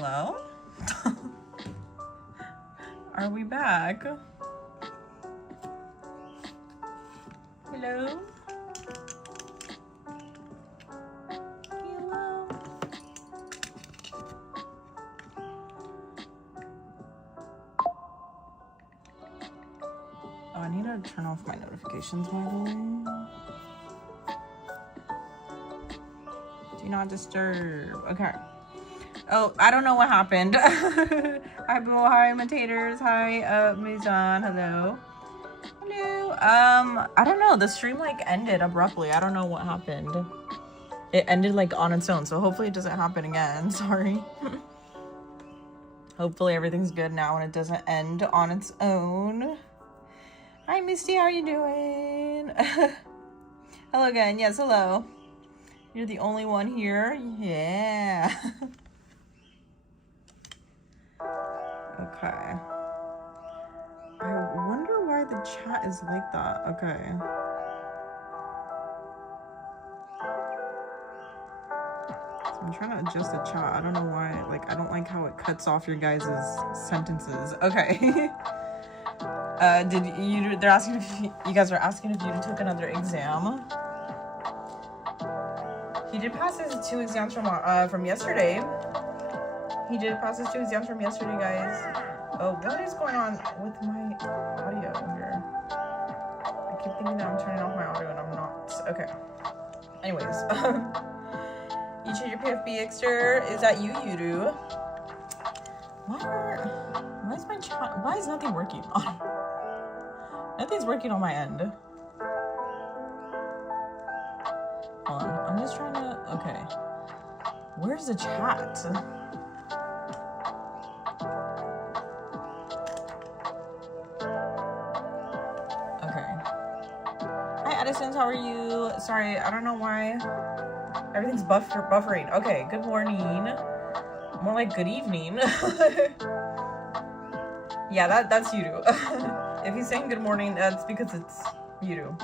Hello? Are we back? Hello? Hello? Oh, I need to turn off my notifications, by the way. Do not disturb. Okay. Oh, I don't know what happened. Hi, Boo. Hi, imitators. Hi, Muzan. Hello. Hello. I don't know. The stream like ended abruptly. I don't know what happened. It ended like on its own, so hopefully it doesn't happen again. Sorry. Hopefully everything's good now and it doesn't end on its own. Hi, Misty. How are you doing? Hello again. Yes, hello. You're the only one here. Yeah. Okay. I wonder why the chat is like that. Okay. So I'm trying to adjust the chat. I don't know why. Like, I don't like how it cuts off your guys' sentences. Okay. They're asking if you guys are asking if you took another exam. He did pass his 2 exams from yesterday. He did pass his 2 exams from yesterday, guys. Oh, what is going on with my audio here? I keep thinking that I'm turning off my audio and I'm not. Okay. Anyways. You change your PFB extra. Is that you, Yuru? Why is my chat? Why is nothing working? Nothing's working on my end. Hold on. I'm just trying to. Okay. Where's the chat? How are you? Sorry, I don't know why everything's buffering. Okay, good morning. More like good evening. Yeah, that's Yudu. If he's saying good morning, that's because it's Yudu.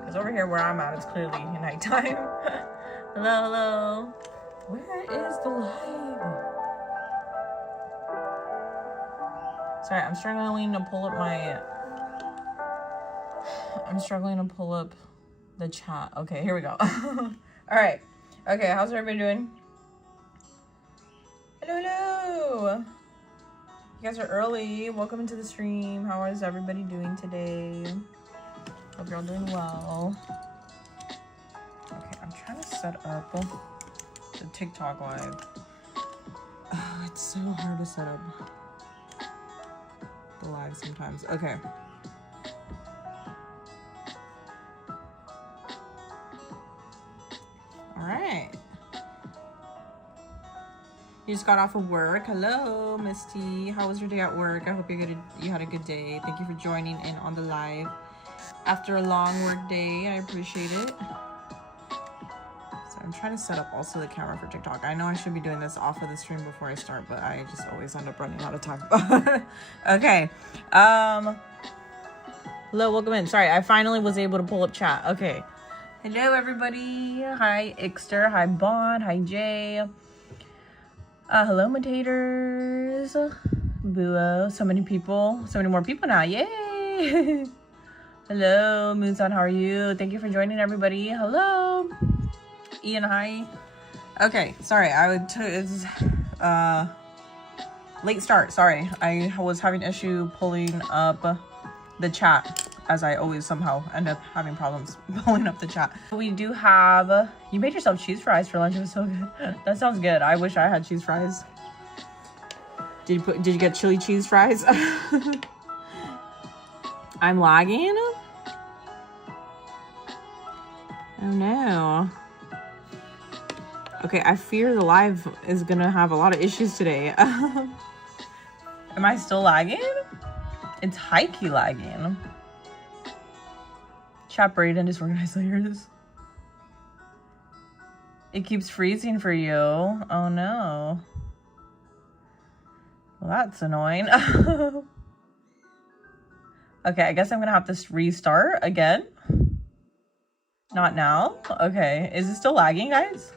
Because over here where I'm at, it's clearly nighttime. Hello, hello. Where is the live? Sorry, I'm struggling to pull up the chat. Okay, here we go. All right. Okay, how's everybody doing? Hello, hello. You guys are early. Welcome into the stream. How is everybody doing today? Hope you're all doing well. Okay, I'm trying to set up the TikTok live. Oh, it's so hard to set up the live sometimes. Okay. All right. You just got off of work. Hello, Misty. How was your day at work? I hope you had a good day. Thank you for joining in on the live after a long work day. I appreciate it. So I'm trying to set up also the camera for TikTok. I know I should be doing this off of the stream before I start, but I just always end up running out of time. Okay. Hello, welcome in. Sorry, I finally was able to pull up chat. Okay. Hello, everybody. Hi, Ixter. Hi, Bond. Hi, Jay. Hello, imitators. Buo. So many people. So many more people now. Yay. Hello, Moonson. How are you? Thank you for joining, everybody. Hello. Ian, hi. Okay, sorry. It's late start. Sorry. I was having issue pulling up the chat, as I always somehow end up having problems pulling up the chat. We do have, you made yourself cheese fries for lunch. It was so good. That sounds good. I wish I had cheese fries. Did you get chili cheese fries? I'm lagging? Oh no. Okay, I fear the live is gonna have a lot of issues today. Am I still lagging? It's high-key lagging. Chat Braden disorganized layers. It keeps freezing for you. Oh no. Well, that's annoying. Okay, I guess I'm gonna have to restart again. Not now? Okay, is it still lagging, guys?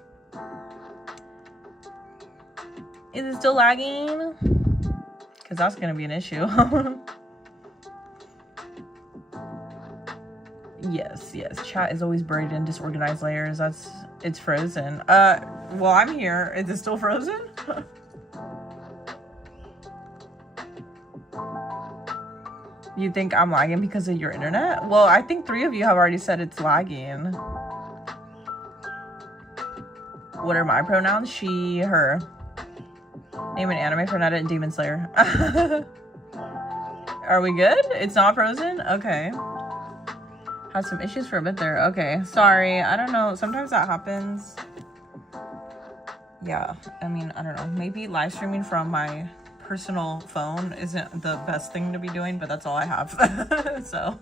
Is it still lagging? Because that's gonna be an issue. Yes, chat is always buried in disorganized layers. It's frozen. Well, I'm here. Is it still frozen? You think I'm lagging because of your internet? Well, I think 3 of you have already said it's lagging. What are my pronouns? She, her. Name an anime for Netta and Demon Slayer. Are we good? It's not frozen? Okay. Had some issues for a bit there. Okay, sorry. I don't know. Sometimes that happens. Yeah, I mean, I don't know. Maybe live streaming from my personal phone isn't the best thing to be doing, but that's all I have. So,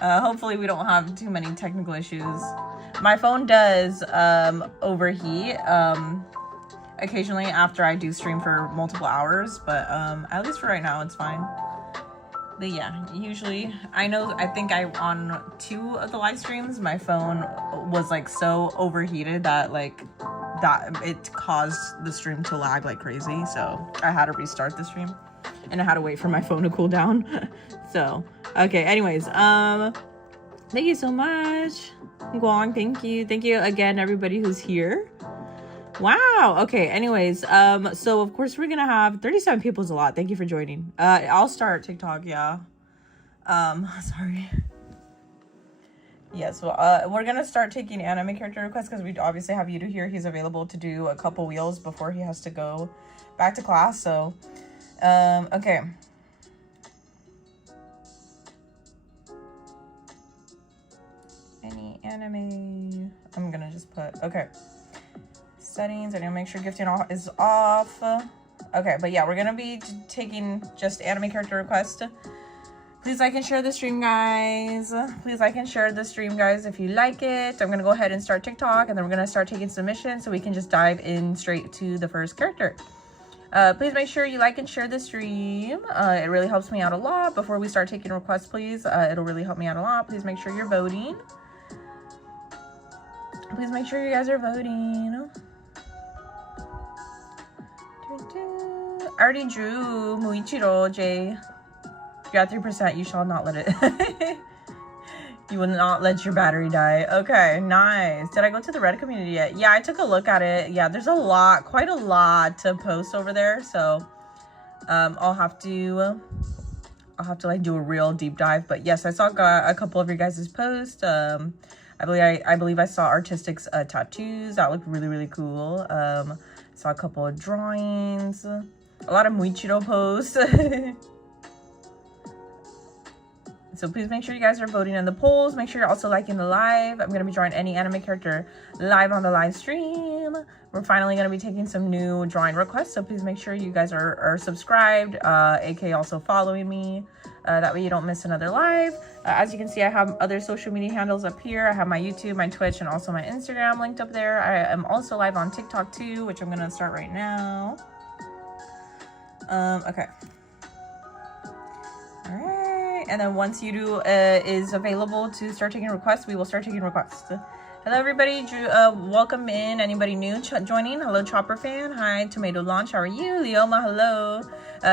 hopefully we don't have too many technical issues. My phone does overheat occasionally after I do stream for multiple hours, but at least for right now, it's fine. But yeah, usually, I think on 2 of the live streams, my phone was like so overheated that it caused the stream to lag like crazy. So I had to restart the stream and I had to wait for my phone to cool down. So, okay, anyways, thank you so much. Guang, thank you. Thank you again, everybody who's here. Wow. Okay. Anyways, so of course we're gonna have 37 people is a lot. Thank you for joining. I'll start TikTok. Yeah. Sorry. Yeah. So we're gonna start taking anime character requests because we obviously have Yudu here. He's available to do a couple wheels before he has to go back to class. So, okay. Any anime? I'm gonna just put okay. Settings. I need to make sure gifting is off. Okay, but yeah, we're gonna be taking just anime character requests. Please like and share the stream, guys. Please like and share the stream, guys, if you like it. I'm gonna go ahead and start TikTok, and then we're gonna start taking submissions so we can just dive in straight to the first character. Please make sure you like and share the stream. It really helps me out a lot. Before we start taking requests, please, it'll really help me out a lot. Please make sure you're voting. Please make sure you guys are voting. I already drew Muichiro, Jay. You got 3%. You shall not let it. You will not let your battery die. Okay, nice. Did I go to the Reddit community yet? Yeah, I took a look at it. Yeah, there's quite a lot to post over there. So, I'll have to like do a real deep dive. But yes, I saw a couple of your guys' posts. I believe I saw Artistic's tattoos. That looked really, really cool. Saw a couple of drawings. A lot of Muichiro posts. So please make sure you guys are voting in the polls. Make sure you're also liking the live. I'm going to be drawing any anime character live on the live stream. We're finally going to be taking some new drawing requests. So please make sure you guys are subscribed, aka also following me. That way you don't miss another live. As you can see, I have other social media handles up here. I have my YouTube, my Twitch, and also my Instagram linked up there. I am also live on TikTok too, which I'm going to start right now. Okay. All right. And then once Yudu is available to start taking requests, we will start taking requests. Hello, everybody. Welcome in. Anybody new joining? Hello, Chopper Fan. Hi, Tomato Launch. How are you? Leoma, hello.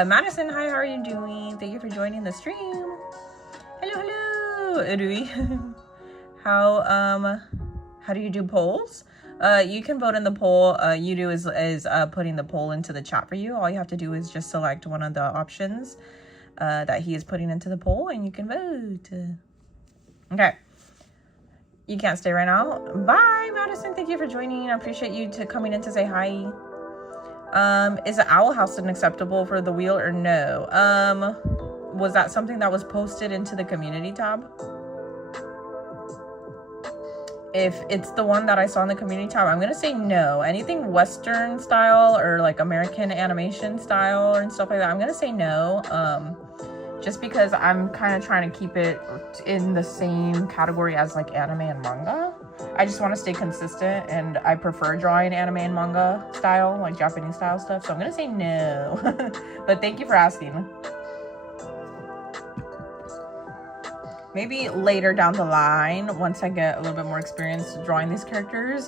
Madison, hi. How are you doing? Thank you for joining the stream. Hello, hello. Rui. How do you do polls? You can vote in the poll. Yudu is putting the poll into the chat for you. All you have to do is just select one of the options that he is putting into the poll, and you can vote. Okay. You can't stay right now. Bye, Madison. Thank you for joining. I appreciate you coming in to say hi. Is the Owl House unacceptable for the wheel or no? Was that something that was posted into the community tab? If it's the one that I saw in the community tab, I'm gonna say no. Anything Western style or like American animation style and stuff like that, I'm gonna say no. Just because I'm kind of trying to keep it in the same category as like anime and manga. I just want to stay consistent, and I prefer drawing anime and manga style, like Japanese style stuff. So I'm gonna say no. But thank you for asking. Maybe later down the line, once I get a little bit more experience drawing these characters,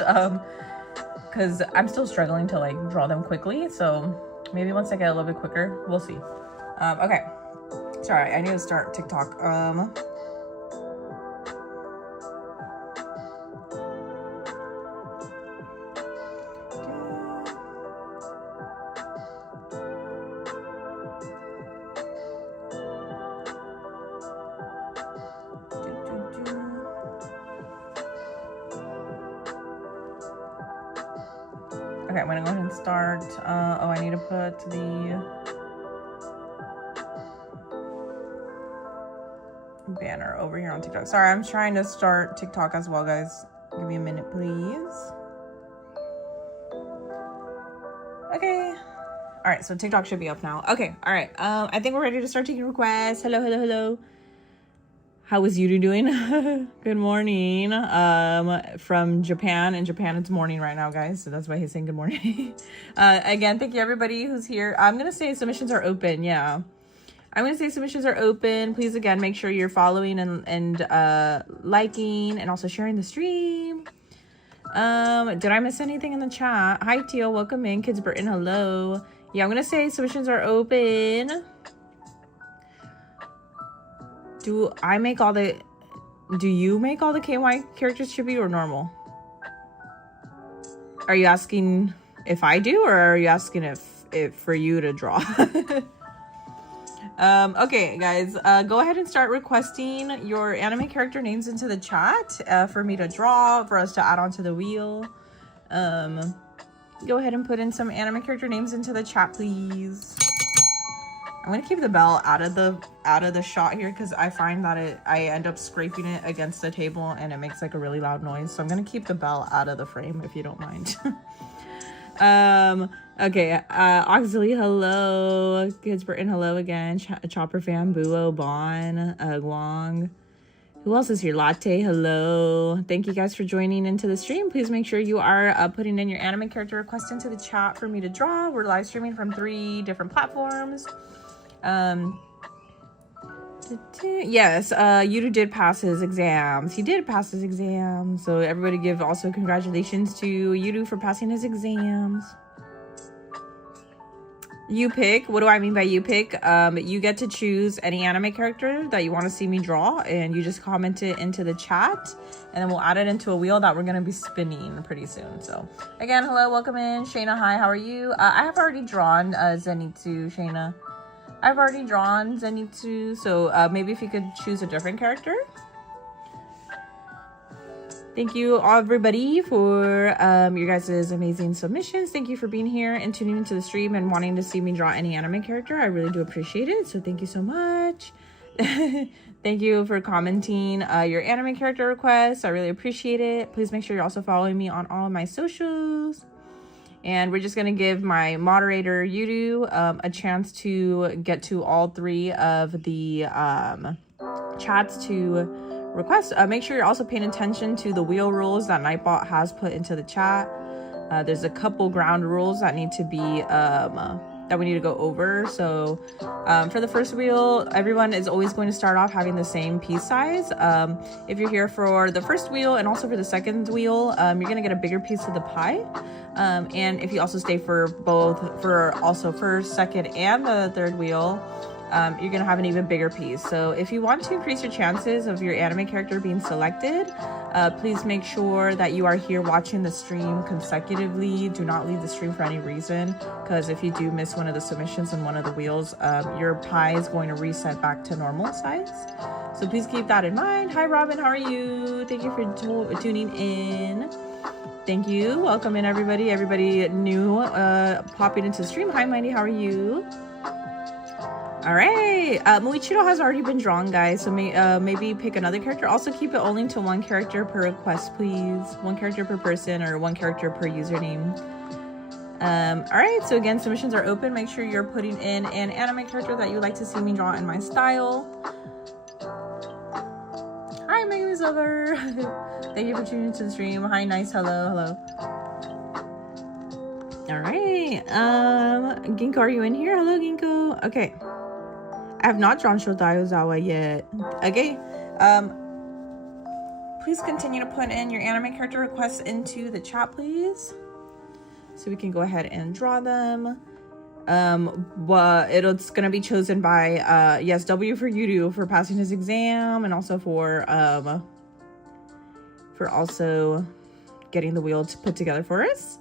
because I'm still struggling to like draw them quickly. So maybe once I get a little bit quicker, we'll see. Okay. Sorry, I need to start TikTok. Okay, I'm gonna go ahead and start. Oh, I need to put the banner over here on TikTok. Sorry, I'm trying to start TikTok as well, guys. Give me a minute, please. Okay. All right, so TikTok should be up now. Okay, all right. I think we're ready to start taking requests. Hello, hello, hello. How is Yudu doing? Good morning. From Japan. In Japan, it's morning right now, guys. So that's why he's saying good morning. Again, thank you everybody who's here. I'm going to say submissions are open. Yeah. I'm going to say submissions are open. Please, again, make sure you're following and liking and also sharing the stream. Did I miss anything in the chat? Hi, Teal. Welcome in. Kids Burton, hello. Yeah, I'm going to say submissions are open. Do you make all the KY characters tribute or normal? Are you asking if I do, or are you asking if for you to draw? Okay, guys, go ahead and start requesting your anime character names into the chat for me to draw, for us to add onto the wheel. Go ahead and put in some anime character names into the chat, please. I'm gonna keep the bell out of the shot here because I find that I end up scraping it against the table and it makes like a really loud noise. So I'm gonna keep the bell out of the frame if you don't mind. Okay, Auxily, hello. Kids Burton, hello again. Chopper fan, Buo, Bon, Guang. Who else is here? Latte, hello. Thank you guys for joining into the stream. Please make sure you are putting in your anime character request into the chat for me to draw. We're live streaming from 3 different platforms. Yes, Yudu did pass his exams. He did pass his exams. So everybody give also congratulations to Yudu for passing his exams. You pick. What do I mean by you pick? You get to choose any anime character that you want to see me draw, and you just comment it into the chat, and then we'll add it into a wheel that we're going to be spinning pretty soon. So again, hello, welcome in. Shayna, hi, how are you? I have already drawn Zenitsu, Shayna. I've already drawn Zenitsu, so maybe if you could choose a different character. Thank you, everybody, for your guys' amazing submissions. Thank you for being here and tuning into the stream and wanting to see me draw any anime character. I really do appreciate it, so thank you so much. Thank you for commenting your anime character requests. I really appreciate it. Please make sure you're also following me on all of my socials. And we're just going to give my moderator, Yudu, a chance to get to all 3 of the chats to request. Make sure you're also paying attention to the wheel rules that Nightbot has put into the chat. There's a couple ground rules that need to be that we need to go over. So for the first wheel, everyone is always going to start off having the same piece size. If you're here for the first wheel and also for the second wheel, you're going to get a bigger piece of the pie. And if you also stay for both, for also first, second, and the third wheel, you're gonna have an even bigger piece. So if you want to increase your chances of your anime character being selected, please make sure that you are here watching the stream consecutively. Do not leave the stream for any reason, because if you do miss one of the submissions in one of the wheels, your pie is going to reset back to normal size. So please keep that in mind. Hi Robin, how are you? Thank you for tuning in. Thank you. Welcome in everybody. Everybody new popping into the stream. Hi Mighty, how are you? All right, Muichiro has already been drawn, guys, so maybe pick another character. Also keep it only to 1 character per request, please. 1 character per person or 1 character per username. All right, so again, submissions are open. Make sure you're putting in an anime character that you'd like to see me draw in my style. Hi, Megumi Silver. Thank you for tuning into the stream. Hi, nice, hello, hello. All right, Ginkgo, are you in here? Hello, Ginkgo. Okay. I have not drawn Shotai Ozawa yet. Okay. Please continue to put in your anime character requests into the chat, please. so we can go ahead and draw them. It's gonna be chosen by yes, W for Yudu for passing his exam, and also for also getting the wheel to put together for us.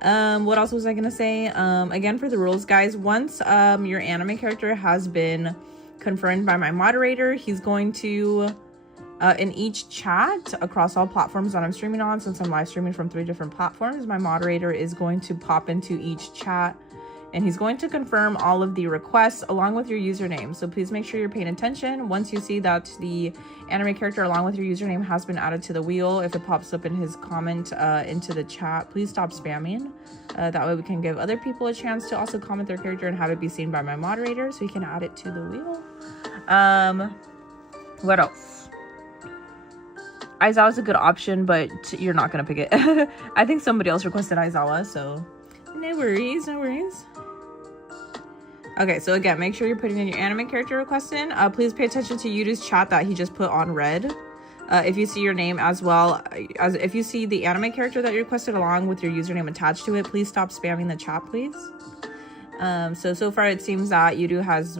What else was I gonna say? Again, for the rules, guys, once your anime character has been confirmed by my moderator, he's going to in each chat across all platforms that I'm streaming on, since I'm live streaming from 3 different platforms, my moderator is going to pop into each chat and he's going to confirm all of the requests along with your username. So please make sure you're paying attention. Once you see that the anime character along with your username has been added to the wheel, if it pops up in his comment into the chat, please stop spamming. That way we can give other people a chance to also comment their character and have it be seen by my moderator so he can add it to the wheel. What else? Aizawa's a good option, but you're not gonna pick it. I think somebody else requested Aizawa, so no worries, no worries. Okay, so again, make sure you're putting in your anime character request in. Please pay attention to Yudu's chat that he just put on red. If you see your name as well as if you see the anime character that you requested along with your username attached to it, please stop spamming the chat, please. So far it seems that Yudu has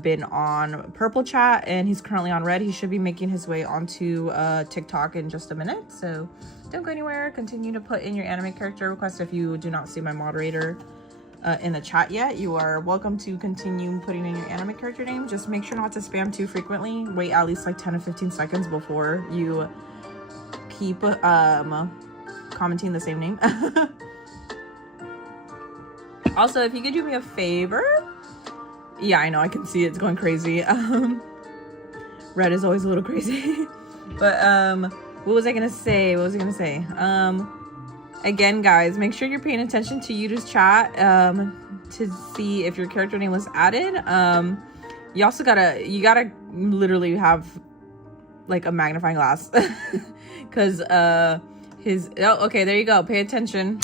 been on purple chat and he's currently on red. He should be making his way onto TikTok in just a minute, so don't go anywhere. Continue to put in your anime character request. If you do not see my moderator in the chat yet, you are welcome to continue putting in your anime character name. Just make sure not to spam too frequently. Wait at least like 10 to 15 seconds before you keep commenting the same name. Also, if you could do me a favor, yeah, I know, I can see it's going crazy. Red is always a little crazy. But what was I gonna say? Again, guys, make sure you're paying attention to Yudu's chat to see if your character name was added. You also gotta literally have like a magnifying glass because okay, there you go. Pay attention.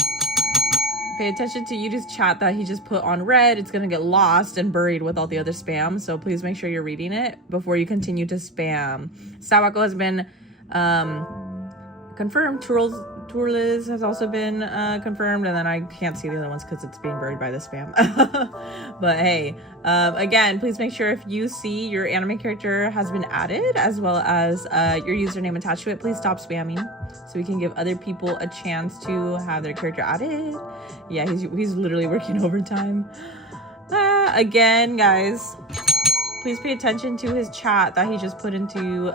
Pay attention to Yudu's chat that he just put on red. It's gonna get lost and buried with all the other spam, so please make sure you're reading it before you continue to spam. Sawako has been confirmed. Tourliz has also been confirmed, and then I can't see the other ones because it's being buried by the spam. But hey, again, please make sure if you see your anime character has been added as well as your username attached to it, please stop spamming so we can give other people a chance to have their character added. Yeah, he's literally working overtime. Again, guys, please pay attention to his chat that he just put into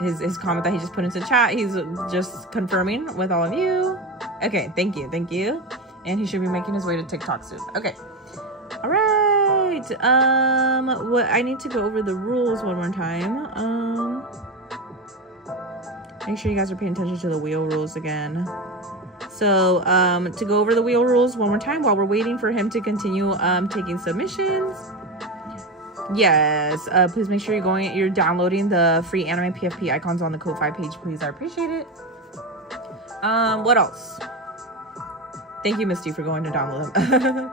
his comment that he just put into chat. He's just confirming with all of you. Okay, thank you. And he should be making his way to TikTok soon. Okay, all right. What I need to go over the rules one more time. Make sure you guys are paying attention to the wheel rules again. So to go over the wheel rules one more time while we're waiting for him to continue taking submissions. Yes, please make sure you're downloading the free anime PFP icons on the Ko-Fi page, please. I appreciate it. What else? Thank you, Misty, for going to download them.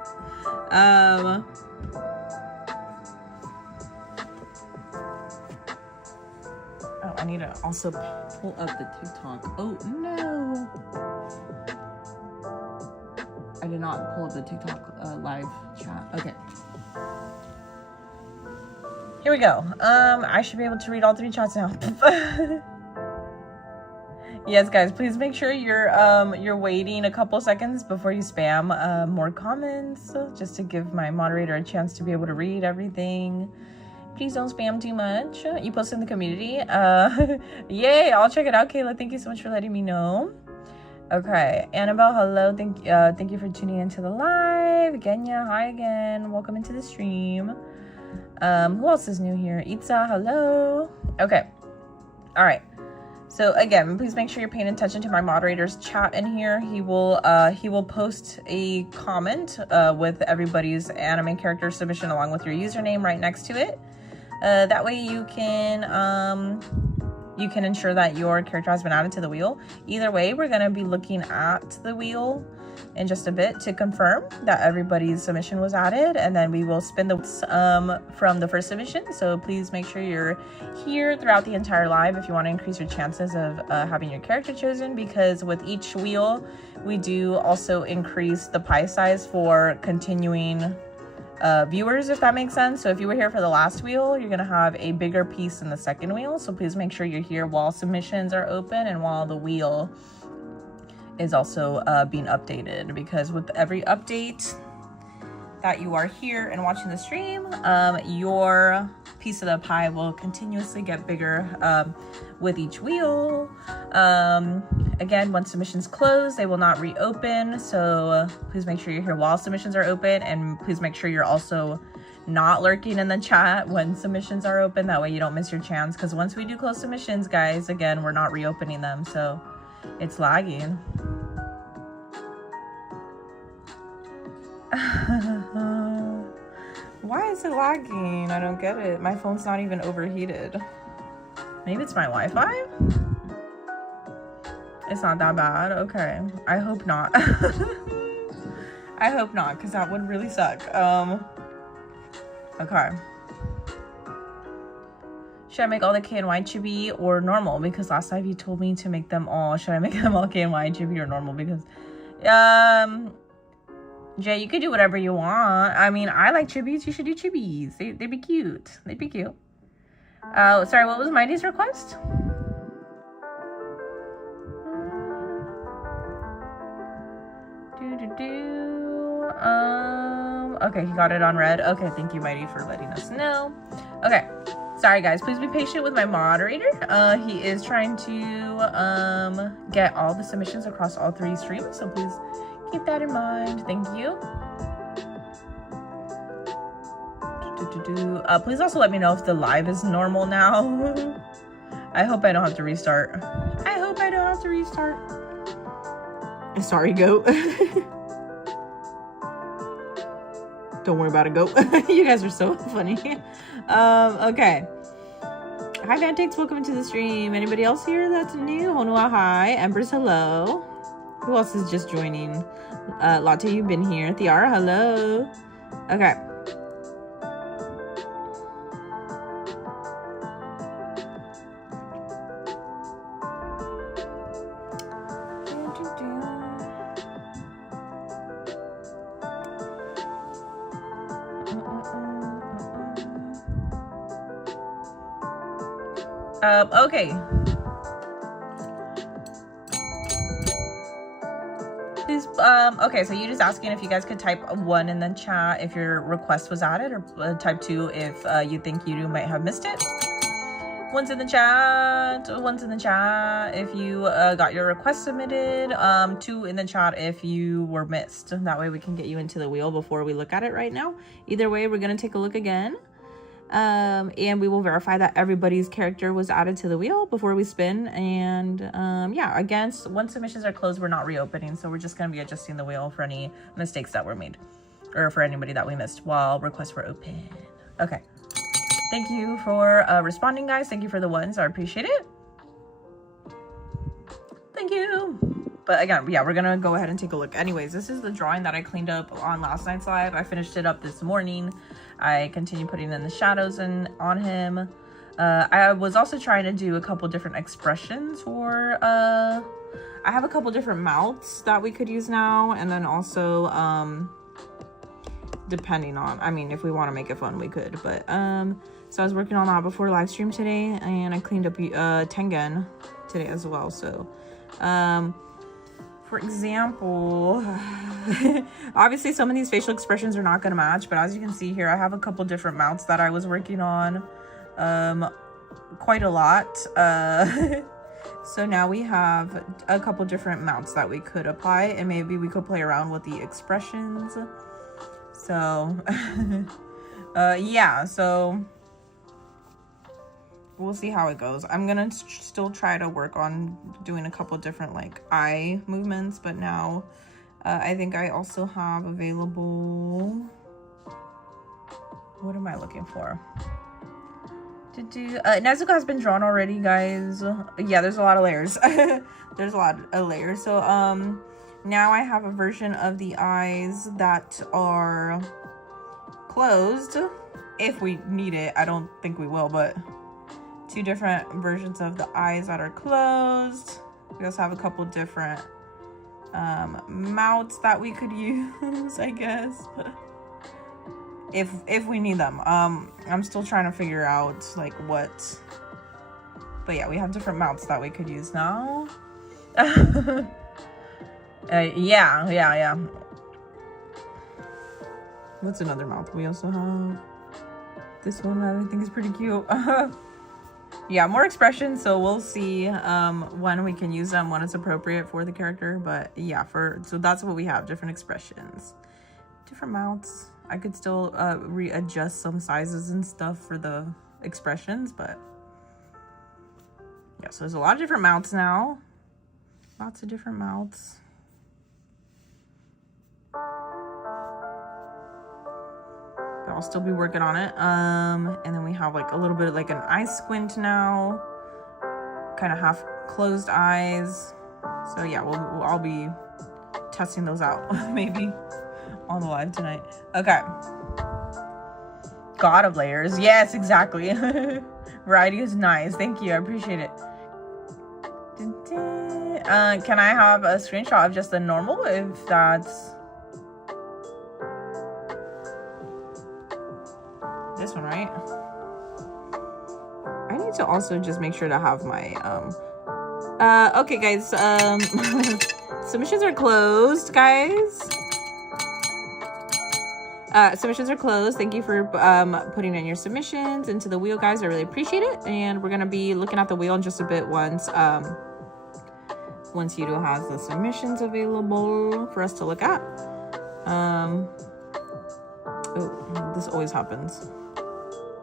Oh, I need to also pull up the TikTok. Oh no, I did not pull up the TikTok live chat. Okay. Here we go. I should be able to read all 3 chats now. Yes, guys, please make sure you're waiting a couple seconds before you spam more comments, just to give my moderator a chance to be able to read everything. Please don't spam too much. You post in the community. Yay! I'll check it out, Kayla. Thank you so much for letting me know. Okay, Annabelle, hello. Thank you for tuning into the live. Genya, hi again. Welcome into the stream. Who else is new here? Itza, hello. Okay. All right. So again, please make sure you're paying attention to my moderator's chat in here. He will post a comment with everybody's anime character submission along with your username right next to it. That way you can you can ensure that your character has been added to the wheel. Either way, we're going to be looking at the wheel in just a bit to confirm that everybody's submission was added, and then we will spin the from the first submission. So please make sure you're here throughout the entire live if you want to increase your chances of having your character chosen, because with each wheel we do also increase the pie size for continuing viewers, if that makes sense. So if you were here for the last wheel, you're gonna have a bigger piece in the second wheel. So please make sure you're here while submissions are open and while the wheel is also being updated, because with every update that you are here and watching the stream, your piece of the pie will continuously get bigger with each wheel. Again, once submissions close, they will not reopen, so please make sure you're here while submissions are open, and please make sure you're also not lurking in the chat when submissions are open. That way you don't miss your chance, because once we do close submissions, guys, again, we're not reopening them, so it's lagging. Why is it lagging? I don't get it. My phone's not even overheated. Maybe it's my Wi-Fi? It's not that bad. Okay. I hope not. I hope not, because that would really suck. Okay. Should I make all the KNY chibi or normal? Because last time you told me to make them all. Should I make them all KNY chibi or normal? Because Jay, you could do whatever you want. I mean, I like chibis. You should do chibis. They'd be cute. They'd be cute. Sorry, what was Mighty's request? Okay, he got it on red. Okay, thank you, Mighty, for letting us know. Okay, sorry guys, please be patient with my moderator. He is trying to get all the submissions across all 3 streams, so please keep that in mind. Thank you. Please also let me know if the live is normal now. I hope I don't have to restart. I hope I don't have to restart. Sorry, goat. Don't worry about it, goat. You guys are so funny. Okay. Hi, Vantex. Welcome to the stream. Anybody else here that's new? Honua, hi. Empress, hello. Who else is just joining? Latte, you've been here. Tiara, hello. Okay. Okay. Please, okay, so you're just asking if you guys could type 1 in the chat if your request was added, or type 2 if you think you might have missed it. 1's in the chat. 1's in the chat if you got your request submitted. 2 in the chat if you were missed. That way we can get you into the wheel before we look at it right now. Either way, we're gonna take a look again. And we will verify that everybody's character was added to the wheel before we spin. And yeah, again, once submissions are closed, we're not reopening, so we're just going to be adjusting the wheel for any mistakes that were made, or for anybody that we missed while requests were open. Okay, thank you for responding, guys. Thank you for the 1s. I appreciate it. Thank you. But again, yeah, we're gonna go ahead and take a look. Anyways, this is the drawing that I cleaned up on last night's live. I finished it up this morning. I continue putting in the shadows on him. I was also trying to do a couple different expressions for I have a couple different mouths that we could use now, and then also depending on, I mean, if we want to make it fun, we could. But so I was working on that before live stream today, and I cleaned up Tengen today as well. So for example, obviously some of these facial expressions are not going to match, but as you can see here, I have a couple different mounts that I was working on quite a lot. So now we have a couple different mounts that we could apply, and maybe we could play around with the expressions. So yeah, so we'll see how it goes. I'm gonna still try to work on doing a couple different like eye movements, but now I think I also have available, what am I looking for? Nezuko has been drawn already, guys. Yeah, there's a lot of layers. There's a lot of layers. So, now I have a version of the eyes that are closed. If we need it. I don't think we will, but 2 different versions of the eyes that are closed. We also have a couple different mouths that we could use, I guess. If we need them. I'm still trying to figure out like what, but yeah, we have different mounts that we could use now. Yeah. What's another mouth? We also have this one that I think is pretty cute. Yeah, more expressions, so we'll see when we can use them, when it's appropriate for the character. But yeah, so that's what we have, different expressions, different mouths. I could still readjust some sizes and stuff for the expressions, but yeah, so there's a lot of different mouths now. Lots of different mouths. But I'll still be working on it. And then we have like a little bit of like an eye squint now. Kind of half closed eyes. So yeah, I'll be testing those out maybe on the live tonight. Okay. God of layers. Yes, exactly. Variety is nice. Thank you. I appreciate it. Can I have a screenshot of just the normal, if that's this one, right? I need to also just make sure to have my okay, guys, submissions are closed, guys. Submissions are closed. Thank you for putting in your submissions into the wheel, guys. I really appreciate it. And we're gonna be looking at the wheel in just a bit once Yudo has the submissions available for us to look at. Oh, this always happens.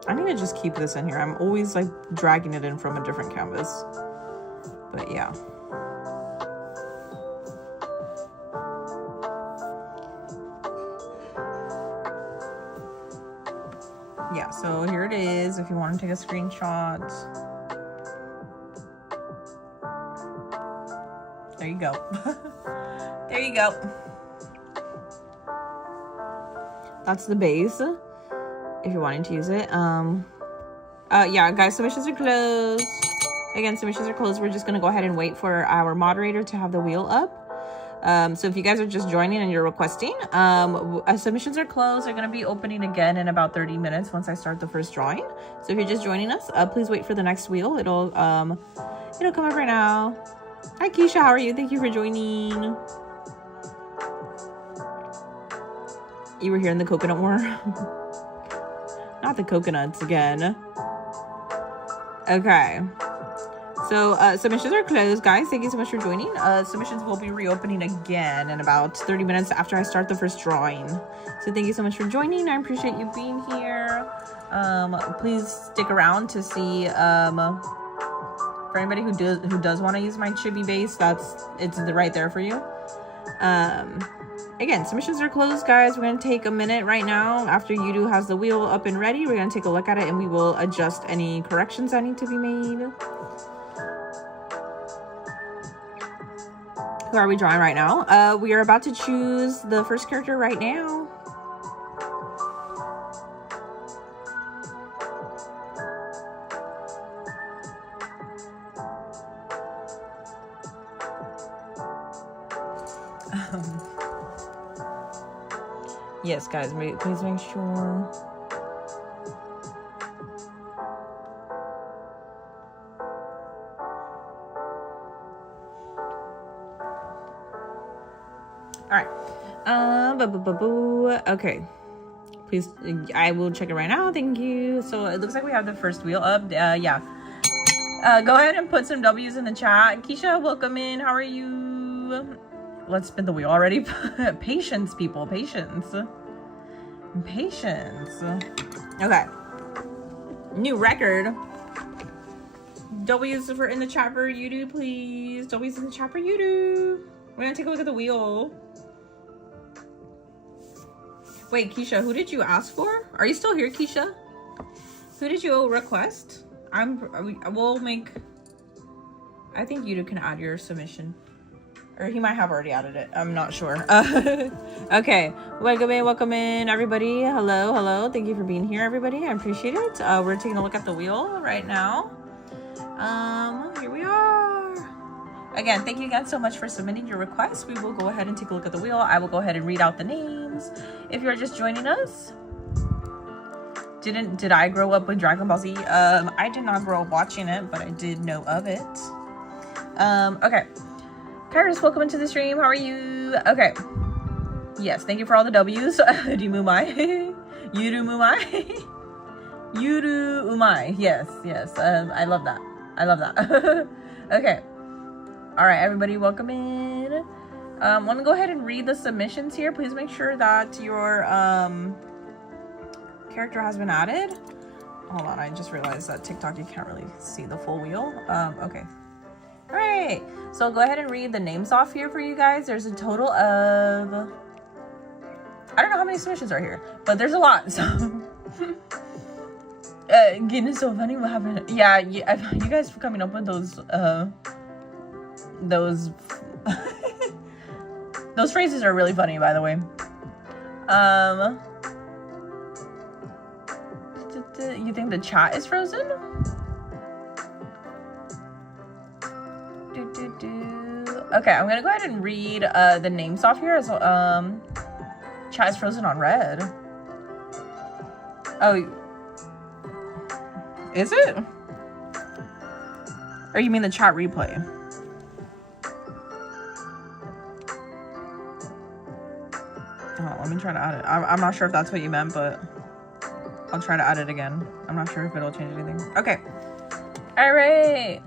I need to just keep this in here. I'm always like dragging it in from a different canvas. But yeah. Yeah, so here it is if you want to take a screenshot. There you go. There you go. That's the base if you're wanting to use it. Yeah, guys, submissions are closed. Again, submissions are closed. We're just gonna go ahead and wait for our moderator to have the wheel up. So if you guys are just joining and you're requesting, submissions are closed. They're going to be opening again in about 30 minutes once I start the first drawing. So if you're just joining us, please wait for the next wheel. It'll come up right now. Hi, Keisha. How are you? Thank you for joining. You were here in the coconut war? Not the coconuts again. Okay. So submissions are closed, guys. Thank you so much for joining. Submissions will be reopening again in about 30 minutes after I start the first drawing. So thank you so much for joining. I appreciate you being here. Please stick around to see for anybody who does want to use my chibi base. It's right there for you. Again, submissions are closed, guys. We're gonna take a minute right now after Yudu has the wheel up and ready. We're gonna take a look at it and we will adjust any corrections that need to be made. Who are we drawing right now? We are about to choose the first character right now. Yes, guys, please make sure. Okay, please, I will check it right now. Thank you. So it looks like we have the first wheel up. Yeah, go ahead and put some W's in the chat. Keisha, welcome in. How are you? Let's spin the wheel already. Patience, people. Patience. Okay, new record. W's in the chat for Yudu, please. W's in the chat for Yudu. We're gonna take a look at the wheel. Wait, Keisha, who did you ask for? Are you still here, Keisha? Who did you request? We'll make, I think you can add your submission. Or he might have already added it. I'm not sure. Okay. Welcome in, everybody. Hello. Thank you for being here, everybody. I appreciate it. We're taking a look at the wheel right now. Here we are. Again, thank you again so much for submitting your requests. We will go ahead and take a look at the wheel. I will go ahead and read out the names. If you're just joining us, did I grow up with Dragon Ball Z? I did not grow up watching it, but I did know of it. Okay. Kairos, welcome into the stream. How are you? Okay. Yes, thank you for all the W's. Rimumai. Yurumumai. Yuru umai. Yes. I love that. Okay. All right, everybody, welcome in. Let me go ahead and read the submissions here. Please make sure that your character has been added. Hold on, I just realized that TikTok, you can't really see the full wheel. Okay. All right, so I'll go ahead and read the names off here for you guys. There's a total of, I don't know how many submissions are here, but there's a lot, so. Getting so funny, what happened? Yeah, you guys for coming up with those those phrases are really funny, by the way. You think the chat is frozen? Okay, I'm gonna go ahead and read the names off here. So, chat is frozen on red. Oh, is it? Or you mean the chat replay? Oh, let me try to add it. I'm not sure if that's what you meant, but I'll try to add it again. I'm not sure if it'll change anything. Okay. All right.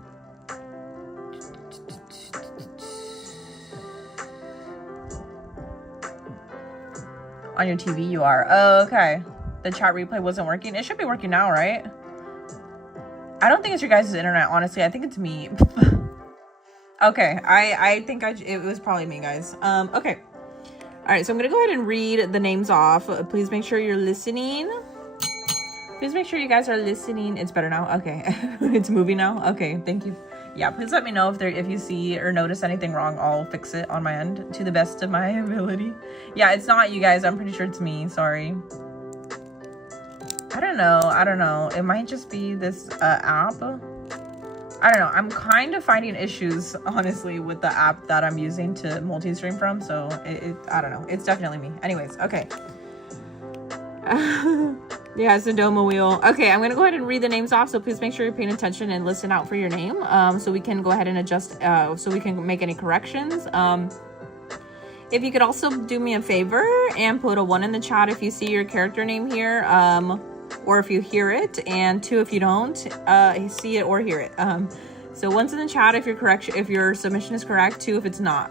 On your TV you are. Oh, okay. The chat replay wasn't working. It should be working now, right? I don't think it's your guys' internet, honestly. I think it's me. Okay. I think it was probably me, guys. Okay. All right, so I'm gonna go ahead and read the names off. Please make sure you're listening. Please make sure you guys are listening. It's better now. Okay. It's moving now. Okay, thank you. Yeah, please let me know if you see or notice anything wrong. I'll fix it on my end to the best of my ability. Yeah, it's not you guys. I'm pretty sure it's me. Sorry. I don't know. It might just be this app. I don't know. I'm kind of finding issues, honestly, with the app that I'm using to multi-stream from. So I don't know. It's definitely me. Anyways, okay. Yeah, it's the Doma wheel. Okay, I'm gonna go ahead and read the names off. So please make sure you're paying attention and listen out for your name. So we can go ahead and adjust. So we can make any corrections. If you could also do me a favor and put a 1 in the chat if you see your character name here. Or if you hear it, and 2 if you don't see it or hear it. So 1's in the chat if your submission is correct, 2 if it's not.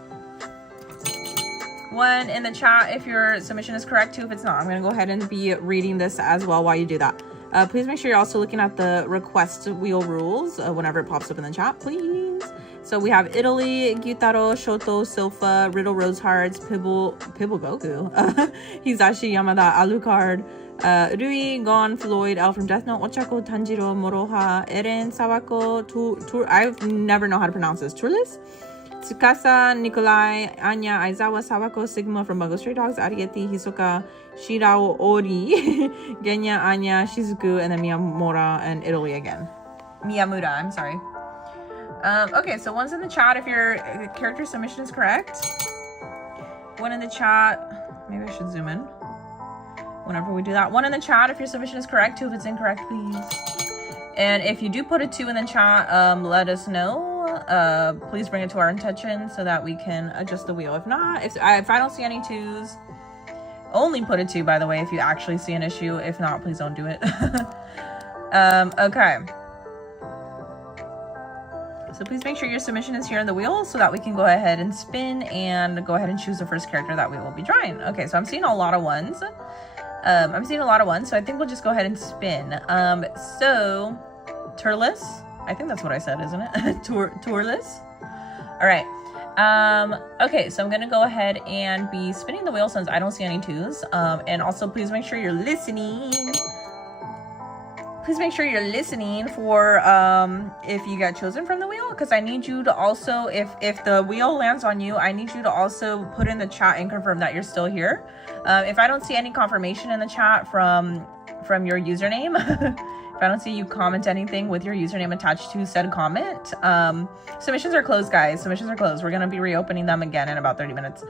1 in the chat if your submission is correct, 2 if it's not. I'm gonna go ahead and be reading this as well while you do that. Please make sure you're also looking at the request wheel rules whenever it pops up in the chat, please. So we have Italy, Gyutaro, Shoto, Silpha, Riddle Rose Hearts, Pibble Goku, Hizashi, Yamada, Alucard, Rui, Gon, Floyd, L from Death Note, Ochako, Tanjiro, Moroha, Eren, Sawako, I've never know how to pronounce this, Turles, Tsukasa, Nikolai, Anya, Aizawa, Sawako, Sigma from Bungo Stray Dogs, Ariete, Hisoka, Shirao, Ori, Genya, Anya, Shizuku, and then Miyamura and Italy again. Miyamura, I'm sorry. Okay, so 1's in the chat if your character submission is correct. 1 in the chat. Maybe I should zoom in whenever we do that. 1 in the chat if your submission is correct. 2 if it's incorrect, please. And if you do put a 2 in the chat, let us know. Please bring it to our attention so that we can adjust the wheel. If not, if I don't see any 2s, only put a 2, by the way, if you actually see an issue. If not, please don't do it. Okay. So please make sure your submission is here in the wheel so that we can go ahead and spin and go ahead and choose the first character that we will be drawing. Okay, so I'm seeing a lot of 1s. So I think we'll just go ahead and spin. So Turles, I think that's what I said, isn't it? Turles. All right. Okay, so I'm gonna go ahead and be spinning the wheel since I don't see any 2s. And also please make sure you're listening. please make sure you're listening for if you get chosen from the wheel, because I need you to also, if the wheel lands on you, I need you to also put in the chat and confirm that you're still here. If I don't see any confirmation in the chat from your username, if I don't see you comment anything with your username attached to said comment, submissions are closed, guys. Submissions are closed. We're gonna be reopening them again in about 30 minutes.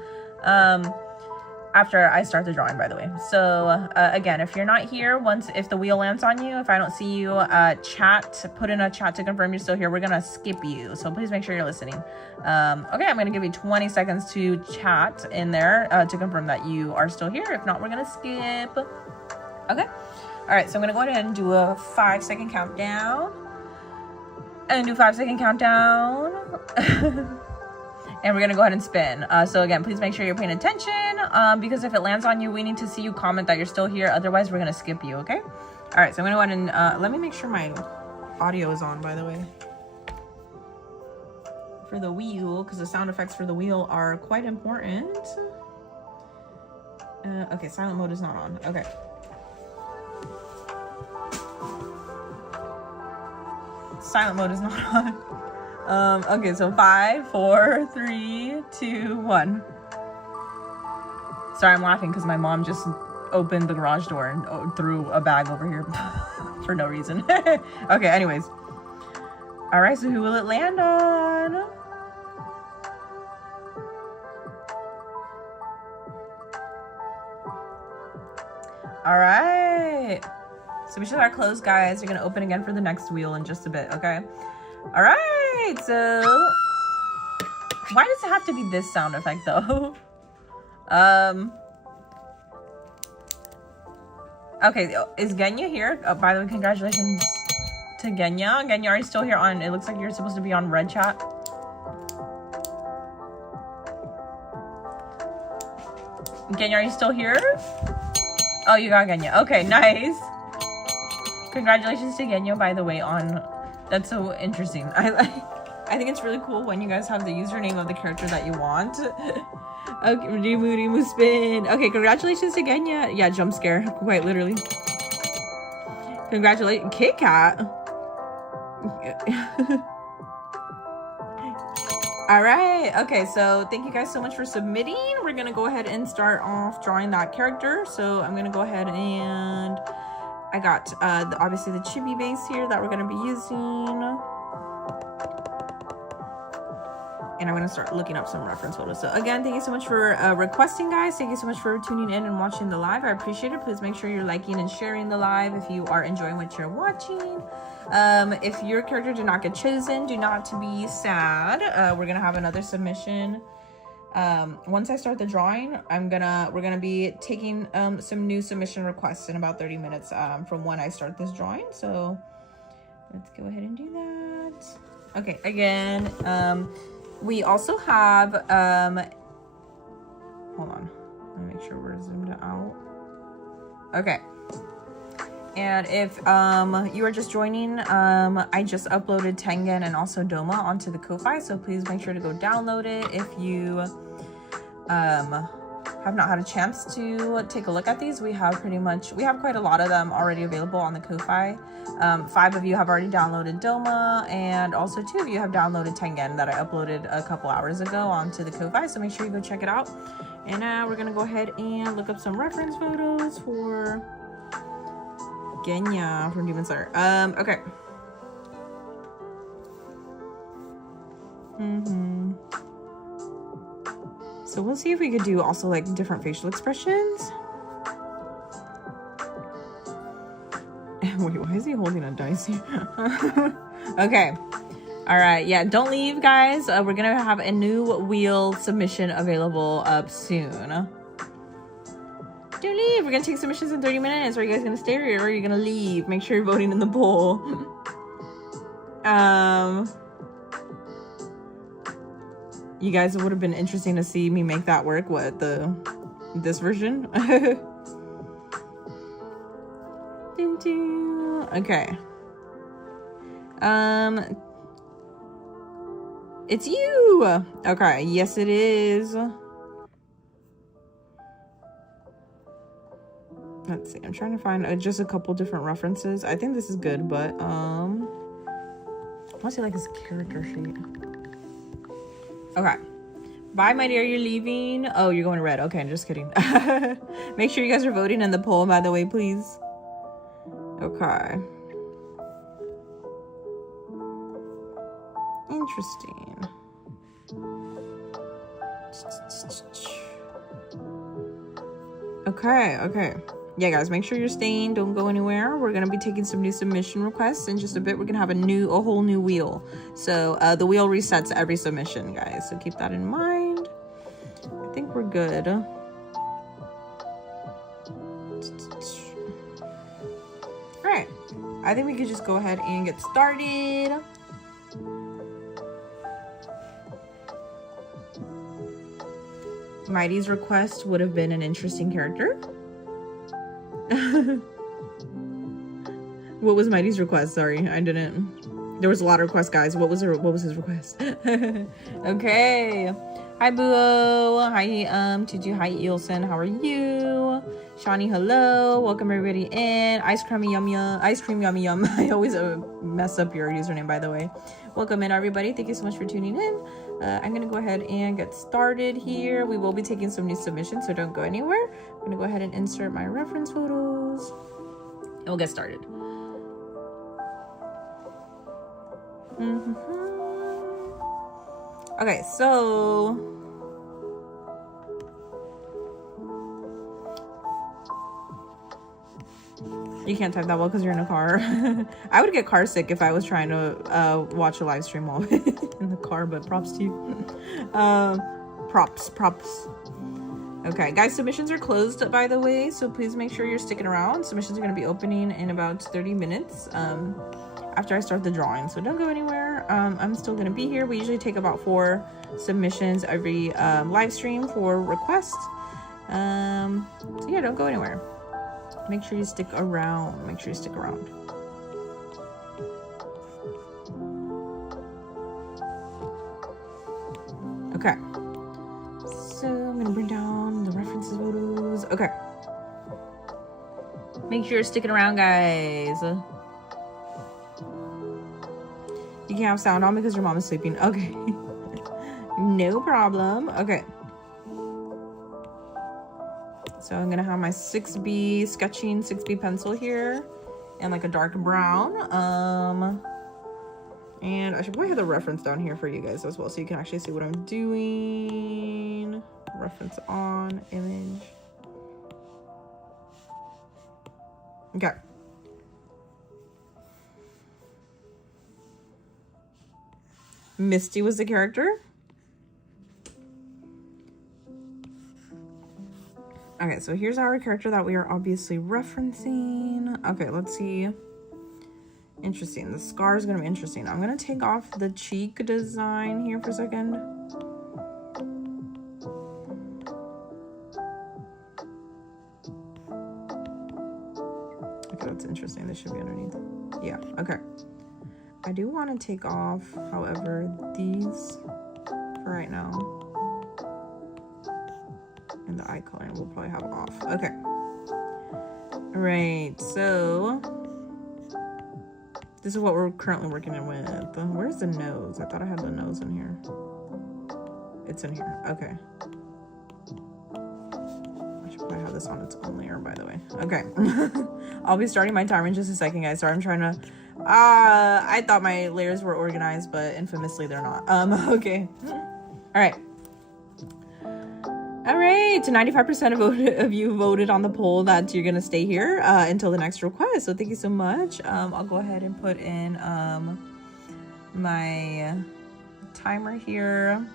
After I start the drawing, by the way. So again, if you're not here, if the wheel lands on you, if I don't see you put in a chat to confirm you're still here, we're gonna skip you. So please make sure you're listening. Okay, I'm gonna give you 20 seconds to chat in there to confirm that you are still here. If not, we're gonna skip. Okay. All right, so I'm gonna go ahead and do a 5-second countdown. And do 5-second countdown. And we're gonna go ahead and spin. So again, please make sure you're paying attention because if it lands on you, we need to see you comment that you're still here. Otherwise, we're gonna skip you, okay? All right, so I'm gonna go ahead and let me make sure my audio is on, by the way. For the wheel, because the sound effects for the wheel are quite important. Okay, silent mode is not on, okay. Silent mode is not on. Okay, so 5, 4, 3, 2, 1. Sorry, I'm laughing because my mom just opened the garage door and threw a bag over here for no reason. Okay, anyways. All right, so who will it land on? All right. Submissions are closed, guys. You're gonna open again for the next wheel in just a bit, okay? All right, so why does it have to be this sound effect though? Okay, is Genya here? Oh, by the way, congratulations to Genya. Genya, are you still here on, it looks like you're supposed to be on red chat. Genya, are you still here? Oh, you got Genya. Okay, nice. Congratulations to Genya, by the way, on... That's so interesting. I think it's really cool when you guys have the username of the character that you want. Okay, Rimu spin. Okay, congratulations to Genya. Yeah, jump scare, quite literally. Congratulations, Kit Kat. All right. Okay, so thank you guys so much for submitting. We're gonna go ahead and start off drawing that character. So I'm gonna go ahead and I got obviously the chibi base here that we're gonna be using. And I'm gonna start looking up some reference photos. So again, thank you so much for requesting, guys. Thank you so much for tuning in and watching the live. I appreciate it. Please make sure you're liking and sharing the live if you are enjoying what you're watching. If your character did not get chosen, do not be sad. We're gonna have another submission. Once I start the drawing, we're gonna be taking some new submission requests in about 30 minutes from when I start this drawing. So let's go ahead and do that. Okay, again, we also have hold on, let me make sure we're zoomed out. Okay. And if you are just joining, I just uploaded Tengen and also Doma onto the Ko-Fi, so please make sure to go download it. If you have not had a chance to take a look at these, we have quite a lot of them already available on the Ko-Fi. 5 of you have already downloaded Doma, and also 2 of you have downloaded Tengen that I uploaded a couple hours ago onto the Ko-Fi, so make sure you go check it out. And now we're gonna go ahead and look up some reference photos for Genya from Demon Slayer. Okay. So we'll see if we could do also like different facial expressions. Wait, why is he holding a dice here? Okay. All right. Yeah, don't leave, guys. We're gonna have a new wheel submission available up soon. Don't leave. We're gonna take submissions in 30 minutes. Are you guys gonna stay or are you gonna leave? Make sure you're voting in the poll. You guys, it would have been interesting to see me make that work. This version? Okay. It's you. Okay. Yes, it is. let's see, I'm trying to find just a couple different references. I think this is good, but I want to see like his character sheet. Okay. Bye, my dear. You're leaving. Oh, you're going to red. Okay, I'm just kidding. Make sure you guys are voting in the poll, by the way, please. Okay. Interesting. Okay. Yeah, guys, make sure you're staying. Don't go anywhere. We're gonna be taking some new submission requests in just a bit. We're gonna have a whole new wheel. So the wheel resets every submission, guys. So keep that in mind. I think we're good. All right. I think we could just go ahead and get started. Mighty's request would have been an interesting character. What was Mighty's request? Sorry, I didn't. There was a lot of requests, guys. What was his request? Okay. Hi, Boo. Hi, Tuju. Hi, Ilson. How are you? Shawnee, hello. Welcome everybody in. Ice cream yum. I always mess up your username, by the way. Welcome in, everybody. Thank you so much for tuning in. I'm gonna go ahead and get started here. We will be taking some new submissions, so don't go anywhere. I'm gonna go ahead and insert my reference photos, and we'll get started. Okay, so you can't type that well because you're in a car. I would get car sick if I was trying to watch a live stream while in the car, but props to you. Props. Okay, guys, submissions are closed, by the way, so please make sure you're sticking around. Submissions are going to be opening in about 30 minutes after I start the drawing, so don't go anywhere. I'm still going to be here. We usually take about 4 submissions every live stream for requests. So yeah, don't go anywhere. Make sure you stick around. Okay. So I'm gonna bring down the references photos. Okay. Make sure you're sticking around, guys. You can't have sound on because your mom is sleeping. Okay. No problem. Okay. So I'm gonna have my 6B sketching 6B pencil here and like a dark brown. And I should probably have the reference down here for you guys as well, so you can actually see what I'm doing. Reference on, image. Okay. Misty was the character. Okay, so here's our character that we are obviously referencing. Okay, let's see. Interesting. The scar is going to be interesting. I'm going to take off the cheek design here for a second. Okay, that's interesting. This should be underneath. Yeah, okay. I do want to take off, however, these for right now. And the eye coloring we'll probably have off. Okay. All right, so this is what we're currently working with. Where's the nose? I thought I had the nose in here. It's in here. Okay. I should probably have this on its own layer, by the way. Okay. I'll be starting my timer in just a second, guys. Sorry, I'm trying to... I thought my layers were organized, but infamously they're not. Okay. All right. All right, 95% of you voted on the poll that you're gonna stay here until the next request. So thank you so much. I'll go ahead and put in my timer here.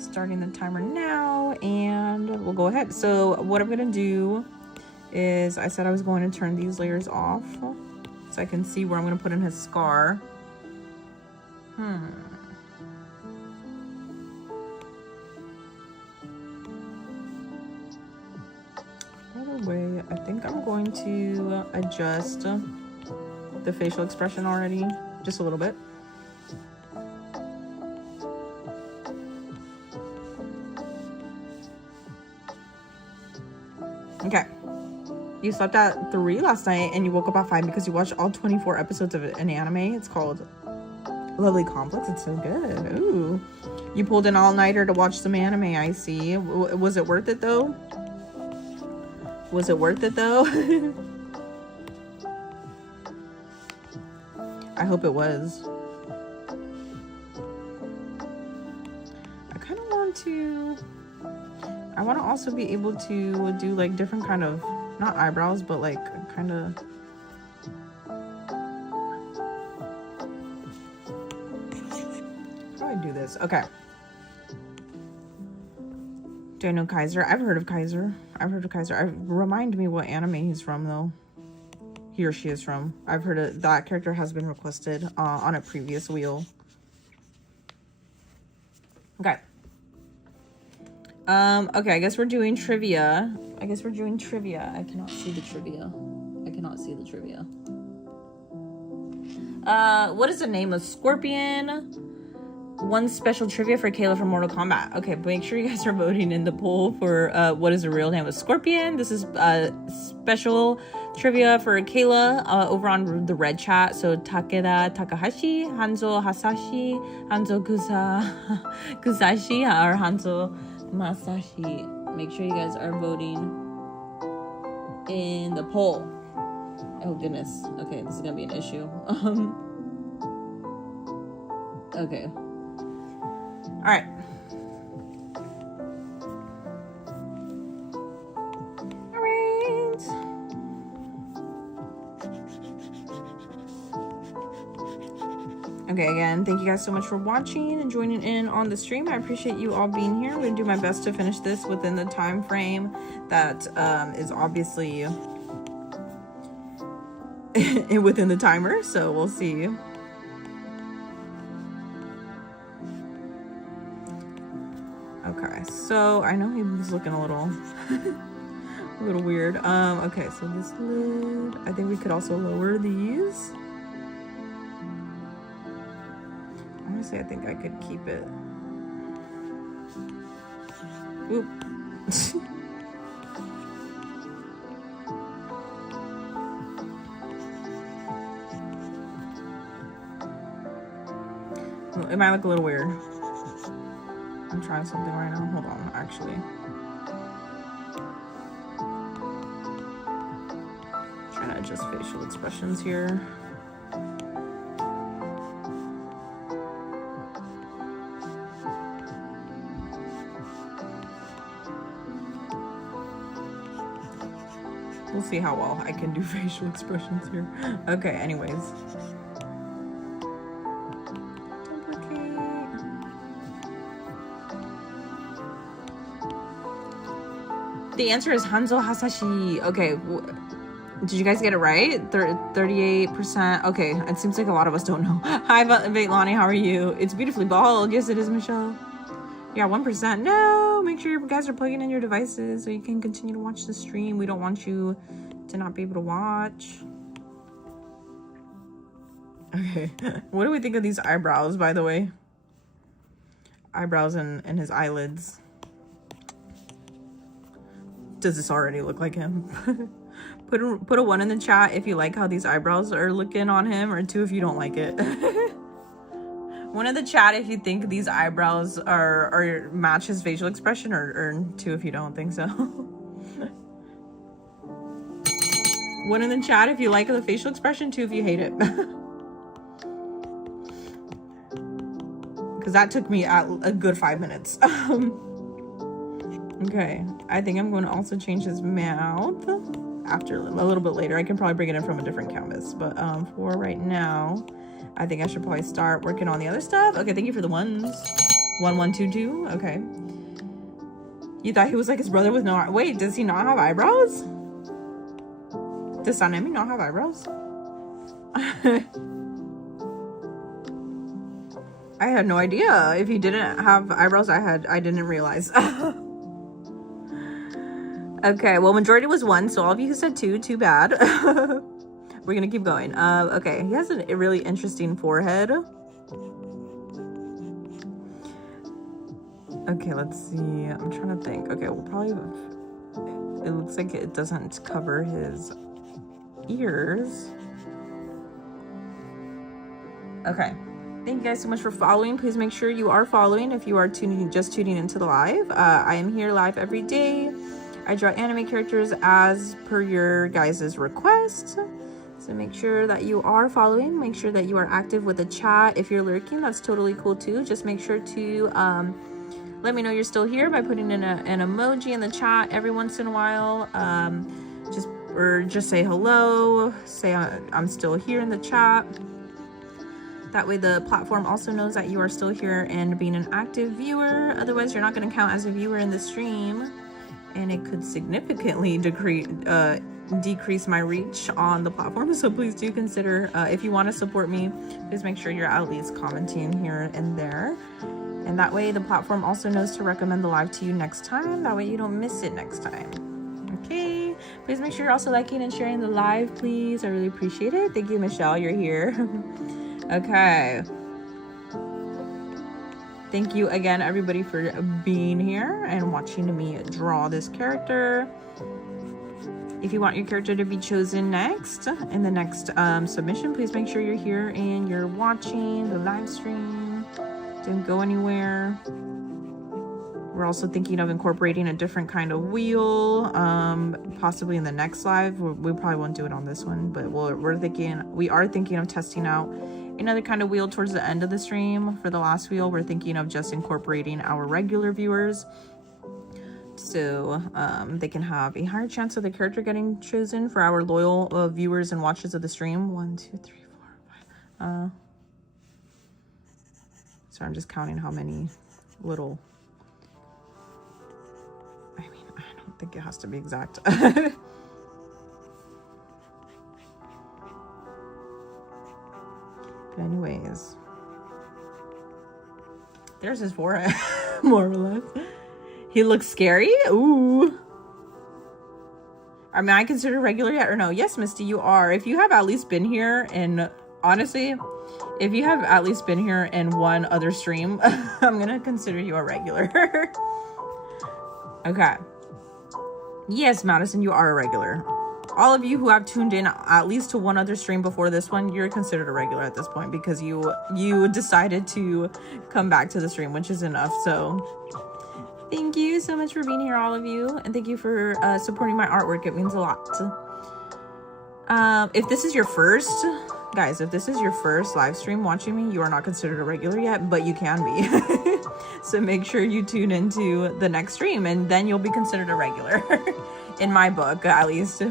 Starting the timer now, and we'll go ahead. So what I'm gonna do is, I said I was going to turn these layers off so I can see where I'm gonna put in his scar. Way, I think I'm going to adjust the facial expression already just a little bit. Okay. You slept at 3 last night and you woke up at 5 because you watched all 24 episodes of an anime. It's called Lovely Complex. It's so good. Ooh. You pulled an all-nighter to watch some anime, I see. Was it worth it, though? Was it worth it, though? I hope it was. I kind of want to... I want to also be able to do, like, different kind of... Not eyebrows, but, like, kind of... How do I do this? Okay. Do I know Kaiser? I've heard of Kaiser. Remind me what anime he's from, though. He or she is from. I've heard of that character has been requested on a previous wheel. Okay. Okay, I guess we're doing trivia. I cannot see the trivia. What is the name of Scorpion? One special trivia for Kayla from Mortal Kombat. Okay, make sure you guys are voting in the poll for what is the real name of Scorpion. This is special trivia for Kayla over on the red chat. So Takeda Takahashi, Hanzo Hasashi, Hanzo Kusashi, or Hanzo Masashi. Make sure you guys are voting in the poll. Oh goodness. Okay, this is gonna be an issue. Okay. All right. All right. Okay, again, thank you guys so much for watching and joining in on the stream. I appreciate you all being here. I'm going to do my best to finish this within the time frame that is obviously within the timer, so we'll see. Okay, so I know he was looking a little weird. Okay, so this lid, I think we could also lower these. Honestly, I think I could keep it. Oop. It might look a little weird. I'm trying something right now. Hold on, actually. I'm trying to adjust facial expressions here. We'll see how well I can do facial expressions here. Okay, anyways. The answer is Hanzo Hasashi. Okay, did you guys get it right? 38%. Okay, it seems like a lot of us don't know. Hi, Vaitlani, how are you? It's beautifully bald. Yes, it is, Michelle. Yeah, 1%. No, make sure you guys are plugging in your devices so you can continue to watch the stream. We don't want you to not be able to watch. Okay, what do we think of these eyebrows, by the way? Eyebrows and his eyelids. Does this already look like him? Put a 1 in the chat if you like how these eyebrows are looking on him, or 2 if you don't like it. 1 in the chat if you think these eyebrows are match his facial expression, or 2 if you don't think so. 1 in the chat if you like the facial expression, 2 if you hate it. Because that took me a good 5 minutes. Okay, I think I'm going to also change his mouth after a little bit later. I can probably bring it in from a different canvas, but for right now, I think I should probably start working on the other stuff. Okay, thank you for the ones. 1122. Okay. You thought he was like his brother with no... Wait, does he not have eyebrows? Does Sanemi not have eyebrows? I had no idea. If he didn't have eyebrows, I didn't realize. Okay, well, majority was 1, so all of you who said 2, too bad. We're gonna keep going. Okay, he has a really interesting forehead. Okay, let's see. I'm trying to think. Okay, we'll probably... it looks like it doesn't cover his ears. Okay. Thank you guys so much for following. Please make sure you are following if you are just tuning into the live. I am here live every day. I draw anime characters as per your guys' request. So make sure that you are following. Make sure that you are active with the chat. If you're lurking, that's totally cool too. Just make sure to let me know you're still here by putting in an emoji in the chat every once in a while. Just say hello. Say I'm still here in the chat. That way the platform also knows that you are still here and being an active viewer. Otherwise, you're not going to count as a viewer in the stream. And it could significantly decrease my reach on the platform. So please do consider, if you want to support me, please make sure you're at least commenting here and there. And that way the platform also knows to recommend the live to you next time. That way you don't miss it next time. Okay. Please make sure you're also liking and sharing the live, please. I really appreciate it. Thank you, Michelle. You're here. Okay. Thank you again, everybody, for being here and watching me draw this character. If you want your character to be chosen next in the next submission, please make sure you're here and you're watching the live stream. Didn't go anywhere. We're also thinking of incorporating a different kind of wheel, possibly in the next live. We probably won't do it on this one, but we are thinking of testing out another kind of wheel towards the end of the stream. For the last wheel, we're thinking of just incorporating our regular viewers, so they can have a higher chance of the character getting chosen for our loyal viewers and watchers of the stream. 1, 2, 3, 4, 5. So I'm just counting how many little. I mean, I don't think it has to be exact. But anyways, there's his forehead, more or less. He looks scary. Ooh. Am I considered regular yet or no? Yes, Misty, you are. If you have at least been here, and honestly, if you have at least been here in one other stream, I'm gonna consider you a regular. Okay. Yes, Madison, you are a regular. All of you who have tuned in at least to one other stream before this one, you're considered a regular at this point because you decided to come back to the stream, which is enough. So thank you so much for being here, all of you. And thank you for supporting my artwork. It means a lot. If this is your first, guys, if this is your first live stream watching me, you are not considered a regular yet, but you can be. So make sure you tune into the next stream and then you'll be considered a regular. In my book, at least.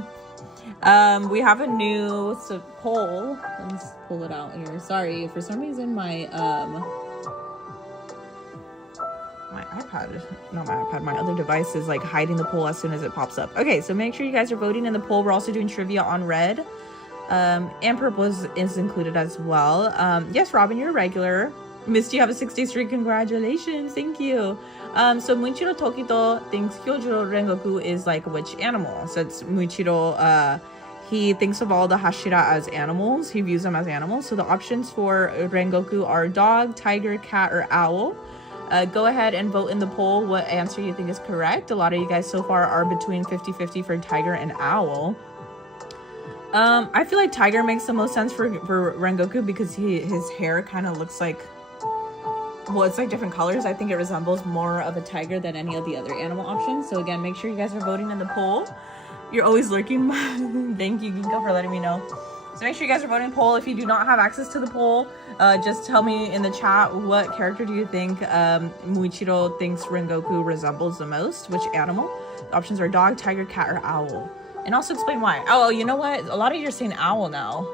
We have a new poll. Let's pull it out here. Sorry, for some reason my other device is like hiding the poll as soon as it pops up. Okay, so make sure you guys are voting in the poll. We're also doing trivia on red. And purple is included as well. Yes, Robin, you're a regular. Misty, you have a 6-day streak. Congratulations. Thank you. So Muichiro Tokito thinks Hyojuro Rengoku is like which animal? So it's Muichiro, he thinks of all the Hashira as animals. He views them as animals. So the options for Rengoku are dog, tiger, cat, or owl. Go ahead and vote in the poll what answer you think is correct. A lot of you guys so far are between 50-50 for tiger and owl. I feel like tiger makes the most sense for Rengoku because his hair kind of looks like, well, it's like different colors. I think it resembles more of a tiger than any of the other animal options. So again, make sure you guys are voting in the poll. You're always lurking. Thank you, Ginko, for letting me know. So make sure you guys are voting in the poll. If you do not have access to the poll, just tell me in the chat what character do you think Muichiro thinks Rengoku resembles the most? Which animal? The options are dog, tiger, cat, or owl. And also explain why. Oh, you know what? A lot of you are saying owl now.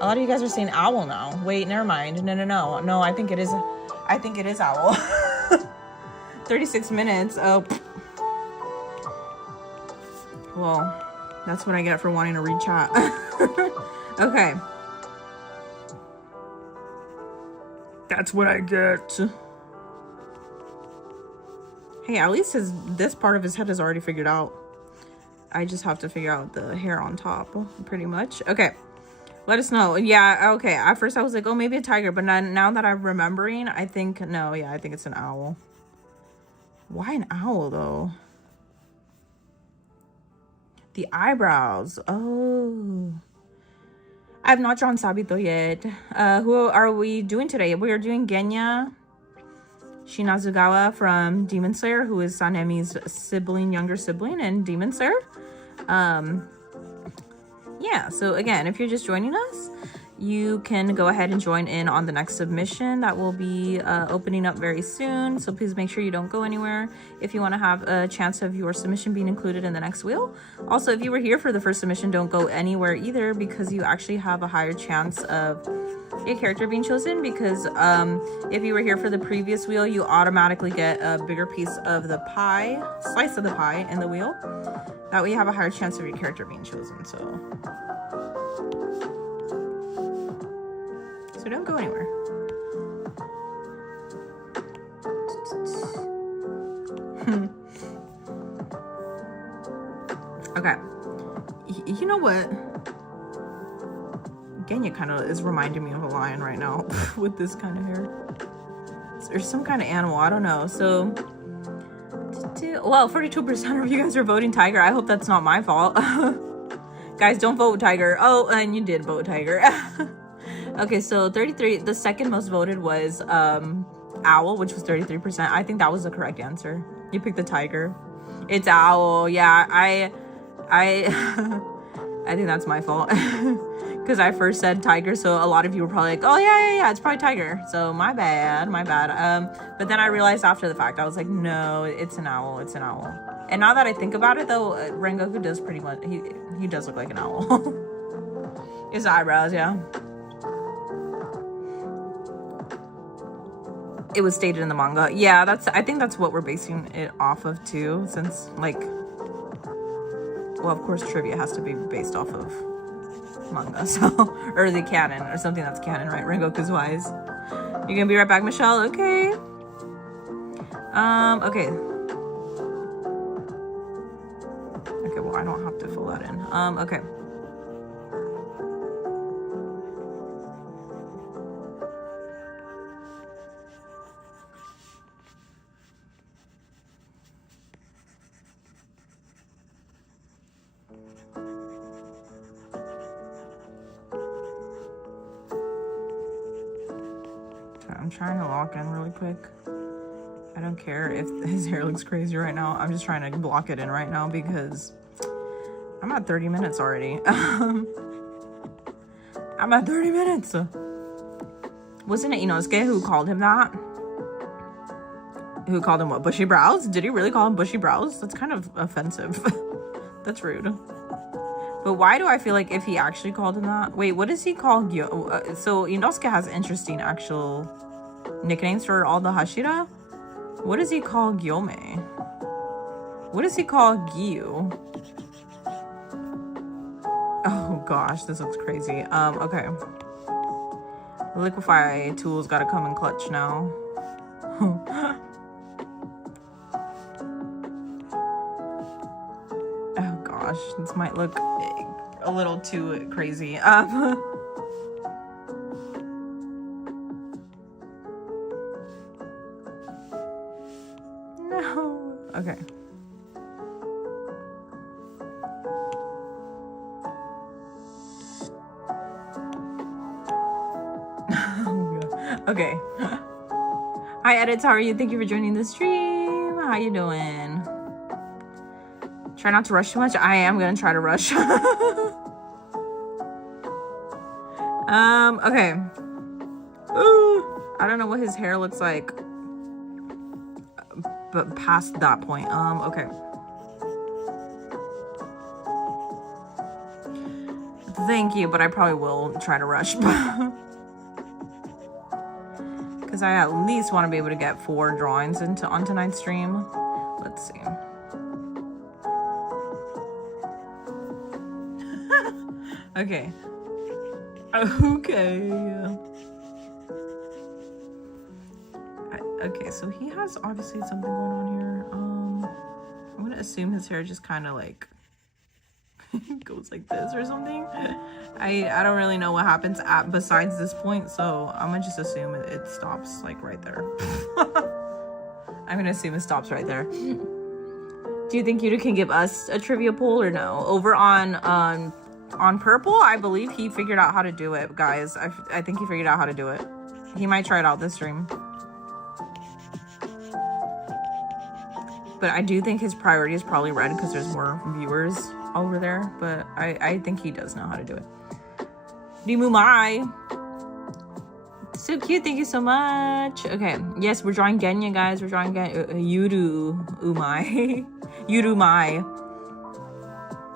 A lot of you guys are saying owl now. Wait, never mind. No. No, I think it is owl. 36 minutes. Oh. Well, that's what I get for wanting to read chat. Okay. That's what I get. Hey, at least this part of his head is already figured out. I just have to figure out the hair on top, pretty much. Okay. Let us know. Yeah, okay. At first I was like, oh, maybe a tiger. But now that I'm remembering, I think, no, yeah, I think it's an owl. Why an owl though? The eyebrows. Oh. I have not drawn Sabito yet. Who are we doing today? We are doing Genya Shinazugawa from Demon Slayer, who is Sanemi's sibling, younger sibling in Demon Slayer. Yeah, so again, if you're just joining us, you can go ahead and join in on the next submission that will be opening up very soon. So please make sure you don't go anywhere if you want to have a chance of your submission being included in the next wheel. Also, if you were here for the first submission, don't go anywhere either, because you actually have a higher chance of your character being chosen, because if you were here for the previous wheel, you automatically get a bigger piece of the pie, slice of the pie in the wheel. That way you have a higher chance of your character being chosen. So don't go anywhere. Okay. You know what? Genya kind of is reminding me of a lion right now with this kind of hair. There's some kind of animal. I don't know. So, well, 42% of you guys are voting tiger. I hope that's not my fault. Guys, don't vote tiger. Oh, and you did vote tiger. Okay, so 33, the second most voted was owl, which was 33%. I think that was the correct answer. You picked the tiger. It's owl. Yeah, I I think that's my fault. Because I first said tiger, so a lot of you were probably like, oh yeah, it's probably tiger. So my bad. But then I realized after the fact, I was like, no, it's an owl. And now that I think about it though, Rengoku does pretty much, he does look like an owl. His eyebrows, yeah. It was stated in the manga. Yeah, I think that's what we're basing it off of too, since like, well, of course trivia has to be based off of manga, so, or the canon, or something that's canon, right? Rengoku's wise. You're gonna be right back, Michelle? Okay. Okay. Okay, well, I don't have to fill that in. Okay. I'm trying to lock in really quick. I don't care if his hair looks crazy right now. I'm just trying to block it in right now because I'm at 30 minutes already. I'm at 30 minutes. Wasn't it Inosuke who called him that? Who called him what? Bushy brows? Did he really call him bushy brows? That's kind of offensive. That's rude. But why do I feel like if he actually called him that? Wait, what does he call so Inosuke has interesting actual nicknames for all the Hashira. What does he call Gyome? What does he call Gyu? Oh gosh, this looks crazy. Okay. Liquefy tools gotta come in clutch now. Oh gosh, this might look a little too crazy. No. Okay. Okay. Hi edits, how are you? Thank you for joining the stream. How you doing? Try not to rush too much. I am gonna try to rush. Okay. Ooh, I don't know what his hair looks like, but past that point, okay. Thank you, but I probably will try to rush. Because I at least want to be able to get 4 drawings on tonight's stream. Let's see. Okay. Okay. Okay, so he has obviously something going on here. I'm gonna assume his hair just kind of like goes like this or something. I don't really know what happens besides this point, so I'm gonna just assume it stops like right there. I'm gonna assume it stops right there. Do you think you can give us a trivia poll or no? Over on Purple, I believe he figured out how to do it, guys. I think he figured out how to do it. He might try it out this stream. But I do think his priority is probably red because there's more viewers over there. But I think he does know how to do it. Rimuhime. So cute. Thank you so much. Okay. Yes, we're drawing Genya, guys. We're drawing Yurumai. Yurumai.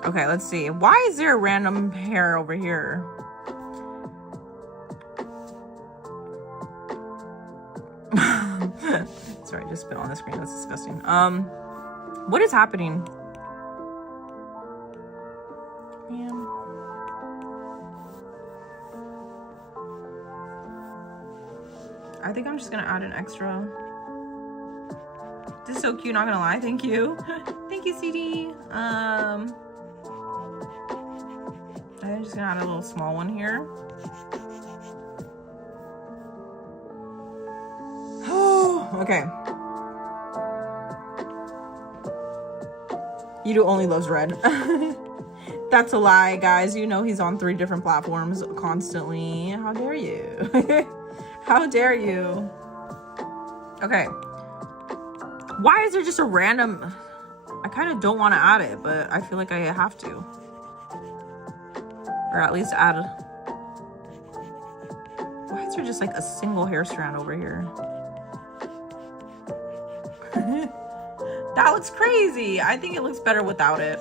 Okay, let's see. Why is there a random hair over here? Sorry, just spit on the screen. That's disgusting. What is happening? Man. I think I'm just gonna add an extra. This is so cute, not gonna lie. Thank you. Thank you, CD. I'm just gonna add a little small one here. Okay. Yudu only loves red. That's a lie, guys. You know he's on 3 different platforms constantly. How dare you? How dare you? Okay. Why is there just a random... I kind of don't want to add it, but I feel like I have to. Or at least add... Why is there just like a single hair strand over here? That looks crazy. I think it looks better without it.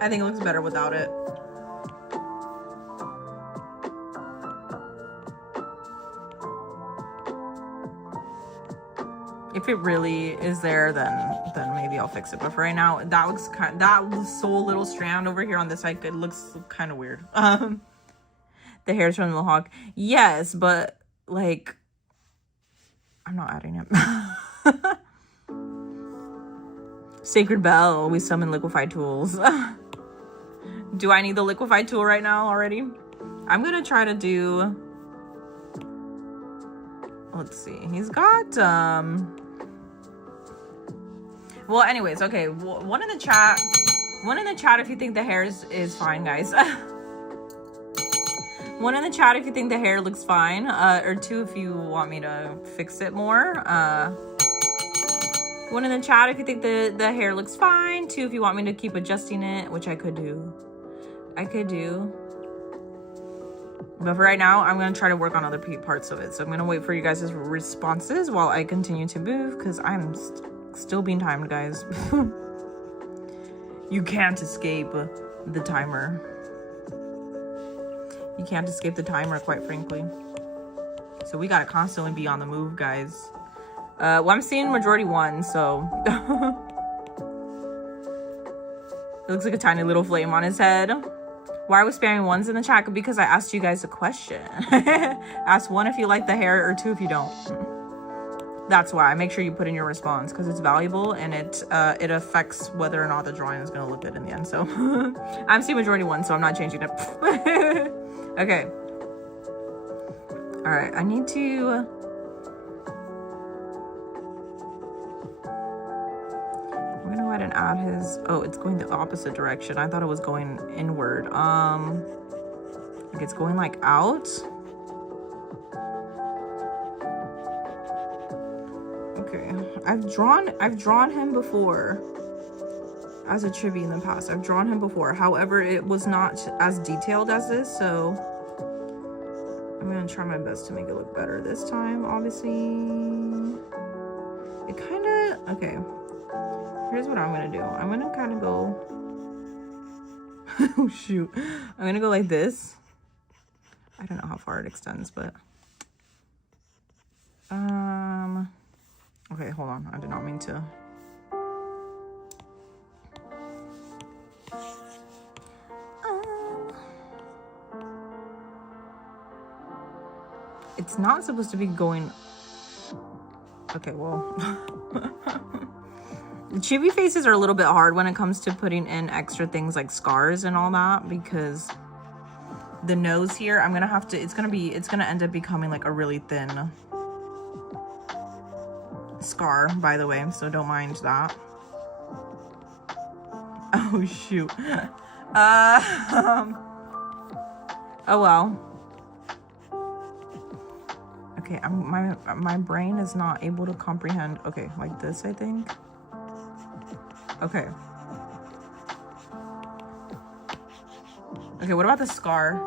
I think it looks better without it. If it really is there, then maybe I'll fix it. But for right now, that looks so little strand over here on this side. It looks kind of weird. The hairs from the mohawk. Yes, but like, I'm not adding it. Sacred Bell. We summon liquefied tools. Do I need the liquefied tool right now already? I'm gonna try to do. Let's see. He's got well, anyways, okay. One in the chat if you think the hair is fine, guys. One in the chat if you think the hair looks fine, or 2 if you want me to fix it more. One in the chat if you think the hair looks fine. 2 if you want me to keep adjusting it, which I could do. But for right now, I'm going to try to work on other parts of it. So I'm going to wait for you guys' responses while I continue to move, because I'm still being timed, guys. You can't escape the timer. You can't escape the timer, quite frankly. So we got to constantly be on the move, guys. Well, I'm seeing majority 1, so... It looks like a tiny little flame on his head. Why are we spamming 1s in the chat? Because I asked you guys a question. Ask 1 if you like the hair, or 2 if you don't. That's why. Make sure you put in your response, because it's valuable, and it affects whether or not the drawing is going to look good in the end. So I'm seeing majority 1, so I'm not changing it. Okay. All right. I need to... I'm going to go ahead and add his... Oh, it's going the opposite direction. I thought it was going inward. Like it's going like out. Okay. I've drawn him before as a tribute in the past. I've drawn him before. However, it was not as detailed as this, so I'm gonna try my best to make it look better this time. Obviously, it kind of... Okay, here's what I'm gonna do. I'm gonna kind of go... Oh shoot. I'm gonna go like this. I don't know how far it extends, but okay, hold on. I did not mean to. It's not supposed to be going... Okay, well... Chibi faces are a little bit hard when it comes to putting in extra things like scars and all that, because the nose here, I'm gonna have to, it's gonna end up becoming like a really thin scar, by the way, so don't mind that. Oh shoot. Oh well. Okay, my brain is not able to comprehend. Okay, like this, I think. Okay. Okay, what about the scar?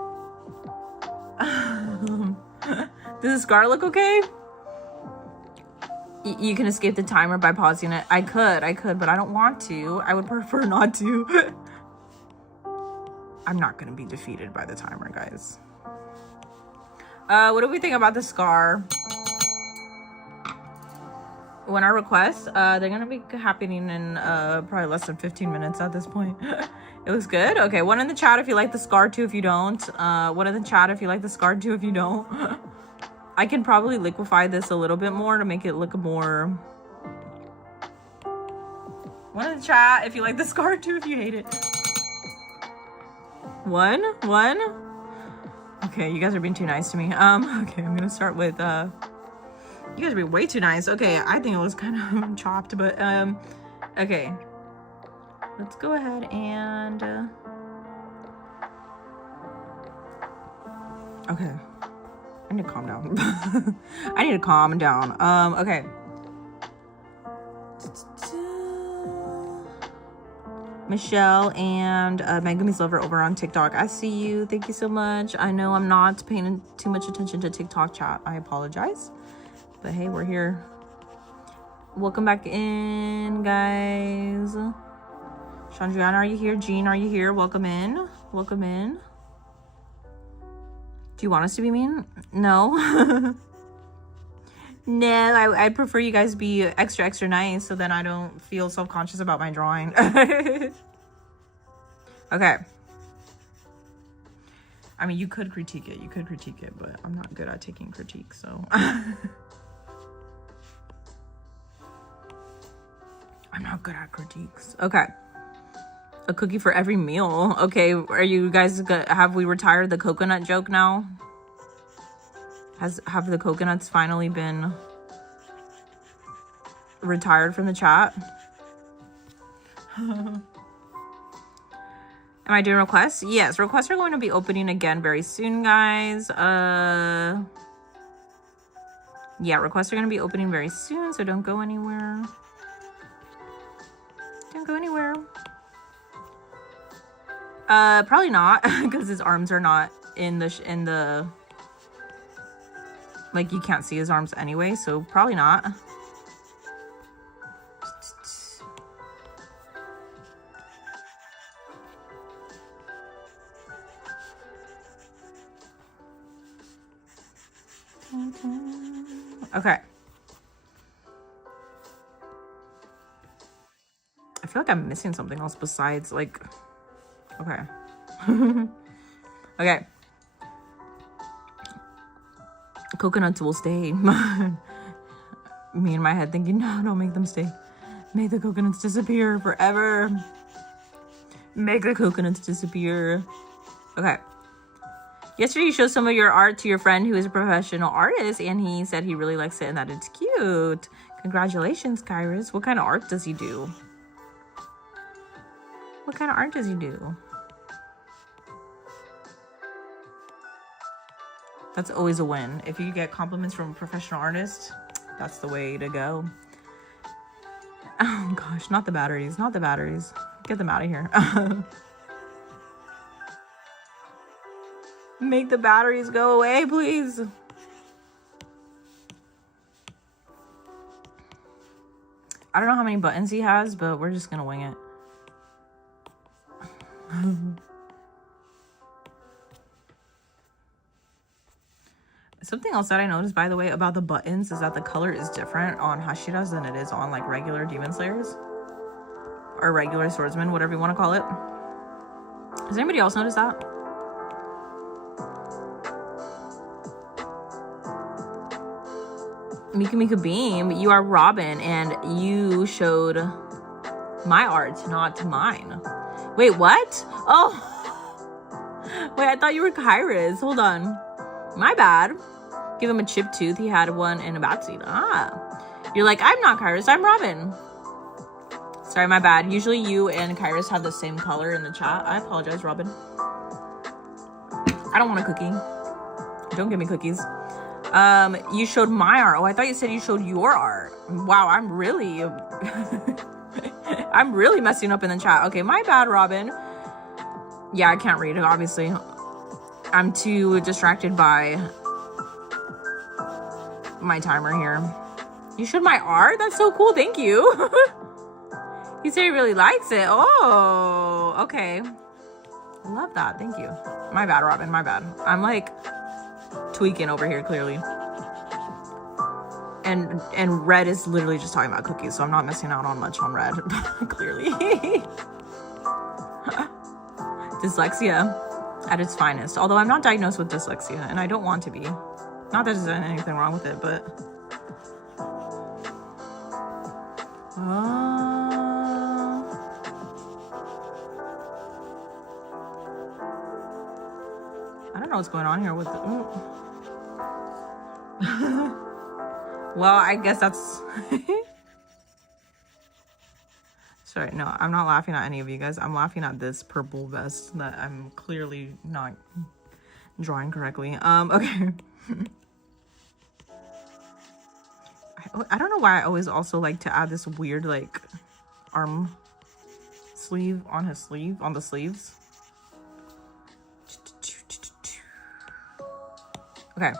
Does the scar look okay? You can escape the timer by pausing it. I could, but I don't want to. I would prefer not to. I'm not gonna be defeated by the timer, guys. What do we think about the scar? When our requests, they're gonna be happening in probably less than 15 minutes at this point. It looks good. Okay, one in the chat if you like the scar too, if you don't. One in the chat if you like the scar too, if you don't. I can probably liquefy this a little bit more to make it look more. One in the chat if you like the scar too, if you hate it. One. Okay, you guys are being too nice to me. Okay, I'm gonna start with you guys are being way too nice. Okay, I think it was kind of chopped, but okay. Let's go ahead and okay. I need to calm down. I need to calm down. Okay. Michelle and Megumi's Lover over on TikTok. I see you. Thank you so much. I know I'm not paying too much attention to TikTok chat. I apologize. But hey, we're here. Welcome back in, guys. Chandriana, are you here? Jean, are you here? Welcome in. Welcome in. Do you want us to be mean? No. No, I prefer you guys be extra nice so then I don't feel self-conscious about my drawing. Okay. I mean, you could critique it. But I'm not good at taking critique, so. I'm not good at critiques. Okay. A cookie for every meal. Okay, are you guys have we retired the coconut joke now? Have the coconuts finally been retired from the chat? Am I doing requests? Yes, requests are going to be opening again very soon, guys. Yeah, requests are going to be opening very soon, so don't go anywhere. Don't go anywhere. Probably not, because his arms are not in the like, you can't see his arms anyway, so probably not. Okay. I feel like I'm missing something else besides, like, okay. Okay. Coconuts will stay. Me in my head thinking, no, don't make them stay. Make the coconuts disappear forever. Make the coconuts disappear. Okay. Yesterday you showed some of your art to your friend who is a professional artist, and he said he really likes it and that it's cute. Congratulations, Kairos. What kind of art does he do? What kind of art does he do? That's always a win. If you get compliments from a professional artist, that's the way to go. Oh gosh, not the batteries, not the batteries. Get them out of here. Make the batteries go away, please. I don't know how many buttons he has, but we're just gonna wing it. Something else that I noticed, by the way, about the buttons is that the color is different on Hashiras than it is on, like, regular Demon Slayers. Or regular Swordsman, whatever you want to call it. Has anybody else noticed that? Mika Mika Beam, you are Robin, and you showed my art, not mine. Wait, what? Oh, Wait, I thought you were Kyrus. Hold on. My bad. Give him a chipped tooth. He had one in a bat seat. Ah. You're like, I'm not Kyrus. I'm Robin. Sorry, my bad. Usually you and Kyrus have the same color in the chat. I apologize, Robin. I don't want a cookie. Don't give me cookies. You showed my art. Oh, I thought you said you showed your art. Wow, I'm really... I'm really messing up in the chat. Okay, my bad, Robin. Yeah, I can't read it, obviously. I'm too distracted by my timer here. You showed my art? That's so cool. Thank you. He said he really likes it. Oh, okay. I love that. Thank you. My bad, Robin. My bad. I'm like tweaking over here, clearly. And Red is literally just talking about cookies, so I'm not missing out on much on Red, clearly. Dyslexia at its finest. Although I'm not diagnosed with dyslexia, and I don't want to be. Not that there's anything wrong with it, but... I don't know what's going on here with the... Well, I guess that's... Sorry, no, I'm not laughing at any of you guys. I'm laughing at this purple vest that I'm clearly not drawing correctly. Okay. I don't know why I always also like to add this weird, like, arm sleeve on his sleeve, on the sleeves. Okay.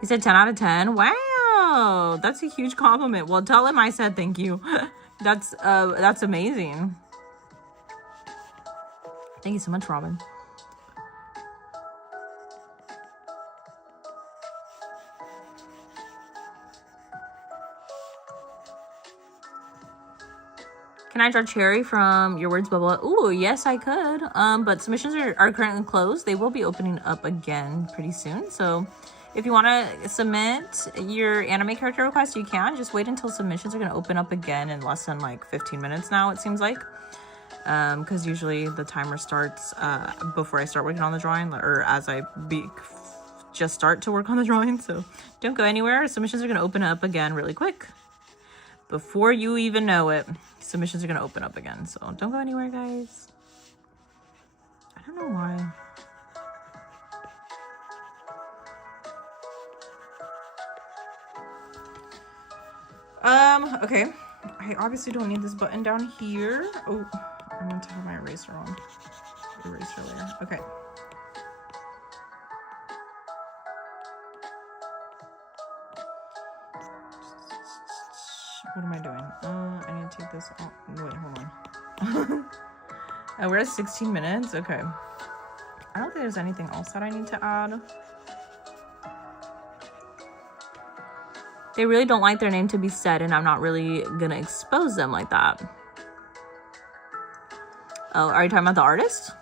He said 10 out of 10. Wow, that's a huge compliment. Well, tell him I said thank you. That's amazing. Thank you so much, Robin. Can I draw Cherry from your words bubble? Ooh, yes, I could. But submissions are currently closed. They will be opening up again pretty soon. So if you want to submit your anime character request, you can. Just wait until submissions are going to open up again in less than like 15 minutes now, it seems like. Because usually the timer starts before I start working on the drawing, or as I just start to work on the drawing. So don't go anywhere. Submissions are going to open up again really quick. Before you even know it, submissions are going to open up again. So don't go anywhere, guys. I don't know why. Okay. I obviously don't need this button down here. Oh, I meant to have my eraser on. Eraser layer. Okay. What am I doing? I need to take this off. Wait, hold on. We're at 16 minutes. Okay. I don't think there's anything else that I need to add. They really don't like their name to be said, and I'm not really gonna expose them like that. Oh, are you talking about the artist?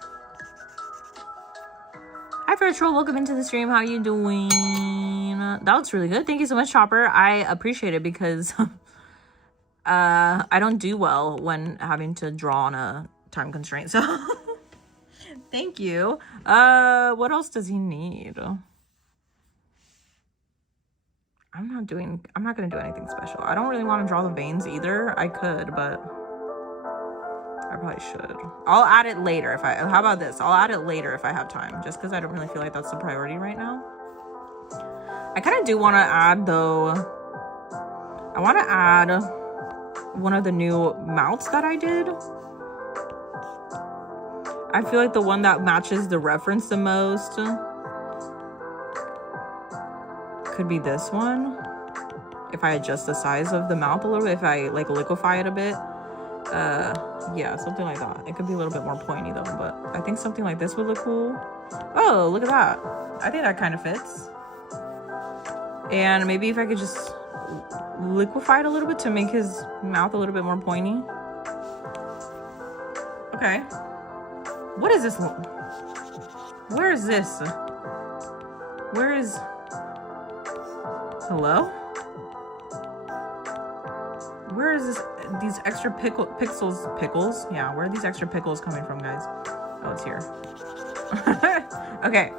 Hi, Virtual. Welcome into the stream. How are you doing? That looks really good. Thank you so much, Chopper. I appreciate it because I don't do well when having to draw on a time constraint. So thank you. What else does he need? I'm not gonna do anything special. I don't really want to draw the veins either. I could, but I probably should. I'll add it later how about this? I'll add it later if I have time, just because I don't really feel like that's the priority right now. I kind of do want to add, though. I want to add one of the new mounts that I did. I feel like the one that matches the reference the most could be this one. If I adjust the size of the mouth a little bit, if I like liquefy it a bit. Yeah, something like that. It could be a little bit more pointy though, but I think something like this would look cool. Oh, look at that. I think that kind of fits. And maybe if I could just liquefy it a little bit to make his mouth a little bit more pointy. Okay. What is this? Where is this? Where is... Hello? Where is these extra pickles? Yeah, where are these extra pickles coming from, guys? Oh, it's here. Okay.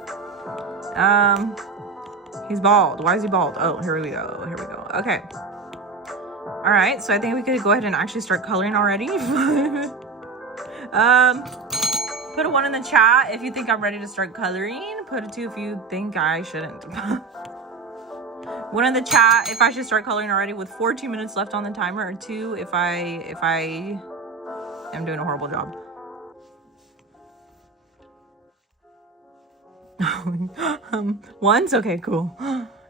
He's bald. Why is he bald? Oh, here we go. Okay. All right, so I think we could go ahead and actually start coloring already. Put a 1 in the chat if you think I'm ready to start coloring. Put a 2 if you think I shouldn't. 1 in the chat if I should start coloring already with 14 minutes left on the timer, or 2 if I am doing a horrible job. Ones? Okay, cool.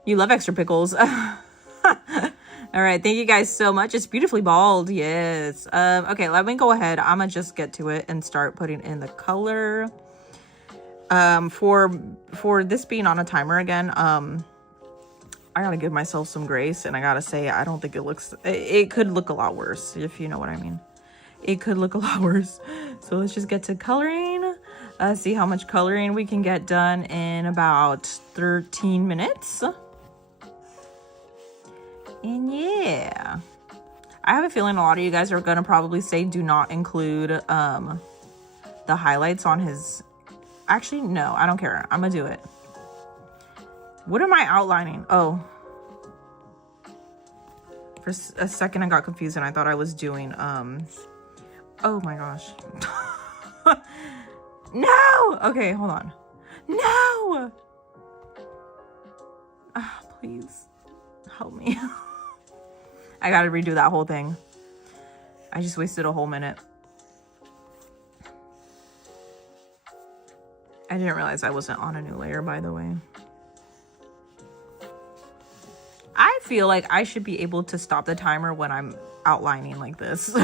You love extra pickles. All right, thank you guys so much. It's beautifully bald. Yes. Okay, let me go ahead. I'm gonna just get to it and start putting in the color. For this being on a timer again, I gotta give myself some grace, and I gotta say, I don't think it could look a lot worse, if you know what I mean. It could look a lot worse. So let's just get to coloring. See how much coloring we can get done in about 13 minutes. And yeah, I have a feeling a lot of you guys are gonna probably say do not include the highlights on his. Actually, no, I don't care. I'm gonna do it. What am I outlining? Oh, for a second I got confused and I thought I was doing oh my gosh. No. Okay, hold on. No. Please help me. I gotta redo that whole thing. I just wasted a whole minute. I didn't realize I wasn't on a new layer, by the way. I feel like I should be able to stop the timer when I'm outlining like this.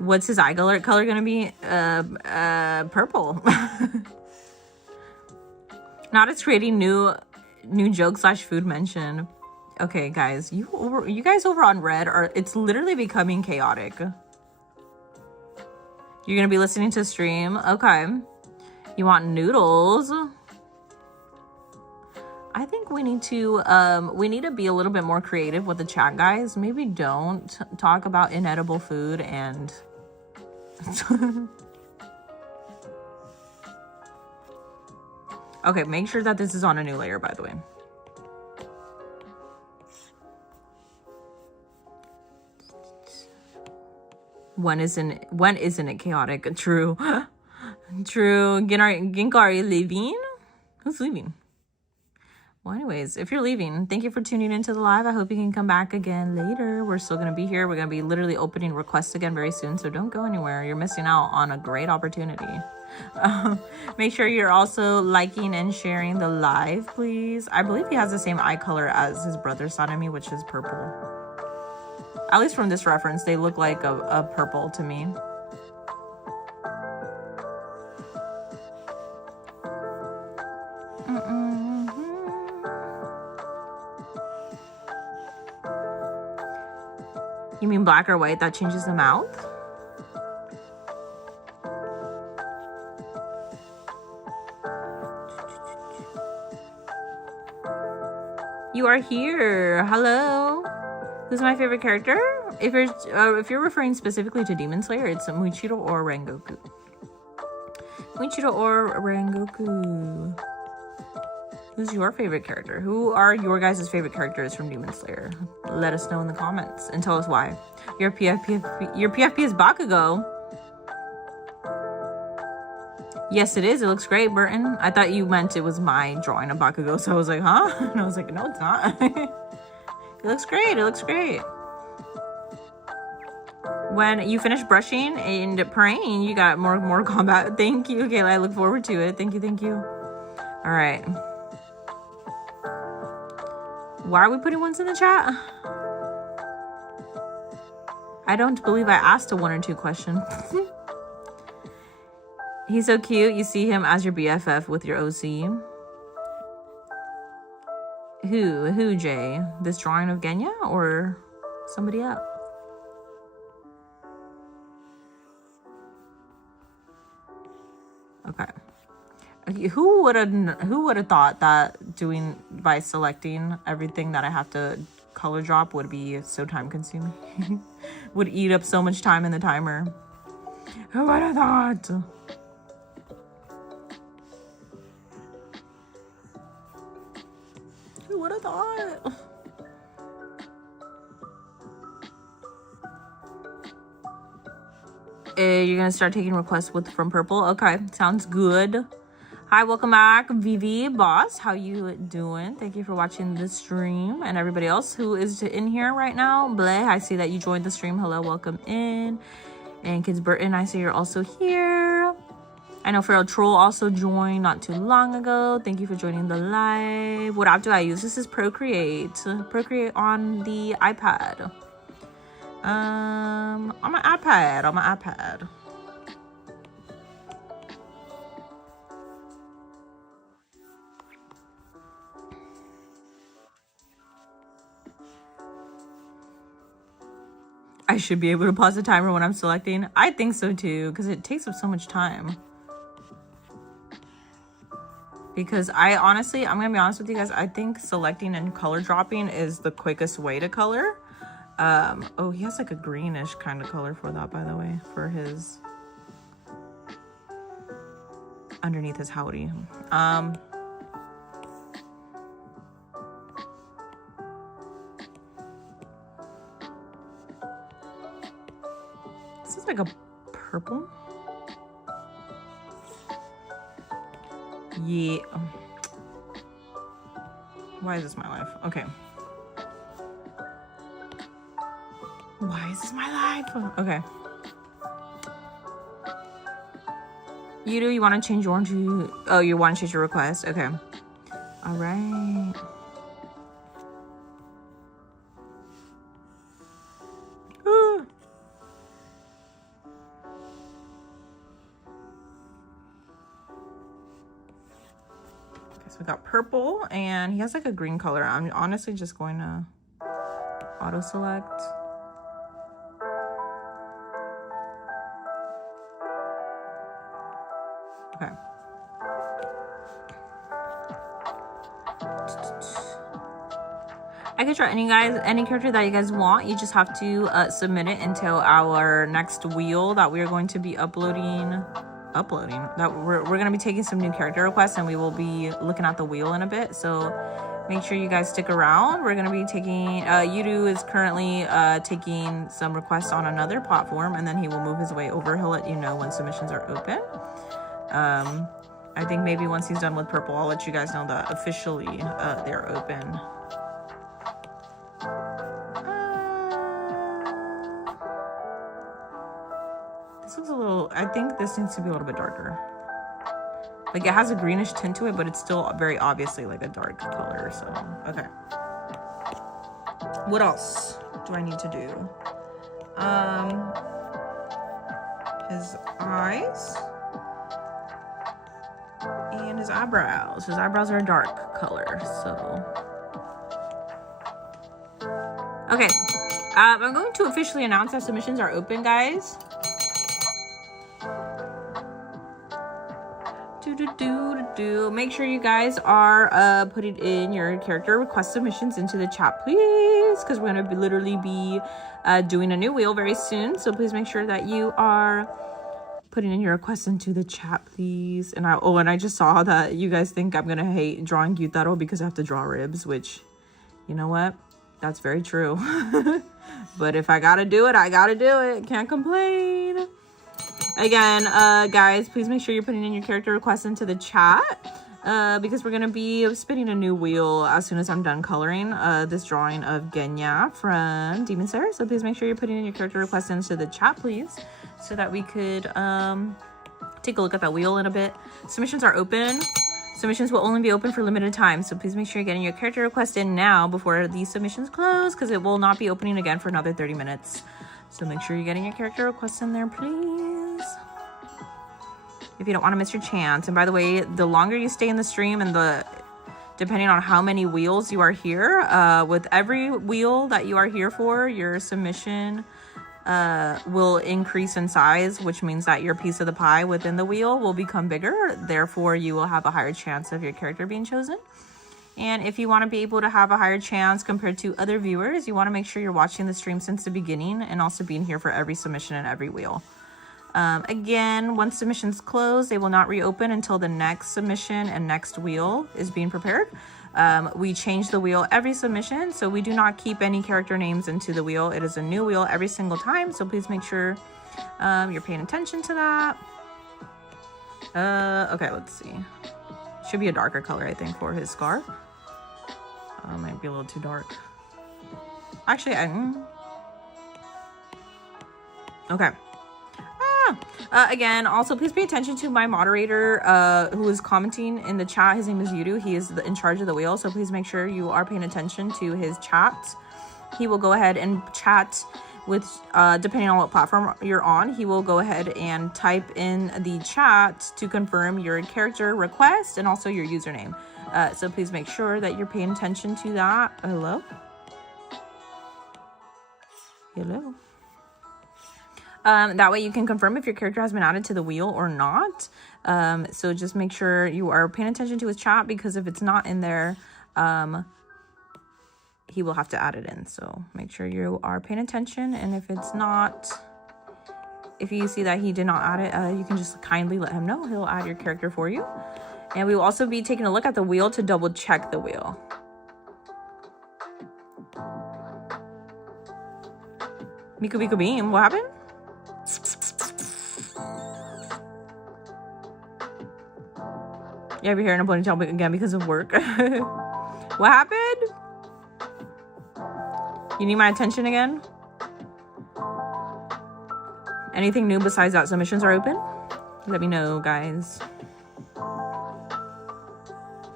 What's his eye color gonna be? Purple. Not as creating new joke / food mention. Okay, guys, you guys over on Red it's literally becoming chaotic. You're gonna be listening to stream. Okay. You want noodles? I think we need to be a little bit more creative with the chat, guys. Maybe don't talk about inedible food and okay, make sure that this is on a new layer, by the way. When isn't it chaotic? True. True. Ginka, are you leaving? Who's leaving? Well, anyways, if you're leaving, thank you for tuning into the live. I hope you can come back again later. We're still going to be here. We're going to be literally opening requests again very soon, so don't go anywhere. You're missing out on a great opportunity. Make sure you're also liking and sharing the live, please. I believe he has the same eye color as his brother Sanemi, which is purple. At least from this reference, they look like a purple to me. You mean black or white? That changes the mouth? You are here. Hello. Who's my favorite character? If you're referring specifically to Demon Slayer, it's Muichiro or Rengoku. Muichiro or Rengoku. Who's your favorite character? Who are your guys' favorite characters from Demon Slayer? Let us know in the comments and tell us why. Your PFP is Bakugo. Yes, it is. It looks great, Burton. I thought you meant it was my drawing of Bakugo, so I was like, huh? And I was like, no, it's not. It looks great. It looks great. When you finish brushing and praying, you got more combat. Thank you, Kayla. I look forward to it. Thank you. All right. Why are we putting ones in the chat? I don't believe I asked a 1 or 2 question. He's so cute. You see him as your BFF with your OC. Who, Jay? This drawing of Genya or somebody else? Okay, who would have thought that doing by selecting everything that I have to color drop would be so time consuming? Would eat up so much time in the timer. Who would have thought? Who would have thought? You're gonna start taking requests from Purple. Okay, sounds good. Hi, welcome back, Vivi Boss. How you doing? Thank you for watching the stream, and everybody else who is in here right now. Blay, I see that you joined the stream. Hello, welcome in. And Kids Burton, I see you're also here. I know Feral Troll also joined not too long ago. Thank you for joining the live. What app do I use? This is Procreate. Procreate on the iPad. On my iPad. I should be able to pause the timer when I'm selecting. I think so too, because it takes up so much time. Because I'm gonna be honest with you guys, I think selecting and color dropping is the quickest way to color. Oh, he has like a greenish kind of color for that, by the way, for his underneath his howdy. This is like a purple. Yeah. Why is this my life? Okay. Why is this my life? Okay. You want to change your one to... Oh, you want to change your request? Okay. All right. Ooh. Okay, so we got purple, and he has like a green color. I'm honestly just going to auto select. Okay. I could try any character that you guys want. You just have to submit it until our next wheel that we are going to be uploading. That we're going to be taking some new character requests, and we will be looking at the wheel in a bit. So make sure you guys stick around. We're going to be taking Yudu is currently taking some requests on another platform, and then he will move his way over. He'll let you know when submissions are open. I think maybe once he's done with purple, I'll let you guys know that officially they're open. This looks a little, I think this needs to be a little bit darker. Like it has a greenish tint to it, but it's still very obviously like a dark color. So, okay. What else do I need to do? His eyes. And his eyebrows. His eyebrows are a dark color, so. Okay. I'm going to officially announce that submissions are open, guys. Make sure you guys are putting in your character request submissions into the chat, please, because we're going to literally be doing a new wheel very soon. So please make sure that you are putting in your requests into the chat, please. And I just saw that you guys think I'm gonna hate drawing Gyutaro because I have to draw ribs, which, you know what, that's very true. But if I gotta do it, I gotta do it. Can't complain. Again, guys, please make sure you're putting in your character requests into the chat, because we're gonna be spinning a new wheel as soon as I'm done coloring this drawing of Genya from Demon Slayer. So please make sure you're putting in your character requests into the chat, please, so that we could take a look at that wheel in a bit. Submissions are open. Submissions will only be open for limited time, so please make sure you're getting your character request in now before these submissions close, because it will not be opening again for another 30 minutes. So make sure you're getting your character requests in there, please, if you don't want to miss your chance. And by the way, the longer you stay in the stream and depending on how many wheels you are here, with every wheel that you are here for, your submission will increase in size, which means that your piece of the pie within the wheel will become bigger. Therefore, you will have a higher chance of your character being chosen. And if you want to be able to have a higher chance compared to other viewers, you want to make sure you're watching the stream since the beginning and also being here for every submission and every wheel. Again, once submissions close, they will not reopen until the next submission and next wheel is being prepared. We change the wheel every submission, so we do not keep any character names into the wheel. It is a new wheel every single time, so please make sure you're paying attention to that. Okay, let's see. Should be a darker color, I think, for his scarf. Might be a little too dark. Actually, okay. Again, also please pay attention to my moderator who is commenting in the chat. His name is Yudu. He is in charge of the wheel, so please make sure you are paying attention to his chat. He will go ahead and chat with, depending on what platform you're on, he will go ahead and type in the chat to confirm your character request and also your username. So please make sure that you're paying attention to that. Hello? Hello? That way you can confirm if your character has been added to the wheel or not. So just make sure you are paying attention to his chat, because if it's not in there, he will have to add it in. So make sure you are paying attention. And if it's not, if you see that he did not add it, you can just kindly let him know. He'll add your character for you. And we will also be taking a look at the wheel to double check the wheel. Miku Miku Beam, what happened? Yeah, we're hearing a ponytail again because of work. What happened? You need my attention again? Anything new besides that submissions are open? Let me know, guys.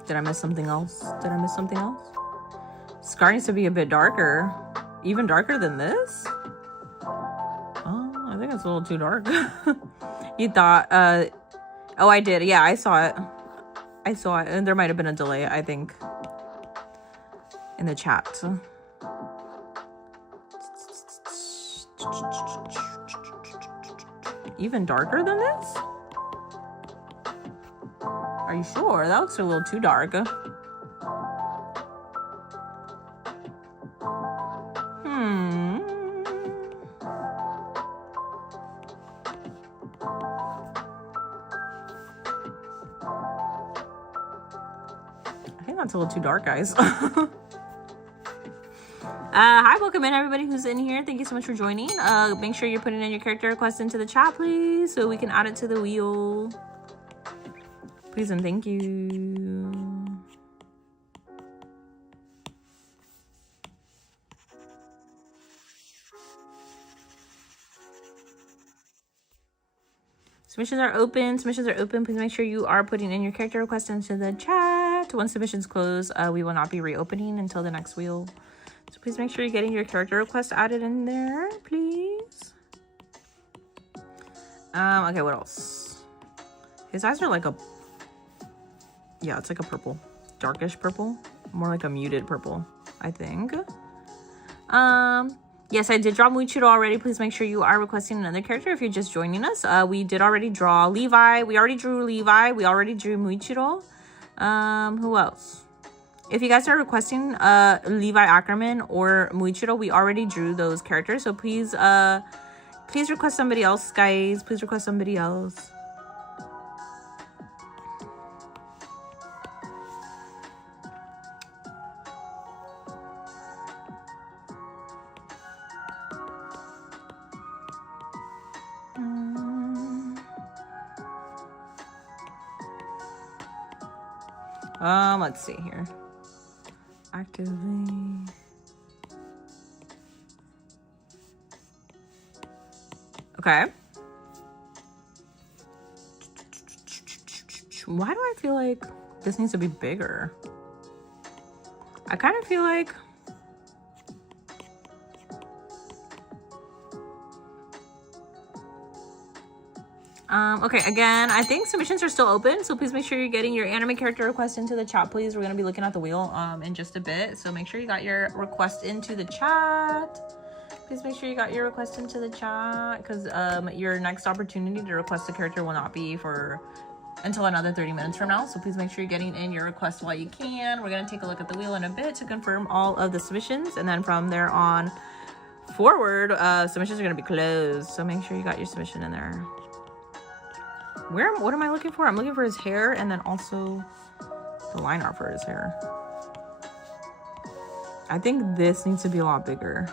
Did I miss something else? Did I miss something else? Scar needs to be a bit darker. Even darker than this? Oh, I think it's a little too dark. You thought, oh, I did. Yeah, I saw it. I saw it. And there might have been a delay, I think, in the chat. Even darker than this? Are you sure? That looks a little too dark. I think that's a little too dark, guys. Hi, welcome in everybody who's in here. Thank you so much for joining. Make sure you're putting in your character request into the chat, please, so we can add it to the wheel. Please and thank you. Submissions are open. Submissions are open. Please make sure you are putting in your character request into the chat. Once submissions close, we will not be reopening until the next wheel. So please make sure you're getting your character request added in there, please. Okay, what else? His eyes are like a... Yeah, it's like a purple. Darkish purple. More like a muted purple, I think. Yes, I did draw Muichiro already. Please make sure you are requesting another character if you're just joining us. We did already draw Levi. We already drew Levi. We already drew Muichiro. Who else? If you guys are requesting Levi Ackerman or Muichiro, we already drew those characters. So please, please request somebody else, guys. Please request somebody else. Let's see here. Actively. Okay. Why do I feel like this needs to be bigger? I kind of feel like okay, again, I think submissions are still open, so please make sure you're getting your anime character request into the chat, please. We're going to be looking at the wheel in just a bit, so make sure you got your request into the chat. Please make sure you got your request into the chat, because your next opportunity to request a character will not be for until another 30 minutes from now. So please make sure you're getting in your request while you can. We're gonna take a look at the wheel in a bit to confirm all of the submissions, and then from there on forward, submissions are gonna be closed. So make sure you got your submission in there. What am I looking for? I'm looking for his hair, and then also the line art for his hair. I think this needs to be a lot bigger.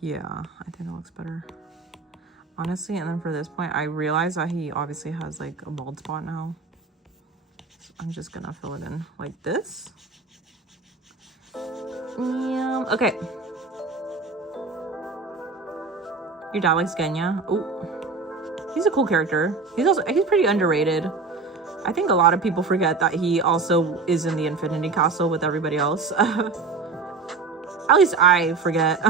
Yeah, I think that looks better, honestly. And then for this point, I realize that he obviously has like a bald spot now. So I'm just gonna fill it in like this. Yeah, okay. Your dad likes Genya. Oh, he's a cool character. He's pretty underrated. I think a lot of people forget that he also is in the Infinity Castle with everybody else. At least I forget.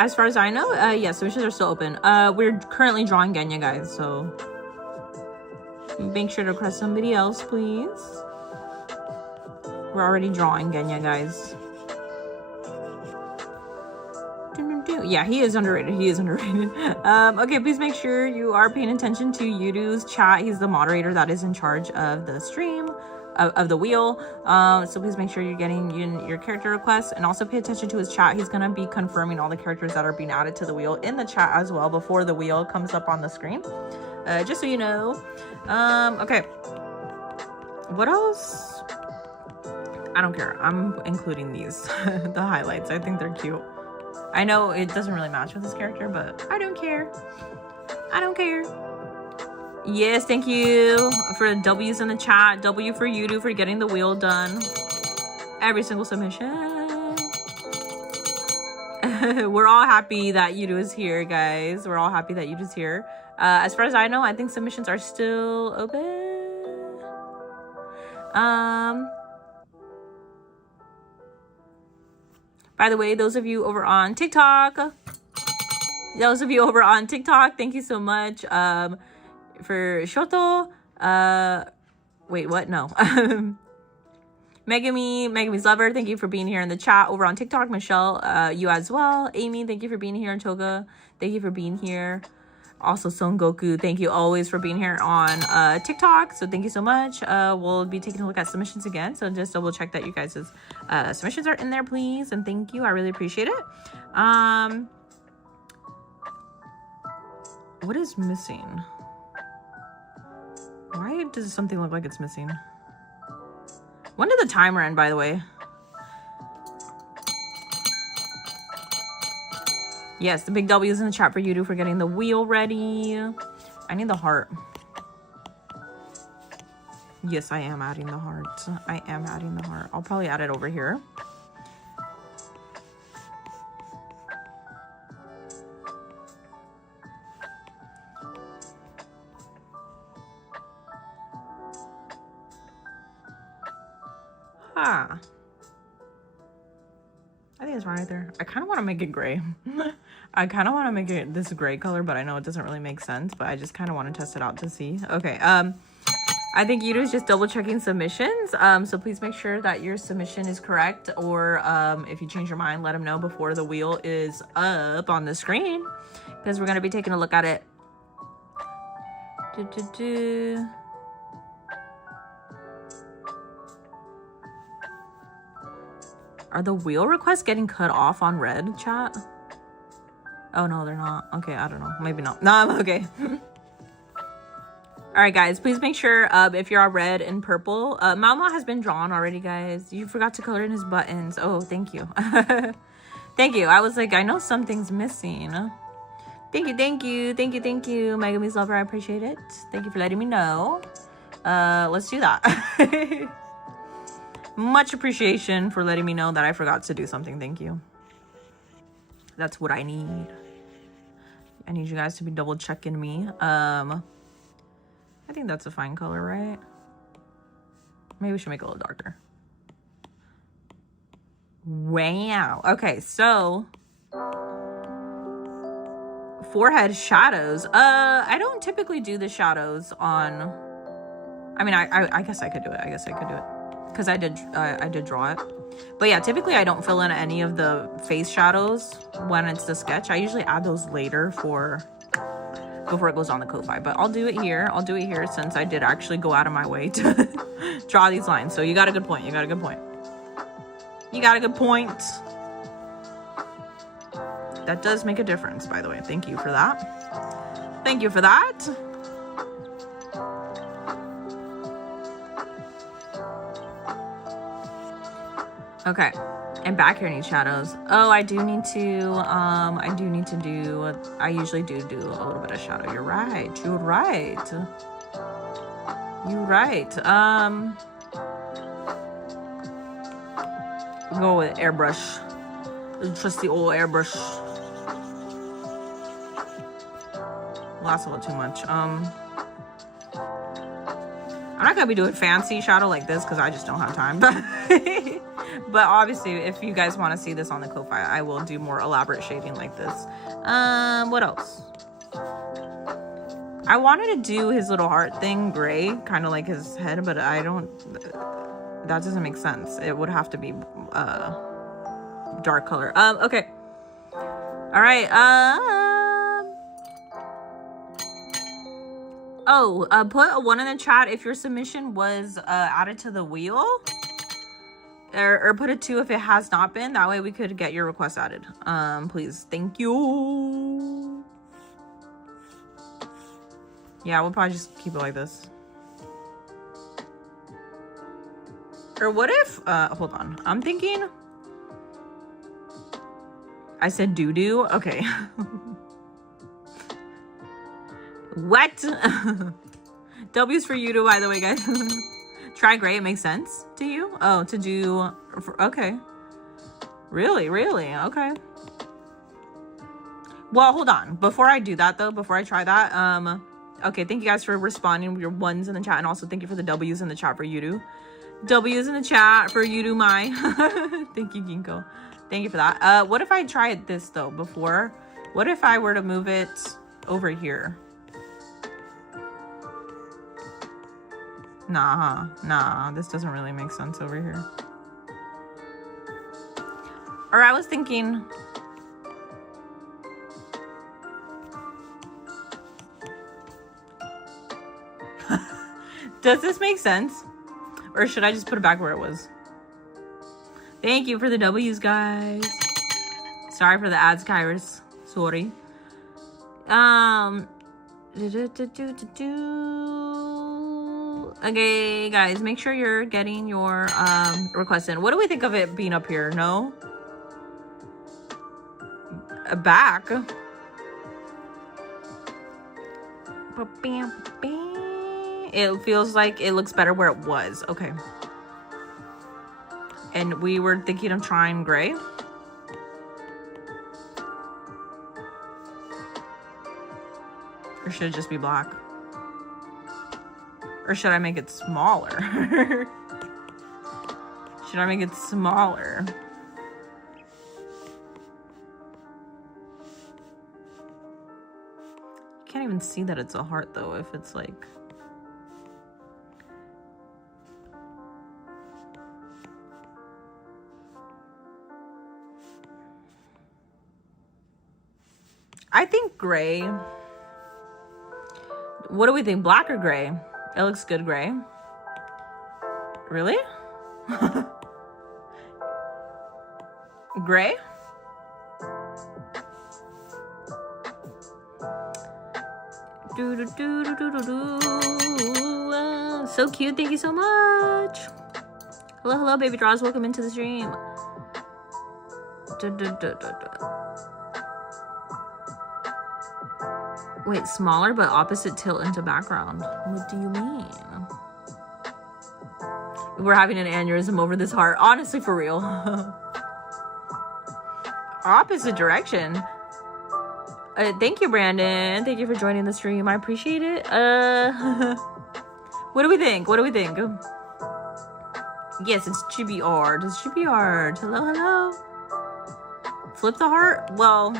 As far as I know, yeah, submissions are still open. We're currently drawing Genya, guys, so make sure to request somebody else, please. We're already drawing Genya, guys. Yeah, he is underrated. He is underrated. Okay, please make sure you are paying attention to Yudu's chat. He's the moderator that is in charge of the stream, of the wheel. So please make sure you're getting your character requests, and also pay attention to his chat. He's gonna be confirming all the characters that are being added to the wheel in the chat as well before the wheel comes up on the screen. Just so you know. Okay. What else? I don't care. I'm including these, the highlights. I think they're cute. I know it doesn't really match with this character, but I don't care. I don't care. Yes, thank you for the W's in the chat. W for Yudu for getting the wheel done. Every single submission. We're all happy that Yudu is here, guys. We're all happy that Yudu's here. As far as I know, I think submissions are still open. By the way, those of you over on TikTok, thank you so much for Shoto. Wait, what? No. Megami's lover, thank you for being here in the chat over on TikTok. Michelle, you as well. Amy, thank you for being here. And Toga, thank you for being here. Also, Son Goku, thank you always for being here on TikTok. So thank you so much. We'll be taking a look at submissions again. So just double check that you guys' submissions are in there, please. And thank you. I really appreciate it. What is missing? Why does something look like it's missing? When did the timer end, by the way? Yes, the big W is in the chat for Yudu for getting the wheel ready. I need the heart. Yes, I am adding the heart. I am adding the heart. I'll probably add it over here. Ah. I think it's right there. I kind of want to make it gray. I kind of want to make it this gray color, but I know it doesn't really make sense, but I just kind of want to test it out to see. Okay, I think Yudu's just double checking submissions. So please make sure that your submission is correct, or if you change your mind, let him know before the wheel is up on the screen, because we're going to be taking a look at it. Are the wheel requests getting cut off on red, chat? Oh, no, they're not. Okay, I don't know. Maybe not. No, I'm okay. All right, guys, please make sure if you're on red and purple, Malma has been drawn already, guys. You forgot to color in his buttons. Oh, thank you. Thank you. I was like, I know something's missing. Thank you, thank you, thank you, thank you. Megami's lover, I appreciate it. Thank you for letting me know. Let's do that. Much appreciation for letting me know that I forgot to do something. Thank you. That's what I need. I need you guys to be double checking me. I think that's a fine color, right? Maybe we should make it a little darker. Wow. Okay, so Forehead shadows. I don't typically do the shadows on... I mean, I guess I could do it. I guess I could do it. Because I did draw it. But yeah, typically I don't fill in any of the face shadows when it's the sketch. I usually add those later before it goes on the Ko-Fi. But I'll do it here. I'll do it here since I did actually go out of my way to draw these lines. So you got a good point. You got a good point. You got a good point. That does make a difference, by the way. Thank you for that. Thank you for that. Okay, and back here needs shadows. Oh, I do need to, I usually do a little bit of shadow. You're right, you're right. You're right. Go with airbrush. Just the old airbrush. That's a little too much. I'm not gonna be doing fancy shadow like this because I just don't have time. But obviously, if you guys want to see this on the Ko-Fi, I will do more elaborate shading like this. What else? I wanted to do his little heart thing gray, kind of like his head, but I don't... That doesn't make sense. It would have to be dark color. Okay. All right. Put a 1 in the chat if your submission was added to the wheel. Or put a 2 if it has not been. That way we could get your request added. Please. Thank you. Yeah, we'll probably just keep it like this. Or what if, hold on. I'm thinking. I said doo-doo. Okay. What? W's for you too, by the way, guys. Try gray, it makes sense to you? Oh, to do, okay. Really? Okay. Well, hold on. Before I do that though, before I try that, okay, thank you guys for responding with your 1s in the chat, and also thank you for the W's in the chat for Yudu. W's in the chat for Yudu Mai. Thank you, Ginkgo. Thank you for that. What if I try it this though before? What if I were to move it over here? Nah, this doesn't really make sense over here. Or I was thinking... Does this make sense? Or should I just put it back where it was? Thank you for the W's, guys. Sorry for the ads, Kairos. Sorry. Okay, guys, make sure you're getting your request in. What do we think of it being up here? No? Back? It feels like it looks better where it was. Okay. And we were thinking of trying gray. Or should it just be black? Or should I make it smaller? Should I make it smaller? You can't even see that it's a heart though if it's like... I think gray. What do we think? Black or gray? It looks good gray. Really? Gray? So cute. Thank you so much. Hello, baby draws. Welcome into the stream. Wait, smaller but opposite tilt into background. What do you mean? We're having an aneurysm over this heart. Honestly, for real. Opposite direction. Thank you, Brandon. Thank you for joining the stream. I appreciate it. What do we think? What do we think? Yes, it's chibi art. It's chibi art. Hello, hello. Flip the heart? Well...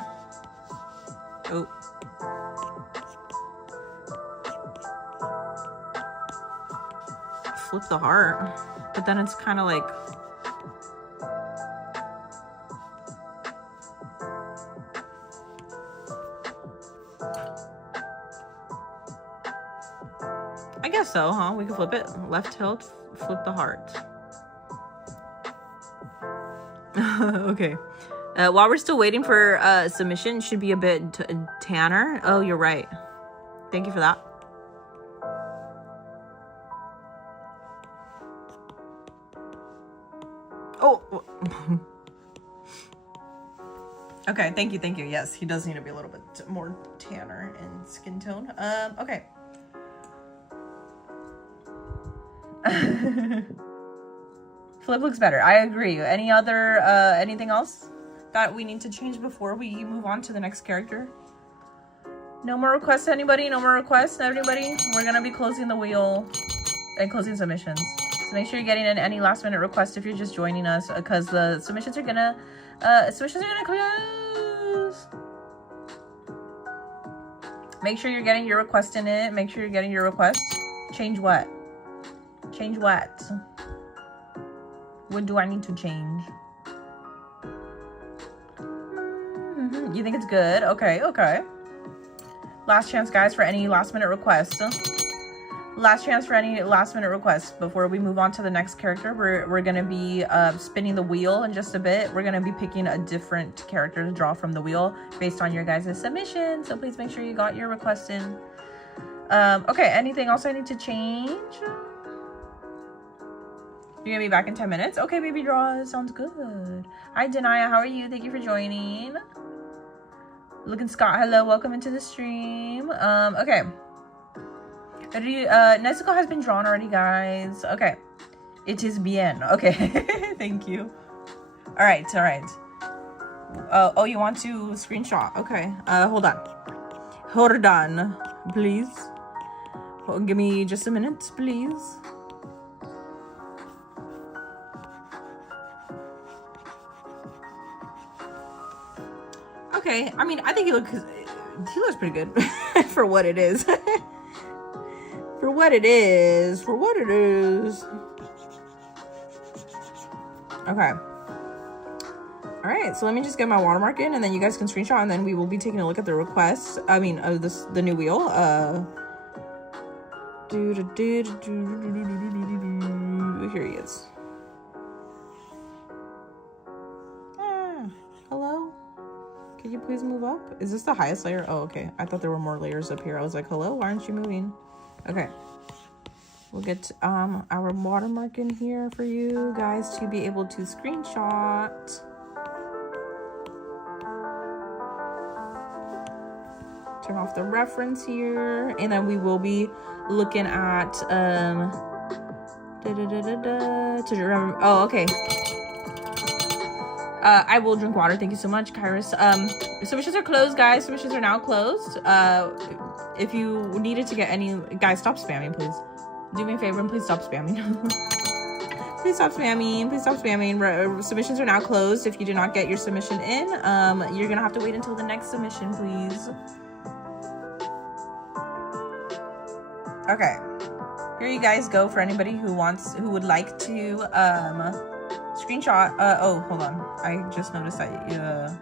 Oh. flip the heart, but then it's kind of like, I guess so, huh? We can flip it. Left tilt, flip the heart. Okay. While we're still waiting for submission, should be a bit tanner. Oh, you're right. Thank you for that. Oh. Okay, thank you, thank you. Yes, he does need to be a little bit more tanner in skin tone. Okay. Flip looks better. I agree. Any other, anything else that we need to change before we move on to the next character? No more requests, anybody? No more requests, anybody? We're gonna be closing the wheel and closing submissions. So make sure you're getting in any last minute requests if you're just joining us, because the submissions are gonna close. Make sure you're getting your request in it. Make sure you're getting your request. Change what? Change what? What do I need to change? You think it's good? Okay, okay. Last chance, guys, for any last minute requests. Last chance for any last minute requests before we move on to the next character. We're gonna be spinning the wheel in just a bit. We're gonna be picking a different character to draw from the wheel based on your guys' submission. So please make sure you got your request in. Okay, anything else I need to change? You're gonna be back in 10 minutes? Okay, baby draws. Sounds good. Hi, Denia. How are you? Thank you for joining. Look and Scott, hello. Welcome into the stream. Okay. Nezuko has been drawn already, guys. Okay. It is bien. Okay. Thank you. All right. All right. Oh, you want to screenshot? Okay. Hold on. Hold on, please. Give me just a minute, please. Okay, I mean, I think he looks pretty good for what it is. For what it is. For what it is. Okay. All right, so let me just get my watermark in, and then you guys can screenshot, and then we will be taking a look at the requests. I mean, the new wheel. Here he is. Hello? Can you please move up? Is this the highest layer? Oh, okay. I thought there were more layers up here. I was like, hello, why aren't you moving? Okay. We'll get our watermark in here for you guys to be able to screenshot. Turn off the reference here, and then we will be looking at to remember. Oh, okay. I will drink water. Thank you so much, Kairos. Submissions are closed, guys. Submissions are now closed. If you needed to get any, guys, stop spamming, please. Do me a favor and please stop spamming. Please stop spamming. Please stop spamming. Submissions are now closed. If you did not get your submission in, you're gonna have to wait until the next submission, please. Okay. Here you guys go for anybody who would like to screenshot. Oh, hold on. I just noticed that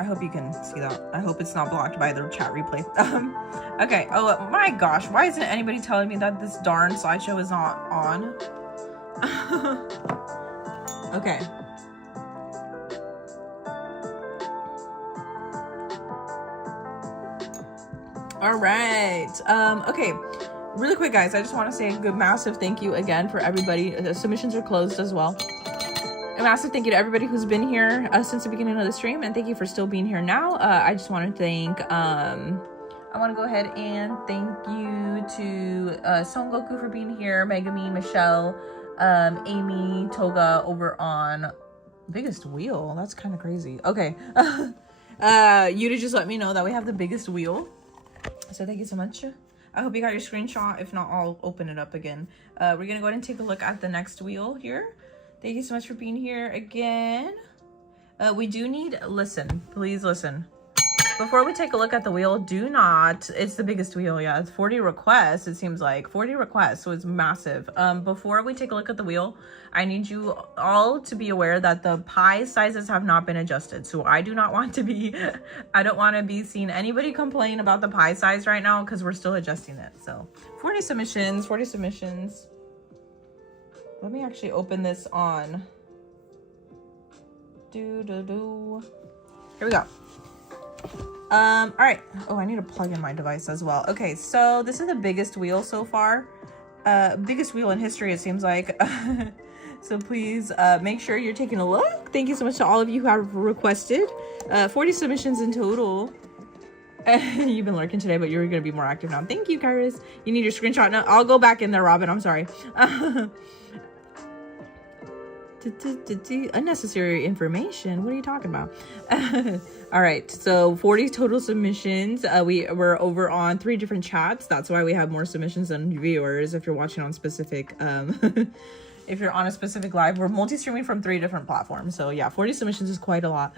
I hope you can see that. I hope it's not blocked by the chat replay. Okay. Oh my gosh. Why isn't anybody telling me that this darn slideshow is not on? Okay. All right. Okay. Really quick, guys, I just want to say a good massive thank you again for everybody. Submissions are closed as well. A massive thank you to everybody who's been here since the beginning of the stream, and thank you for still being here now. I just want to thank, I want to go ahead and thank you to Son Goku for being here, Megami, Michelle, Amy, Toga over on Biggest Wheel. That's kind of crazy. Okay. You to just let me know that we have the biggest wheel. So thank you so much. I hope you got your screenshot. If not, I'll open it up again. We're going to go ahead and take a look at the next wheel here. Thank you so much for being here again. We do need, listen, please listen. Before we take a look at the wheel, do not, it's the biggest wheel, yeah, it's 40 requests, it seems like 40 requests, so it's massive. Before we take a look at the wheel, I need you all to be aware that the pie sizes have not been adjusted. So I do not want to be, I don't want to be seeing anybody complain about the pie size right now because we're still adjusting it. So 40 submissions, 40 submissions. Let me actually open this on. Here we go. All right. Oh, I need to plug in my device as well. Okay, so this is the biggest wheel so far. Biggest wheel in history, it seems like. So please make sure you're taking a look. Thank you so much to all of you who have requested. 40 submissions in total. You've been lurking today, but you're going to be more active now. Thank you, Kairos. You need your screenshot now. I'll go back in there, Robin. I'm sorry. Unnecessary information. What are you talking about? All right, so 40 total submissions. We're over on 3 different chats. That's why we have more submissions than viewers. If you're watching on specific if you're on a specific live, we're multi-streaming from 3 different platforms. So yeah, 40 submissions is quite a lot.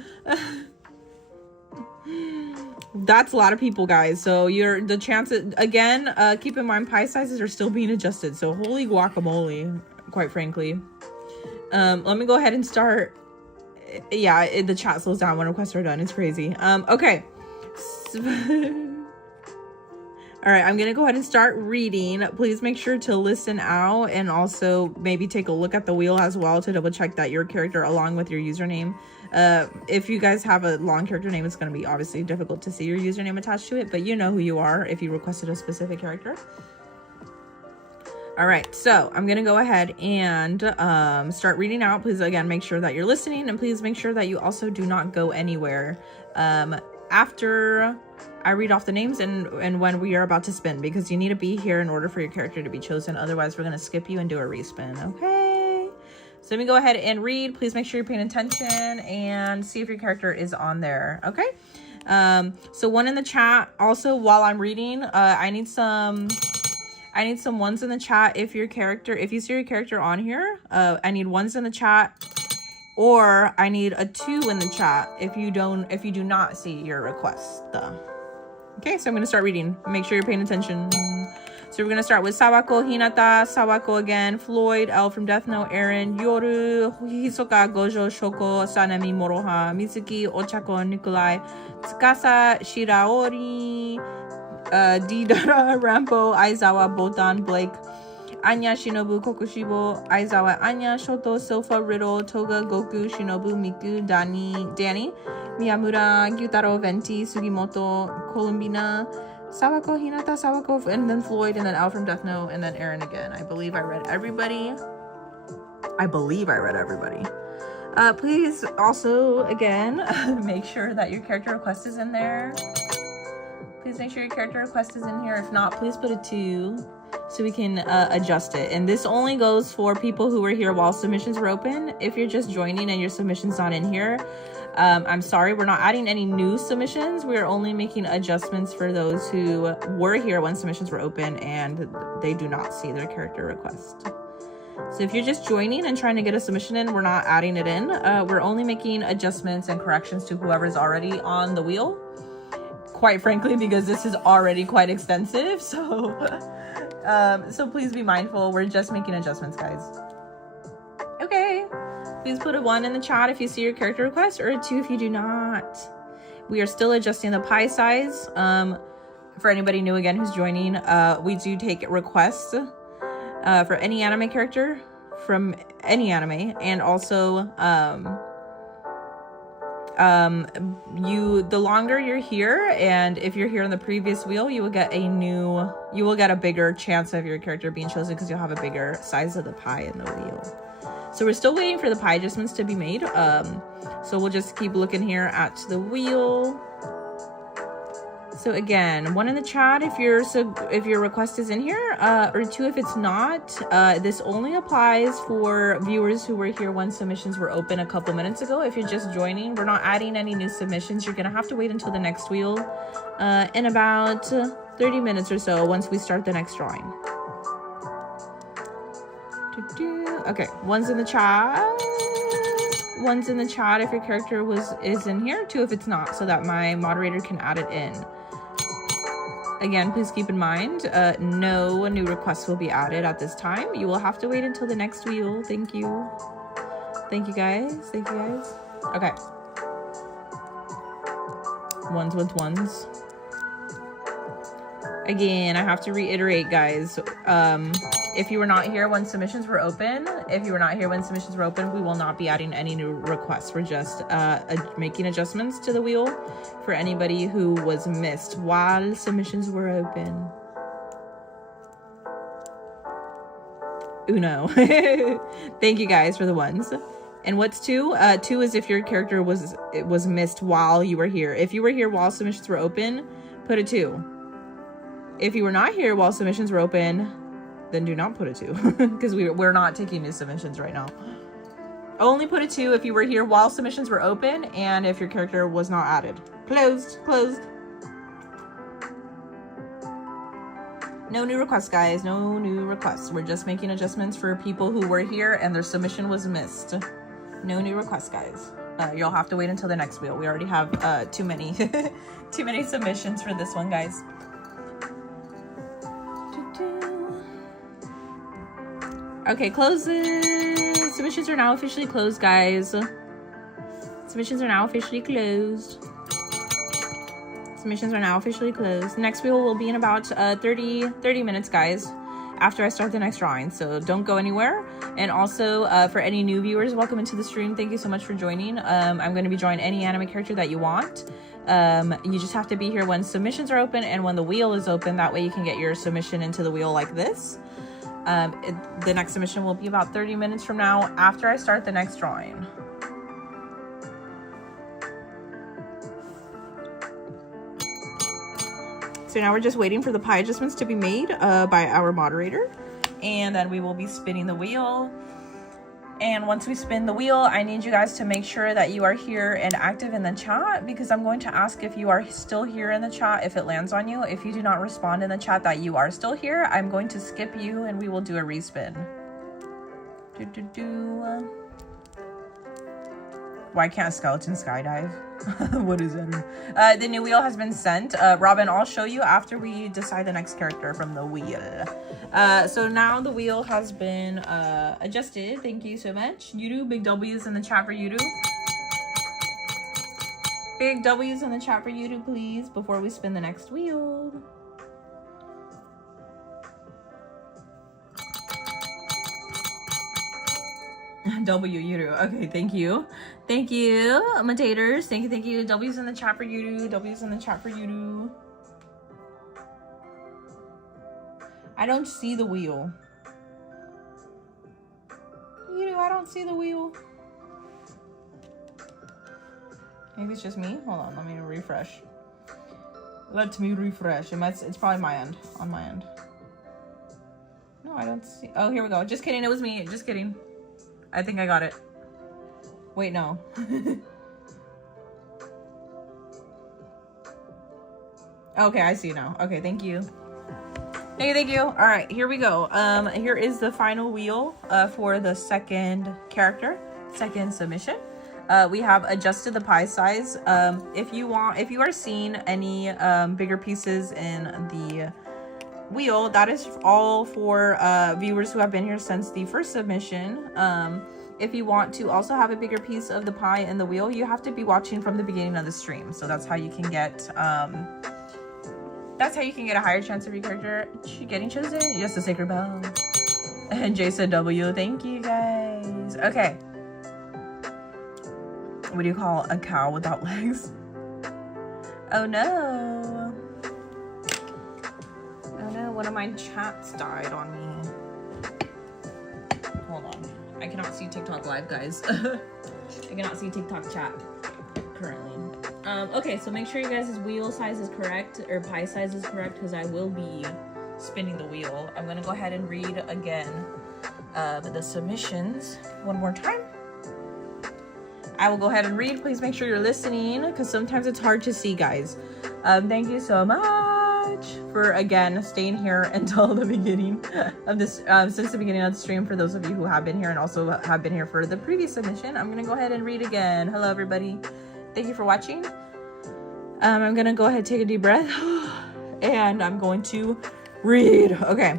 That's a lot of people, guys. So the chances, again, keep in mind pie sizes are still being adjusted. So holy guacamole, quite frankly. Let me go ahead and start. Yeah, the chat slows down when requests are done. It's crazy. Okay. All right, I'm gonna go ahead and start reading. Please make sure to listen out and also maybe take a look at the wheel as well to double check that your character along with your username. If you guys have a long character name, it's gonna be obviously difficult to see your username attached to it, but you know who you are if you requested a specific character. All right, so I'm gonna go ahead and start reading out. Please, again, make sure that you're listening, and please make sure that you also do not go anywhere after I read off the names and when we are about to spin, because you need to be here in order for your character to be chosen. Otherwise, we're gonna skip you and do a respin, okay? So let me go ahead and read. Please make sure you're paying attention and see if your character is on there, okay? So one in the chat. Also, while I'm reading, I need some ones in the chat if you see your character on here. I need ones in the chat, or I need a 2 in the chat if you do not see your request. Okay, so I'm gonna start reading. Make sure you're paying attention. So we're gonna start with Sawako, Hinata, Sawako again, Floyd, L from Death Note, Aaron, Yoru, Hisoka, Gojo, Shoko, Sanemi, Moroha, Mitsuki, Ochako, Nikolai, Tsukasa, Shiraori, Didara, Rampo, Aizawa, Botan, Blake, Anya, Shinobu, Kokushibo, Aizawa, Anya, Shoto, Sofa, Riddle, Toga, Goku, Shinobu, Miku, Danny, Miyamura, Gyutaro, Venti, Sugimoto, Columbina, Sawako, Hinata, Sawako, and then Floyd, and then Al from Death Note, and then Aaron again. I believe I read everybody. Please also, again, make sure that your character request is in there. Please make sure your character request is in here. If not, please put a 2 so we can adjust it. And this only goes for people who were here while submissions were open. If you're just joining and your submission's not in here, I'm sorry, we're not adding any new submissions. We are only making adjustments for those who were here when submissions were open and they do not see their character request. So if you're just joining and trying to get a submission in, we're not adding it in. We're only making adjustments and corrections to whoever's already on the wheel. Quite frankly, because this is already quite extensive. So please be mindful. We're just making adjustments, guys. Okay. Please put a 1 in the chat if you see your character request, or a 2 if you do not. We are still adjusting the pie size. For anybody new again who's joining, we do take requests for any anime character from any anime, and also the longer you're here, and if you're here in the previous wheel, you will get a bigger chance of your character being chosen because you'll have a bigger size of the pie in the wheel. So we're still waiting for the pie adjustments to be made. So we'll just keep looking here at the wheel. So again, 1 in the chat if your request is in here, or 2 if it's not. This only applies for viewers who were here when submissions were open a couple minutes ago. If you're just joining, we're not adding any new submissions. You're gonna have to wait until the next wheel in about 30 minutes or so once we start the next drawing. Okay, 1's in the chat. one's in the chat if your character is in here, 2 if it's not, so that my moderator can add it in. Again, please keep in mind, no new requests will be added at this time. You will have to wait until the next wheel. Thank you. Thank you guys. Thank you guys. Okay. Ones with ones. Again, I have to reiterate, guys. If you were not here when submissions were open, we will not be adding any new requests. We're just making adjustments to the wheel for anybody who was missed while submissions were open. Uno. Thank you guys for the ones. And what's 2? 2 is if your character was missed while you were here. If you were here while submissions were open, put a 2. If you were not here while submissions were open, then do not put a 2 because we're not taking new submissions right now. Only put a 2 if you were here while submissions were open and if your character was not added. Closed. No new requests, guys. No new requests. We're just making adjustments for people who were here and their submission was missed. No new requests, guys. You'll have to wait until the next wheel. We already have too many too many submissions for this one, guys. Okay, closes. Submissions are now officially closed, guys. Submissions are now officially closed. Submissions are now officially closed. Next wheel will be in about 30 minutes, guys, after I start the next drawing. So don't go anywhere. And also, for any new viewers, welcome into the stream. Thank you so much for joining. I'm going to be drawing any anime character that you want. You just have to be here when submissions are open and when the wheel is open. That way you can get your submission into the wheel like this. The next submission will be about 30 minutes from now after I start the next drawing. So now we're just waiting for the pie adjustments to be made by our moderator, and then we will be spinning the wheel. And once we spin the wheel, I need you guys to make sure that you are here and active in the chat, because I'm going to ask if you are still here in the chat if it lands on you. If you do not respond in the chat that you are still here, I'm going to skip you and we will do a respin. Why can't a skeleton skydive? What is that? The new wheel has been sent. Robin, I'll show you after we decide the next character from the wheel. So now the wheel has been adjusted. Thank you so much. Yudu, big W's in the chat for Yudu. Big W's in the chat for Yudu, please, before we spin the next wheel. W Yudu. Okay, thank you. Thank you, imitators. Thank you. W's in the chat for Yudu. W's in the chat for Yudu. I don't see the wheel. Yudu, I don't see the wheel. Maybe it's just me. Hold on, let me refresh. Let me refresh. It's probably my end. On my end. No, I don't see. Oh, here we go. Just kidding. It was me. Just kidding. I think I got it. Wait, no. Okay, I see now. Okay, thank you. Thank you. All right, here we go. Here is the final wheel for the second character, second submission. We have adjusted the pie size. If you are seeing any bigger pieces in the wheel, that is all for viewers who have been here since the first submission. If you want to also have a bigger piece of the pie in the wheel, you have to be watching from the beginning of the stream. So that's how you can get a higher chance of your character getting chosen. Yes, the sacred bell. And Jason W, thank you guys. Okay, what do you call a cow without legs? Oh no. One of my chats died on me. Hold on. I cannot see TikTok live, guys. I cannot see TikTok chat currently. Okay, so make sure you guys' wheel size is correct, or pie size is correct, because I will be spinning the wheel. I'm gonna go ahead and read again the submissions one more time. I will go ahead and read. Please make sure you're listening, because sometimes it's hard to see, guys. Thank you so much. much for, again, staying here until the beginning of this, since the beginning of the stream, for those of you who have been here and also have been here for the previous submission. I'm going to go ahead and read again. Hello, everybody. Thank you for watching. I'm going to go ahead and take a deep breath and I'm going to read. Okay.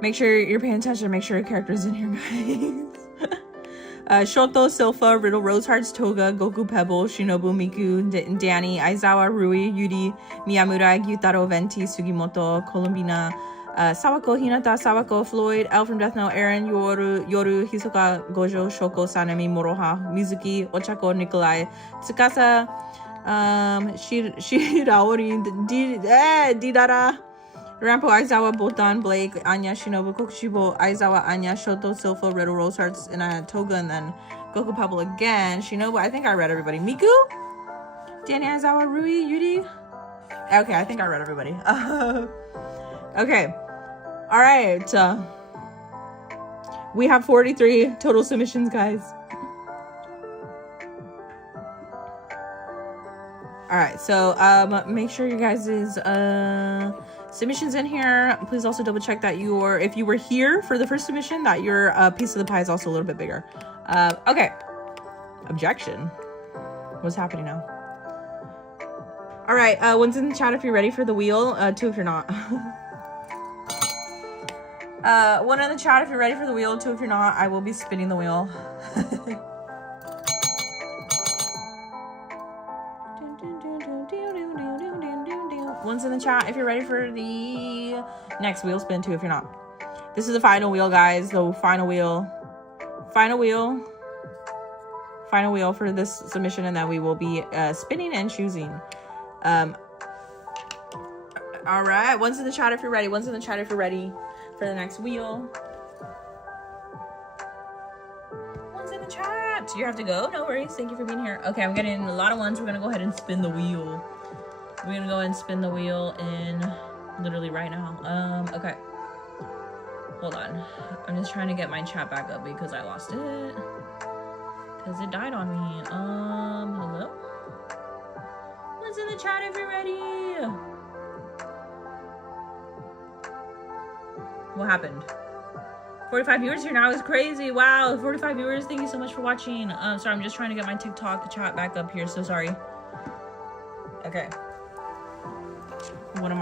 Make sure you're paying attention. Make sure your character's in here, guys. Shoto, Silpha, Riddle, Rose Hearts, Toga, Goku, Pebble, Shinobu, Miku, Danny, Aizawa, Rui, Yuri, Miyamura, Gyutaro, Venti, Sugimoto, Columbina, Sawako, Hinata, Sawako, Floyd, Elle from Death Note, Eren, Yoru, Hisoka, Gojo, Shoko, Sanemi, Moroha, Mizuki, Ochako, Nikolai, Tsukasa, Shiraori, Didara, Rampo, Aizawa, Botan, Blake, Anya, Shinobu, Kokushibo, Aizawa, Anya, Shoto, Silpha, Riddle, Rose Hearts, and I had Toga, and then Goku Pebble again. Shinobu, I think I read everybody. Miku? Danny, Aizawa, Rui, Yuri? Okay, I think I read everybody. Okay. Alright. We have 43 total submissions, guys. Alright, so make sure you guys' submissions in here. Please also double check that if you were here for the first submission, that your piece of the pie is also a little bit bigger. Okay. Objection. What's happening now? All right. One's in the chat if you're ready for the wheel. Two if you're not. One in the chat if you're ready for the wheel. Two if you're not. I will be spinning the wheel. One's in the chat if you're ready for the next wheel spin. Two if you're not. This is the final wheel, guys. The final wheel for this submission, and then we will be spinning and choosing. All right. One's in the chat if you're ready. One's in the chat if you're ready for the next wheel. One's in the chat. You have to go. No worries. Thank you for being here. Okay, I'm getting a lot of ones. We're gonna go ahead and spin the wheel. We're gonna go ahead and spin the wheel in literally right now. Okay. Hold on. I'm just trying to get my chat back up because I lost it. Because it died on me. Hello? What's in the chat if you're ready? What happened? 45 viewers here now is crazy. Wow, 45 viewers. Thank you so much for watching. Sorry, I'm just trying to get my TikTok chat back up here. So sorry. Okay. One of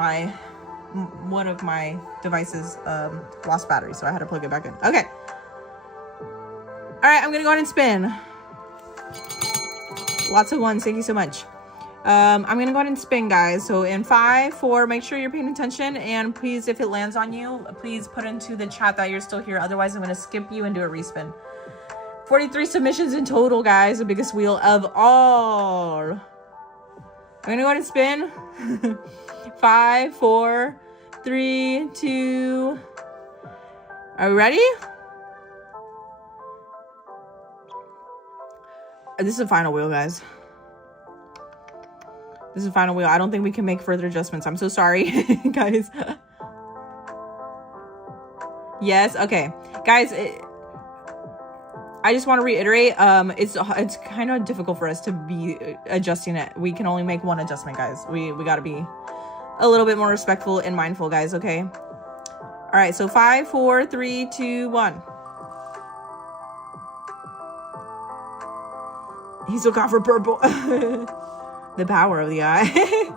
my devices lost battery, so I had to plug it back in. Okay. All right, I'm gonna go ahead and spin. Lots of ones. Thank you so much. I'm gonna go ahead and spin, guys. So in 5, 4, make sure you're paying attention, and please, if it lands on you, please put into the chat that you're still here. Otherwise, I'm gonna skip you and do a respin. 43 submissions in total, guys. The biggest wheel of all. I'm gonna go ahead and spin. 5, 4, 3, 2. Are we ready? This is the final wheel, guys. This is the final wheel. I don't think we can make further adjustments. I'm so sorry, guys. Yes, okay. Guys, I just want to reiterate, it's kind of difficult for us to be adjusting it. We can only make one adjustment, guys. We got to be a little bit more respectful and mindful, guys, okay? All right, so 5, 4, 3, 2, 1. He's so caught for purple. The power of the eye.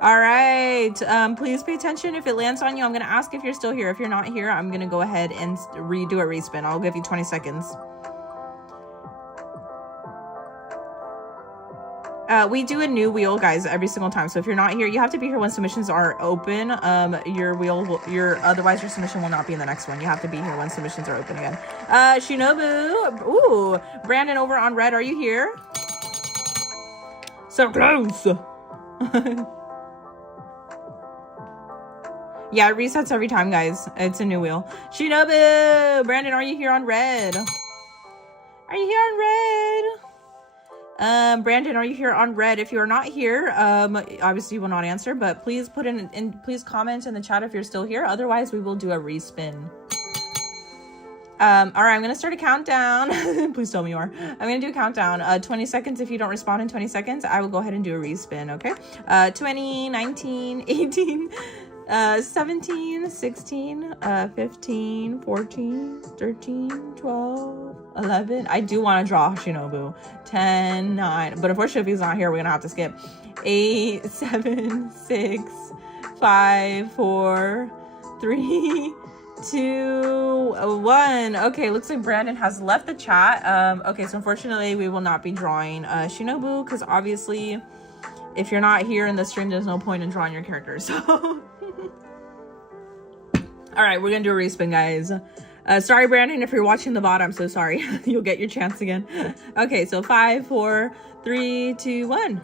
All right. Please pay attention. If it lands on you, I'm going to ask if you're still here. If you're not here, I'm going to go ahead and redo a respin. I'll give you 20 seconds. We do a new wheel, guys, every single time. So if you're not here, you have to be here when submissions are open. Otherwise your submission will not be in the next one. You have to be here when submissions are open again. Shinobu. Ooh. Brandon over on red. Are you here? So close. Yeah, it resets every time, guys. It's a new wheel. Shinobu. Brandon, are you here on red? Are you here on red? Brandon, are you here on red? If you are not here, obviously you will not answer, but please put please comment in the chat if you're still here. Otherwise, we will do a respin. All right, I'm gonna start a countdown. Please tell me you are. I'm gonna do a countdown. 20 seconds. If you don't respond in 20 seconds, I will go ahead and do a respin, okay? 20, 19, 18, 17, 16, 15, 14, 13, 12, 11. I do want to draw Shinobu. 10, 9. But unfortunately, if he's not here, we're gonna have to skip. 8, 7, 6, 5, 4, 3, 2, 1. Okay, looks like Brandon has left the chat. Okay, so unfortunately we will not be drawing Shinobu, because obviously if you're not here in the stream, there's no point in drawing your character. So all right, we're gonna do a respin, guys. Sorry, Brandon, if you're watching the VOD, I'm so sorry. You'll get your chance again. Okay, so 5, 4, 3, 2, 1.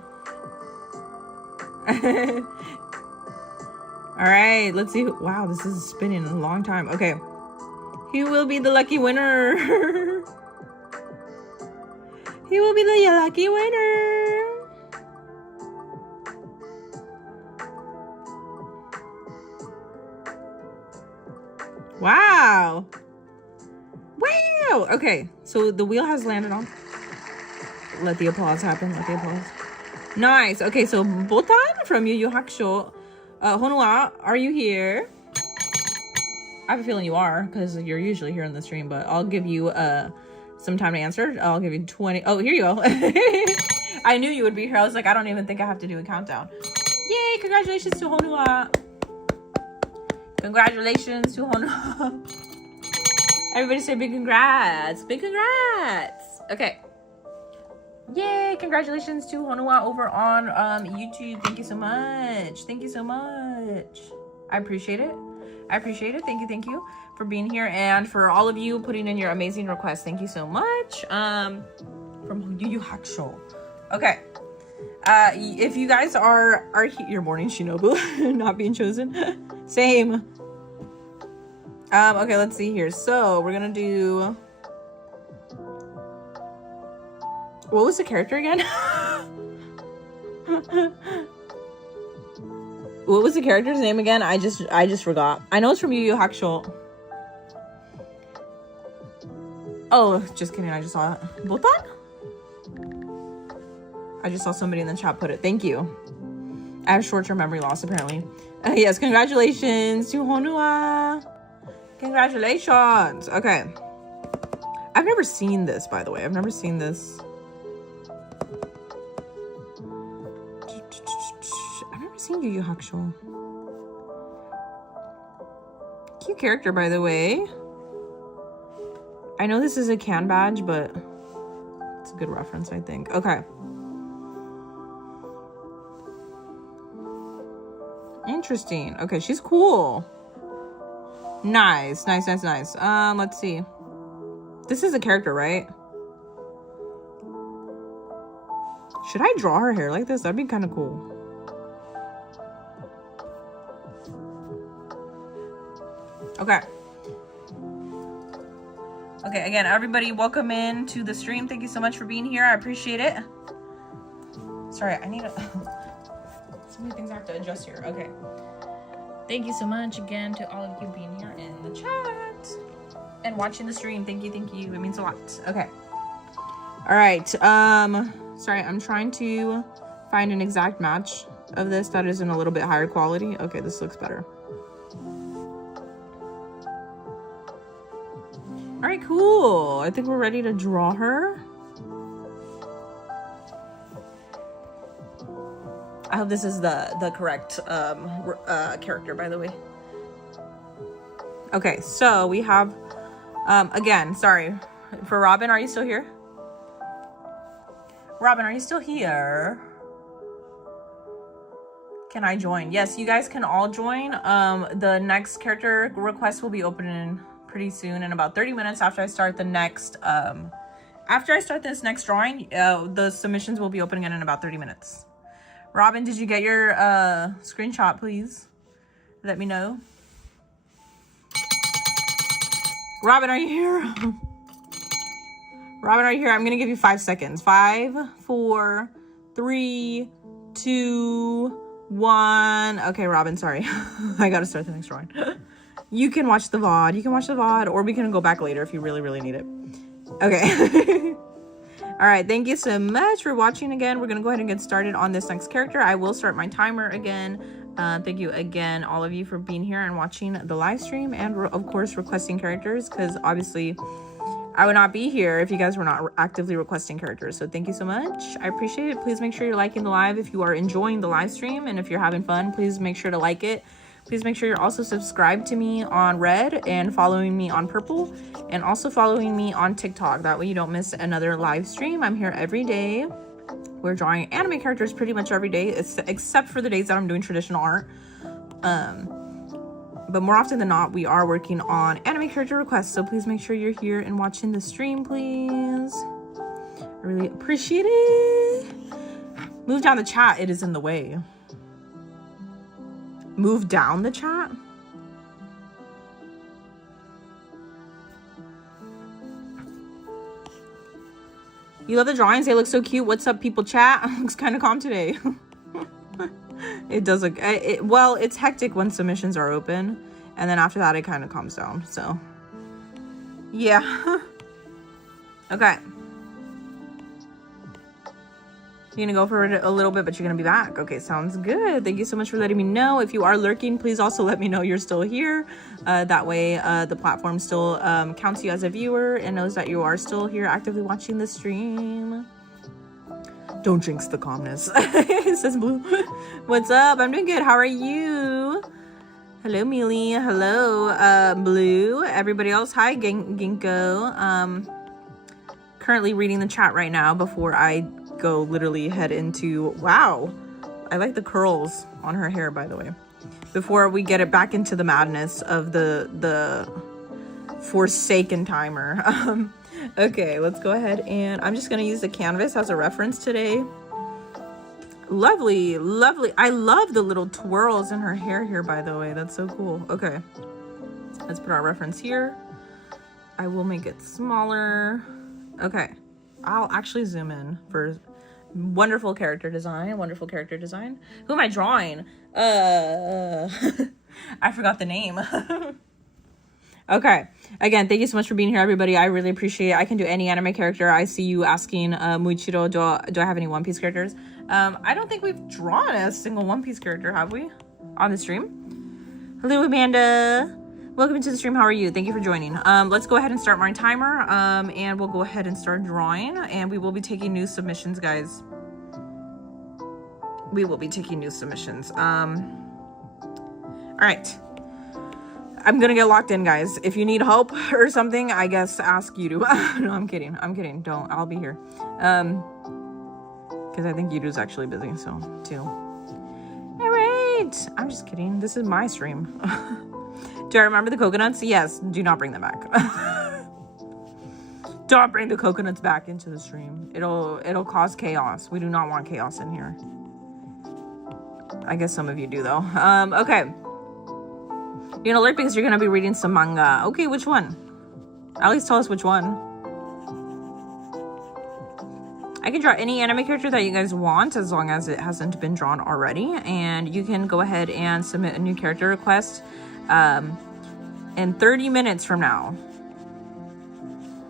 All right, let's see. Wow, this is spinning a long time. Okay, who will be the lucky winner? He will be the lucky winner. Wow. Wow. Okay, so the wheel has landed on. Let the applause happen. Let the applause. Nice. Okay, so Botan from Yu Yu Hakusho. Honua, are you here? I have a feeling you are, because you're usually here in the stream, but I'll give you some time to answer. I'll give you 20. Oh, here you go. I knew you would be here. I was like, I don't even think I have to do a countdown. Yay, congratulations to Honua. Congratulations to Honua. Everybody say big congrats. Big congrats. Okay. Yay, congratulations to Honua over on YouTube. Thank you so much. Thank you so much. I appreciate it. I appreciate it. Thank you for being here, and for all of you putting in your amazing requests. Thank you so much. From Yu Yu Hakusho. Okay. If you guys are your morning Shinobu not being chosen. Same. Okay, let's see here. So we're gonna do, what was the character again? What was the character's name again? I just forgot. I know it's from Yu Yu Hakusho. Oh, just kidding. I just saw it. Botan? I just saw somebody in the chat put it. Thank you. I have short-term memory loss, apparently. Yes, congratulations to Honua. Congratulations. Okay. I've never seen this, by the way. I've never seen this. I've never seen Yu Yu Hakusho. Cute character, by the way. I know this is a can badge, but it's a good reference, I think. Okay. Interesting. Okay, she's cool. Nice. Let's see. This is a character, right? Should I draw her hair like this? That'd be kind of cool. Okay. Okay, again, everybody, welcome in to the stream. Thank you so much for being here. I appreciate it. Sorry, I need to... so many things I have to adjust here. Okay. Thank you so much again to all of you being here in the chat and watching the stream. Thank you. It means a lot. Okay. All right. Sorry, I'm trying to find an exact match of this that is in a little bit higher quality. Okay, this looks better. All right, cool. I think we're ready to draw her. I hope this is the correct character, by the way. Okay, so we have, again, sorry. For Robin, are you still here? Robin, are you still here? Can I join? Yes, you guys can all join. The next character request will be opening pretty soon, in about 30 minutes after I start the next, after I start this next drawing, the submissions will be opening in about 30 minutes. Robin, did you get your screenshot, please? Let me know. Robin, are you here? Robin, are you here? I'm gonna give you 5 seconds. 5, 4, 3, 2, 1. Okay, Robin, sorry. I gotta start the next drawing. You can watch the VOD. You can watch the VOD, or we can go back later if you really, really need it. Okay. All right. Thank you so much for watching again. We're going to go ahead and get started on this next character. I will start my timer again. Thank you again, all of you, for being here and watching the live stream, and of course requesting characters, because obviously I would not be here if you guys were not actively requesting characters. So thank you so much. I appreciate it. Please make sure you're liking the live if you are enjoying the live stream, and if you're having fun, please make sure to like it. Please make sure you're also subscribed to me on red and following me on purple, and also following me on TikTok. That way you don't miss another live stream. I'm here every day. We're drawing anime characters pretty much every day, except for the days that I'm doing traditional art. But more often than not, we are working on anime character requests. So please make sure you're here and watching the stream, please. I really appreciate it. Move down the chat. It is in the way. Move down the chat? You love the drawings? They look so cute. What's up, people? Chat looks kind of calm today. It does look, well, it's hectic when submissions are open, and then after that it kind of calms down. So yeah. Okay, you're gonna go for it a little bit, but you're gonna be back. Okay, sounds good. Thank you so much for letting me know. If you are lurking, please also let me know you're still here. That way the platform still counts you as a viewer and knows that you are still here actively watching the stream. Don't jinx the calmness. It says Blue. What's up? I'm doing good. How are you? Hello, Mealy. Hello, Blue. Everybody else, hi, Ginkgo. Currently reading the chat right now before I go literally head into, wow, I like the curls on her hair, by the way, before we get it back into the madness of the forsaken timer. Okay, let's go ahead, and I'm just gonna use the canvas as a reference today. Lovely, lovely. I love the little twirls in her hair here, by the way. That's so cool. Okay, let's put our reference here. I will make it smaller. Okay, I'll actually zoom in for wonderful character design. Wonderful character design. Who am I drawing? I forgot the name. Okay, again, thank you so much for being here, everybody. I really appreciate it. I can do any anime character. I see you asking, Muichiro, do I have any One Piece characters? I don't think we've drawn a single One Piece character, have we, on the stream? Hello, Amanda. Welcome to the stream. How are you? Thank you for joining. Let's go ahead and start my timer, and we'll go ahead and start drawing, and we will be taking new submissions, guys. We will be taking new submissions. All right. I'm gonna get locked in, guys. If you need help or something, I guess ask Yudu. No, I'm kidding. I'm kidding. Don't. I'll be here. Because I think Yudu's actually busy, so too. All right. I'm just kidding. This is my stream. Do I remember the coconuts? Yes. Do not bring them back. Don't bring the coconuts back into the stream. It'll cause chaos. We do not want chaos in here. I guess some of you do, though. Okay. You're gonna lurk because you're gonna be reading some manga. Okay, which one? At least tell us which one. I can draw any anime character that you guys want, as long as it hasn't been drawn already. And you can go ahead and submit a new character request in 30 minutes from now.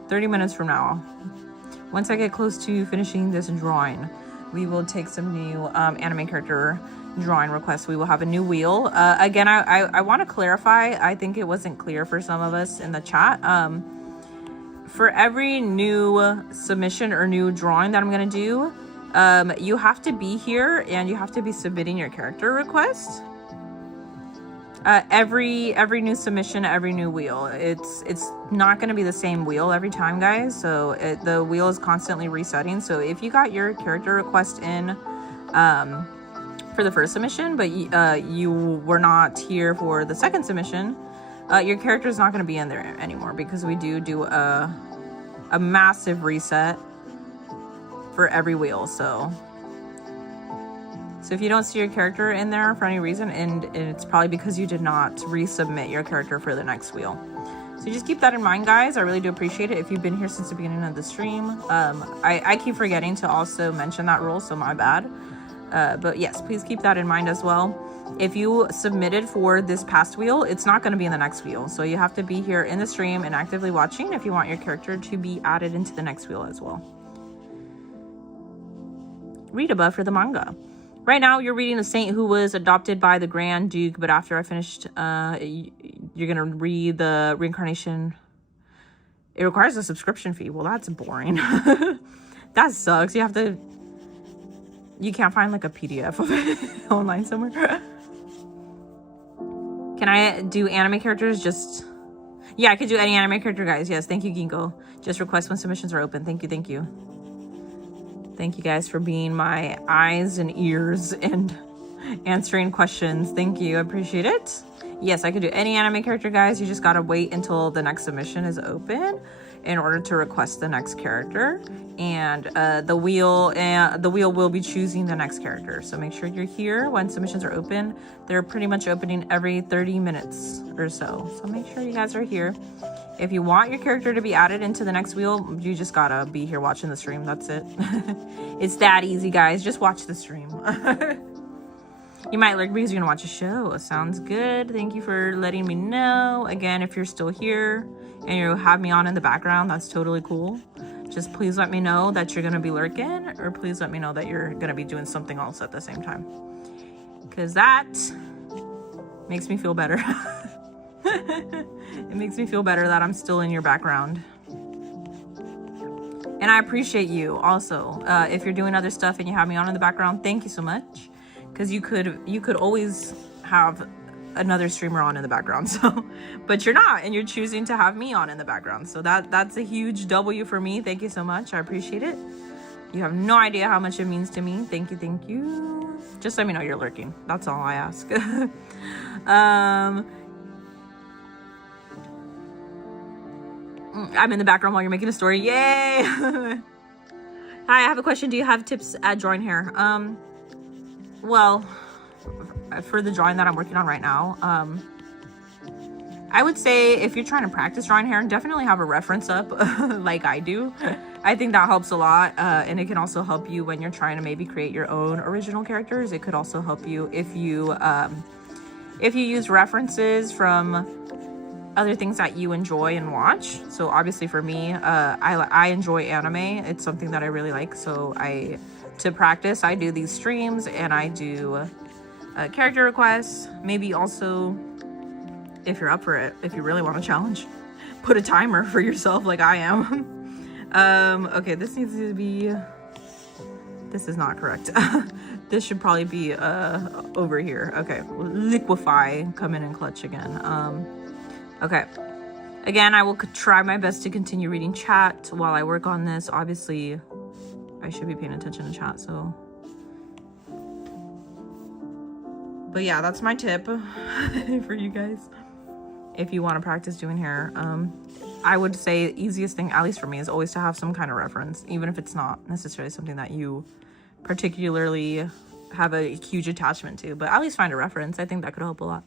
30 minutes from now. Once I get close to finishing this drawing, we will take some new anime character drawing requests. We will have a new wheel. Again, I want to clarify. I think it wasn't clear for some of us in the chat. For every new submission or new drawing that I'm going to do, you have to be here and you have to be submitting your character request. Every new submission, every new wheel, it's not going to be the same wheel every time, guys. So the wheel is constantly resetting. So if you got your character request in for the first submission, but you were not here for the second submission, your character is not going to be in there anymore, because we do a massive reset for every wheel. So if you don't see your character in there for any reason, and it's probably because you did not resubmit your character for the next wheel. So just keep that in mind, guys. I really do appreciate it if you've been here since the beginning of the stream. I keep forgetting to also mention that rule, so my bad. But yes, please keep that in mind as well. if you submitted for this past wheel, it's not going to be in the next wheel. So you have to be here in the stream and actively watching if you want your character to be added into the next wheel as well. Read a buff for the manga. Right now, you're reading the saint who was adopted by the Grand Duke, but after I finished, you're going to read the reincarnation. It requires a subscription fee. Well, that's boring. That sucks. You can't find like a PDF of it online somewhere. Can I do anime characters? Yeah, I could do any anime character, guys. Yes, thank you, Ginkgo. Just request when submissions are open. Thank you, thank you. Thank you guys for being my eyes and ears and answering questions. Thank you, I appreciate it. Yes, I could do any anime character, guys. You just gotta wait until the next submission is open in order to request the next character. And the wheel will be choosing the next character. So make sure you're here when submissions are open. They're pretty much opening every 30 minutes or so. So make sure you guys are here. If you want your character to be added into the next wheel, you just gotta be here watching the stream. That's it. It's that easy, guys. Just watch the stream. You might lurk because you're gonna watch a show. Sounds good. Thank you for letting me know. Again, if you're still here and you have me on in the background, that's totally cool. Just please let me know that you're gonna be lurking, or please let me know that you're gonna be doing something else at the same time, because that makes me feel better. It makes me feel better that I'm still in your background. And I appreciate you also. If you're doing other stuff and you have me on in the background, thank you so much. Because you could always have another streamer on in the background, so, but you're not, and you're choosing to have me on in the background. So that's a huge W for me. Thank you so much. I appreciate it. You have no idea how much it means to me. Thank you, thank you. Just let me know you're lurking. That's all I ask. I'm in the background while you're making a story. Yay! Hi, I have a question. Do you have tips at drawing hair? Well, for the drawing that I'm working on right now, I would say if you're trying to practice drawing hair, definitely have a reference up like I do. I think that helps a lot, and it can also help you when you're trying to maybe create your own original characters. It could also help you if you use references from other things that you enjoy and watch. So obviously for me, I enjoy anime. It's something that I really like. So to practice, I do these streams and I do character requests. Maybe also, if you're up for it, if you really want a challenge, put a timer for yourself like I am. Okay, this needs to be, this is not correct. This should probably be over here. Okay, liquefy, come in and clutch again. Okay, again, I will try my best to continue reading chat while I work on this. Obviously, I should be paying attention to chat, so. But yeah, that's my tip for you guys. If you want to practice doing hair, I would say the easiest thing, at least for me, is always to have some kind of reference, even if it's not necessarily something that you particularly have a huge attachment to, but at least find a reference. I think that could help a lot.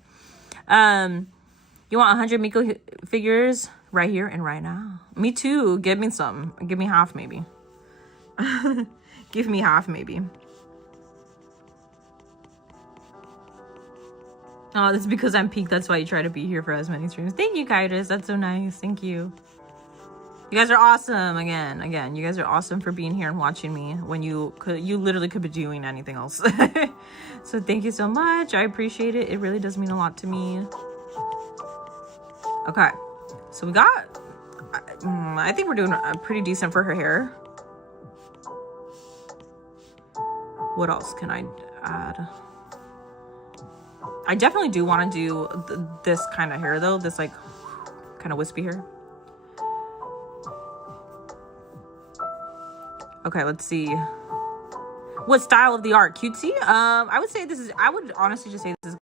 You want 100 Miko figures right here and right now? Me too. Give me some. Give me half, maybe. Give me half, maybe. Oh, that's because I'm peaked. That's why you try to be here for as many streams. Thank you, Kaitis. That's so nice. Thank you. You guys are awesome. Again, you guys are awesome for being here and watching me when you literally could be doing anything else. So thank you so much. I appreciate it. It really does mean a lot to me. Okay, so we got, I think we're doing pretty decent for her hair. What else can I add? I definitely do want to do this kind of hair though, this like kind of wispy hair. Okay, let's see. What style of the art? Cutesy? I would say this is, I would honestly just say this is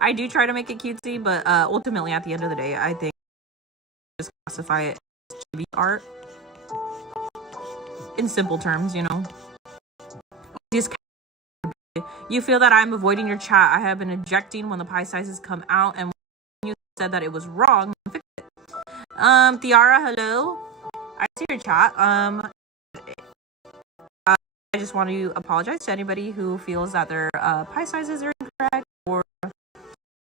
I do try to make it cutesy, but ultimately at the end of the day, I think just classify it as chibi art. In simple terms, you know. You feel that I'm avoiding your chat. I have been ejecting when the pie sizes come out, and when you said that it was wrong, fix it. Tiara, hello. I see your chat. I I just want to apologize to anybody who feels that their pie sizes are incorrect, or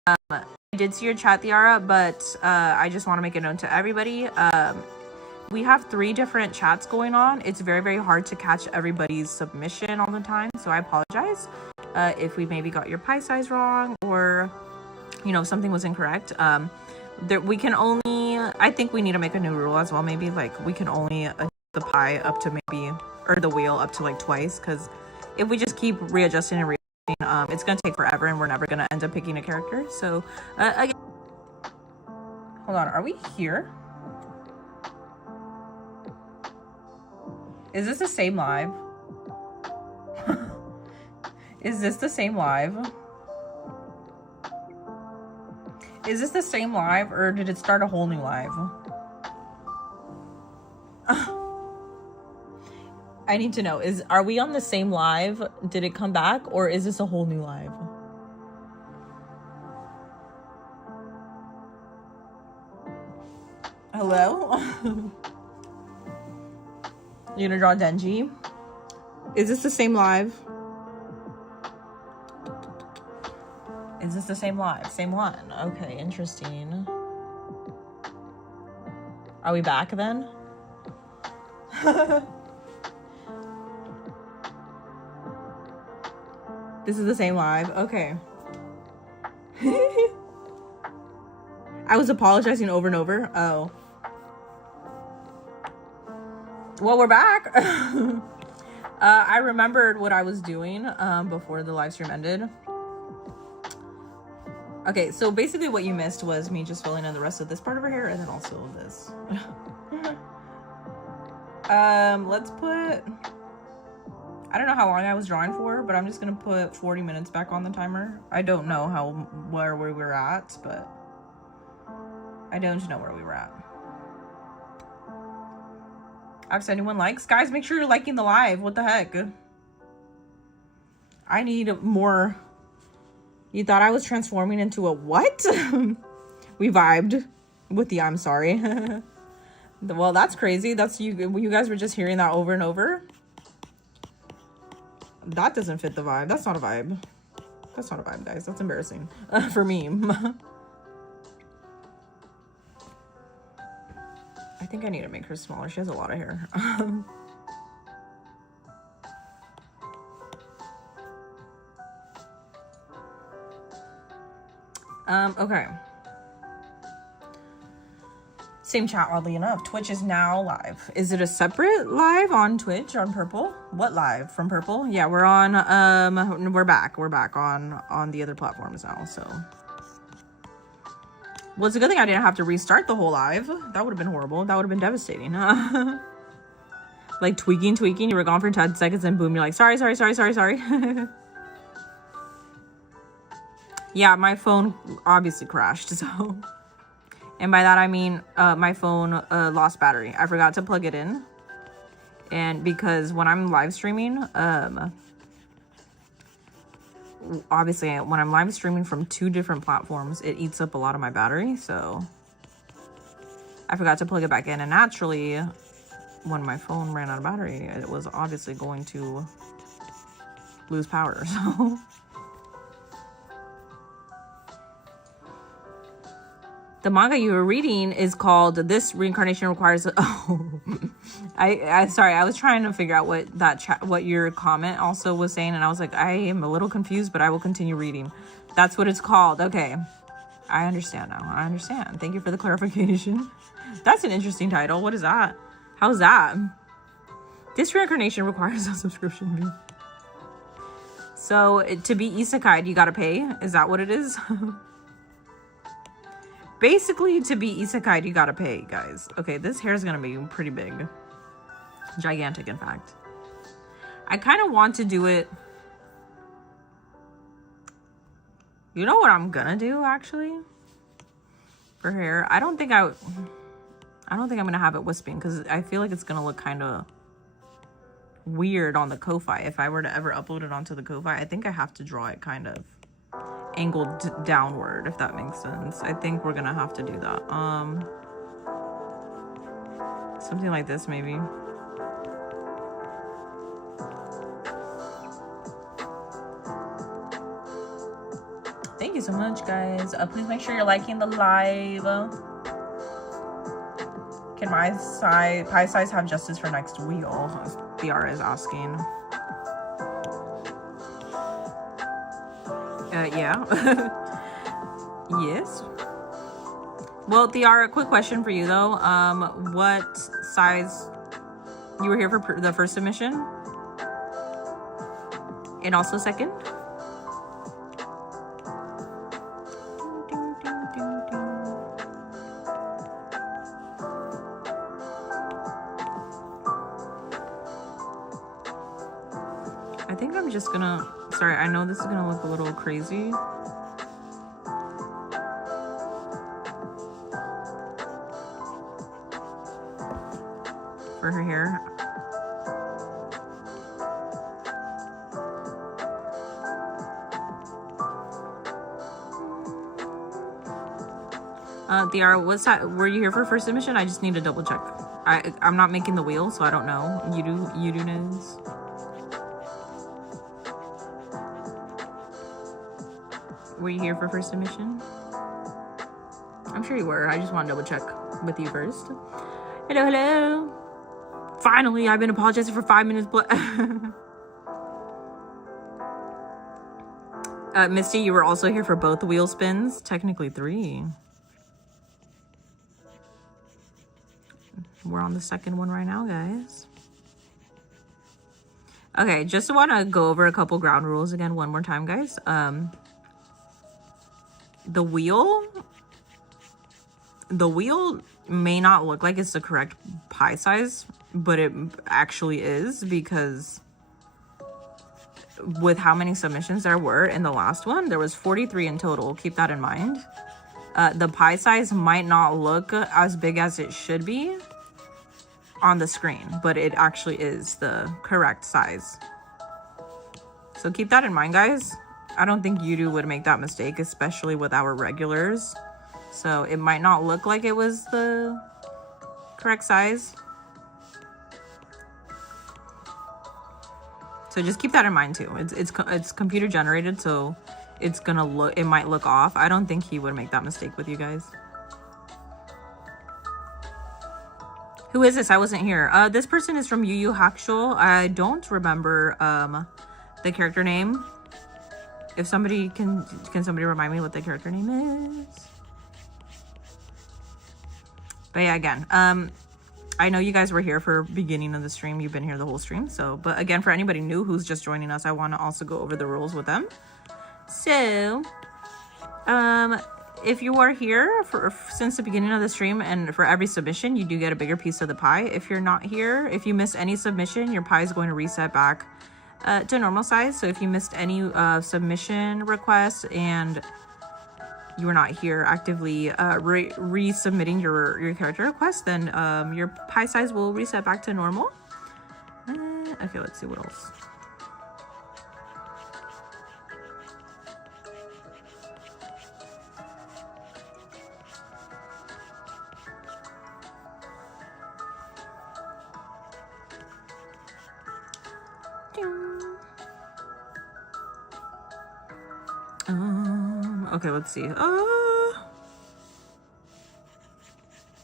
I did see your chat, Tiara, but I just want to make a note to everybody. We have 3 different chats going on. It's very, very hard to catch everybody's submission all the time, so I apologize if we maybe got your pie size wrong, or you know, something was incorrect. We can only, I think we need to make a new rule as well. Maybe like we can only adjust the pie up to maybe, or the wheel up to like twice, because if we just keep readjusting and readjusting, it's gonna take forever and we're never gonna end up picking a character. So again, hold on, are we here? Is this the same live? Is this the same live? Is this the same live, or did it start a whole new live? I need to know, are we on the same live? Did it come back, or is this a whole new live? Hello? You gonna draw Denji? Is this the same live? Is this the same live? Same one. Okay, interesting. Are we back then? This is the same live. Okay. I was apologizing over and over. Oh. Well, we're back. I remembered what I was doing before the live stream ended. Okay, so basically what you missed was me just filling in the rest of this part over here, and then also this. Let's put, I don't know how long I was drawing for, but I'm just gonna put 40 minutes back on the timer. I don't know where we were at, but I don't know where we were at. If anyone likes, guys, make sure you're liking the live. What the heck? I need more. You thought I was transforming into a what? We vibed with the I'm sorry. Well, that's crazy. That's you guys were just hearing that over and over. That doesn't fit the vibe. That's not a vibe. That's not a vibe, guys. That's embarrassing for me. I think I need to make her smaller. She has a lot of hair. Okay. Same chat, oddly enough. Twitch is now live. Is it a separate live on Twitch on Purple? What live from Purple? Yeah, we're on, we're back. We're back on the other platforms now, so. Well, it's a good thing I didn't have to restart the whole live. That would have been horrible. That would have been devastating. Like tweaking. You were gone for 10 seconds and boom, you're like, sorry. Yeah, my phone obviously crashed, so. And by that, I mean, my phone lost battery. I forgot to plug it in. And because when I'm live streaming, obviously when I'm live streaming from 2 different platforms, it eats up a lot of my battery, so I forgot to plug it back in, and naturally when my phone ran out of battery, it was obviously going to lose power. So the manga you were reading is called This Reincarnation Requires sorry, I was trying to figure out what your comment also was saying, and I was like, I am a little confused, but I will continue reading. That's what it's called. Okay. I understand now. I understand. Thank you for the clarification. That's an interesting title. What is that? How's that? This reincarnation requires a subscription fee. So to be isekai'd, you gotta pay? Is that what it is? Basically, to be isekai'd, you gotta pay, guys. Okay, this hair is gonna be pretty big. Gigantic, in fact. I kind of want to do it. You know what I'm gonna do, actually? For hair. I don't think I'm gonna have it wisping, because I feel like it's gonna look kind of weird on the Ko-Fi. If I were to ever upload it onto the Ko-Fi, I think I have to draw it kind of angled downward, if that makes sense. I think we're gonna have to do that. Something like this, maybe. so much, guys. Please make sure you're liking the live. Can my pie size have justice for next wheel? Tiara is asking. Yeah. Yes. Well, Tiara, quick question for you though. What size? You were here for the first submission? And also second? I think I'm just gonna, sorry, I know this is gonna look a little crazy. For her hair. Tiara, what's that? Were you here for first submission? I just need to double check. I'm not making the wheel, so I don't know. You do knows. Were you here for first submission? I'm sure you were. I just want to double check with you first. Hello, hello. Finally, I've been apologizing for 5 minutes. Misty, you were also here for both wheel spins. Technically 3. We're on the second one right now, guys. Okay, just want to go over a couple ground rules again one more time, guys. The wheel may not look like it's the correct pie size, but it actually is, because with how many submissions there were in the last one, there was 43 in total. Keep that in mind. The pie size might not look as big as it should be on the screen, but it actually is the correct size. So keep that in mind, guys. I don't think you would make that mistake, especially with our regulars. So it might not look like it was the correct size. So just keep that in mind too. It's computer generated, so it's gonna look, it might look off. I don't think he would make that mistake with you guys. Who is this? I wasn't here. This person is from Yu Yu Hakusho. I don't remember the character name. If somebody can somebody remind me what the character name is? But yeah, again, I know you guys were here for beginning of the stream. You've been here the whole stream. So, but again, for anybody new who's just joining us, I want to also go over the rules with them. So, if you are here since the beginning of the stream, and for every submission, you do get a bigger piece of the pie. If you're not here, if you miss any submission, your pie is going to reset back to normal size. So if you missed any submission requests and you were not here actively resubmitting your character request, then your pie size will reset back to normal. Okay, let's see what else. Okay, let's see. I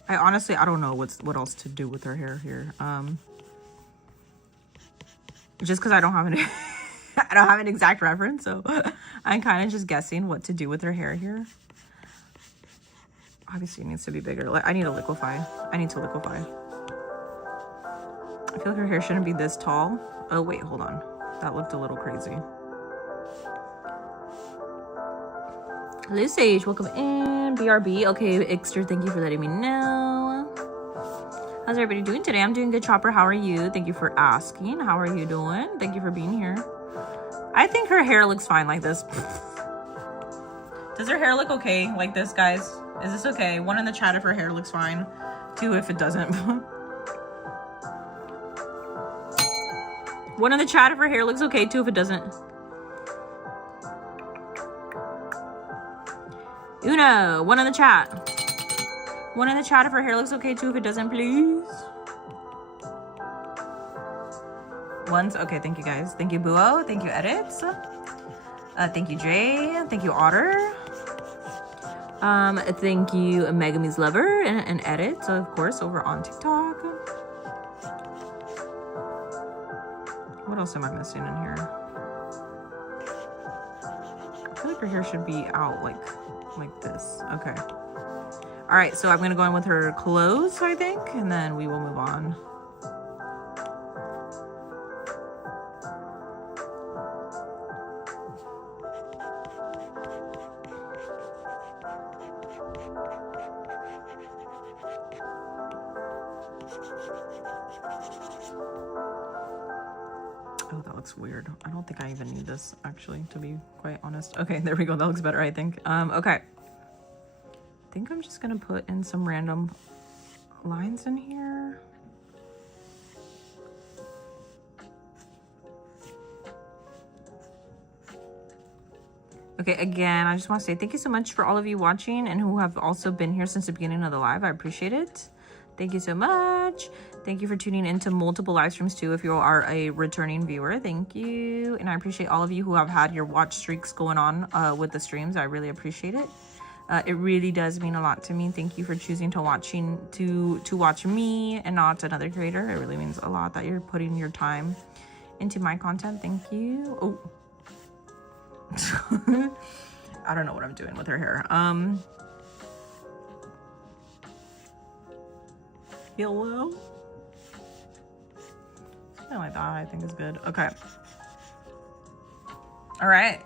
honestly, I don't know what else to do with her hair here. Just because I don't have I don't have an exact reference, so I'm kind of just guessing what to do with her hair here. Obviously, it needs to be bigger. Like, I need to liquefy. I need to liquefy. I feel like her hair shouldn't be this tall. Oh wait, hold on. That looked a little crazy. Hello, Sage. Welcome in. BRB. Okay, Ixter, thank you for letting me know. How's everybody doing today? I'm doing good, Chopper. How are you? Thank you for asking. How are you doing? Thank you for being here. I think her hair looks fine like this. Does her hair look okay like this, guys? Is this okay? One in the chat if her hair looks fine. 2 if it doesn't. One in the chat if her hair looks okay. 2 if it doesn't. Uno, 1 in the chat. 1 in the chat if her hair looks okay. 2 if it doesn't, please. 1's okay. Thank you guys. Thank you, Buo. Thank you, Edits. Thank you, Jay. Thank you, Otter. Thank you, Megami's Lover and Edit, so of course, over on TikTok. What else am I missing in here? I feel like her hair should be out like this. Okay. All right, so I'm gonna go in with her clothes, I think, and then we will move on. Oh, that looks weird. I don't think I even need this, actually, to be quite honest. Okay, there we go. That looks better, I think. Okay. I think I'm just gonna put in some random lines in here. Okay, again, I just want to say thank you so much for all of you watching and who have also been here since the beginning of the live. I appreciate it. Thank you so much. Thank you for tuning into multiple live streams too. If you are a returning viewer, thank you. And I appreciate all of you who have had your watch streaks going on with the streams. I really appreciate it. It really does mean a lot to me. Thank you for choosing to watch me and not another creator. It really means a lot that you're putting your time into my content. Thank you. Oh. I don't know what I'm doing with her hair. Hello? Something like that I think is good. Okay. All right.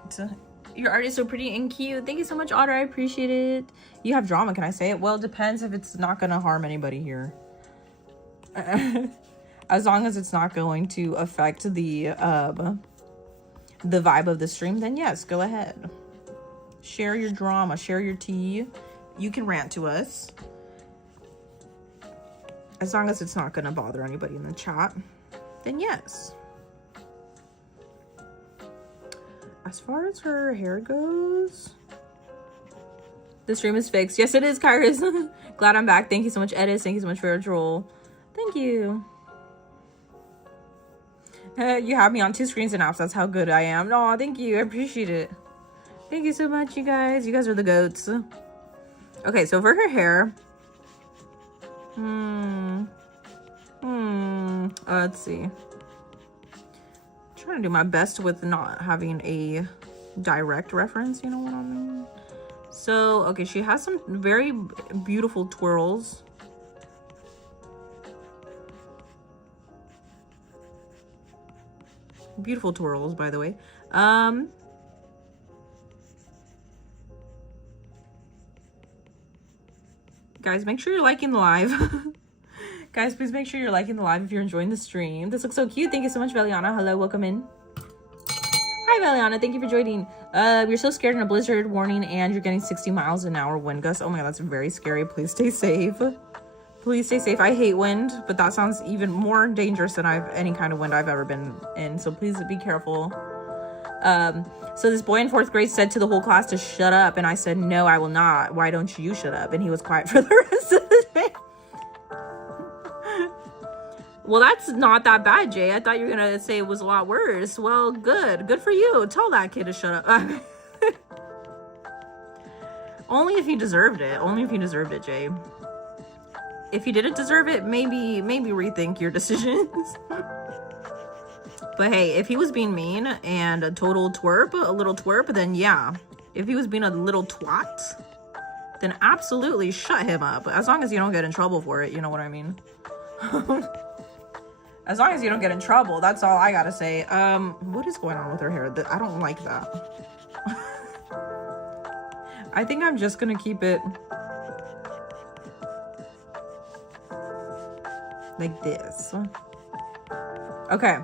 Your art is so pretty and cute. Thank you so much, Otter. I appreciate it. You have drama, can I say it? Well, it depends if it's not gonna harm anybody here. As long as it's not going to affect the vibe of the stream, then yes, go ahead. Share your drama, share your tea. You can rant to us. As long as it's not gonna bother anybody in the chat, then yes. As far as her hair goes, the stream is fixed. Yes, it is, Kairos. Glad I'm back. Thank you so much, Edis. Thank you so much for your troll. Thank you. You have me on 2 screens and apps. That's how good I am. No, thank you. I appreciate it. Thank you so much, you guys. You guys are the goats. Okay, so for her hair, let's see. Trying to do my best with not having a direct reference, you know what I mean? So, okay, she has some very beautiful twirls. Beautiful twirls, by the way. Guys, make sure you're liking the live. Guys, please make sure you're liking the live if you're enjoying the stream. This looks so cute. Thank you so much, Veliana. Hello, welcome in. Hi, Veliana. Thank you for joining. You're so scared in a blizzard warning and you're getting 60 miles an hour wind gusts. Oh my God, that's very scary. Please stay safe. Please stay safe. I hate wind, but that sounds even more dangerous than any kind of wind I've ever been in. So please be careful. So this boy in 4th grade said to the whole class to shut up. And I said, no, I will not. Why don't you shut up? And he was quiet for the rest of the day. Well, that's not that bad, Jay. I thought you were going to say it was a lot worse. Well, good. Good for you. Tell that kid to shut up. Only if he deserved it. Only if he deserved it, Jay. If he didn't deserve it, maybe rethink your decisions. But hey, if he was being mean and a total twerp, a little twerp, then yeah. If he was being a little twat, then absolutely shut him up. As long as you don't get in trouble for it, you know what I mean? As long as you don't get in trouble, that's all I gotta say. What is going on with her hair? I don't like that. I think I'm just gonna keep it like this. Okay.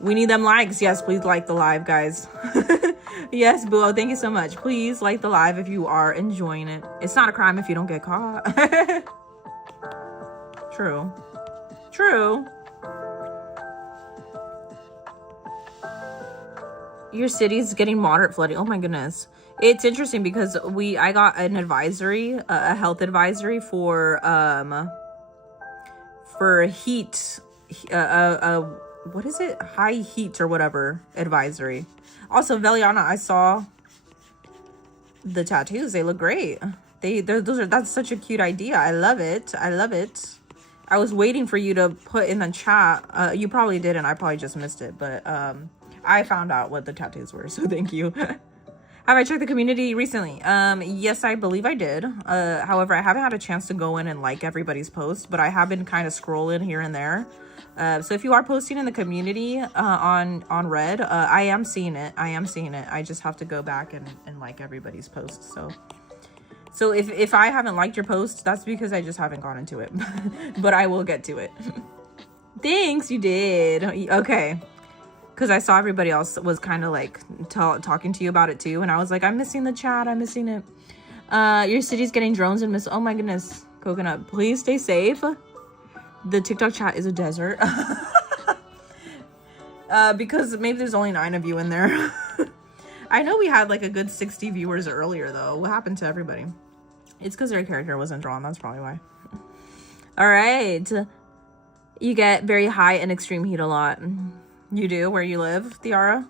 We need them likes. Yes, please like the live, guys. Yes, Boo. Thank you so much. Please like the live if you are enjoying it. It's not a crime if you don't get caught. True. True. Your city's getting moderate flooding. Oh my goodness. It's interesting because I got an advisory, a health advisory for heat, what is it? High heat or whatever advisory. Also, Veliana, I saw The tattoos, they look great. That's such a cute idea. I love it. I love it. I was waiting for you to put in the chat. You probably didn't. I probably just missed it. But I found out what the tattoos were, so thank you. Have I checked the community recently? Yes, I believe I did. However, I haven't had a chance to go in and like everybody's post, but I have been kind of scrolling here and there. So if you are posting in the community on Red, I am seeing it. I just have to go back and like everybody's posts. So if I haven't liked your post, that's because I just haven't gone into it. But I will get to it. Thanks, you did. Okay. Because I saw everybody else was kind of like talking to you about it too. And I was like, I'm missing the chat. I'm missing it. Your city's getting drones and oh my goodness. Coconut, please stay safe. The TikTok chat is a desert. Because maybe there's only 9 of you in there. I know we had like a good 60 viewers earlier though. What happened to everybody? It's because their character wasn't drawn. That's probably why. All right. You get very high and extreme heat a lot. You do? Where you live, Tiara?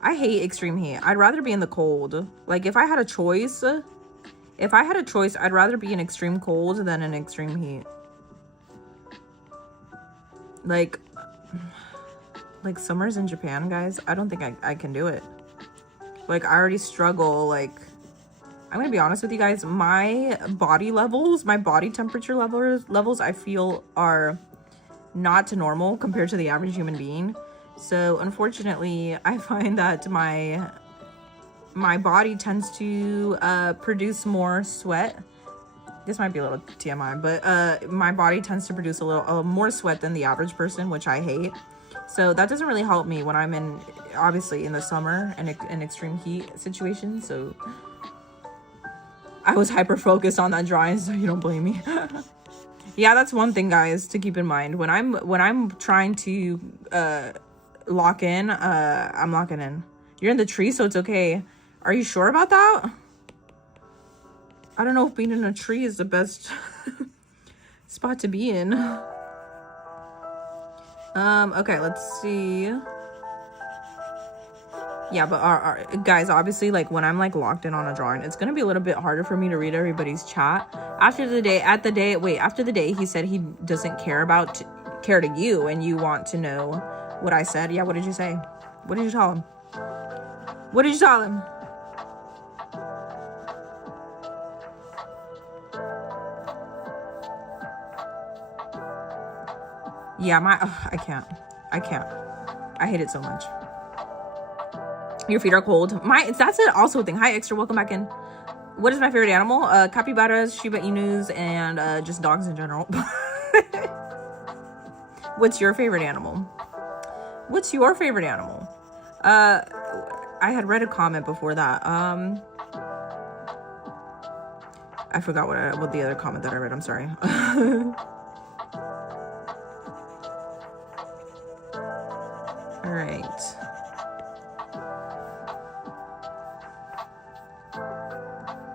I hate extreme heat. I'd rather be in the cold. Like, if I had a choice, I'd rather be in extreme cold than in extreme heat. Like summers in Japan, guys, I don't think I can do it. Like, I already struggle. Like, I'm gonna be honest with you guys. My body temperature levels, I feel are not to normal compared to the average human being. So unfortunately, I find that my body tends to produce more sweat. This might be a little TMI, but my body tends to produce a little more sweat than the average person, which I hate. So that doesn't really help me when I'm obviously in the summer and in extreme heat situations. So I was hyper focused on that drawing, so you don't blame me. Yeah, that's one thing, guys, to keep in mind. When I'm trying to lock in, I'm locking in. You're in the tree, so it's okay. Are you sure about that? I don't know if being in a tree is the best spot to be in. Okay, let's see. Yeah, but guys, obviously, like, when I'm like locked in on a drawing, it's gonna be a little bit harder for me to read everybody's chat. After the day he said he doesn't care to you, and you want to know what I said. Yeah, what did you say? What did you tell him? What did you tell him? Yeah, I can't. I hate it so much. Your feet are cold. That's it. Also a thing. Hi, Extra. Welcome back in. What is my favorite animal? Capybaras, Shiba Inus, and just dogs in general. What's your favorite animal? I had read a comment before that. I forgot what the other comment that I read. I'm sorry. All right.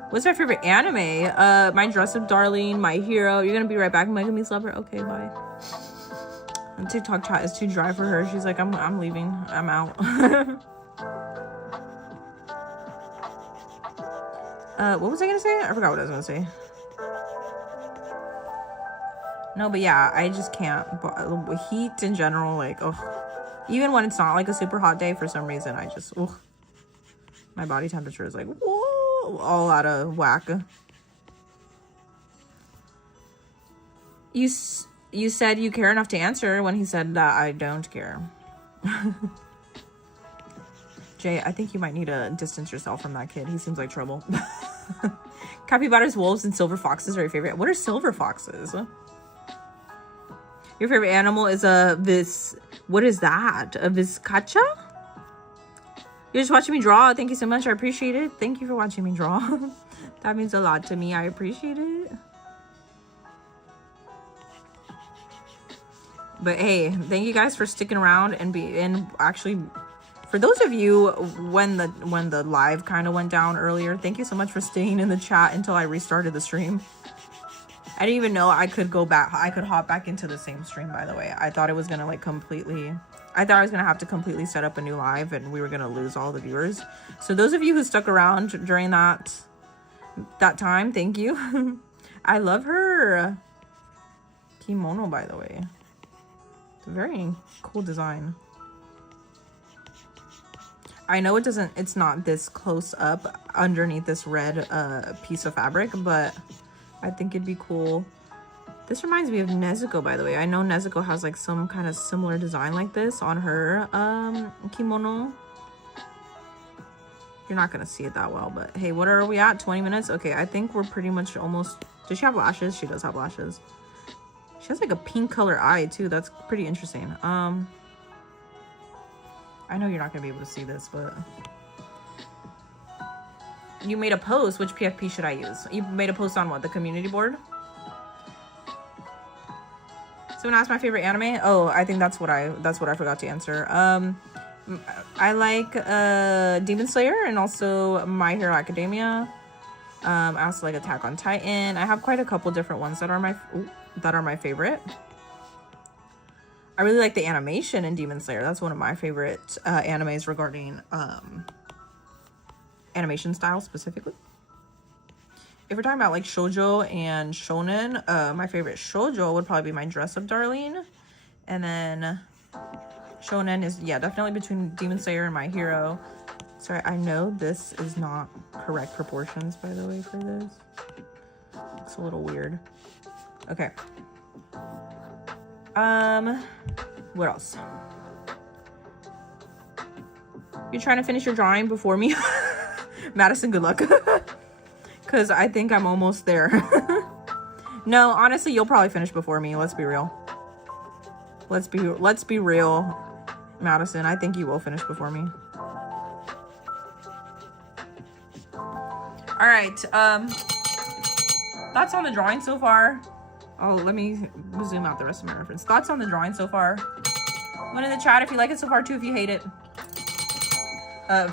What's my favorite anime? My Dress Up Darling, My Hero. You're gonna be right back, Megami Slumber. Okay, bye. And TikTok chat is too dry for her. She's like, I'm leaving. I'm out. What was I gonna say? I forgot what I was gonna say. No, but yeah, I just can't. Heat in general, like, ugh. Even when it's not like a super hot day, for some reason, I just, ugh. My body temperature is like, whoa, all out of whack. You said you care enough to answer when he said that I don't care. Jay, I think you might need to distance yourself from that kid. He seems like trouble. Capybaras, wolves, and silver foxes are your favorite. What are silver foxes? Your favorite animal is what is that? A vizcacha? You're just watching me draw. Thank you so much. I appreciate it. Thank you for watching me draw. That means a lot to me. I appreciate it. But hey, thank you guys for sticking around and actually, for those of you when the live kind of went down earlier, thank you so much for staying in the chat until I restarted the stream. I didn't even know I could go back. I could hop back into the same stream, by the way. I thought it was gonna like completely I thought I was gonna have to completely set up a new live and we were gonna lose all the viewers. So those of you who stuck around during that time, thank you. I love her kimono, by the way. It's a very cool design. I know it's not this close up underneath this red piece of fabric, but I think it'd be cool. This reminds me of Nezuko, by the way. I know Nezuko has like some kind of similar design like this on her kimono. You're not gonna see it that well, but hey, what are we at? 20 minutes? Okay, I think we're pretty much almost... Does she have lashes? She does have lashes. She has like a pink color eye too. That's pretty interesting. I know you're not gonna be able to see this, but you made a post. Which PFP should I use? You made a post on what? The community board? Someone asked my favorite anime. Oh, I think that's what I forgot to answer. I like Demon Slayer and also My Hero Academia. I also like Attack on Titan. I have quite a couple different ones that are my favorite. I really like the animation in Demon Slayer. That's one of my favorite animes regarding animation style specifically. If we're talking about like shoujo and shonen, my favorite shoujo would probably be My Dress Up Darling. And then shonen is, yeah, definitely between Demon Slayer and My Hero. Sorry, I know this is not correct proportions, by the way, for this. Looks a little weird. Okay. What else? You're trying to finish your drawing before me? Madison, good luck. Because I think I'm almost there. No, honestly, you'll probably finish before me. Let's be real. Let's be real, Madison. I think you will finish before me. All right. Thoughts on the drawing so far? Oh, let me zoom out the rest of my reference. Thoughts on the drawing so far? One in the chat if you like it so far too, if you hate it.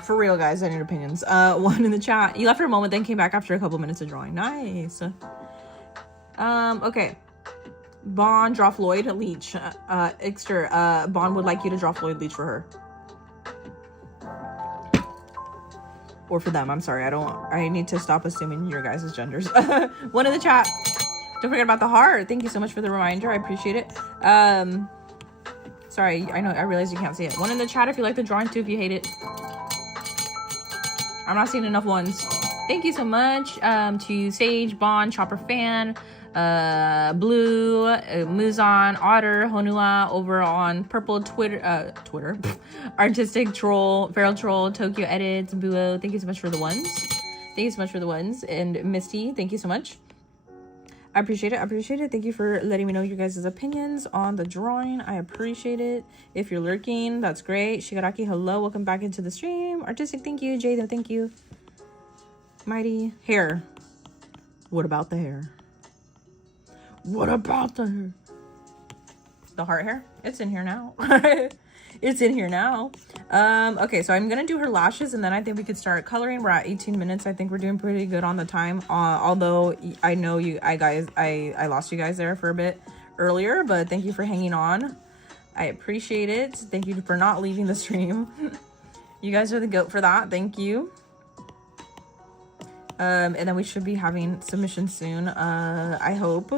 For real, guys, I need opinions. One in the chat. You left for a moment, then came back after a couple minutes of drawing. Nice. Okay. Bond, draw Floyd Leach. Ixter, Bond would like you to draw Floyd Leach for her. Or for them, I'm sorry. I need to stop assuming your guys' genders. One in the chat. Don't forget about the heart. Thank you so much for the reminder. I appreciate it. Sorry, I realize you can't see it. One in the chat if you like the drawing too, if you hate it. I'm not seeing enough ones. Thank you so much to Sage, Bond, Chopper Fan, Blue, Muzan, Otter, Honua, over on Purple, Twitter, Artistic Troll, Feral Troll, Tokyo Edits, Buo. Thank you so much for the ones. Thank you so much for the ones. And Misty, thank you so much. I appreciate it. I appreciate it. Thank you for letting me know your guys' opinions on the drawing. I appreciate it. If you're lurking, that's great. Shigaraki, hello. Welcome back into the stream. Artistic, thank you. Jada, thank you. Mighty. Hair. What about the hair? What about the hair? The heart hair? It's in here now. It's in here now. Okay, so I'm gonna do her lashes and then I think we could start coloring. We're at 18 minutes. I think we're doing pretty good on the time. Although I know I lost you guys there for a bit earlier, but thank you for hanging on. I appreciate it. Thank you for not leaving the stream. You guys are the goat for that. Thank you. And then we should be having submissions soon. I hope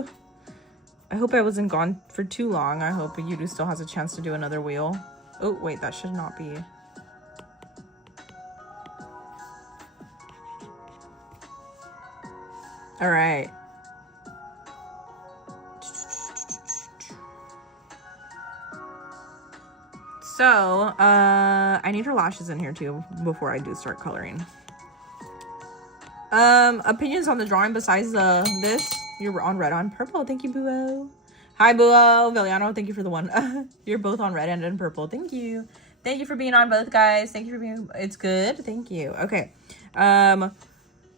I wasn't gone for too long. I hope Yudu still has a chance to do another wheel. Oh, wait, that should not be. All right. So, I need her lashes in here too before I do start coloring. Opinions on the drawing besides this? You're on red on purple. Thank you, Buo. Hi, Buo. Veliano, thank you for the one. You're both on red and in purple. Thank you. Thank you for being on both, guys. Thank you for being... It's good. Thank you. Okay.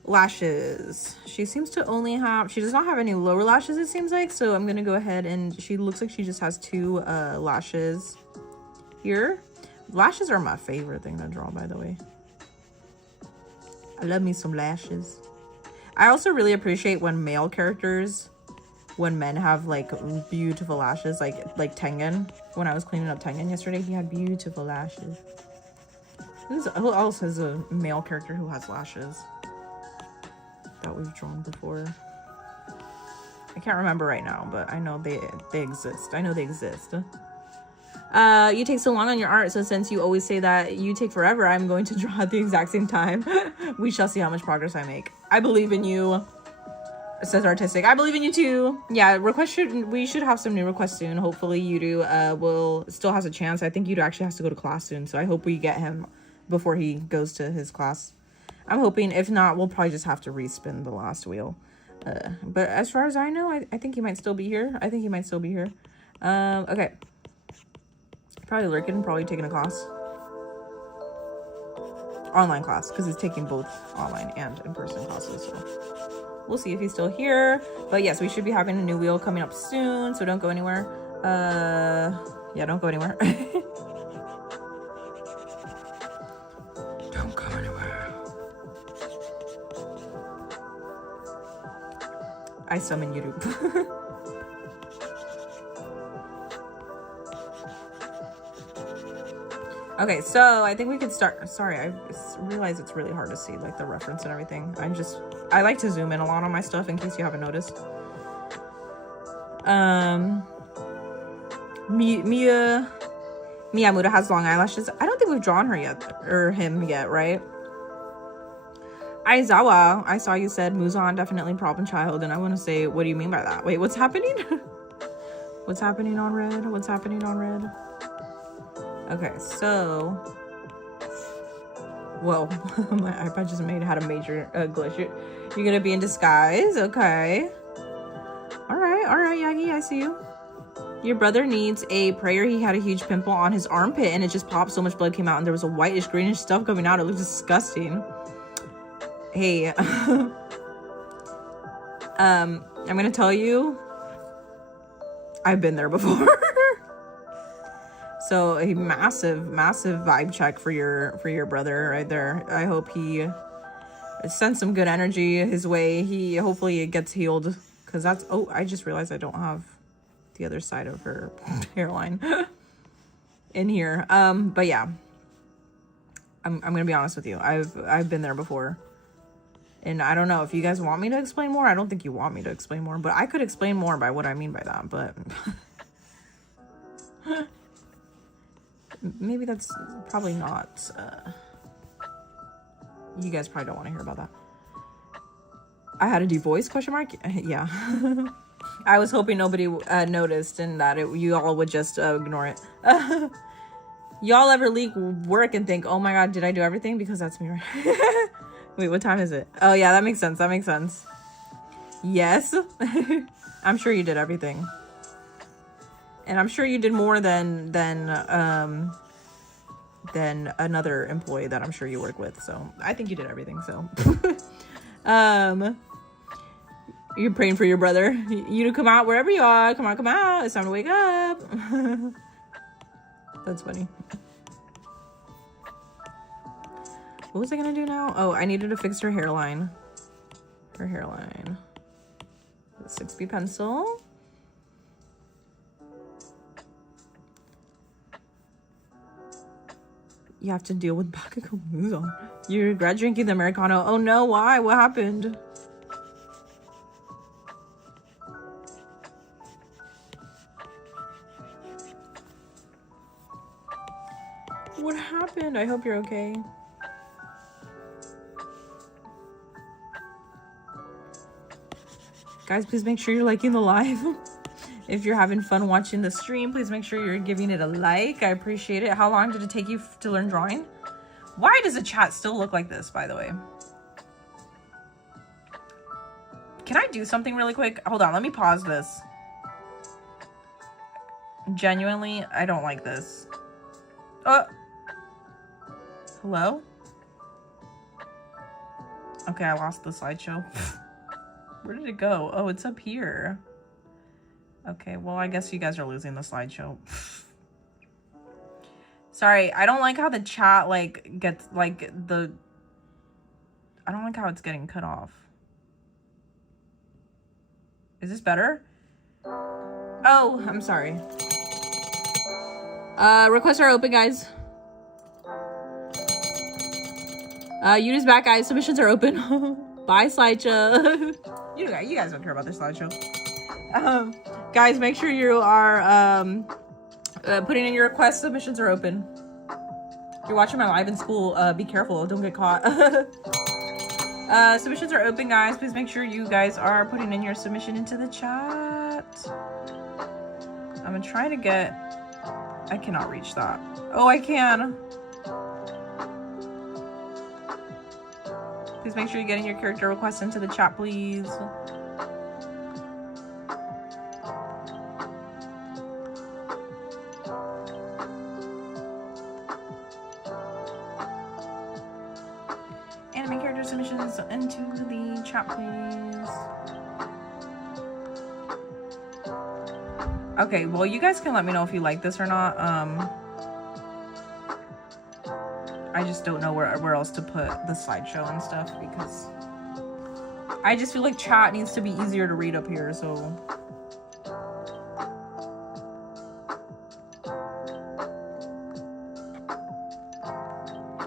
Lashes. She seems to only have... She does not have any lower lashes, it seems like. So I'm going to go ahead and... She looks like she just has 2 lashes here. Lashes are my favorite thing to draw, by the way. I love me some lashes. I also really appreciate when male characters when men have like beautiful lashes, like Tengen. When I was cleaning up Tengen yesterday, he had beautiful lashes. Who else has a male character who has lashes that we've drawn before? I can't remember right now, but I know they exist. I know they exist. You take so long on your art, so since you always say that you take forever, I'm going to draw at the exact same time. We shall see how much progress I make. I believe in you. It says artistic. I believe in you too. Yeah, we should have some new requests soon. Hopefully Yudu will still has a chance. I think Yudu actually has to go to class soon, so I hope we get him before he goes to his class. I'm hoping. If not, we'll probably just have to respin the last wheel. But as far as I know, I think he might still be here. Okay. Probably lurking, probably taking a class. Online class, because he's taking both online and in-person classes, so we'll see if he's still here. But yes, we should be having a new wheel coming up soon, so don't go anywhere. Yeah, don't go anywhere. Don't go anywhere. I summon YouTube. Okay, so I think we could start. Sorry, I realize it's really hard to see like the reference and everything. I like to zoom in a lot on my stuff in case you haven't noticed. Miyamoto has long eyelashes. I don't think we've drawn her yet, or him yet, right? Aizawa, I saw you said Muzan, definitely problem child, and I want to say, what do you mean by that? Wait, what's happening? What's happening on red? What's happening on red? Okay, so, whoa, my iPad just had a major glitch. You're gonna be in disguise, okay. All right, Yagi, I see you. Your brother needs a prayer. He had a huge pimple on his armpit and it just popped. So much blood came out and there was a whitish, greenish stuff coming out. It looked disgusting. Hey, I'm gonna tell you, I've been there before. So a massive vibe check for your brother right there. I hope he sends some good energy his way. Hopefully it gets healed, because that's, oh, I just realized I don't have the other side of her hairline in here. But yeah, I'm gonna be honest with you. I've been there before, and I don't know if you guys want me to explain more. I don't think you want me to explain more, but I could explain more by what I mean by that. But maybe that's probably not, you guys probably don't want to hear about that. I had a deep voice, question mark? Yeah. I was hoping nobody noticed and that you all would just ignore it. Y'all ever leak work and think, oh my god, did I do everything? Because that's me, right? Wait, what time is it? Oh yeah, that makes sense. That makes sense. Yes. I'm sure you did everything. And I'm sure you did more than another employee that I'm sure you work with. So I think you did everything. So you're praying for your brother. You to come out wherever you are. Come out. It's time to wake up. That's funny. What was I gonna do now? Oh, I needed to fix her hairline. Her hairline. 6B pencil. You have to deal with Bakugo Muzan. You regret drinking the Americano. Oh no, why? What happened? What happened? I hope you're okay. Guys, please make sure you're liking the live. If you're having fun watching the stream, please make sure you're giving it a like. I appreciate it. How long did it take you to learn drawing? Why does the chat still look like this, by the way? Can I do something really quick? Hold on, let me pause this. Genuinely, I don't like this. Hello? Okay, I lost the slideshow. Where did it go? Oh, it's up here. Okay, well, I guess you guys are losing the slideshow. Sorry, I don't like how the chat, like, gets, like, I don't like how it's getting cut off. Is this better? Oh, I'm sorry. Requests are open, guys. Yudi's back, guys. Submissions are open. Bye, slideshow. you guys don't care about this slideshow. Guys, make sure you are putting in your requests. Submissions are open. If you're watching my live in school, be careful. Don't get caught. Submissions are open, guys. Please make sure you guys are putting in your submission into the chat. I'm gonna try to get... I cannot reach that. Oh, I can. Please make sure you're getting your character requests into the chat, please. Anime character submissions into the chat, please. Okay, well, you guys can let me know if you like this or not. I just don't know where else to put the slideshow and stuff because I just feel like chat needs to be easier to read up here, so.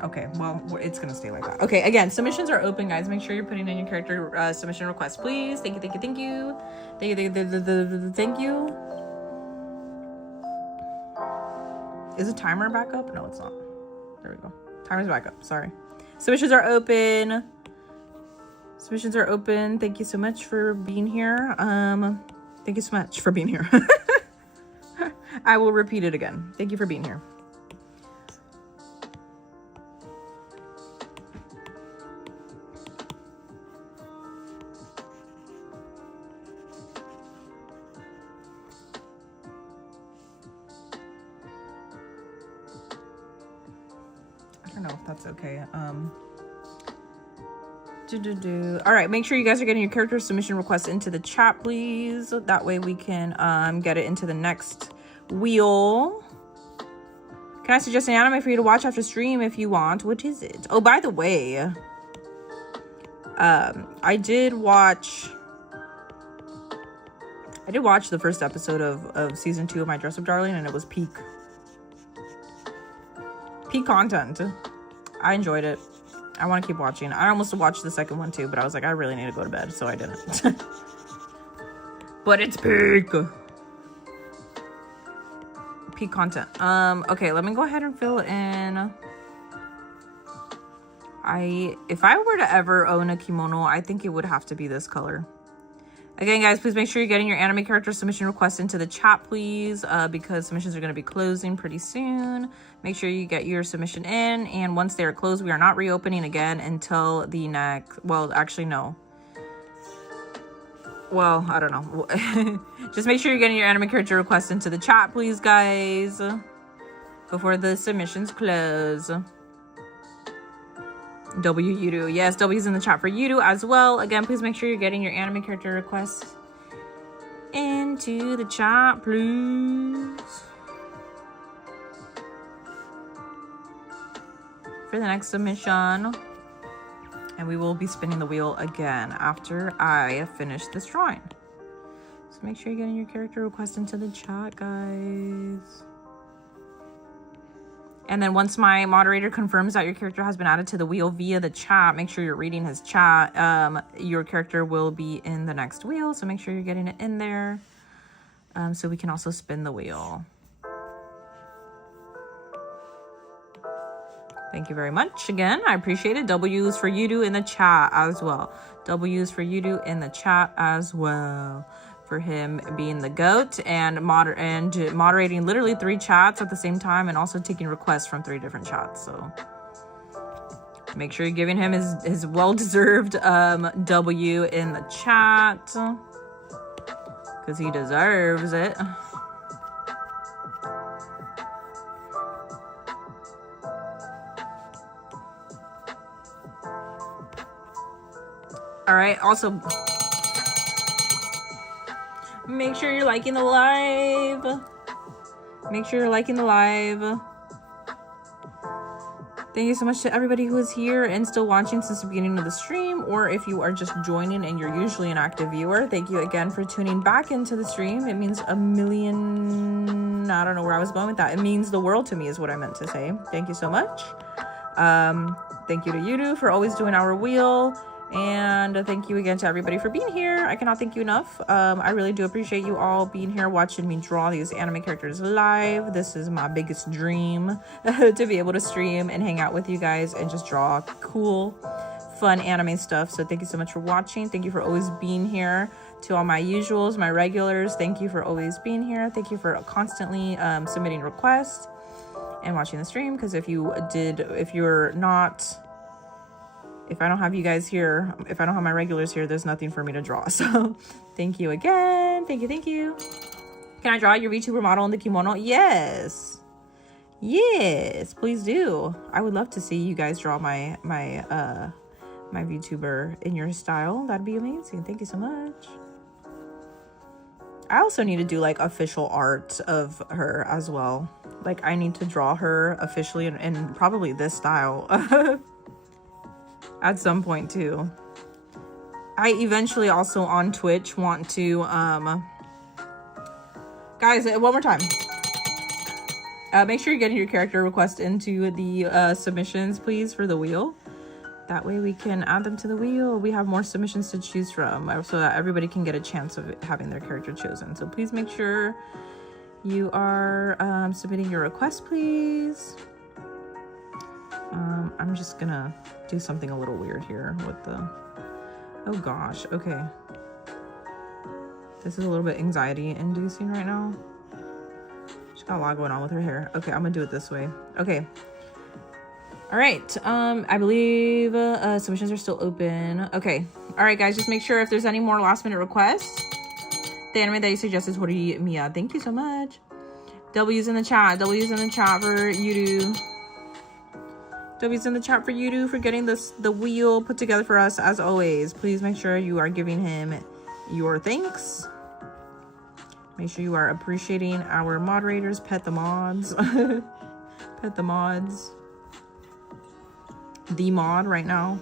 Okay, well, it's gonna stay like that. Okay, again, submissions are open, guys. Make sure you're putting in your character submission request, please. Thank you, thank you, thank you. Thank you. Is the timer back up? No, it's not. There we go. Timer's back up. Sorry. Submissions are open. Submissions are open. Thank you so much for being here. Thank you so much for being here. I will repeat it again. Thank you for being here. I don't know if that's okay. All right, make sure you guys are getting your character submission requests into the chat, please. That way we can get it into the next wheel. Can I suggest an anime for you to watch after stream if you want? What is it? Oh, by the way, I did watch the first episode of season 2 of My Dress Up Darling, and it was peak content. I enjoyed it. I want to keep watching. I almost watched the second one too, but I was like, I really need to go to bed, so I didn't. But it's peak content. Okay, let me go ahead and fill in. If I were to ever own a kimono, I think it would have to be this color. Again, guys, please make sure you're getting your anime character submission requests into the chat, please, because submissions are going to be closing pretty soon. Make sure you get your submission in, and once they are closed, we are not reopening again until the next... Well, actually, no. Well, I don't know. Just make sure you're getting your anime character requests into the chat, please, guys, before the submissions close. W Yudu. Yes, W's in the chat for Yudu as well. Again, please make sure you're getting your anime character requests into the chat, please. For the next submission. And we will be spinning the wheel again after I finish this drawing. So make sure you're getting your character request into the chat, guys. And then once my moderator confirms that your character has been added to the wheel via the chat, make sure you're reading his chat. Your character will be in the next wheel, so make sure you're getting it in there so we can also spin the wheel. Thank you very much. Again, I appreciate it. W's for Yudu in the chat as well. W's for Yudu in the chat as well. For him being the GOAT and moderating literally 3 chats at the same time, and also taking requests from 3 different chats. So make sure you're giving him his well-deserved W in the chat, because he deserves it. All right, also make sure you're liking the live. Make sure you're liking the live. Thank you so much to everybody who is here and still watching since the beginning of the stream, or if you are just joining and you're usually an active viewer, thank you again for tuning back into the stream. It means a million, I don't know where I was going with that. It means the world to me is what I meant to say. Thank you so much. Thank you to Yudu for always doing our wheel. And thank you again to everybody for being here. I cannot thank you enough. I really do appreciate you all being here watching me draw these anime characters live. This is my biggest dream, to be able to stream and hang out with you guys and just draw cool, fun anime stuff. So thank you so much for watching. Thank you for always being here. To all my usuals, my regulars, thank you for always being here. Thank you for constantly submitting requests and watching the stream. Because if I don't have you guys here, if I don't have my regulars here, there's nothing for me to draw. So thank you again. Thank you. Can I draw your VTuber model in the kimono? Yes, please do. I would love to see you guys draw my VTuber in your style. That'd be amazing. Thank you so much. I also need to do like official art of her as well. Like I need to draw her officially in probably this style. At some point too. I eventually also on Twitch want to guys, one more time, make sure you're getting your character request into the submissions please for the wheel. That way we can add them to the wheel. We have more submissions to choose from so that everybody can get a chance of having their character chosen. So please make sure you are submitting your request, please. I'm just gonna do something a little weird here with the, oh gosh, okay. This is a little bit anxiety inducing right now. She's got a lot going on with her hair. Okay, I'm gonna do it this way. Okay. All right, I believe submissions are still open. Okay, all right guys, just make sure if there's any more last minute requests. The anime that you suggest is Horimiya. Thank you so much. W's in the chat for Yudu. W's in the chat for Yudu for getting the wheel put together for us as always. Please make sure you are giving him your thanks. Make sure you are appreciating our moderators. Pet the mods. Pet the mods. The mod right now.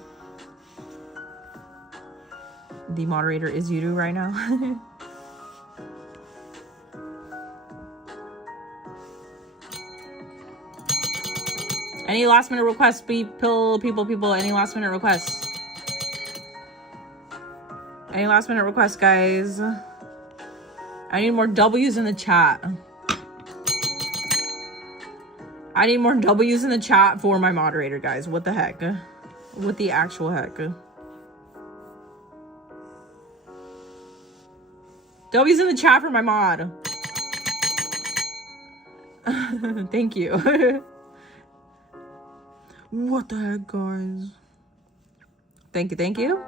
The moderator is Yudu right now. Any last minute requests, people, any last minute requests? Any last minute requests, guys? I need more W's in the chat. I need more W's in the chat for my moderator, guys. What the heck? What the actual heck? W's in the chat for my mod. Thank you. What the heck, guys? Thank you.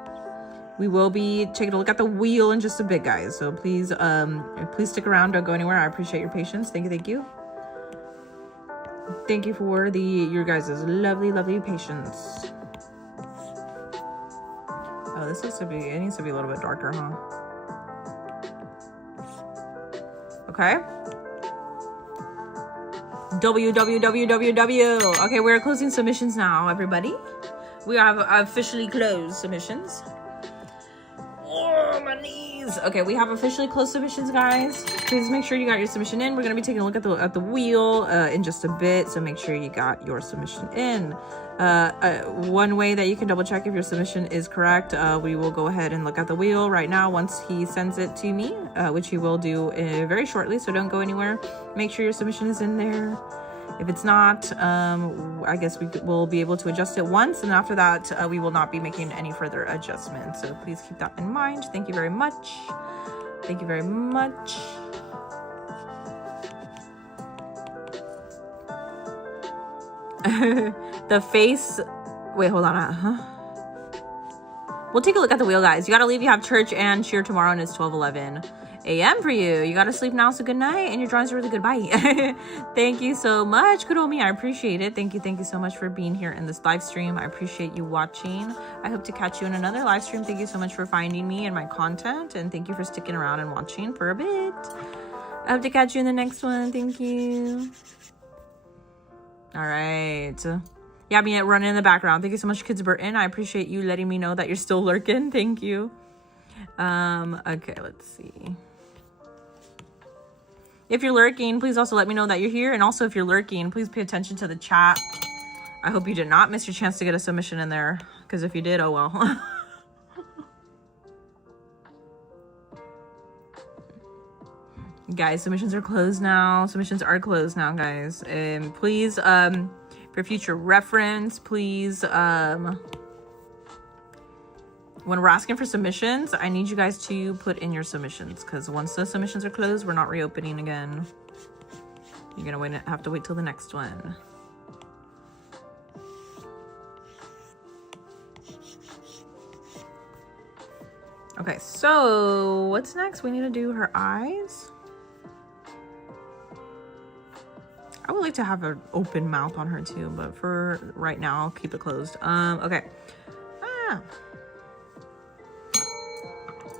We will be taking a look at the wheel in just a bit, guys. So please stick around. Don't go anywhere. I appreciate your patience. Thank you. Thank you for your guys' lovely patience. Oh, this needs to be, it needs to be a little bit darker, huh? Okay. W. Okay, we're closing submissions now, everybody. We have officially closed submissions. Oh, my knees. Okay, we have officially closed submissions, guys. Please make sure you got your submission in. We're gonna be taking a look at the wheel in just a bit, so make sure you got your submission in. One way that you can double check if your submission is correct, we will go ahead and look at the wheel right now once he sends it to me, which he will do very shortly, so don't go anywhere. Make sure your submission is in there. If it's not, I guess we'll be able to adjust it once, and after that, we will not be making any further adjustments. So please keep that in mind. Thank you very much. Thank you very much. The face. Wait, hold on. We'll take a look at the wheel, guys. You gotta leave. You have church and cheer tomorrow, and it's 12:11 a.m. for you. You gotta sleep now, so good night, and your drawings are really good. Bye. Thank you so much, Kuromi. I appreciate it. Thank you so much for being here in this live stream. I appreciate you watching. I hope to catch you in another live stream. Thank you so much for finding me and my content, and thank you for sticking around and watching for a bit. I hope to catch you in the next one. Thank you. All right. Yeah, me running in the background. Thank you so much, Kids Burton. I appreciate you letting me know that you're still lurking. Thank you. Okay, let's see. If you're lurking, please also let me know that you're here. And also, if you're lurking, please pay attention to the chat. I hope you did not miss your chance to get a submission in there. Because if you did, oh well. Guys, submissions are closed now. Submissions are closed now, guys. And please, for future reference, please, when we're asking for submissions, I need you guys to put in your submissions, because once the submissions are closed, we're not reopening again. You're gonna have to wait till the next one. Okay, so what's next? We need to do her eyes. I would like to have an open mouth on her too, but for right now, I'll keep it closed. Okay.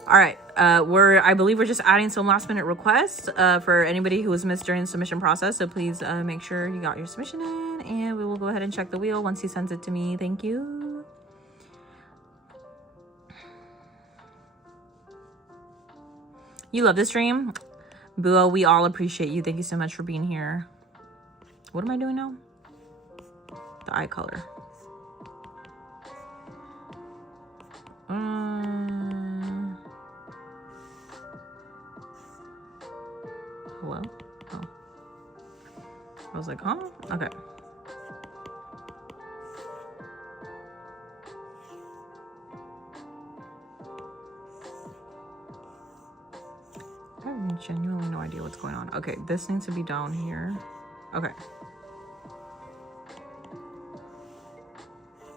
All right. I believe we're just adding some last minute requests for anybody who was missed during the submission process. So please make sure you got your submission in, and we will go ahead and check the wheel once he sends it to me. Thank you. You love this stream? Boo, we all appreciate you. Thank you so much for being here. What am I doing now? The eye color. Hello? Oh. I was like, huh? Okay. I have genuinely no idea what's going on. Okay, this needs to be down here. Okay.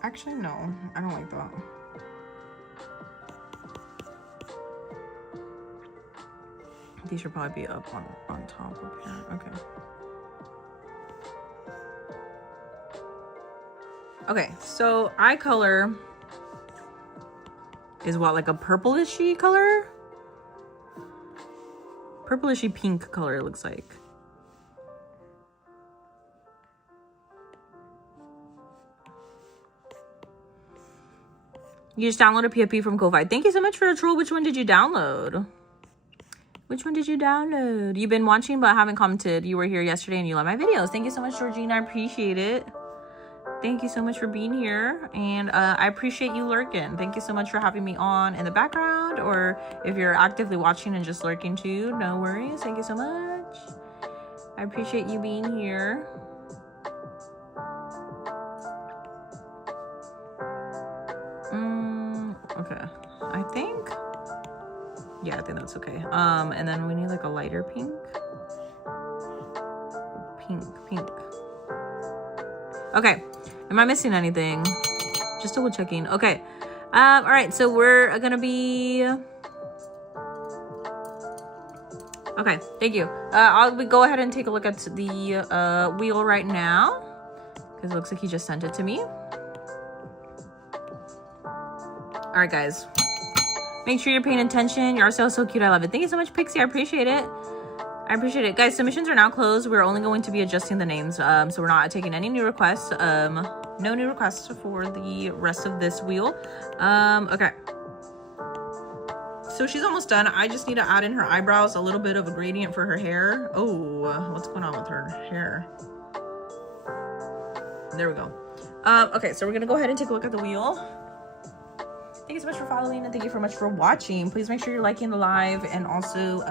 Actually, no. I don't like that. These should probably be up on top of here. Okay. Okay, so eye color is what, like a purplishly color? Purplishly pink color, it looks like. You just downloaded PFP from Ko-Fi. Thank you so much for the troll. Which one did you download? Which one did you download? You've been watching but haven't commented. You were here yesterday and you love my videos. Thank you so much, Georgina. I appreciate it. Thank you so much for being here. And I appreciate you lurking. Thank you so much for having me on in the background. Or if you're actively watching and just lurking too, no worries. Thank you so much. I appreciate you being here. Okay. I think... yeah, I think that's okay. And then we need like a lighter pink. Pink. Okay. Am I missing anything? Just double checking. Okay. All right. So we're gonna be... okay. Thank you. I'll go ahead and take a look at the wheel right now, because it looks like he just sent it to me. All right, guys. Make sure you're paying attention. You're so cute. I love it. Thank you so much, Pixie. I appreciate it. I appreciate it. Guys, submissions are now closed. We're only going to be adjusting the names. So we're not taking any new requests. No new requests for the rest of this wheel. Okay. So she's almost done. I just need to add in her eyebrows, a little bit of a gradient for her hair. Oh, what's going on with her hair? There we go. Okay, so we're going to go ahead and take a look at the wheel. Thank you so much for following, and thank you so much for watching. Please make sure you're liking the live and also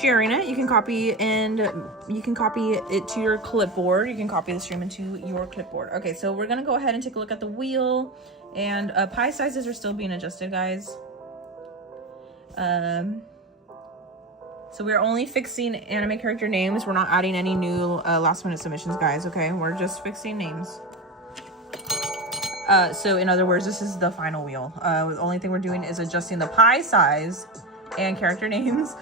sharing it. You can copy it to your clipboard. You can copy the stream into your clipboard. Okay, so we're gonna go ahead and take a look at the wheel, and pie sizes are still being adjusted, guys. So we're only fixing anime character names. We're not adding any new last minute submissions, guys. Okay, we're just fixing names. So in other words, this is the final wheel. The only thing we're doing is adjusting the pie size and character names.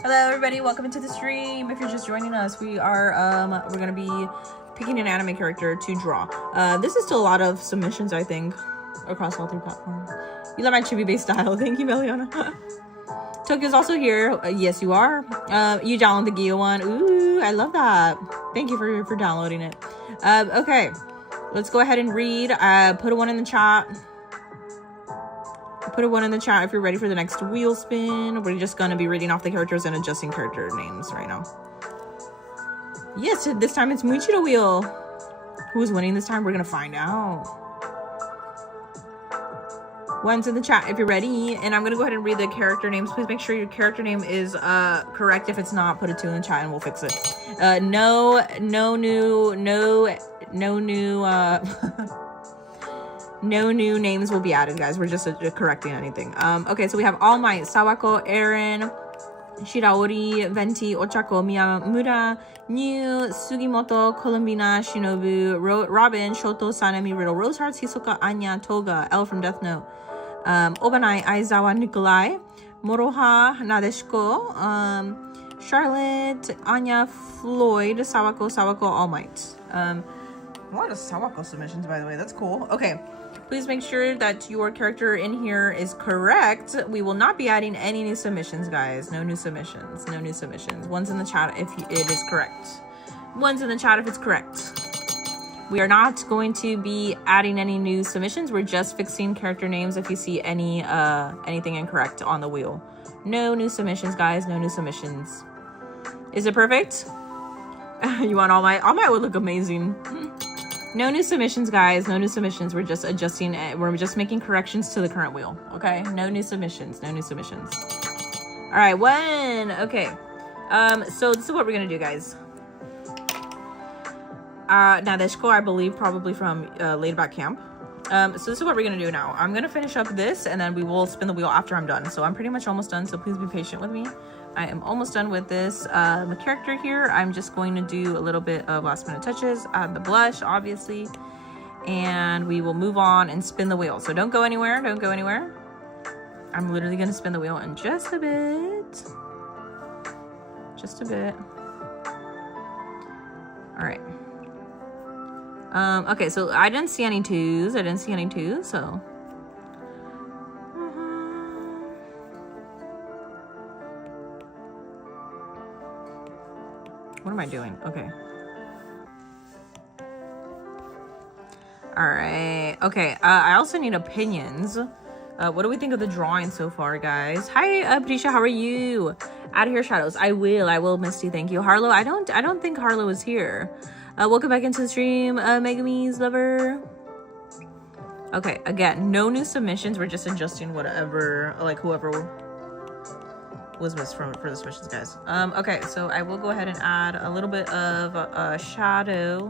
Hello everybody, welcome into the stream. If you're just joining us, we are we're gonna be picking an anime character to draw. This is still a lot of submissions, I think, across all three platforms. You love my chibi based style. Thank you, Meliana. Tokyo's also here. Yes, you are. You download the Geo one. Ooh, I love that. Thank you for downloading it. Okay, let's go ahead and read. Put a 1 in the chat. Put a 1 in the chat if you're ready for the next wheel spin. We're just gonna be reading off the characters and adjusting character names right now. Yes, this time it's Muichiro wheel. Who's winning this time? We're gonna find out. 1's in the chat if you're ready, and I'm gonna go ahead and read the character names. Please make sure your character name is correct. If it's not, put a 2 in the chat and we'll fix it. No new no new names will be added, guys. We're just correcting anything. Okay, so we have All Might, Sawako, Aaron, Shiraori, Venti, Ochako, Miyamura, New, Sugimoto, Columbina, Shinobu, Robin, Shoto, Sanemi, Riddle, Rosehearts, Hisoka, Anya, Toga, L from Death Note, Obanai, Aizawa, Nikolai, Moroha, Nadeshiko, Charlotte, Anya, Floyd, Sawako, All Might. A lot of Sawako submissions, by the way. That's cool. Okay. Please make sure that your character in here is correct. We will not be adding any new submissions, guys. No new submissions. No new submissions. 1's in the chat if it is correct. 1's in the chat if it's correct. We are not going to be adding any new submissions. We're just fixing character names if you see any anything incorrect on the wheel. No new submissions, guys. No new submissions. Is it perfect? You want All Might? All Might would look amazing. No new submissions, guys. No new submissions. We're just adjusting it. We're just making corrections to the current wheel. Okay? No new submissions. No new submissions. All right, 1. Okay. So this is what we're gonna do, guys. Nadeshiko, I believe, probably from Laid Back Camp. So this is what we're gonna do now. I'm gonna finish up this, and then we will spin the wheel after I'm done. So I'm pretty much almost done. So please be patient with me. I am almost done with this the character here. I'm just going to do a little bit of last minute touches, add the blush, obviously, and we will move on and spin the wheel. So don't go anywhere. Don't go anywhere. I'm literally going to spin the wheel in just a bit. Just a bit. All right. Okay, so I didn't see any 2s. I didn't see any 2s, so... What am I doing? Okay. All right. Okay. I also need opinions. What do we think of the drawing so far, guys? Hi, Prisha. How are you? Out of here, shadows. I will, Misty. Thank you, Harlow. I don't think Harlow is here. Welcome back into the stream, Megumi's lover. Okay. Again, no new submissions. We're just adjusting whatever, like whoever was missed for the submissions, guys. Okay, so I will go ahead and add a little bit of shadow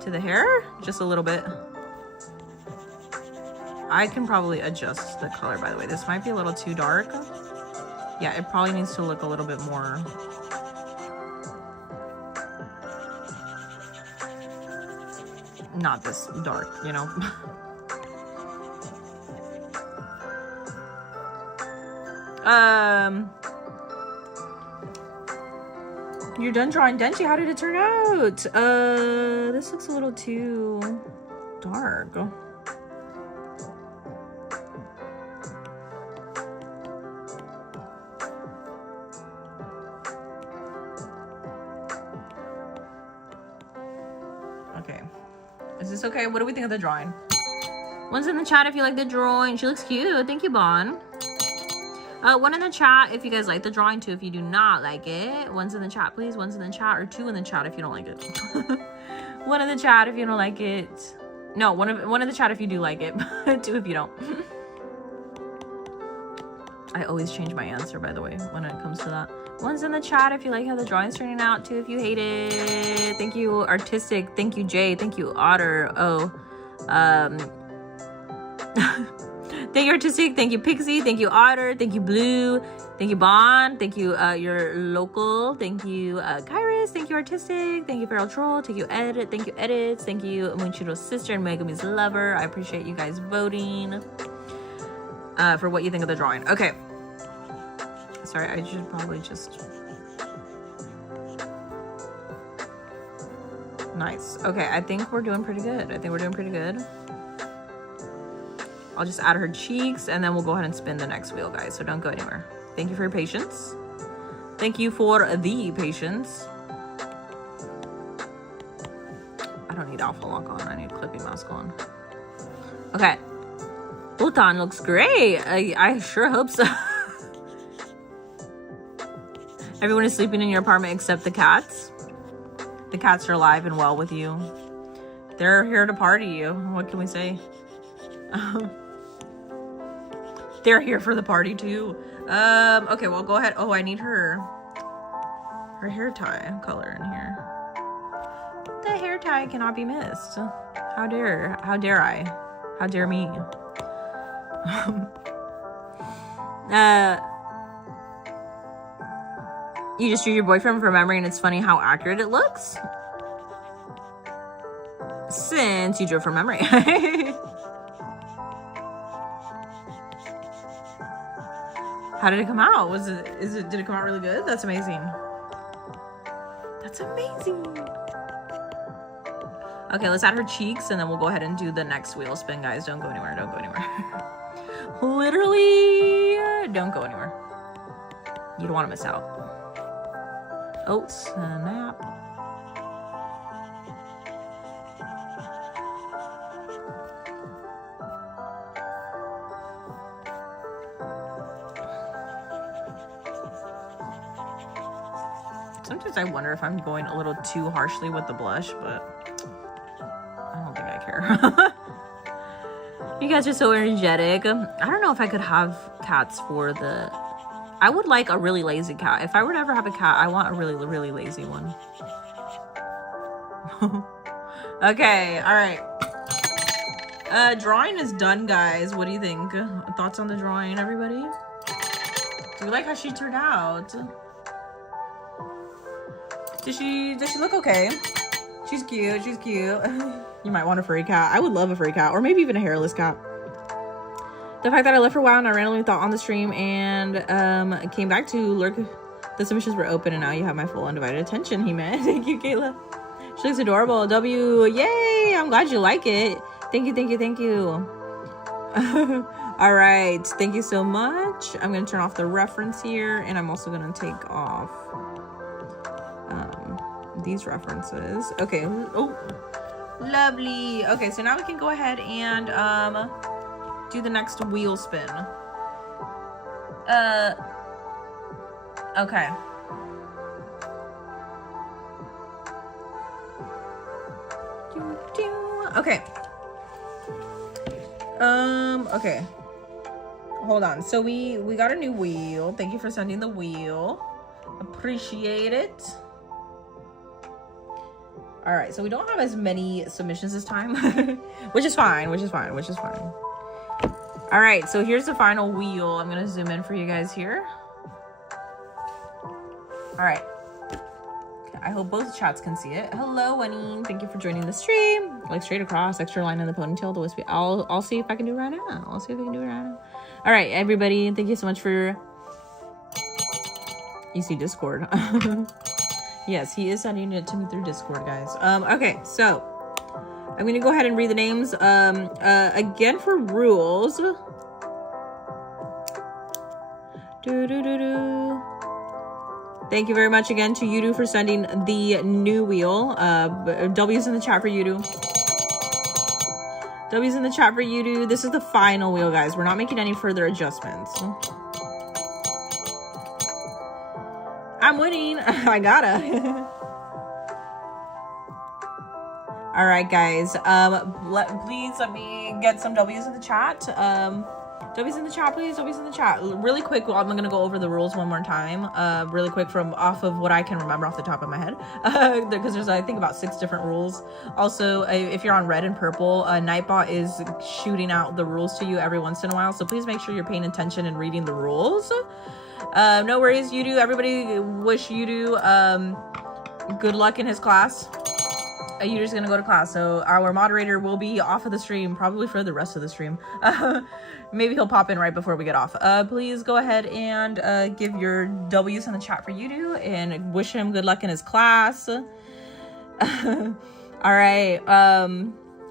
to the hair, just a little bit. I can probably adjust the color, by the way. This might be a little too dark. Yeah, it probably needs to look a little bit more. Not this dark, you know. You're done drawing Denji. How did it turn out? This looks a little too dark. Okay. Is this okay? What do we think of the drawing? 1's in the chat if you like the drawing. She looks cute. Thank you, Bon. 1 in the chat if you guys like the drawing, 2 if you do not like it. 1's in the chat, please. 1's in the chat, or 2 in the chat if you don't like it. 1 in the chat if you don't like it. No, one in the chat if you do like it. 2 if you don't. I always change my answer, by the way, when it comes to that. 1's in the chat if you like how the drawing's turning out. 2 if you hate it. Thank you, Artistic. Thank you, Jay. Thank you, Otter. Oh, thank you, Artistic. Thank you, Pixie. Thank you, Otter. Thank you, Blue. Thank you, Bond. Thank you, your local. Thank you, Kairos. Thank you, Artistic. Thank you, Feral Troll. Thank you, Edit. Thank you, Edits. Thank you, Moonchiro's sister and Megumi's lover. I appreciate you guys voting for what you think of the drawing. Okay. Sorry, I should probably just... Nice. Okay, I think we're doing pretty good. I'll just add her cheeks, and then we'll go ahead and spin the next wheel, guys. So don't go anywhere. Thank you for your patience. Thank you for the patience. I don't need alpha lock on. I need clipping mask on. Okay. Bhutan looks great. I sure hope so. Everyone is sleeping in your apartment except the cats. The cats are alive and well with you. They're here to party. What can we say? They're here for the party too. Okay, well, go ahead. Oh, I need her hair tie color in here. The hair tie cannot be missed. How dare I? How dare me? You just drew your boyfriend from memory and it's funny how accurate it looks. Since you drew from memory. How did it come out? Did it come out really good? That's amazing. That's amazing. Okay, let's add her cheeks and then we'll go ahead and do the next wheel spin, guys. Don't go anywhere. Don't go anywhere. Literally, don't go anywhere. You don't want to miss out. Oh, snap. Sometimes I wonder if I'm going a little too harshly with the blush, but I don't think I care. You guys are so energetic. I don't know if I could have cats for the... I would like a really lazy cat. If I were to ever have a cat, I want a really, really lazy one. Okay, all right. Drawing is done, guys. What do you think? Thoughts on the drawing, everybody? Do you like how she turned out? Does she look okay? She's cute. She's cute. You might want a furry cat. I would love a furry cat, or maybe even a hairless cat. The fact that I left for a while and I randomly thought on the stream and came back to lurk. The submissions were open and now you have my full undivided attention, He-Man. Thank you, Kayla. She looks adorable. W, yay! I'm glad you like it. Thank you, thank you, thank you. All right, thank you so much. I'm gonna turn off the reference here and I'm also gonna take off these references. Okay, oh, lovely. Okay, so now we can go ahead and do the next wheel spin. Okay. Okay. Okay. Hold on. So we got a new wheel. Thank you for sending the wheel. Appreciate it. All right. So we don't have as many submissions this time, which is fine. All right. So here's the final wheel. I'm going to zoom in for you guys here. All right. I hope both chats can see it. Hello, Winnie. Thank you for joining the stream. Like straight across, extra line in the ponytail, the wispy. I'll see if I can do it right now. All right, everybody. Thank you so much for... You see Discord. Yes, he is sending it to me through Discord, guys. Okay, so I'm going to go ahead and read the names. Again, for rules. Thank you very much again to Yudu for sending the new wheel. W's in the chat for Yudu. W's in the chat for Yudu. This is the final wheel, guys. We're not making any further adjustments. I'm winning. I gotta. All right, guys. Please let me get some W's in the chat. W's in the chat, please. W's in the chat. Really quick, I'm going to go over the rules one more time. Really quick from off of what I can remember off the top of my head. Because there's, I think, about 6 different rules. Also, if you're on red and purple, Nightbot is shooting out the rules to you every once in a while. So please make sure you're paying attention and reading the rules. No worries, Yudu. Everybody wish Yudu good luck in his class. Yudu's going to go to class. So our moderator will be off of the stream, probably for the rest of the stream. Maybe he'll pop in right before we get off. Please go ahead and give your W's in the chat for Yudu and wish him good luck in his class. All right.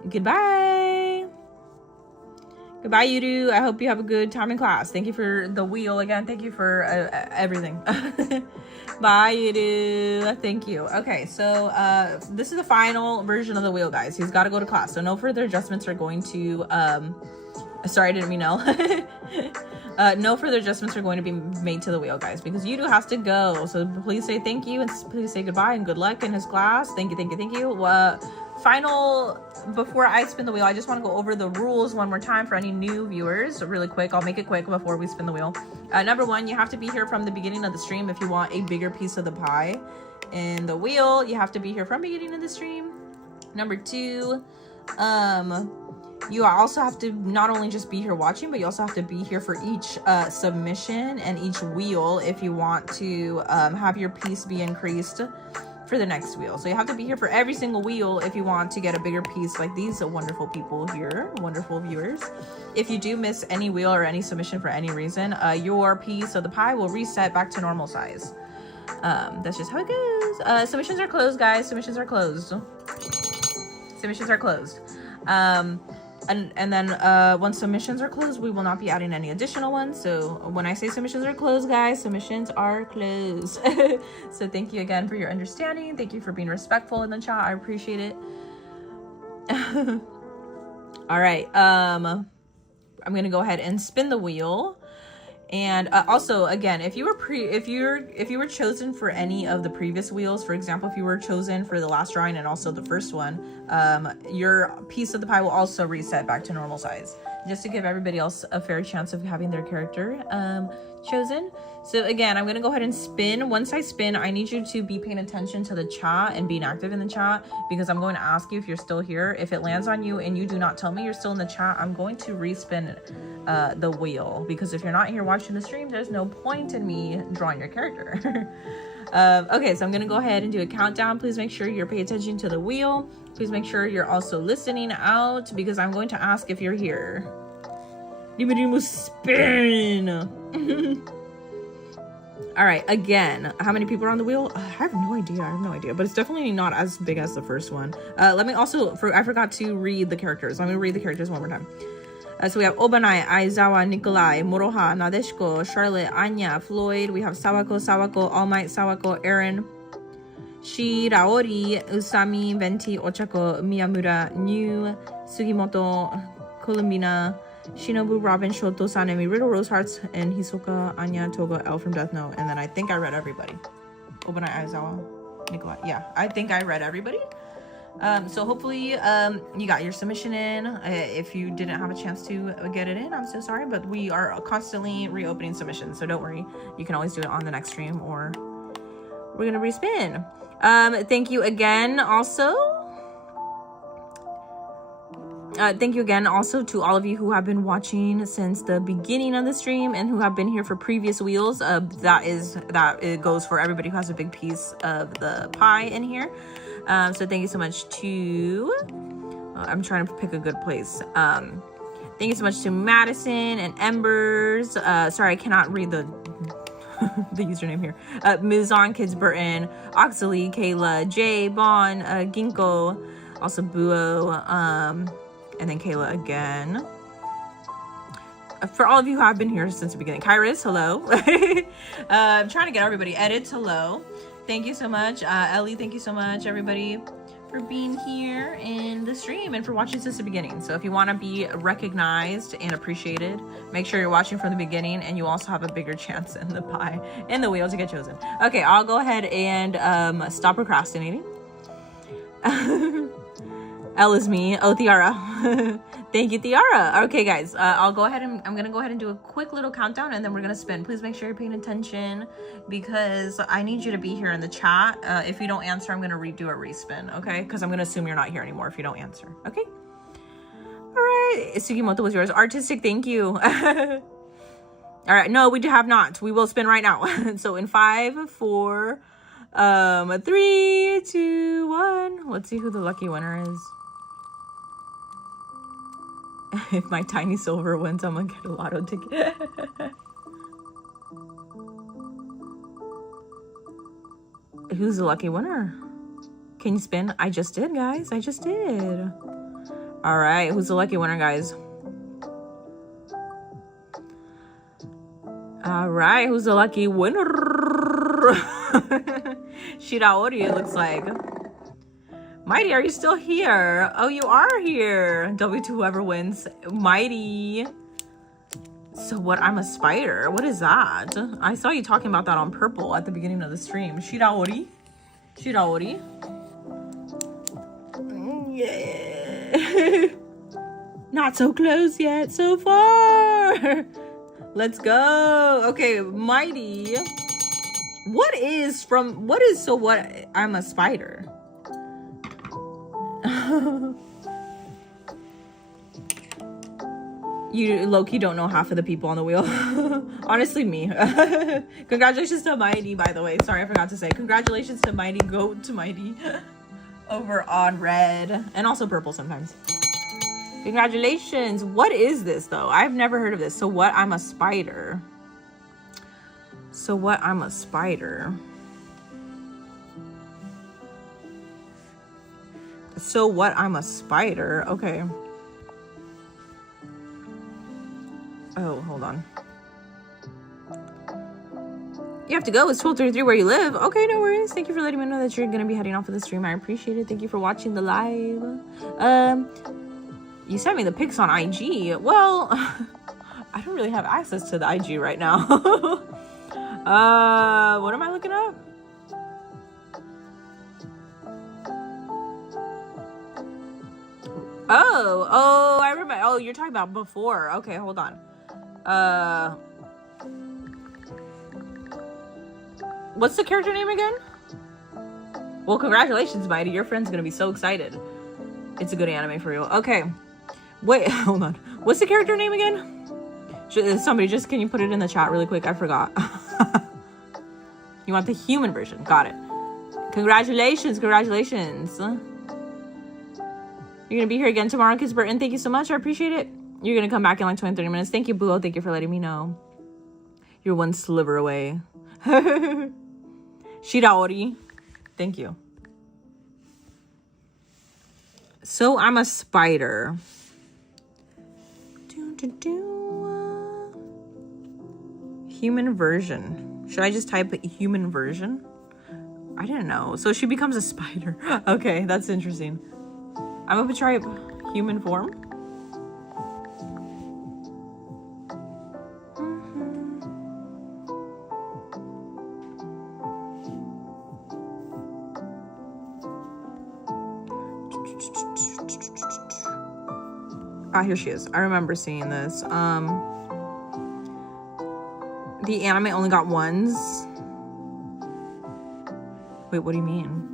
Goodbye. Goodbye, Yudu. I hope you have a good time in class. Thank you for the wheel again. Thank you for everything. Bye, Yudu. Thank you. Okay, so this is the final version of the wheel, guys. He's got to go to class. So no further adjustments are going to... sorry, I didn't mean no. No further adjustments are going to be made to the wheel, guys, because Yudu has to go. So please say thank you and please say goodbye and good luck in his class. Thank you, thank you, thank you. Final, before I spin the wheel, I just want to go over the rules one more time for any new viewers really quick. I'll make it quick before we spin the wheel. Number one, you have to be here from the beginning of the stream if you want a bigger piece of the pie in the wheel. You have to be here from the beginning of the stream. Number two, you also have to not only just be here watching, but you also have to be here for each submission and each wheel if you want to have your piece be increased for the next wheel. So you have to be here for every single wheel if you want to get a bigger piece like these wonderful people here, wonderful viewers. If you do miss any wheel or any submission for any reason, your piece of the pie will reset back to normal size. That's just how it goes. Submissions are closed, guys. Submissions are closed. Submissions are closed. And then once submissions are closed, we will not be adding any additional ones. So when I say submissions are closed, guys, submissions are closed. So thank you again for your understanding. Thank you for being respectful in the chat. I appreciate it. All right. I'm gonna go ahead and spin the wheel. And also, again, if you were chosen for any of the previous wheels, for example, if you were chosen for the last drawing and also the first one, your piece of the pie will also reset back to normal size, just to give everybody else a fair chance of having their character chosen. So again, I'm gonna go ahead and spin. Once I spin, I need you to be paying attention to the chat and being active in the chat, because I'm going to ask you if you're still here. If it lands on you and you do not tell me you're still in the chat, I'm going to respin the wheel, because if you're not here watching the stream, there's no point in me drawing your character. Okay, so I'm gonna go ahead and do a countdown. Please make sure you're paying attention to the wheel. Please make sure you're also listening out, because I'm going to ask if you're here. Spin. All right, again, how many people are on the wheel? I have no idea, but it's definitely not as big as the first one. Let me also, I forgot to read the characters. Let me read the characters one more time. So we have Obanai, Aizawa, Nikolai, Moroha, Nadeshiko, Charlotte, Anya, Floyd. We have Sawako, All Might, Sawako, Aaron, Shiraori, Usami, Venti, Ochako, Miyamura, New, Sugimoto, Columbina, Shinobu, Robin, Shoto, Sanemi, Riddle, Rose Hearts, and Hisoka, Anya, Toga, L from Death Note. And then I think I read everybody. Obanai, Aizawa, Nikolai. Yeah, I think I read everybody. So hopefully you got your submission in. If you didn't have a chance to get it in, I'm so sorry, but we are constantly reopening submissions, so don't worry. You can always do it on the next stream, or we're gonna respin. Thank you again also. Thank you again also to all of you who have been watching since the beginning of the stream and who have been here for previous wheels. It goes for everybody who has a big piece of the pie in here. So thank you so much to, I'm trying to pick a good place. Thank you so much to Madison and Embers. Sorry, I cannot read the the username here. Muzon, Kids Burton, Oxley, Kayla, Jay, Bon, Ginkgo, also Buo, and then Kayla again. For all of you who have been here since the beginning. Kairis, hello. I'm trying to get everybody. Edits, hello. Thank you so much. Ellie, thank you so much, everybody, for being here in the stream and for watching since the beginning. So if you want to be recognized and appreciated, make sure you're watching from the beginning, and you also have a bigger chance in the pie, in the wheel, to get chosen. Okay, I'll go ahead and stop procrastinating. L is me. Oh, Tiara. Thank you, Tiara. Okay, guys, I'll go ahead and I'm gonna go ahead and do a quick little countdown, and then we're gonna spin. Please make sure you're paying attention, because I need you to be here in the chat. If you don't answer, I'm gonna redo a respin, okay? Because I'm gonna assume you're not here anymore if you don't answer, okay? All right, Sugimoto was yours. Artistic, thank you. All right, no, we have not. We will spin right now. So in 5, 4, 3, 2, 1. Let's see who the lucky winner is. If my tiny silver wins, I'm gonna get a lotto ticket. Who's the lucky winner? Can you spin? I just did, guys. I just did. All right, who's the lucky winner, guys? All right, who's the lucky winner? Shiraori, it looks like. Mighty, are you still here? Oh, you are here. W to whoever wins. Mighty. So what? I'm a spider. What is that? I saw you talking about that on purple at the beginning of the stream. Shiraori. Shiraori. Yeah. Not so close yet. So far. Let's go. Okay, Mighty. What is so what? I'm a spider. You low-key don't know half of the people on the wheel. Honestly, me. Congratulations to Mighty, by the way. Sorry, I forgot to say. Congratulations to Mighty. Go to Mighty. Over on red. And also purple sometimes. Congratulations. What is this, though? I've never heard of this. So what? I'm a spider. So what? I'm a spider. So what? I'm a spider. Okay. Oh, hold on. You have to go. It's 12:33 where you live. Okay, no worries. Thank you for letting me know that you're going to be heading off of the stream. I appreciate it. Thank you for watching the live. You sent me the pics on IG. Well, I don't really have access to the IG right now. What am I looking up? Oh, I remember. Oh, you're talking about before. Okay, hold on. What's the character name again? Well, congratulations, Mighty. Your friend's gonna be so excited. It's a good anime for you. Okay. Wait, hold on. What's the character name again? Somebody just, can you put it in the chat really quick? I forgot. You want the human version. Got it. Congratulations. Congratulations. You're gonna be here again tomorrow, Kids Burton. Thank you so much. I appreciate it. You're gonna come back in like 20-30 minutes. Thank you, Boo. Thank you for letting me know. You're one sliver away. Shiraori. Thank you. So I'm a spider. Human version. Should I just type human version? I didn't know. So she becomes a spider. Okay, that's interesting. I'm gonna try human form. Ah, here she is. I remember seeing this. The anime only got ones. Wait, what do you mean?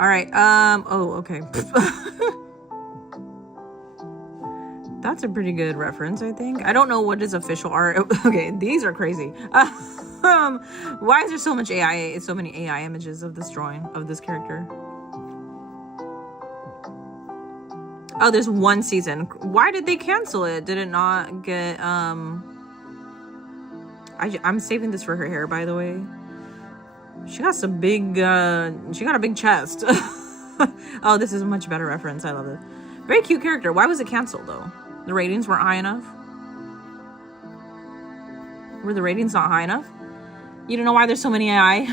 All right. Oh, okay. That's a pretty good reference, I think. I don't know what is official art. Okay, these are crazy. Why is there so much AI? So many AI images of this drawing of this character. Oh, there's one season. Why did they cancel it? Did it not get I'm saving this for her hair, by the way. She got some big she got a big chest. Oh, this is a much better reference. I love it. Very cute character. Why was it canceled though? The ratings weren't high enough? Were the ratings not high enough? You don't know why there's so many AI?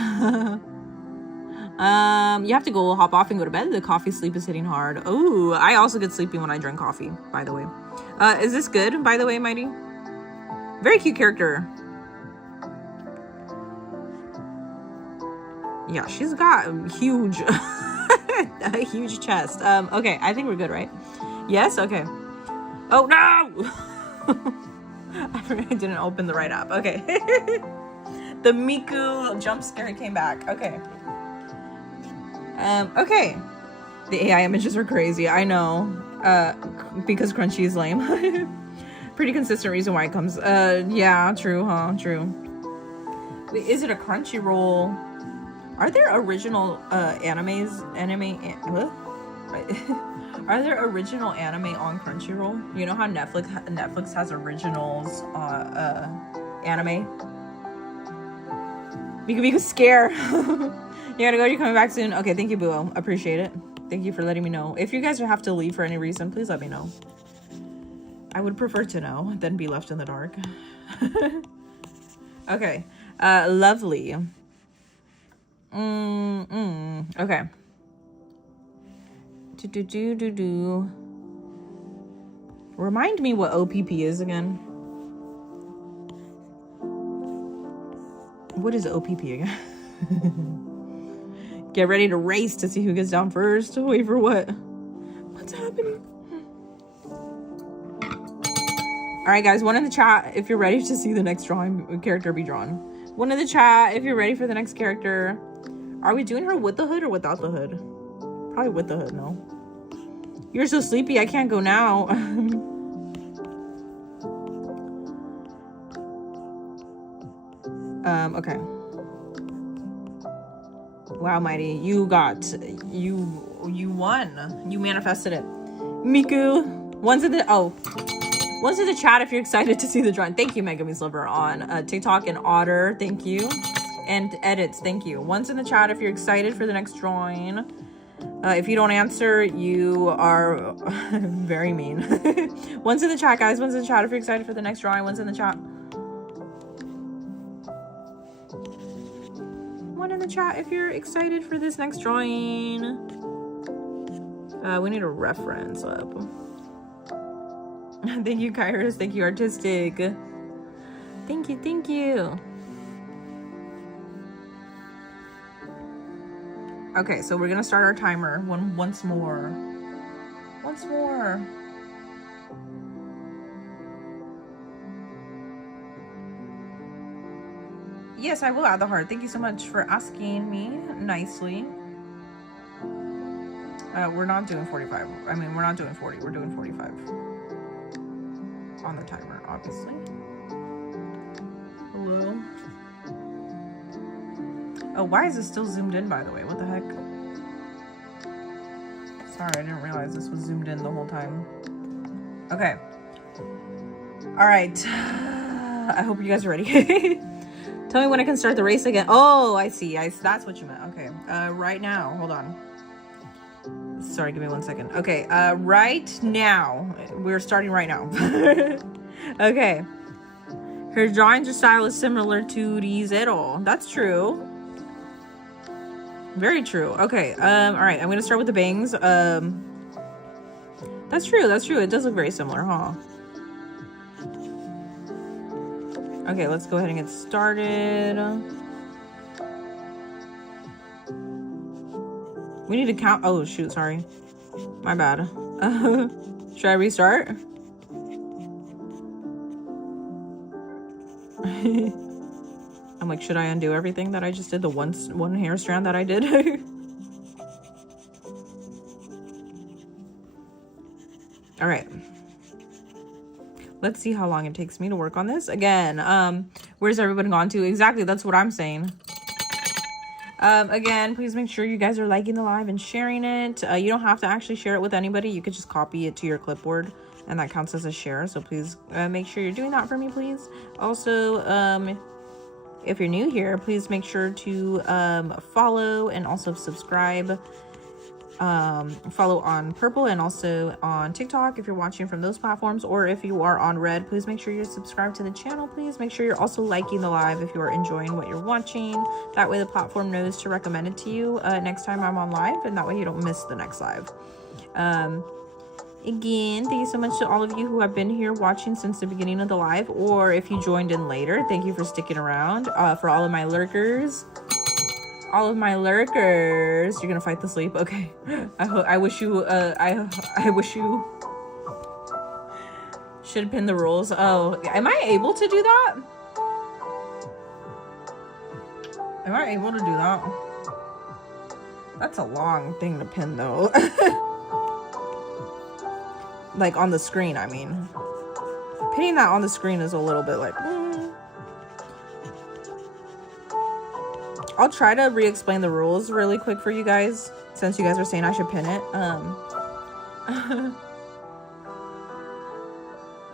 You have to go hop off and go to bed. The coffee sleep is hitting hard. Oh, I also get sleepy when I drink coffee, by the way. Is this good, by the way, Mighty? Very cute character. Yeah, she's got a huge, a huge chest. Okay, I think we're good, right? Yes? Okay. Oh, no! I didn't open the right app. Okay. The Miku jump scare came back. Okay. Okay. The AI images are crazy. I know. Because Crunchy is lame. Pretty consistent reason why it comes. Yeah, true, huh? True. Wait, is it a Crunchyroll? Are there original anime? Are there original anime on Crunchyroll? You know how Netflix has originals anime? Miku scare. You gotta go. You're coming back soon. Okay, thank you, Boo. Appreciate it. Thank you for letting me know. If you guys have to leave for any reason, please let me know. I would prefer to know than be left in the dark. Okay. Lovely. Okay. Do. Remind me what OPP is again. What is OPP again? Get ready to race to see who gets down first. Wait for what? What's happening? All right, guys, one in the chat if you're ready to see the next character be drawn. One in the chat if you're ready for the next character. Are we doing her with the hood or without the hood? Probably with the hood, no. You're so sleepy, I can't go now. Okay. Wow, Mighty, you won. You manifested it. Miku, one's in the chat if you're excited to see the drawing. Thank you, Megami's Lover on TikTok and Otter. Thank you. And Edits, thank you. One's in the chat if you're excited for the next drawing. If you don't answer, you are very mean. One's in the chat, guys. One's in the chat if you're excited for the next drawing. One's in the chat. One in the chat if you're excited for this next drawing. We need a reference up. Thank you, Kairos. Thank you, Artistic. Thank you, thank you. Okay, so we're gonna start our timer once more. Once more. Yes, I will add the heart. Thank you so much for asking me nicely. We're not doing 45. I mean, we're not doing 40. We're doing 45. On the timer, obviously. Hello. Oh, why is it still zoomed in, by the way? What the heck? Sorry, I didn't realize this was zoomed in the whole time. Okay. All right. I hope you guys are ready. Tell me when I can start the race again. Oh, I see. That's what you meant. Okay. Right now. Hold on. Sorry, give me 1 second. Okay. Right now. We're starting right now. Okay. Her drawing style is similar to Rizero. That's true. Very true. Okay. All right. I'm gonna start with the bangs. That's true. That's true. It does look very similar, huh? Okay, let's go ahead and get started. We need to count. Oh, shoot. Sorry. My bad. Should I restart? I'm like, should I undo everything that I just did? The one hair strand that I did? All right. Let's see how long it takes me to work on this. Again, where's everybody gone to? Exactly, that's what I'm saying. Again, please make sure you guys are liking the live and sharing it. You don't have to actually share it with anybody. You could just copy it to your clipboard, and that counts as a share. So please make sure you're doing that for me, please. Also, if you're new here, please make sure to follow and also subscribe. Follow on Purple and also on TikTok if you're watching from those platforms, or if you are on Red, please make sure you're subscribed to the channel. Please make sure you're also liking the live if you are enjoying what you're watching. That way the platform knows to recommend it to you next time I'm on live, and that way you don't miss the next live. Again, thank you so much to all of you who have been here watching since the beginning of the live, or if you joined in later, thank you for sticking around. For all of my lurkers, you're gonna fight the sleep. Okay. I wish you I wish you should pin the rules. Oh, am I able to do that? Am I able to do that? That's a long thing to pin though. Like on the screen, I mean. Pinning that on the screen is a little bit like I'll try to re-explain the rules really quick for you guys, since you guys are saying I should pin it.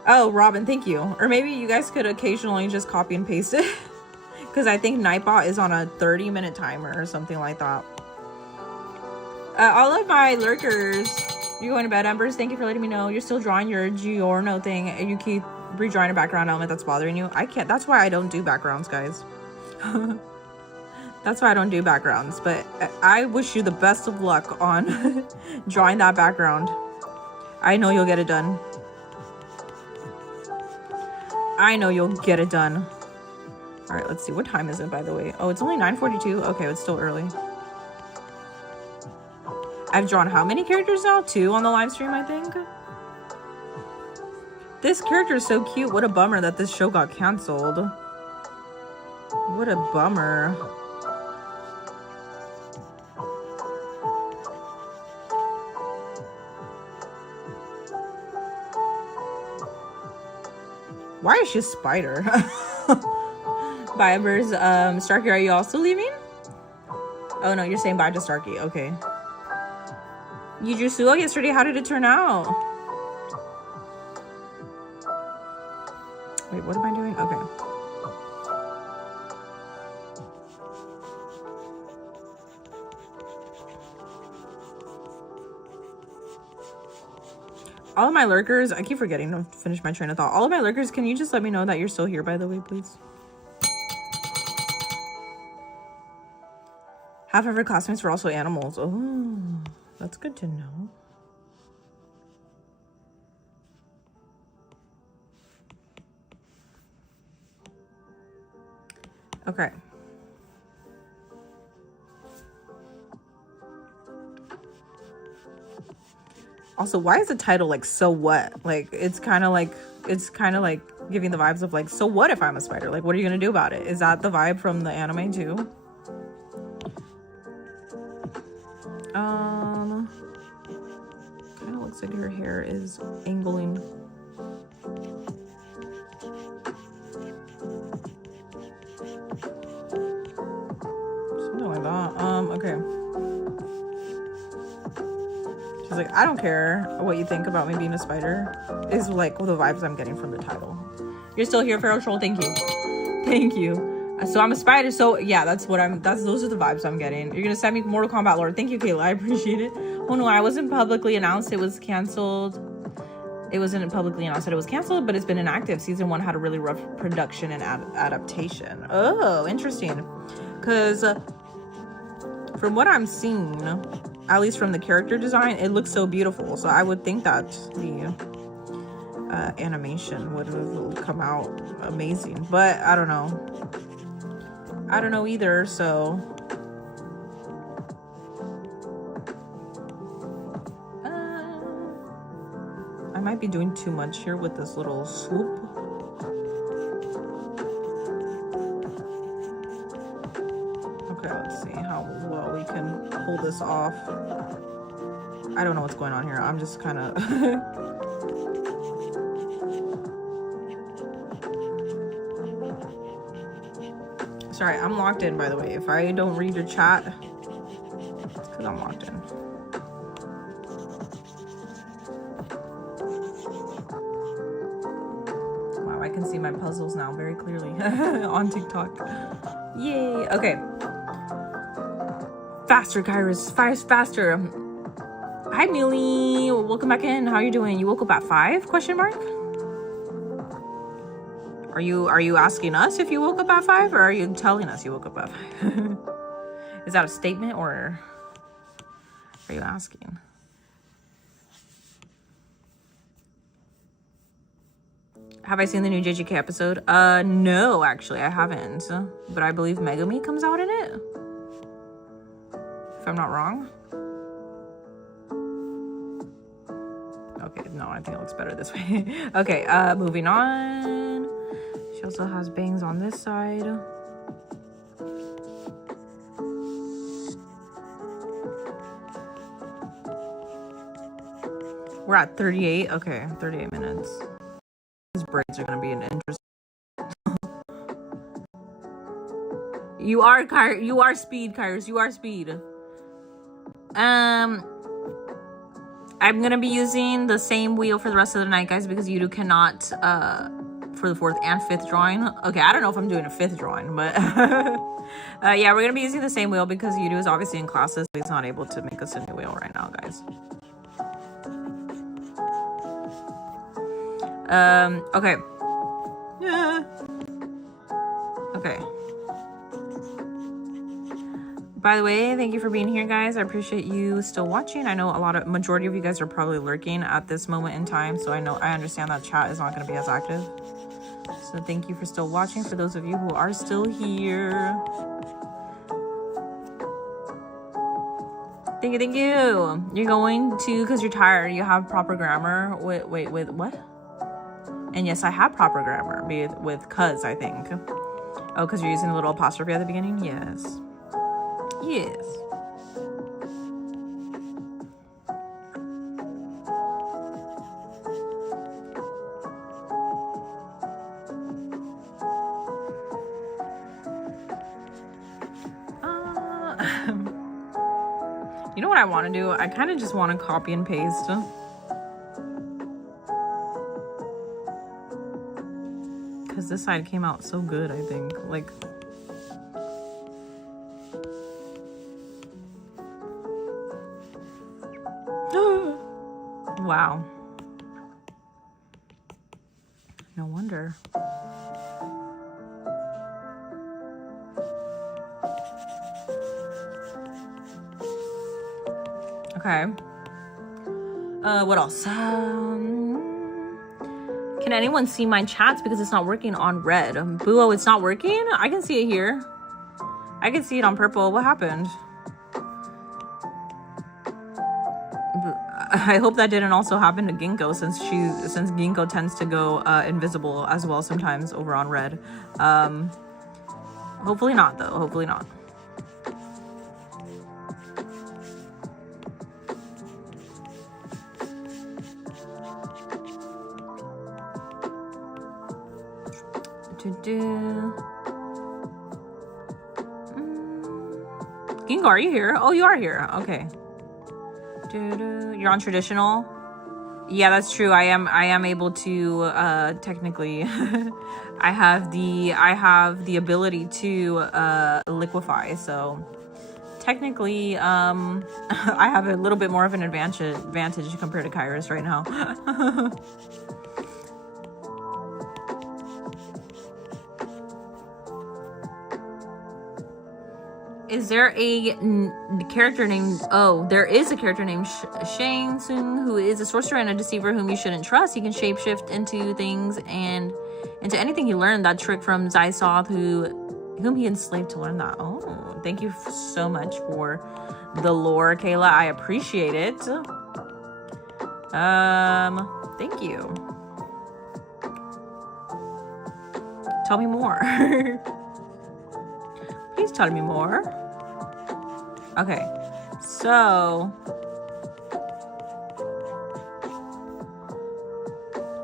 Oh, Robin, thank you. Or maybe you guys could occasionally just copy and paste it. Because I think Nightbot is on a 30-minute timer or something like that. All of my lurkers, You're going to bed, Embers. Thank you for letting me know. You're still drawing your Giorno thing and you keep redrawing a background element that's bothering you. I can't. That's why I don't do backgrounds, guys. That's why I don't do backgrounds. But I wish you the best of luck on drawing that background. I know you'll get it done. I know you'll get it done. All right, let's see. What time is it, by the way? Oh, it's only 9:42. Okay, it's still early. I've drawn how many characters now? 2 on the live stream, I think. This character is so cute. What a bummer that this show got canceled. What a bummer. Why is she a spider? Bye, Embers. Starkey, are you also leaving? Oh no, you're saying bye to Starkey. Okay. You drew Suo yesterday. How did it turn out? Wait, what am I doing? Okay. All of my lurkers, I keep forgetting to finish my train of thought. All of my lurkers, can you just let me know that you're still here, by the way, please? Half of her classmates were also animals. Oh, that's good to know. Okay. Also, why is the title like so what? Like it's kind of like giving the vibes of like, so what if I'm a spider? Like, what are you gonna do about it? Is that the vibe from the anime too? Kind of looks like her hair is angling. Something like that. Okay. She's like, I don't care what you think about me being a spider. Is like the vibes I'm getting from the title. You're still here, Feral Troll. Thank you. Thank you. So I'm a spider. So yeah, those are the vibes I'm getting. You're gonna send me Mortal Kombat lore. Thank you, Kayla. I appreciate it. Oh no, I wasn't publicly announced it was canceled. It wasn't publicly announced that it was canceled, but it's been inactive. Season 1 had a really rough production and adaptation. Oh, interesting. Because from what I'm seeing, at least from the character design, it looks so beautiful. So I would think that the animation would have come out amazing. But I don't know. I don't know either, so... I might be doing too much here with this little swoop. Okay, let's see how well we can pull this off. I don't know what's going on here. I'm just kind of... Sorry, I'm locked in, by the way. If I don't read your chat, it's because I'm locked in. Wow, I can see my puzzles now very clearly on TikTok. Yay. Okay. Faster, Kairos. Faster. Hi, Millie. Welcome back in. How are you doing? You woke up at 5? Question mark. Are you asking us if you woke up at 5, or are you telling us you woke up at 5? Is that a statement, or are you asking? Have I seen the new JJK episode? No, actually, I haven't. But I believe Megami comes out in it, if I'm not wrong. Okay, no, I think it looks better this way. Okay, moving on. She also has bangs on this side. We're at 38. Okay, 38 minutes. These braids are gonna be an interesting. You are speed, Kairos. You are speed. I'm gonna be using the same wheel for the rest of the night, guys, because Yudu cannot for the 4th and 5th drawing. Okay, I don't know if I'm doing a 5th drawing, but yeah, we're gonna be using the same wheel because Yudu is obviously in classes, so he's not able to make us a new wheel right now, guys. Okay. Yeah. Okay. By the way, thank you for being here, guys. I appreciate you still watching. I know majority of you guys are probably lurking at this moment in time, so I understand that chat is not going to be as active. So thank you for still watching. For those of you who are still here, thank you, thank you. You're going to, because you're tired, you have proper grammar. Wait, what? And yes, I have proper grammar with cuz, I think. Oh, because you're using a little apostrophe at the beginning? Yes. Yes. You know what I want to do? I kind of just want to copy and paste. Because this side came out so good, I think. Like... Wow. No wonder. Okay. What else? Can anyone see my chats because it's not working on red? Boo, it's not working? I can see it here. I can see it on purple. What happened? I hope that didn't also happen to Ginkgo since Ginkgo tends to go invisible as well sometimes over on red. Hopefully not though. Hopefully not. Ginkgo, are you here? Oh, you are here. Okay. You're on traditional. Yeah, that's true. I am able to technically I have the ability to liquefy, so technically I have a little bit more of an advantage compared to Kairos right now. Is there a character named... Oh, there is a character named Shang Tsung, who is a sorcerer and a deceiver whom you shouldn't trust. He can shapeshift into things and into anything he learned. That trick from Zysoth, whom he enslaved to learn that. Oh, thank you so much for the lore, Kayla. I appreciate it. Thank you. Tell me more. Please tell me more. Okay, so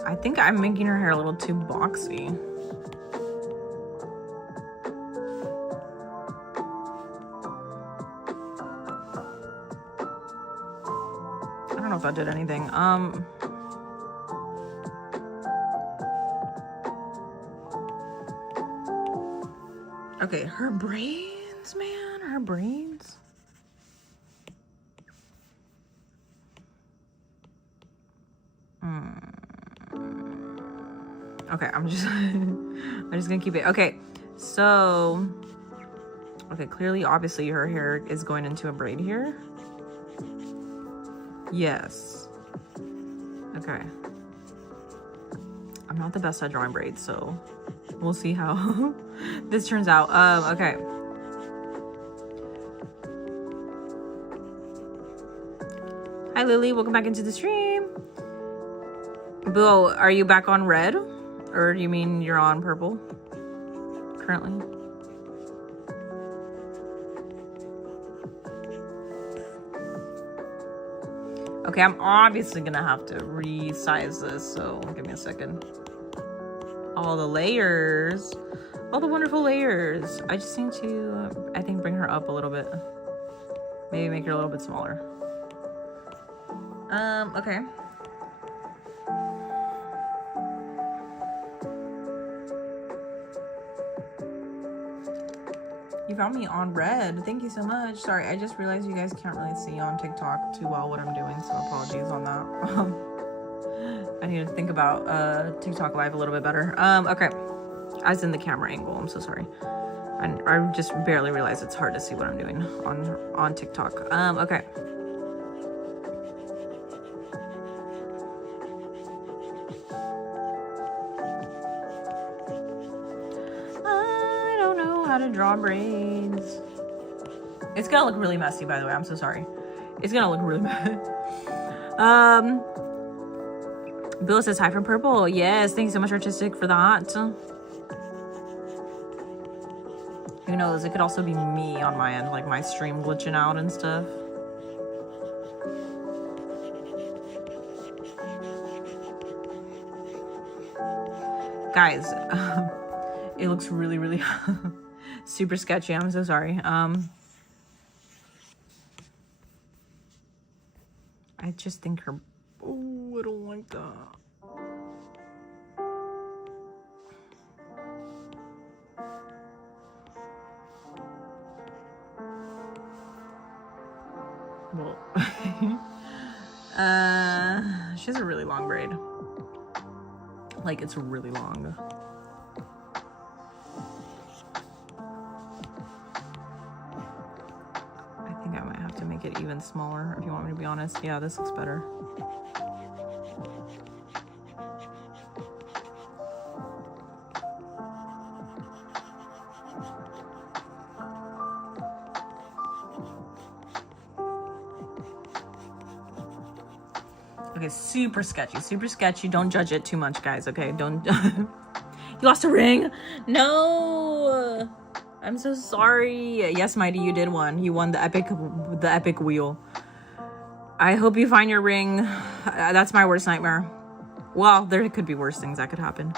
I think I'm making her hair a little too boxy. I don't know if that did anything. Okay, her braids, man, her braids. Okay, I'm just gonna keep it. Okay, so okay, clearly, obviously, her hair is going into a braid here. Yes. Okay. I'm not the best at drawing braids, so we'll see how this turns out. Okay. Hi, Lily. Welcome back into the stream. Boo, are you back on red? Or do you mean you're on purple currently? Okay, I'm obviously gonna have to resize this, so give me a second. All the layers. All the wonderful layers. I just need to, I think, bring her up a little bit. Maybe make her a little bit smaller. Okay. You found me on red. Thank you so much. Sorry, I just realized you guys can't really see on TikTok too well what I'm doing, so apologies on that. I need to think about TikTok Live a little bit better. Okay. As in the camera angle. I'm so sorry. I just barely realized it's hard to see what I'm doing on TikTok. Okay. I don't know how to draw braids. It's gonna look really messy, by the way. I'm so sorry. It's gonna look really messy. Bill says hi from Purple. Yes, thank you so much, Artistic, for that. Who knows? It could also be me on my end, like my stream glitching out and stuff. Guys, it looks really, really super sketchy. I'm so sorry. I just think her... Oh, I don't like that. Well, she has a really long braid. Like, it's really long. I think I might have to make it even smaller, if you want me to be honest. Yeah, this looks better. Okay, super sketchy, super sketchy. Don't judge it too much, guys, okay? Don't... You lost a ring? No! I'm so sorry. Yes, Mighty, you did one. You won the epic wheel. I hope you find your ring. That's my worst nightmare. Well, there could be worse things that could happen.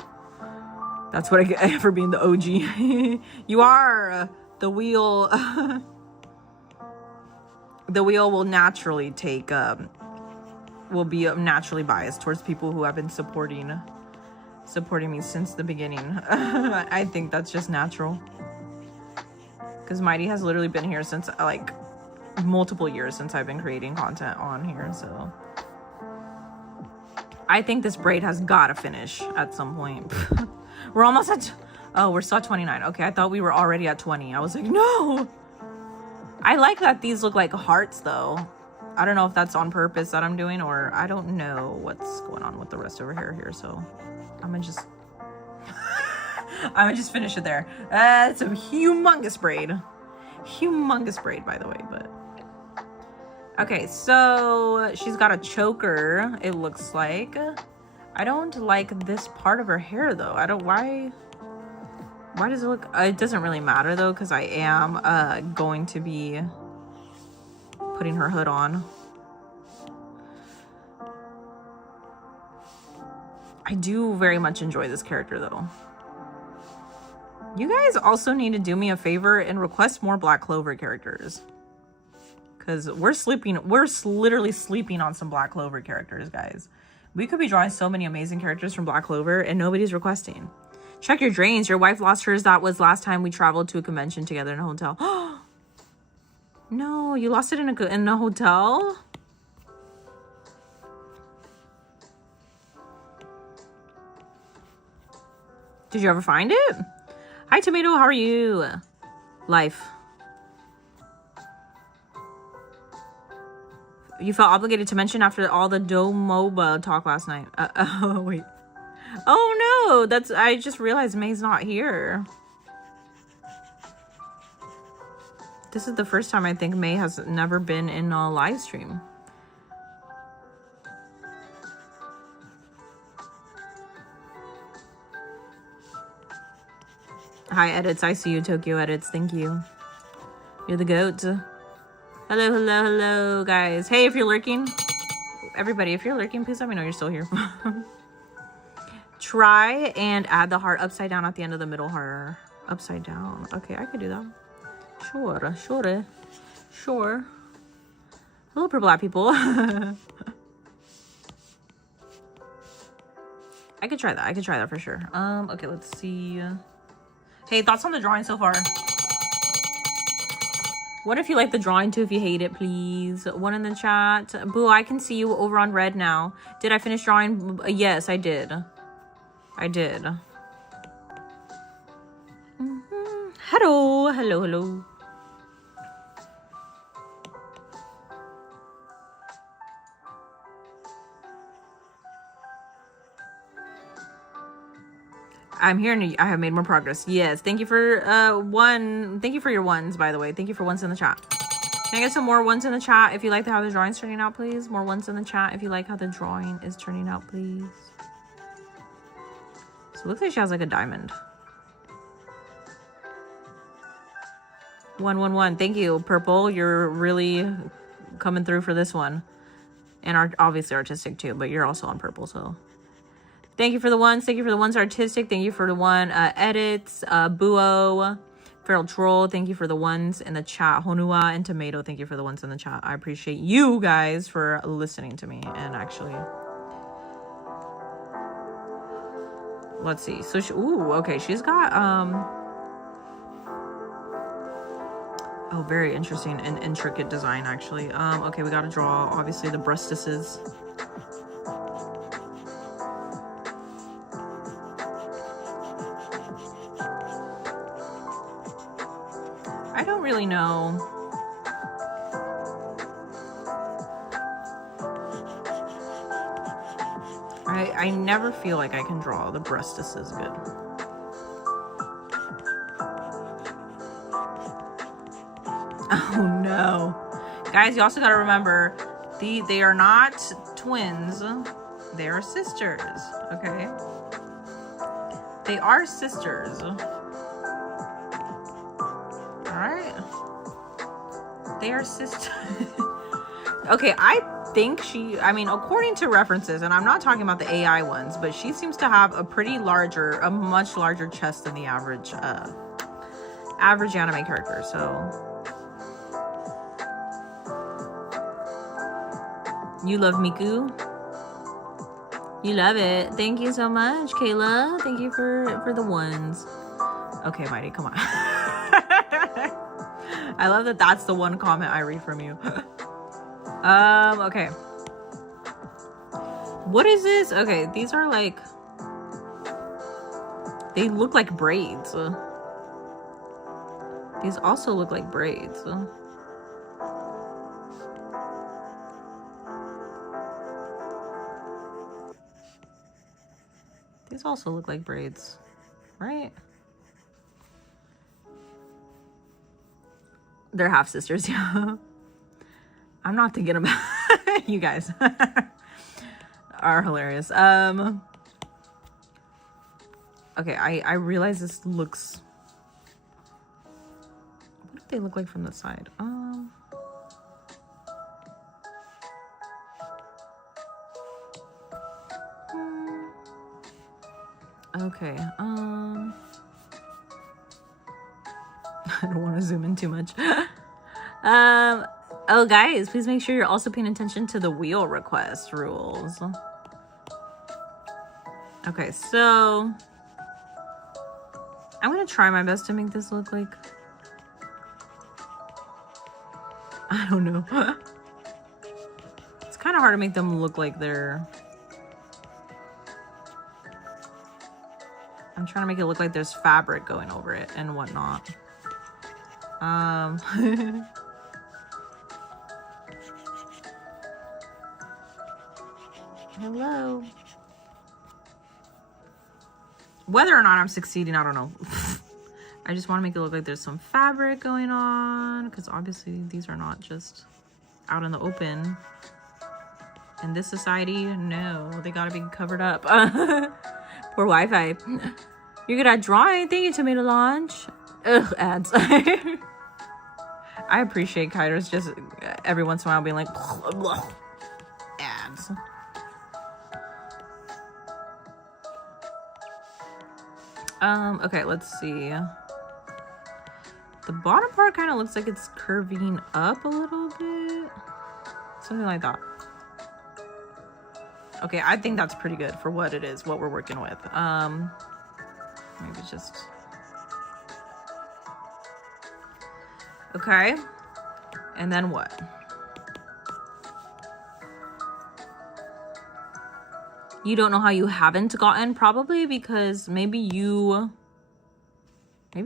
That's what I get for being the OG. You are the wheel. The wheel will naturally take... will be naturally biased towards people who have been supporting me since the beginning. I think that's just natural. Because Mighty has literally been here since, like, multiple years since I've been creating content on here, so... I think this braid has gotta finish at some point. We're almost at... Oh, we're still at 29. Okay, I thought we were already at 20. I was like, no! I like that these look like hearts, though. I don't know if that's on purpose that I'm doing, or I don't know what's going on with the rest of her hair here, so I'm gonna just finish it there. It's a humongous braid. Humongous braid, by the way, but okay, so she's got a choker, it looks like. I don't like this part of her hair though. Why does it look... It doesn't really matter though, because I am going to be putting her hood on. I do very much enjoy this character though. You guys also need to do me a favor and request more Black Clover characters. Because we're literally sleeping on some Black Clover characters, guys. We could be drawing so many amazing characters from Black Clover and nobody's requesting. Check your drains. Your wife lost hers. That was last time we traveled to a convention together in a hotel. No, you lost it in a hotel? Did you ever find it? Hi, Tomato. How are you? Life. You felt obligated to mention after all the Domoba talk last night. Oh, wait. Oh, no. I just realized May's not here. This is the first time I think May has never been in a live stream. Hi, Edits. I see you, Tokyo Edits. Thank you. You're the goat. Hello, hello, hello, guys. Hey, if you're lurking, everybody, if you're lurking, please let me know you're still here. Try and add the heart upside down at the end of the middle heart. Upside down. Okay, I could do that. Sure. Hello, Black people. I could try that for sure. Okay, let's see. Hey, thoughts on the drawing so far? What if you like the drawing too? If you hate it, please. One in the chat. Boo, I can see you over on red now. Did I finish drawing? Yes, I did. I did. Hello, hello, hello. I'm here and I have made more progress. Yes, thank you for thank you for your ones, by the way. Thank you for ones in the chat. Can I get some more ones in the chat if you like how the drawing's turning out, please? More ones in the chat if you like how the drawing is turning out, please. So it looks like she has like a diamond. 111. Thank you, Purple. You're really coming through for this one. And obviously artistic too, but you're also on purple, so. Thank you for the ones. Thank you for the ones artistic. Thank you for the one edits. Buo, Feral Troll. Thank you for the ones in the chat. Honua and Tomato. Thank you for the ones in the chat. I appreciate you guys for listening to me and actually. Let's see. So ooh, okay. She's got oh, very interesting and intricate design actually. Okay, we gotta draw obviously the breastises. I don't really know. I never feel like I can draw the breastises good. Oh no. Guys, you also gotta remember, they are not twins. They are sisters, okay? They are sisters. Alright? They are sisters. Okay, I think I mean, according to references, and I'm not talking about the AI ones, but she seems to have a much larger chest than the average anime character, so. You love Miku? You love it. Thank you so much, Kayla. Thank you for the ones. Okay, Mighty, come on. I love that that's the one comment I read from you. Okay. What is this? Okay, these are like, they look like braids. These also look like braids. These also look like braids, right? They're half sisters, yeah. I'm not thinking about you guys are hilarious. Okay, I realize this looks. What do they look like from the side? Okay, I don't want to zoom in too much. Oh guys, please make sure you're also paying attention to the wheel request rules. Okay, so I'm gonna try my best to make this look like, I don't know. It's kind of hard to make them look like they're, I'm trying to make it look like there's fabric going over it and whatnot. Hello. Whether or not I'm succeeding, I don't know. I just want to make it look like there's some fabric going on, because obviously these are not just out in the open. In this society, no, they gotta be covered up. Poor Wi-Fi. You're good at drawing. Thank you, Tomato Launch. Ugh, ads. I appreciate Kairos just every once in a while being like, ads. Okay, let's see. The bottom part kind of looks like it's curving up a little bit. Something like that. Okay, I think that's pretty good for what it is, what we're working with. Maybe just... Okay. And then what? You don't know how you haven't gotten? Probably because maybe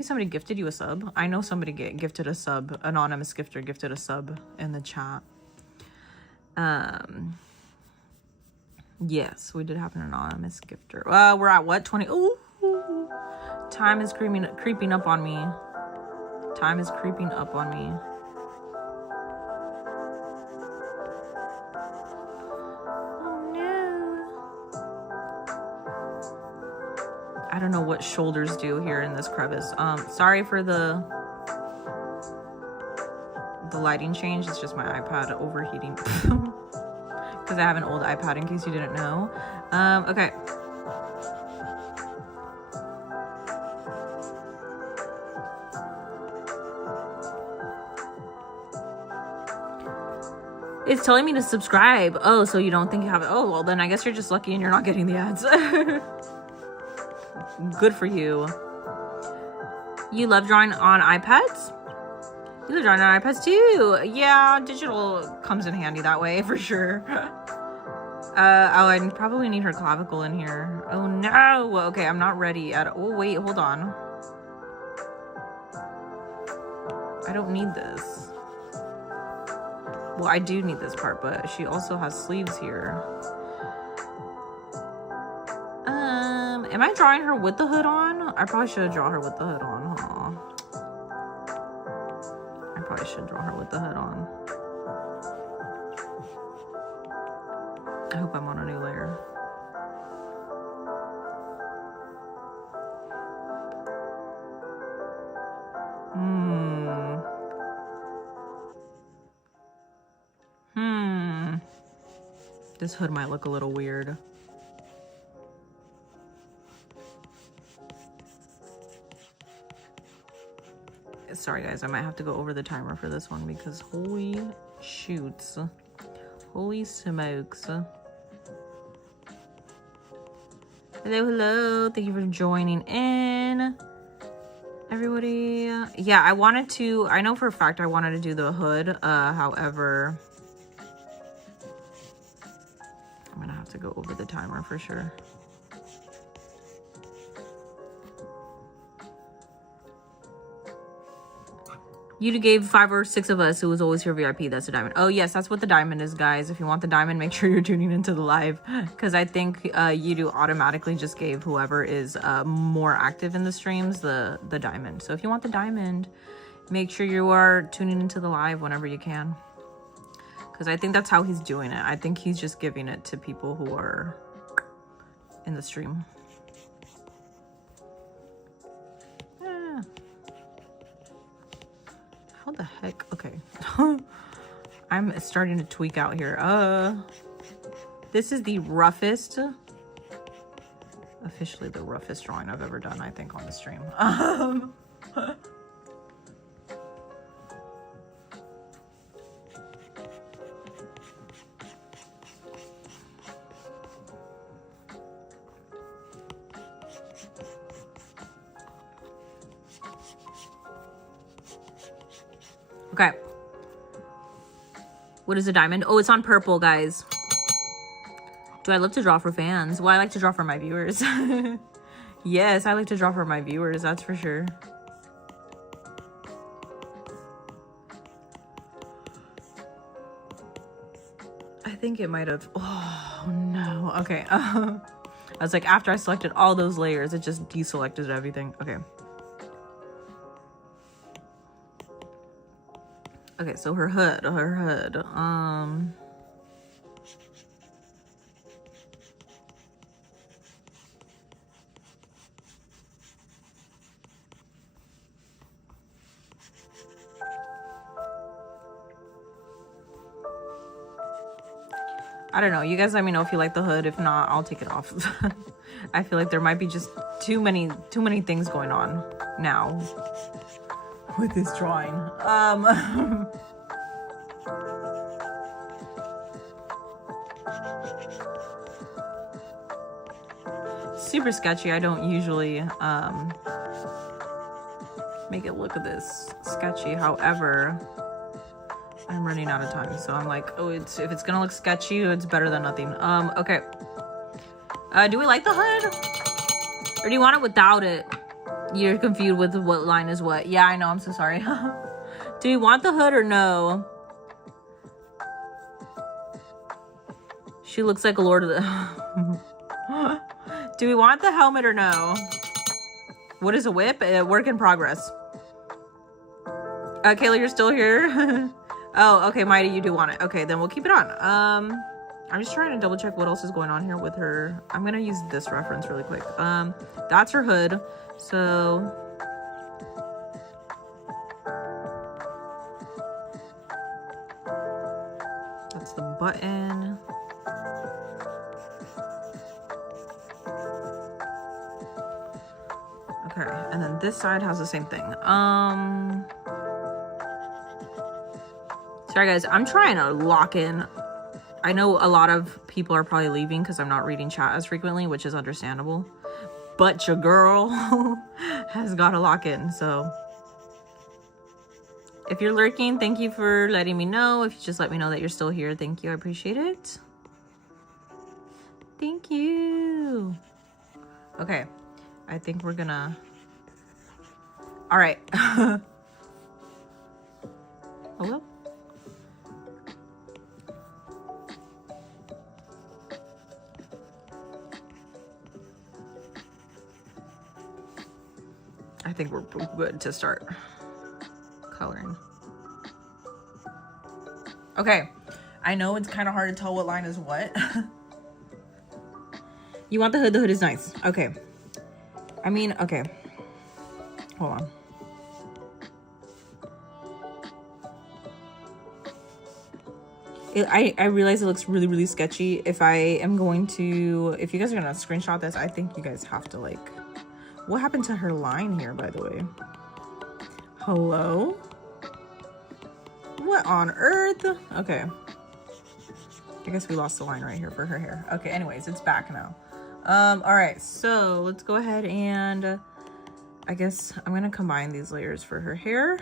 somebody gifted you a sub. I know somebody gifted a sub. Anonymous gifter gifted a sub in the chat. Yes, we did have an anonymous gifter. We're at what? 20. Ooh. Time is creeping up on me. Time is creeping up on me. I don't know what shoulders do here in this crevice. Sorry for the lighting change. It's just my iPad overheating. Because I have an old iPad in case you didn't know. Okay. It's telling me to subscribe. Oh, so you don't think you have it? Oh, well then I guess you're just lucky and you're not getting the ads. Good for you. You love drawing on iPads? You love drawing on iPads too. Yeah, digital comes in handy that way for sure. Oh, I probably need her clavicle in here. Oh no. Okay, I'm not ready at. Oh wait, hold on. I don't need this. Well, I do need this part, but she also has sleeves here. Am I drawing her with the hood on? I probably should draw her with the hood on, huh? I probably should draw her with the hood on. I hope I'm on a new layer. This hood might look a little weird. Sorry guys, I might have to go over the timer for this one because holy shoots. Holy smokes. Hello. Thank you for joining in. Everybody. Yeah, I know for a fact I wanted to do the hood. However, I'm gonna have to go over the timer for sure. You gave 5 or 6 of us who was always your VIP. That's a diamond. Oh, yes, that's what the diamond is, guys. If you want the diamond, make sure you're tuning into the live. Because I think you do automatically just gave whoever is more active in the streams the diamond. So if you want the diamond, make sure you are tuning into the live whenever you can. Because I think that's how he's doing it. I think he's just giving it to people who are in the stream. How the heck? Okay. I'm starting to tweak out here. This is the roughest, officially the roughest drawing I've ever done, I think, on the stream. Okay. What is a diamond? Oh, it's on purple, guys. Do I love to draw for fans? Well, I like to draw for my viewers. Yes, I like to draw for my viewers, that's for sure. I think it might have. Oh, no. Okay. I was like, after I selected all those layers, it just deselected everything. Okay. Okay, so her hood. I don't know. You guys let me know if you like the hood. If not, I'll take it off. I feel like there might be just too many things going on now with this drawing. Super sketchy. I don't usually make it look this sketchy. However, I'm running out of time, so I'm like, oh, if it's gonna look sketchy, it's better than nothing. Okay. Do we like the hood? Or do you want it without it? You're confused with what line is what. Yeah, I know, I'm so sorry. Do you want the hood or no? She looks like a Lord of the... Do we want the helmet or no? What is a whip? A work in progress. Kayla, you're still here? Oh, okay, Mighty, you do want it. Okay, then we'll keep it on. I'm just trying to double check what else is going on here with her. I'm gonna use this reference really quick. That's her hood. So... that's the button. Okay, and then this side has the same thing. Sorry guys, I'm trying to lock in. I know a lot of people are probably leaving because I'm not reading chat as frequently, which is understandable. But your girl has got to lock in, so... if you're lurking, thank you for letting me know. If you just let me know that you're still here, thank you. I appreciate it. Thank you. Okay. I think we're gonna... all right. Hello? I think we're good to start coloring. Okay. I know it's kind of hard to tell what line is what. You want the hood? The hood is nice. Okay. I mean, okay. Hold on. I realize it looks really, really sketchy. If I am going to... if you guys are going to screenshot this, I think you guys have to, like... what happened to her line here, by the way? Hello? What on earth? Okay. I guess we lost the line right here for her hair. Okay, anyways, it's back now. All right, so let's go ahead and I guess I'm gonna combine these layers for her hair.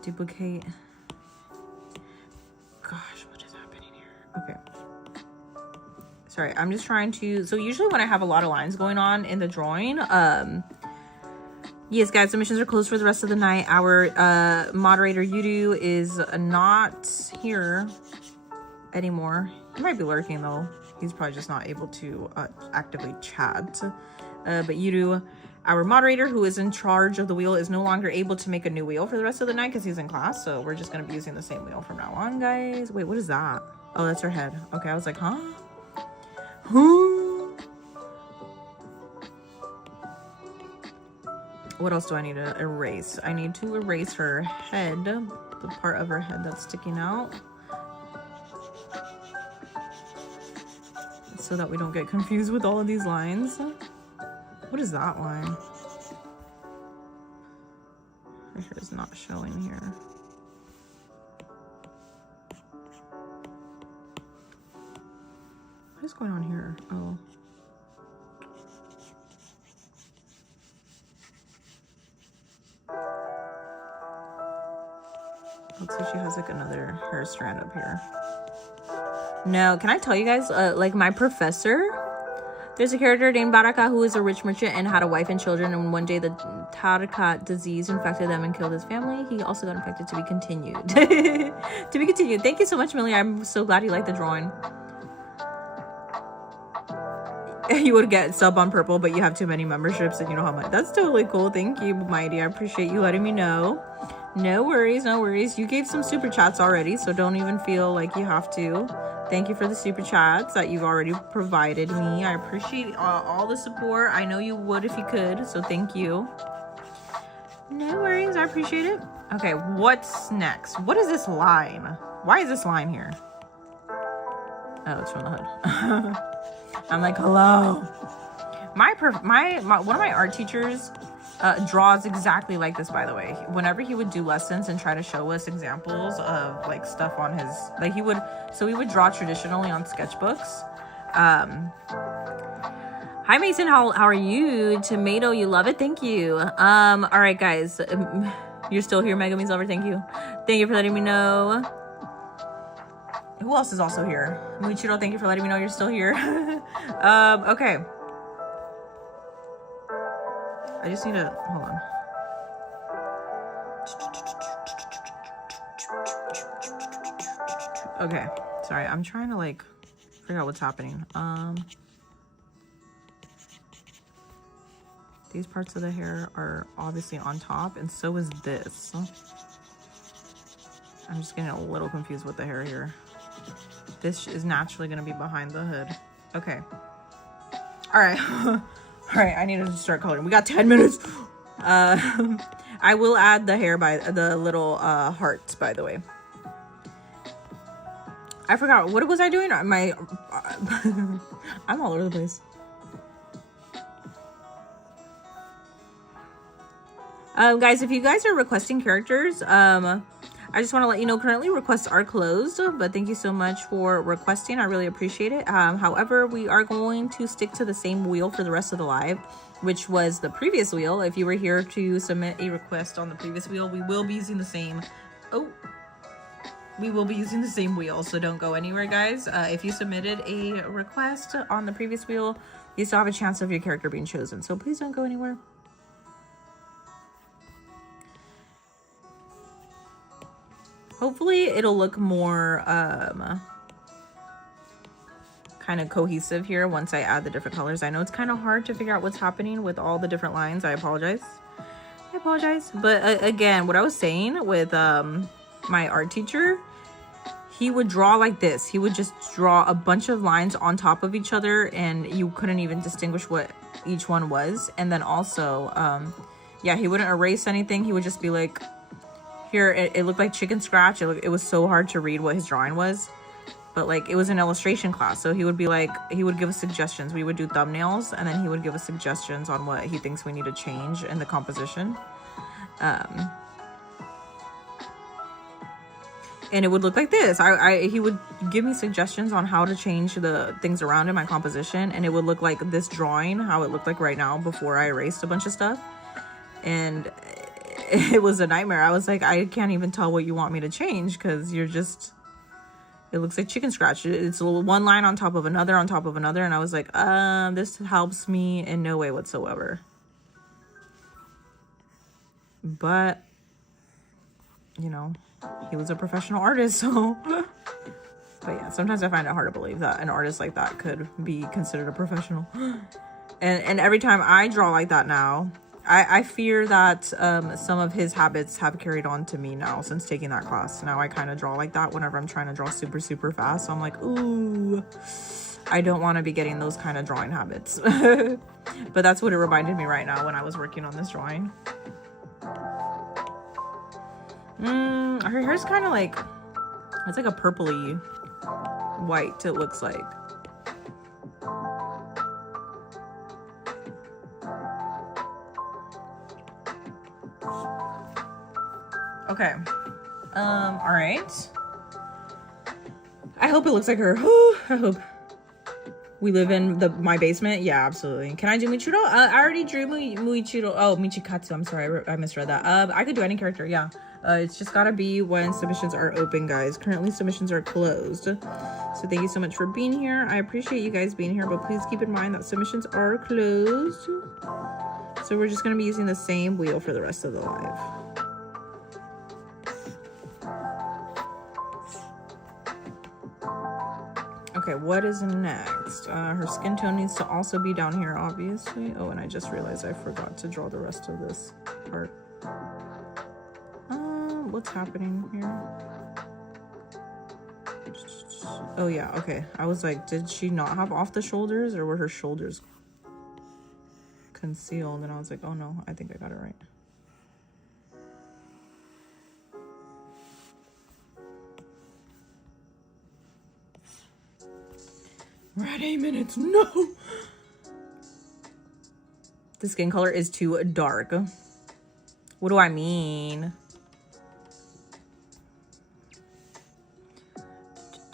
Duplicate. Gosh, what is happening here? Okay. Sorry, I'm just trying to... so usually when I have a lot of lines going on in the drawing, yes, guys, submissions are closed for the rest of the night. Our moderator, Yudu, is not here anymore. He might be lurking, though. He's probably just not able to actively chat. But Yudu, our moderator, who is in charge of the wheel, is no longer able to make a new wheel for the rest of the night because he's in class. So we're just going to be using the same wheel from now on, guys. Wait, what is that? Oh, that's her head. Okay, I was like, huh? What else do I need to erase? I need to erase her head, the part of her head that's sticking out, so that we don't get confused with all of these lines. What is that line? Her hair is not showing here. What is going on here? Oh. Looks like she has like another hair strand up here. No, can I tell you guys, like my professor, there's a character named Baraka who is a rich merchant and had a wife and children, and one day the Tarakat disease infected them and killed his family. He also got infected. To be continued. To be continued. Thank you so much, Millie. I'm so glad you liked the drawing. You would get sub on purple, but you have too many memberships and you know how much. That's totally cool. Thank you, Mighty. I appreciate you letting me know. No worries, no worries. You gave some super chats already, so don't even feel like you have to. Thank you for the super chats that you've already provided me. I appreciate all the support. I know you would if you could, so thank you. No worries, I appreciate it. Okay, what's next? What is this line? Why is this line here? Oh, it's from the hood. I'm like, hello. One of my art teachers draws exactly like this, by the way. Whenever he would do lessons and try to show us examples of like stuff on his, like he would draw traditionally on sketchbooks. Hi Mason, how are you? Tomato, you love it? Thank you. All right guys, you're still here, Megumi's lover, thank you. Thank you for letting me know. Who else is also here? Muichiro, thank you for letting me know you're still here. Okay. I just need to, hold on. Okay, sorry, I'm trying to like figure out what's happening. These parts of the hair are obviously on top, and so is this. I'm just getting a little confused with the hair here. This is naturally gonna be behind the hood. Okay. All right. All right, I need to start coloring. We got 10 minutes. I will add the hair by the little hearts, by the way. I forgot, what was I doing? My I'm all over the place. Guys, if you guys are requesting characters, I just want to let you know currently requests are closed, but thank you so much for requesting. I really appreciate it. However, we are going to stick to the same wheel for the rest of the live, which was the previous wheel. If you were here to submit a request on the previous wheel, we will be using the same. We will be using the same wheel, so don't go anywhere, guys. If you submitted a request on the previous wheel, you still have a chance of your character being chosen, so please don't go anywhere. Hopefully it'll look more kind of cohesive here once I add the different colors. I know it's kind of hard to figure out what's happening with all the different lines. I apologize. But again, what I was saying with my art teacher, he would draw like this. He would just draw a bunch of lines on top of each other, and you couldn't even distinguish what each one was. And then also, yeah, he wouldn't erase anything. He would just be like, here, it looked like chicken scratch. It was so hard to read what his drawing was, but like it was an illustration class, so he would be like, he would give us suggestions. We would do thumbnails, and then he would give us suggestions on what he thinks we need to change in the composition. And it would look like this. He would give me suggestions on how to change the things around in my composition, and it would look like this drawing, how it looked like right now before I erased a bunch of stuff. And it was a nightmare. I was like, I can't even tell what you want me to change, because you're just, it looks like chicken scratch. It's one line on top of another on top of another, and I was like, this helps me in no way whatsoever. But you know, he was a professional artist, so but yeah, sometimes I find it hard to believe that an artist like that could be considered a professional. And every time I draw like that now, I fear that some of his habits have carried on to me now since taking that class. Now I kind of draw like that whenever I'm trying to draw super, super fast. So I'm like, ooh, I don't want to be getting those kind of drawing habits. But that's what it reminded me right now when I was working on this drawing. Her hair's kind of like, it's like a purpley white, it looks like. Okay. All right. I hope it looks like her. I hope. We live in my basement. Yeah, absolutely. Can I do Michiro? I already drew Muichiro. Oh, Michikatsu. I'm sorry, I misread that. I could do any character. Yeah. It's just gotta be when submissions are open, guys. Currently, submissions are closed. So thank you so much for being here. I appreciate you guys being here, but please keep in mind that submissions are closed. So we're just gonna be using the same wheel for the rest of the live. Okay, what is next? Her skin tone needs to also be down here, obviously. Oh, and I just realized I forgot to draw the rest of this part. What's happening here? Oh yeah, okay. I was like, did she not have off the shoulders, or were her shoulders concealed? And I was like, oh no, I think I got it right. We're at 8 minutes. No! The skin color is too dark. What do I mean?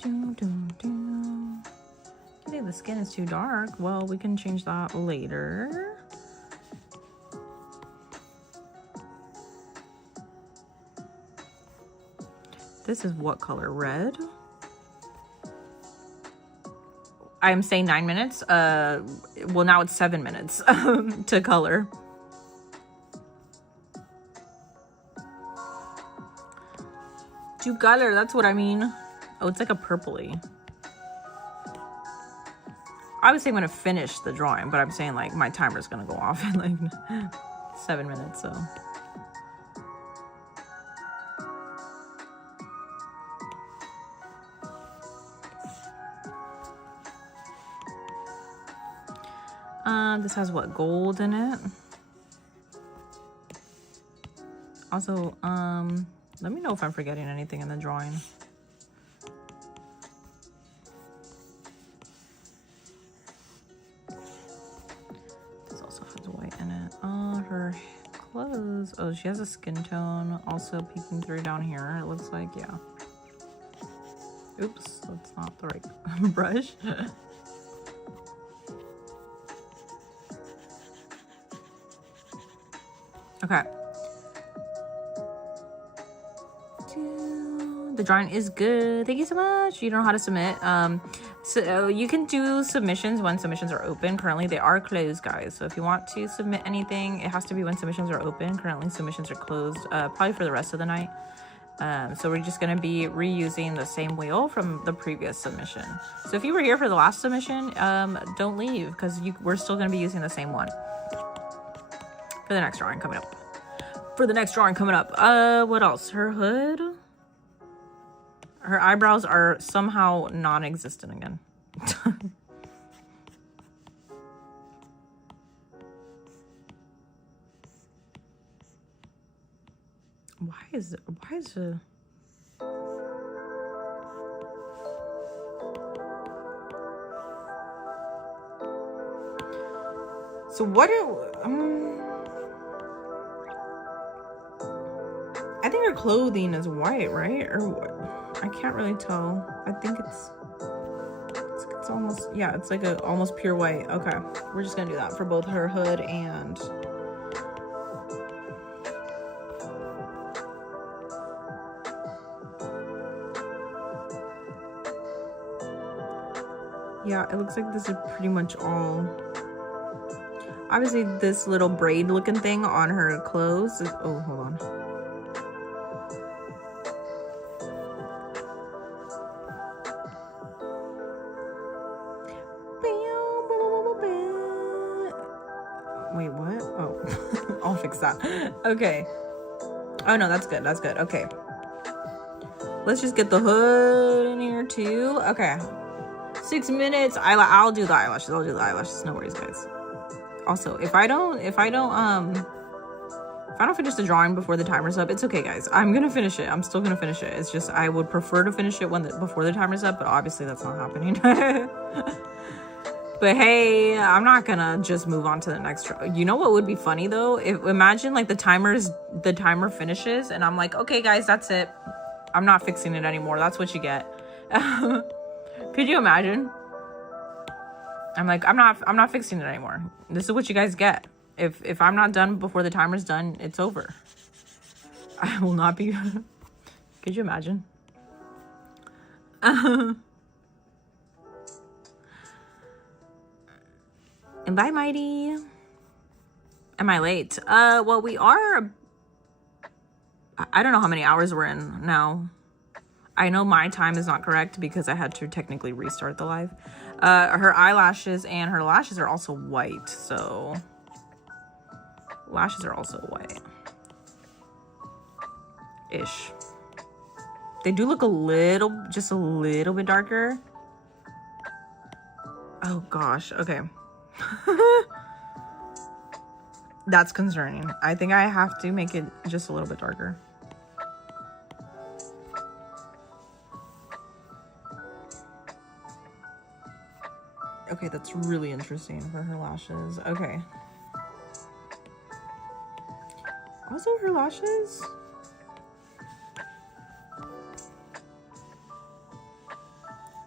I think the skin is too dark. Well, we can change that later. This is what color? Red? I'm saying 9 minutes. Well, now it's 7 minutes to color. To color, that's what I mean. Oh, it's like a purpley. I was saying I'm gonna finish the drawing, but I'm saying like my timer's gonna go off in like 7 minutes, so. This has what, gold in it? Also, let me know if I'm forgetting anything in the drawing. This also has white in it. Her clothes. Oh, she has a skin tone also peeking through down here. It looks like, yeah. Oops, that's not the right brush. Okay. The drawing is good. Thank you so much. You don't know how to submit. So you can do submissions when submissions are open. Currently they are closed, guys. So if you want to submit anything, it has to be when submissions are open. Currently submissions are closed, probably for the rest of the night. So we're just gonna be reusing the same wheel from the previous submission. So if you were here for the last submission, don't leave, because we're still gonna be using the same one for the next drawing coming up. What else? Her hood. Her eyebrows are somehow non-existent again. Why is it? So what I think her clothing is white, right? Or what? I can't really tell. I think it's almost, yeah, it's like a almost pure white. Okay, we're just gonna do that for both her hood and yeah, it looks like this is pretty much all. Obviously this little braid looking thing on her clothes is, oh, hold on. Wait, what? Oh, I'll fix that. Okay. Oh no, that's good. That's good. Okay. Let's just get the hood in here too. Okay. 6 minutes. I'll do the eyelashes. No worries, guys. Also, if I don't finish the drawing before the timer's up, it's okay, guys. I'm gonna finish it. I'm still gonna finish it. It's just I would prefer to finish it before the timer's up, but obviously that's not happening. But hey, I'm not gonna just move on to the next. You know what would be funny though? If imagine like the timer finishes and I'm like, okay, guys, that's it. I'm not fixing it anymore. That's what you get. Could you imagine? I'm like, I'm not fixing it anymore. This is what you guys get. If I'm not done before the timer's done, it's over. I will not be. Could you imagine? And bye, Mighty. Am I late? Well, we are. I don't know how many hours we're in now. I know my time is not correct because I had to technically restart the live. Her eyelashes and her lashes are also white, so lashes are also white ish. They do look just a little bit darker. Oh gosh, okay. That's concerning. I think I have to make it just a little bit darker. Okay, that's really interesting for her lashes. Okay. Also, her lashes.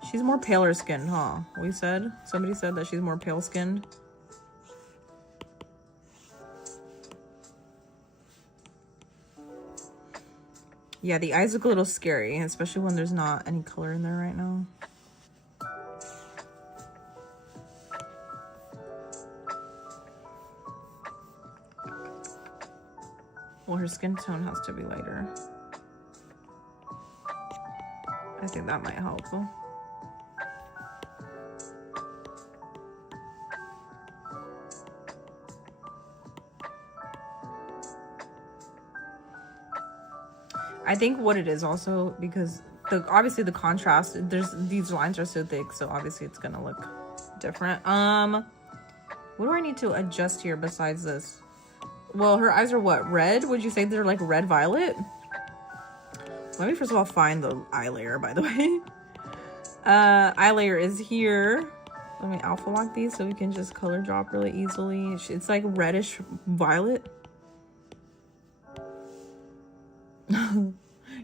She's more paler skinned, huh? Somebody said that she's more pale skinned. Yeah, the eyes look a little scary, especially when there's not any color in there right now. Well, her skin tone has to be lighter. I think that might help. I think what it is also, because obviously the contrast, these lines are so thick, so obviously it's gonna look different. What do I need to adjust here besides this? Well, her eyes are what, red? Would you say they're like red violet? Let me first of all find the eye layer, by the way. Eye layer is here. Let me alpha lock these so we can just color drop really easily. It's like reddish violet.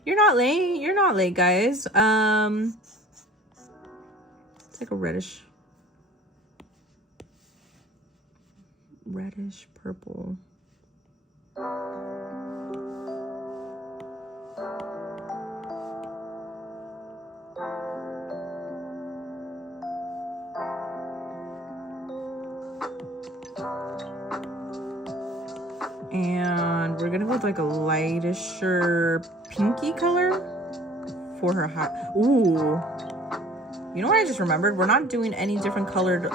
You're not late. You're not late, guys. It's like a reddish purple. And we're gonna go with like a lighter pinky color for her hat. Ooh, you know what I just remembered? We're not doing any different colored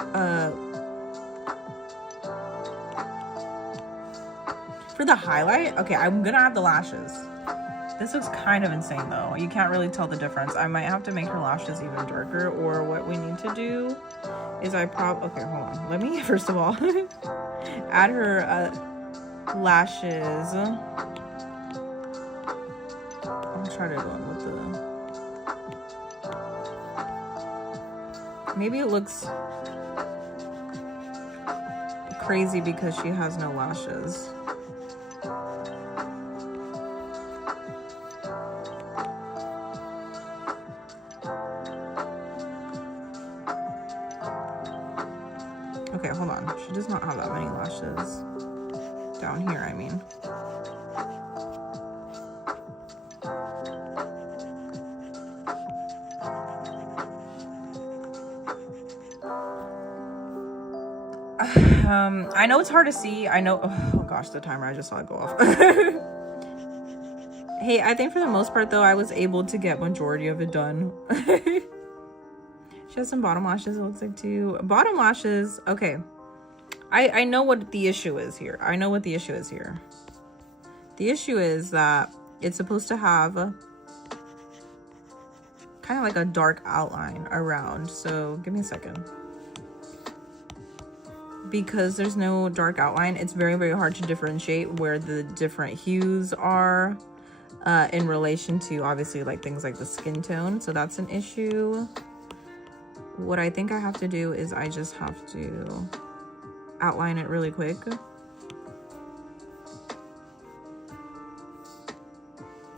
for the highlight. Okay, I'm gonna add the lashes. This looks kind of insane though. You can't really tell the difference. I might have to make her lashes even darker, or what we need to do is okay, hold on. Let me first of all add her lashes. I'll try to go in with the... Maybe it looks crazy because she has no lashes. Okay, hold on. She does not have that many lashes. Down here, I mean. I know it's hard to see. I know. Oh gosh, the timer. I just saw it go off. Hey, I think for the most part, though, I was able to get majority of it done. She has some bottom lashes, it looks like, too. Bottom lashes. Okay. I know what the issue is here. I know what the issue is here. The issue is that it's supposed to have kind of like a dark outline around. So give me a second. Because there's no dark outline, it's very, very hard to differentiate where the different hues are in relation to, obviously, like things like the skin tone. So that's an issue. What I think I have to do is I just have to outline it really quick.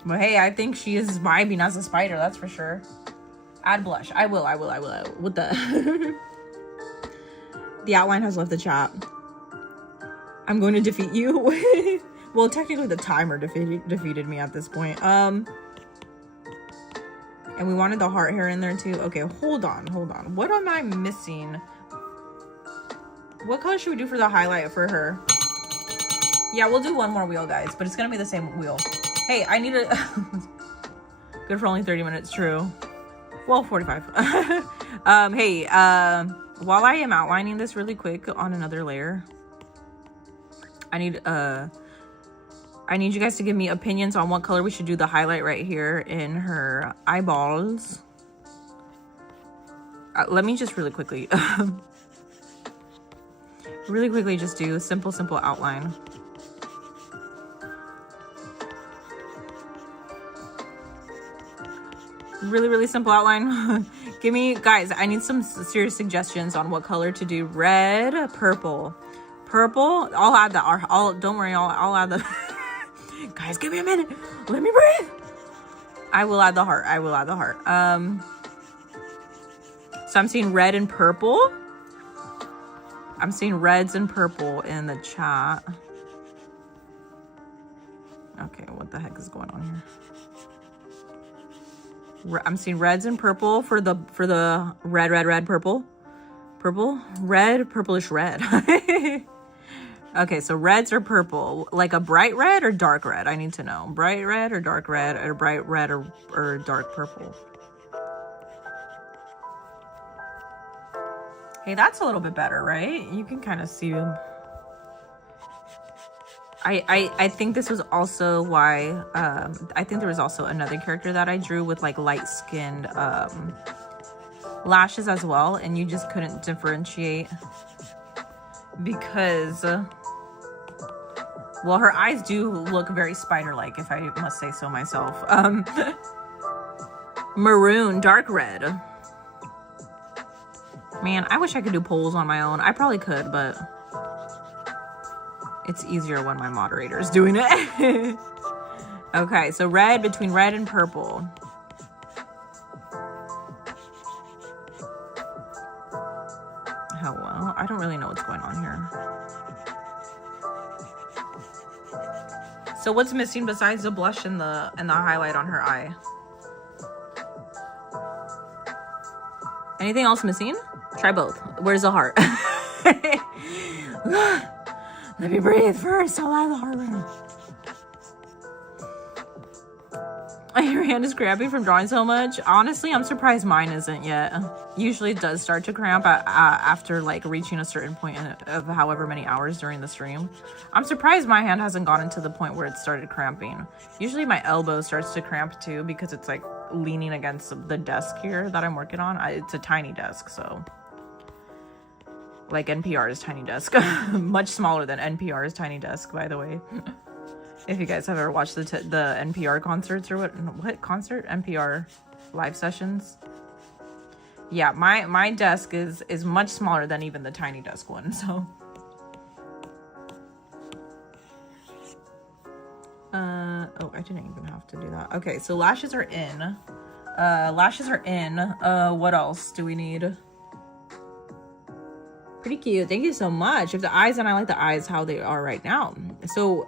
But hey, I think she is vibing as a spider, that's for sure. Add blush. I will. What the... The outline has left the chat. I'm going to defeat you. Well, technically the timer defeated me at this point. And we wanted the heart hair in there too. Okay, hold on. What am I missing? What color should we do for the highlight for her? Yeah, we'll do one more wheel, guys, but it's gonna be the same wheel. Hey, I need a... Good for only 30 minutes, true. Well, 45. Hey, while I am outlining this really quick on another layer, I need you guys to give me opinions on what color we should do the highlight right here in her eyeballs. Let me just really quickly just do a simple outline. Really simple outline. Give me, guys, I need some serious suggestions on what color to do. Red, purple. I'll add that. Don't worry, I'll add the... Guys, give me a minute. Let me breathe. I will add the heart. So I'm seeing red and purple. I'm seeing reds and purple in the chat. Okay, what the heck is going on here? I'm seeing reds and purple for the red, purple. Purple, red, purplish red. Okay, so reds or purple, like a bright red or dark red? I need to know. Bright red or dark red, or bright red or dark purple? Hey, that's a little bit better, right? You can kind of see them. I think this was also why, I think there was also another character that I drew with like light-skinned lashes as well, and you just couldn't differentiate because, well, her eyes do look very spider-like, if I must say so myself. Maroon, dark red. Man, I wish I could do polls on my own. I probably could, but it's easier when my moderator is doing it. Okay, so red, between red and purple. Hello, I don't really know what's going on here. So what's missing besides the blush and the highlight on her eye? Anything else missing? Try both. Where's the heart? Let me breathe first. I'll have the heart right now. Your hand is crampy from drawing so much. Honestly, I'm surprised mine isn't yet. Usually it does start to cramp after like reaching a certain point of however many hours during the stream. I'm surprised my hand hasn't gotten to the point where it started cramping. Usually my elbow starts to cramp too because it's like leaning against the desk here that I'm working on. It's a tiny desk, so like NPR's tiny desk. Much smaller than NPR's tiny desk, by the way. If you guys have ever watched the NPR concerts or what concert? NPR live sessions. Yeah, my desk is much smaller than even the tiny desk one, so. Oh, I didn't even have to do that. Okay, so lashes are in. What else do we need? Pretty cute. Thank you so much. If the eyes, and I like the eyes how they are right now. So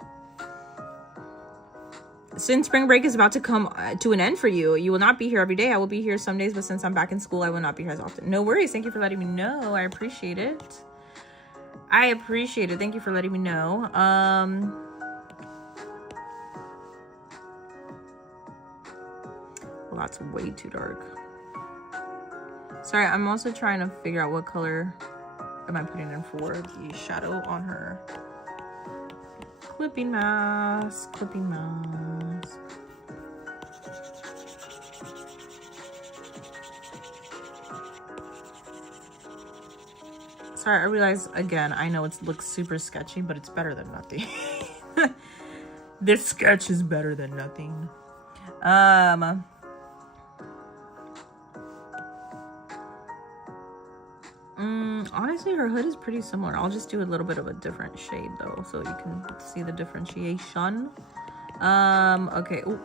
since spring break is about to come to an end for you, you will not be here every day. I will be here some days, but since I'm back in school, I will not be here as often. No worries. Thank you for letting me know. I appreciate it. Thank you for letting me know. Well, that's way too dark. Sorry, I'm also trying to figure out what color am I putting in for the shadow on her. Clipping mask. Sorry, I realize, again, I know it looks super sketchy, but it's better than nothing. This sketch is better than nothing. Honestly, her hood is pretty similar. I'll just do a little bit of a different shade though, so you can see the differentiation. Okay. Ooh.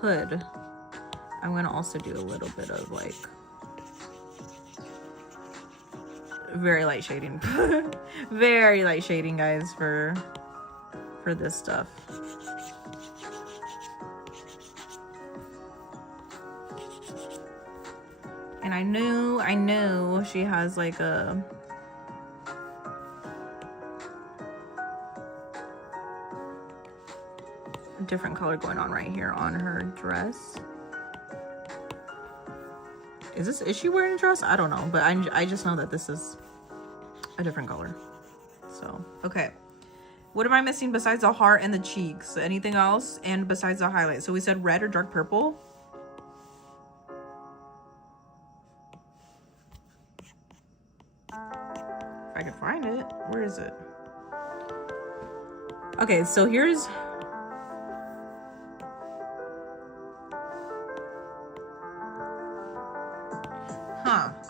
Hood. I'm gonna also do a little bit of like very light shading. Very light shading, guys, for this stuff. And I know she has like a different color going on right here on her dress. Is she wearing a dress? I don't know, but I just know that this is a different color. So, okay. What am I missing besides the heart and the cheeks? Anything else? And besides the highlight. So we said red or dark purple. I can find it. Where is it? Okay, so here's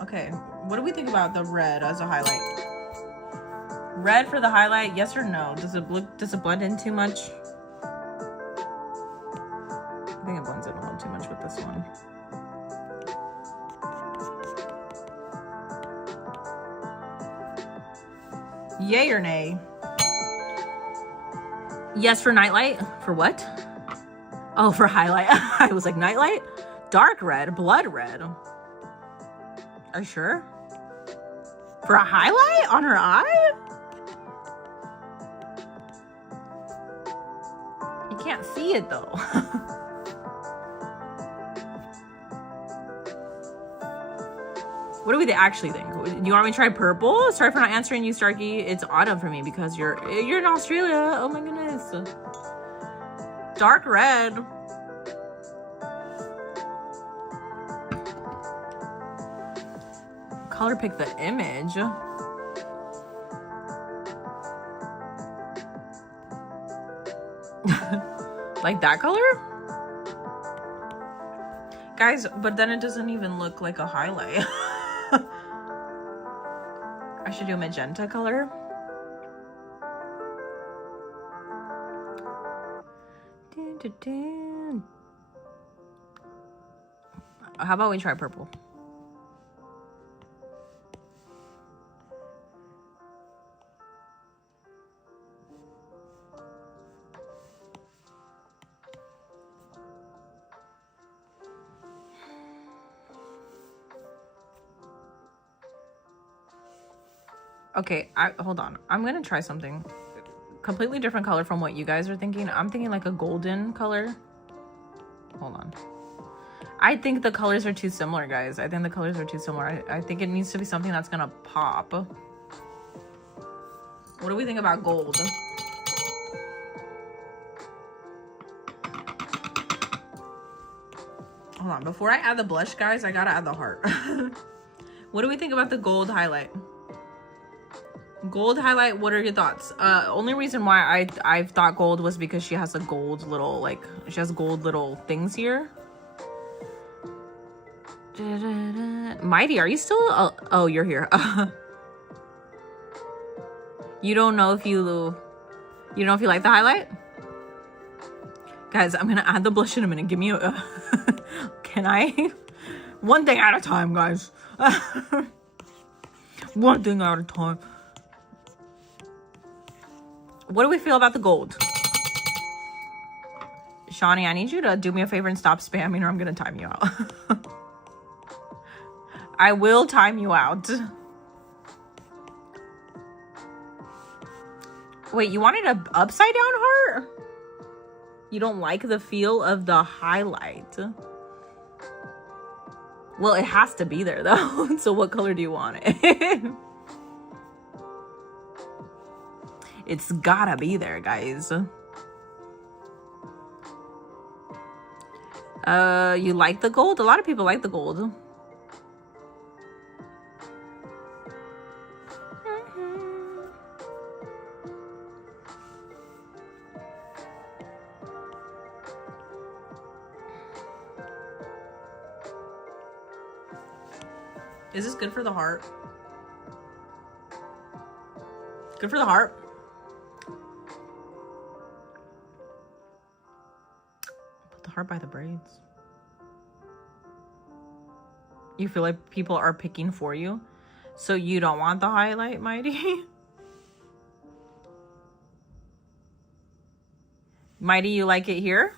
okay, what do we think about the red as a highlight? Red for the highlight, yes or no? Does it blend in too much? I think it blends in a little too much with this one. Yay or nay? Yes for nightlight. For what? Oh, for highlight. I was like, nightlight? Dark red, blood red. Are you sure? For a highlight on her eye? You can't see it though. What do we actually think? Do you want me to try purple? Sorry for not answering you, Starkey. It's autumn for me because you're in Australia. Oh my goodness. Dark red. Color pick the image. Like that color? Guys, but then it doesn't even look like a highlight. I should do a magenta color. How about we try purple? Okay, hold on. I'm gonna try something completely different color from what you guys are thinking. I'm thinking like a golden color. Hold on. I think the colors are too similar, guys. I think the colors are too similar. I think it needs to be something that's gonna pop. What do we think about gold? Hold on. Before I add the blush, guys, I gotta add the heart. What do we think about the gold highlight? Gold highlight, what are your thoughts? Only reason why I thought gold was because she has a gold little, like, she has gold little things here. Mighty, are you still, oh, you're here. You don't know if you like the highlight? Guys, I'm gonna add the blush in a minute. Give me a, can I? One thing at a time, guys. One thing at a time. What do we feel about the gold? Shawnee, I need you to do me a favor and stop spamming or I'm gonna time you out. I will time you out. Wait, you wanted an upside down heart? You don't like the feel of the highlight? Well, it has to be there though. So what color do you want it? It's gotta be there, guys. You like the gold? A lot of people like the gold. Is this good for the heart? Good for the heart? Put the heart by the braids. You feel like people are picking for you? So you don't want the highlight, Mighty? Mighty, you like it here?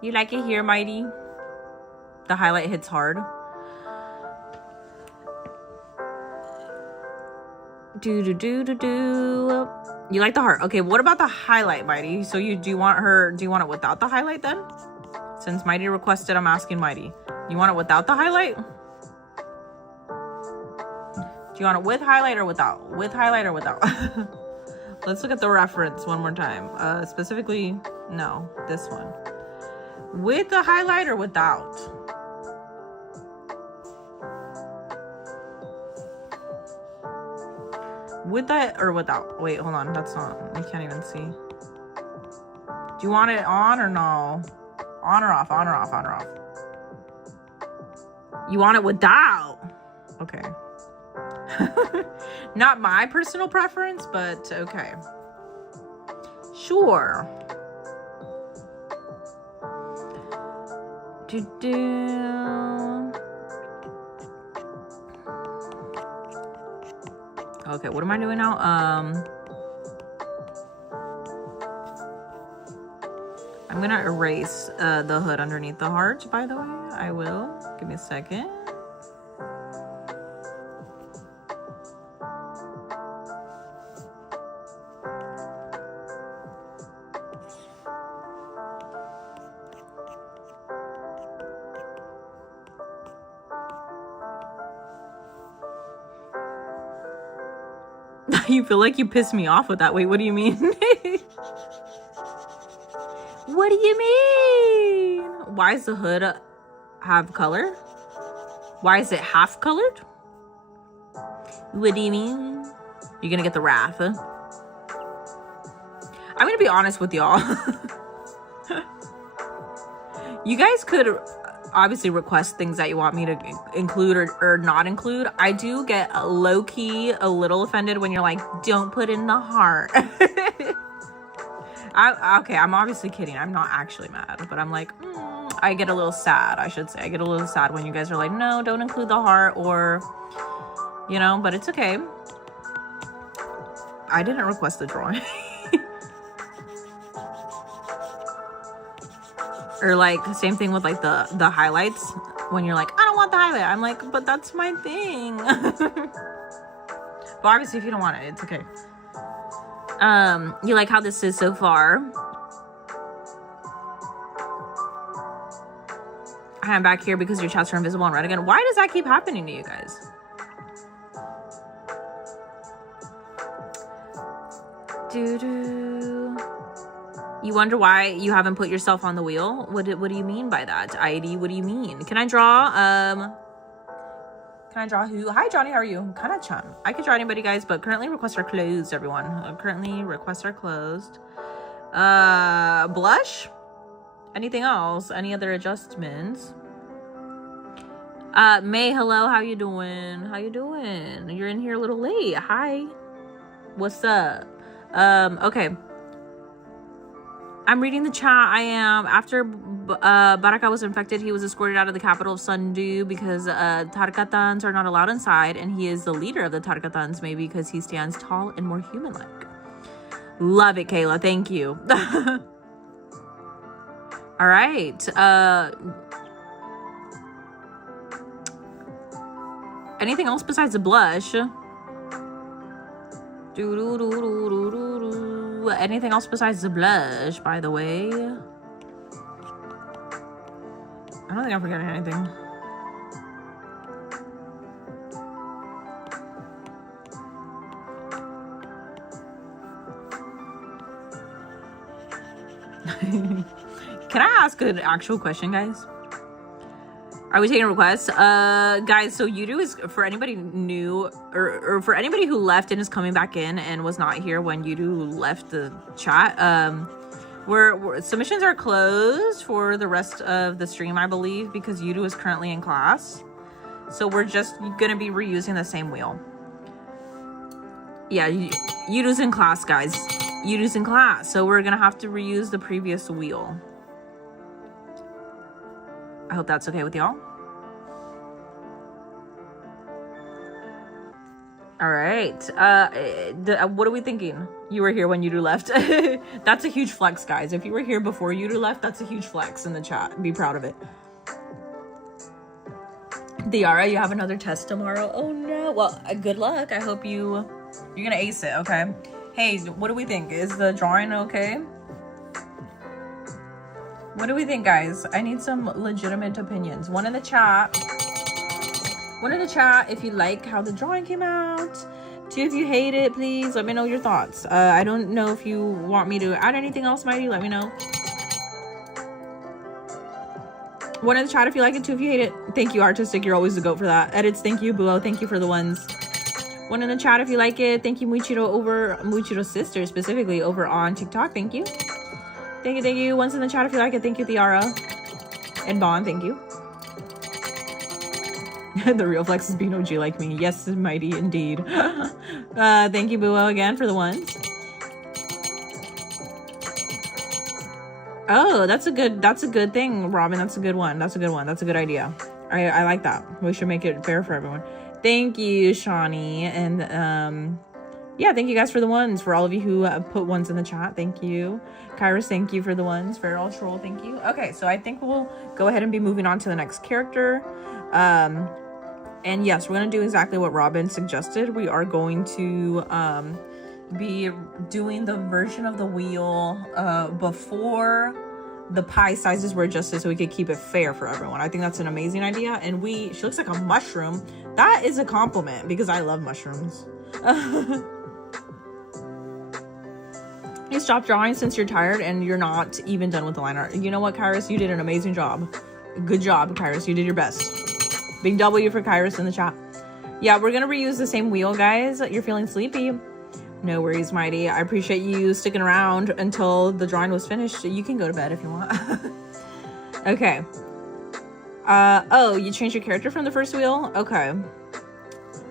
You like it here, Mighty? The highlight hits hard. You like the heart. Okay, what about the highlight, Mighty? So do you want it without the highlight then? Since Mighty requested, I'm asking Mighty. You want it without the highlight? Do you want it with highlight or without? With highlight or without? Let's look at the reference one more time. Specifically, no, this one. With the highlight or without? With that or without? Wait, hold on. That's not, I can't even see. Do you want it on or no? On or off, on or off, on or off? You want it without? Okay. Not my personal preference, but okay. Sure. Okay, what am I doing now? I'm gonna erase the hood underneath the heart, by the way. I will. Give me a second. You feel like you pissed me off with that. Wait, what do you mean? What do you mean? Why does the hood have color? Why is it half colored? What do you mean? You're gonna get the wrath. I'm gonna be honest with y'all. You guys could obviously request things that you want me to include or not include. I do get low-key a little offended when you're like, don't put in the heart. Okay, I'm obviously kidding. I'm not actually mad, but I'm like, I get a little sad, I should say. I get a little sad when you guys are like, no, don't include the heart, or, you know, but it's okay. I didn't request the drawing. Or like, same thing with like the highlights. When you're like, I don't want the highlight. I'm like, but that's my thing. But obviously, if you don't want it, it's okay. You like how this is so far? I'm back here because your chats are invisible and red again. Why does that keep happening to you guys? You wonder why you haven't put yourself on the wheel? What do you mean by that? ID, what do you mean? Can I draw? Can I draw who? Hi, Johnny, how are you? Kana-chan. I could draw anybody, guys, but currently requests are closed, everyone. Currently requests are closed. Blush? Anything else? Any other adjustments? May, hello, how you doing? How you doing? You're in here a little late. Hi. What's up? Okay. I'm reading the chat. I am. After Baraka was infected, he was escorted out of the capital of Sundu because Tarkatans are not allowed inside, and he is the leader of the Tarkatans, maybe because he stands tall and more human-like. Love it, Kayla. Thank you. All right. Anything else besides the blush? Anything else besides the blush, by the way? I don't think I'm forgetting anything. Can I ask an actual question, guys? Are we taking requests? Guys, so Yudu is, for anybody new, or for anybody who left and is coming back in and was not here when Yudu left the chat, submissions are closed for the rest of the stream, I believe, because Yudu is currently in class. So we're just gonna be reusing the same wheel. Yeah, Yudu's in class, guys. Yudu's in class, so we're gonna have to reuse the previous wheel. I hope that's okay with y'all. All right. What are we thinking? You were here when Yudu left. That's a huge flex, guys. If you were here before Yudu left, that's a huge flex in the chat. Be proud of it. Diara, you have another test tomorrow. Oh no. Well, good luck. I hope you're gonna ace it. Okay. Hey, what do we think? Is the drawing okay? What do we think, guys? I need some legitimate opinions. One in the chat if you like how the drawing came out. Two, if you hate it, please let me know your thoughts. I don't know if you want me to add anything else, Mighty. Let me know. One in the chat if you like it. Two, if you hate it. Thank you, Artistic. You're always the goat for that. Edits, thank you. Buo, thank you for the ones. One in the chat if you like it. Thank you, Muichiro's sister, specifically over on TikTok. Thank you. Thank you, thank you. Once in the chat if you like it. Thank you, Tiara. And Bond, thank you. The real flex is being OG like me. Yes, Mighty, indeed. Thank you, Buo, again for the ones. Oh, that's a good thing, Robin. That's a good one. That's a good idea. I like that. We should make it fair for everyone. Thank you, Shawnee. And Yeah, thank you guys for the ones. For all of you who put ones in the chat, thank you. Kairos, thank you for the ones. Feral Troll, thank you. Okay, so I think we'll go ahead and be moving on to the next character. And yes, we're going to do exactly what Robin suggested. We are going to be doing the version of the wheel before the pie sizes were adjusted so we could keep it fair for everyone. I think that's an amazing idea. And she looks like a mushroom. That is a compliment because I love mushrooms. You stop drawing since you're tired and you're not even done with the line art. You know what, Kairos? You did an amazing job. Good job, Kairos. You did your best. Big W for Kairos in the chat. Yeah, we're going to reuse the same wheel, guys. You're feeling sleepy. No worries, Mighty. I appreciate you sticking around until the drawing was finished. You can go to bed if you want. Okay. Oh, you changed your character from the first wheel? Okay.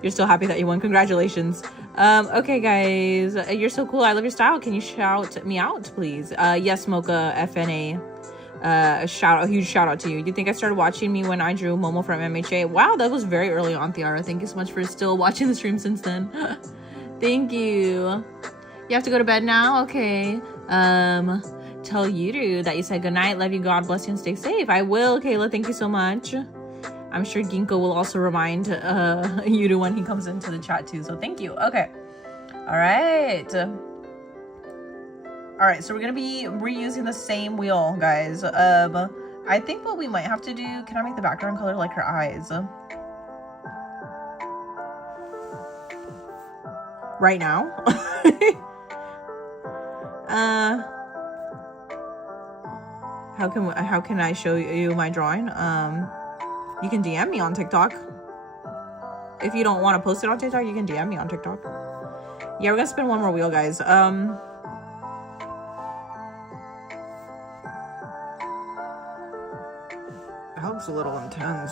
You're still happy that you won. Congratulations. Okay, guys. You're so cool. I love your style. Can you shout me out, please? Yes, Mocha FNA. A huge shout out to you. You think I started watching me when I drew Momo from MHA? Wow, that was very early on, Tiara. Thank you so much for still watching the stream since then. Thank you. You have to go to bed now? Okay. Tell Yuru that you said goodnight. Love you. God bless you and stay safe. I will, Kayla. Thank you so much. I'm sure Ginkgo will also remind Yuru when he comes into the chat too. So thank you. Okay. All right. All right. So we're going to be reusing the same wheel, guys. I think what we might have to do, can I make the background color like her eyes? Right now? How can I show you my drawing? You can DM me on TikTok. If you don't want to post it on TikTok, you can DM me on TikTok. Yeah, we're gonna spin one more wheel, guys. That looks a little intense.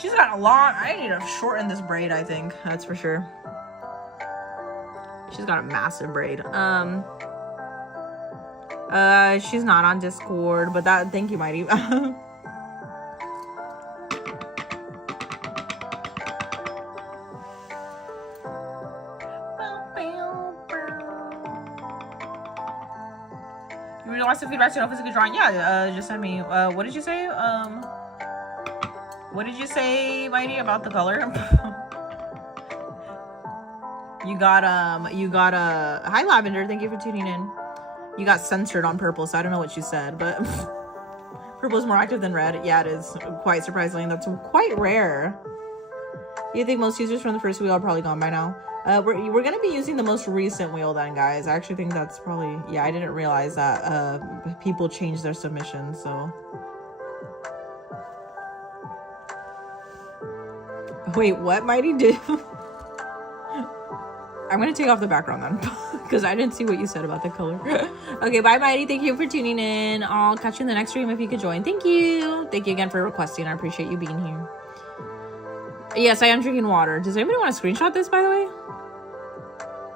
She's got a long... I need to shorten this braid, I think. That's for sure. She's got a massive braid. She's not on Discord, but that... Thank you, Mighty. You really want some feedback to know if it's a good drawing? Yeah, just send me. What did you say? What did you say, Mighty, about the color? You got hi Lavender, thank you for tuning in. You got censored on purple, so I don't know what you said, but purple is more active than red. Yeah, it is, quite surprisingly. That's quite rare. You think most users from the first wheel are probably gone by now? We're gonna be using the most recent wheel then, guys. I actually think that's probably, yeah, I didn't realize that people changed their submissions, so. Wait, what, Mighty? Did I'm gonna take off the background then because I didn't see what you said about the color. Okay, bye, Mighty. Thank you for tuning in. I'll catch you in the next stream if you could join. Thank you. Thank you again for requesting. I appreciate you being here. Yes, I am drinking water. Does anybody want to screenshot this, by the way?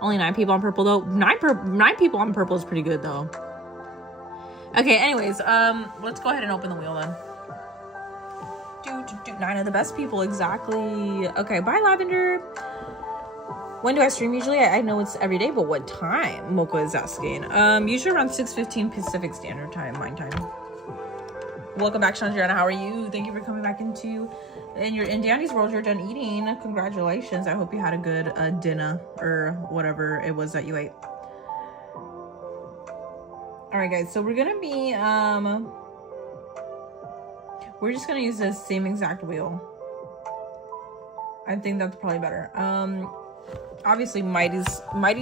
Only 9 people on purple, though. 9 people on purple is pretty good, though. Okay, anyways, let's go ahead and open the wheel then. 9 of the best people, exactly. Okay, bye, Lavender. When do I stream usually? I know it's every day, but what time? Mocha is asking. Usually around 6:15 Pacific Standard Time, mine time. Welcome back, Chandriana. How are you? Thank you for coming back in Danny's world. You're done eating. Congratulations. I hope you had a good dinner or whatever it was that you ate. All right, guys. So we're gonna be we're just gonna use the same exact wheel. I think that's probably better. Obviously Mighty's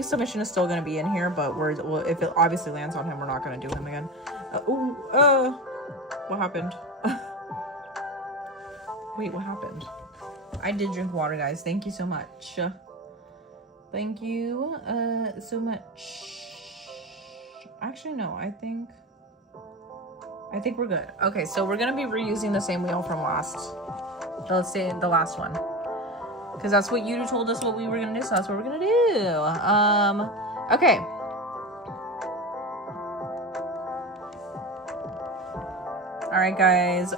submission is still gonna be in here, but if it obviously lands on him, we're not gonna do him again. What happened? Wait, what happened? I did drink water, guys. Thank you so much. Thank you so much. Actually, no, I think we're good. Okay, so we're gonna be reusing the same wheel from let's say the last one. Because that's what you told us what we were gonna do, so that's what we're gonna do. Okay. All right, guys.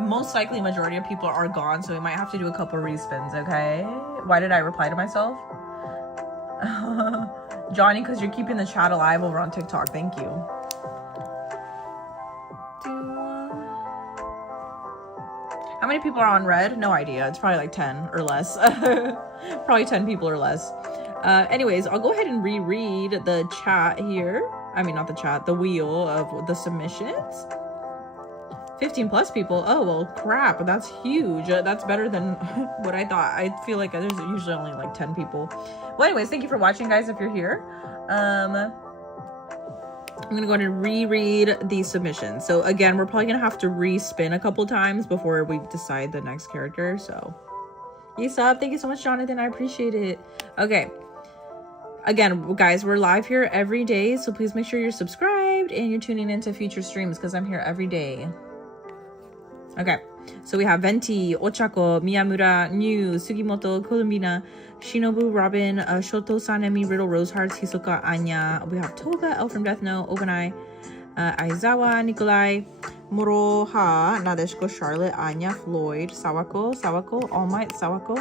Most likely majority of people are gone, so we might have to do a couple respins, okay? Why did I reply to myself? Johnny, because you're keeping the chat alive over on TikTok. Thank you. How many people are on red? No idea. It's probably like 10 or less. Probably 10 people or less. Anyways, I'll go ahead and reread the chat here. I mean, not the chat, the wheel of the submissions. 15 plus people. Oh, well, crap. That's huge. That's better than what I thought. I feel like there's usually only like 10 people. Well, anyways, thank you for watching, guys, if you're here. I'm going to go ahead and reread the submission. So, again, we're probably going to have to respin a couple times before we decide the next character. So, yes, up. Thank you so much, Jonathan. I appreciate it. Okay. Again, guys, we're live here every day. So, please make sure you're subscribed and you're tuning into future streams because I'm here every day. Okay, so we have Venti, Ochako, Miyamura, New, Sugimoto, Columbina, Shinobu, Robin, Shoto, Sanemi, Riddle, Rose Hearts, Hisoka, Anya. We have Toga, Elf from Death Note, Obanai, Aizawa, Nikolai, Moroha, Nadeshiko, Charlotte, Anya, Floyd, Sawako, All Might, Sawako,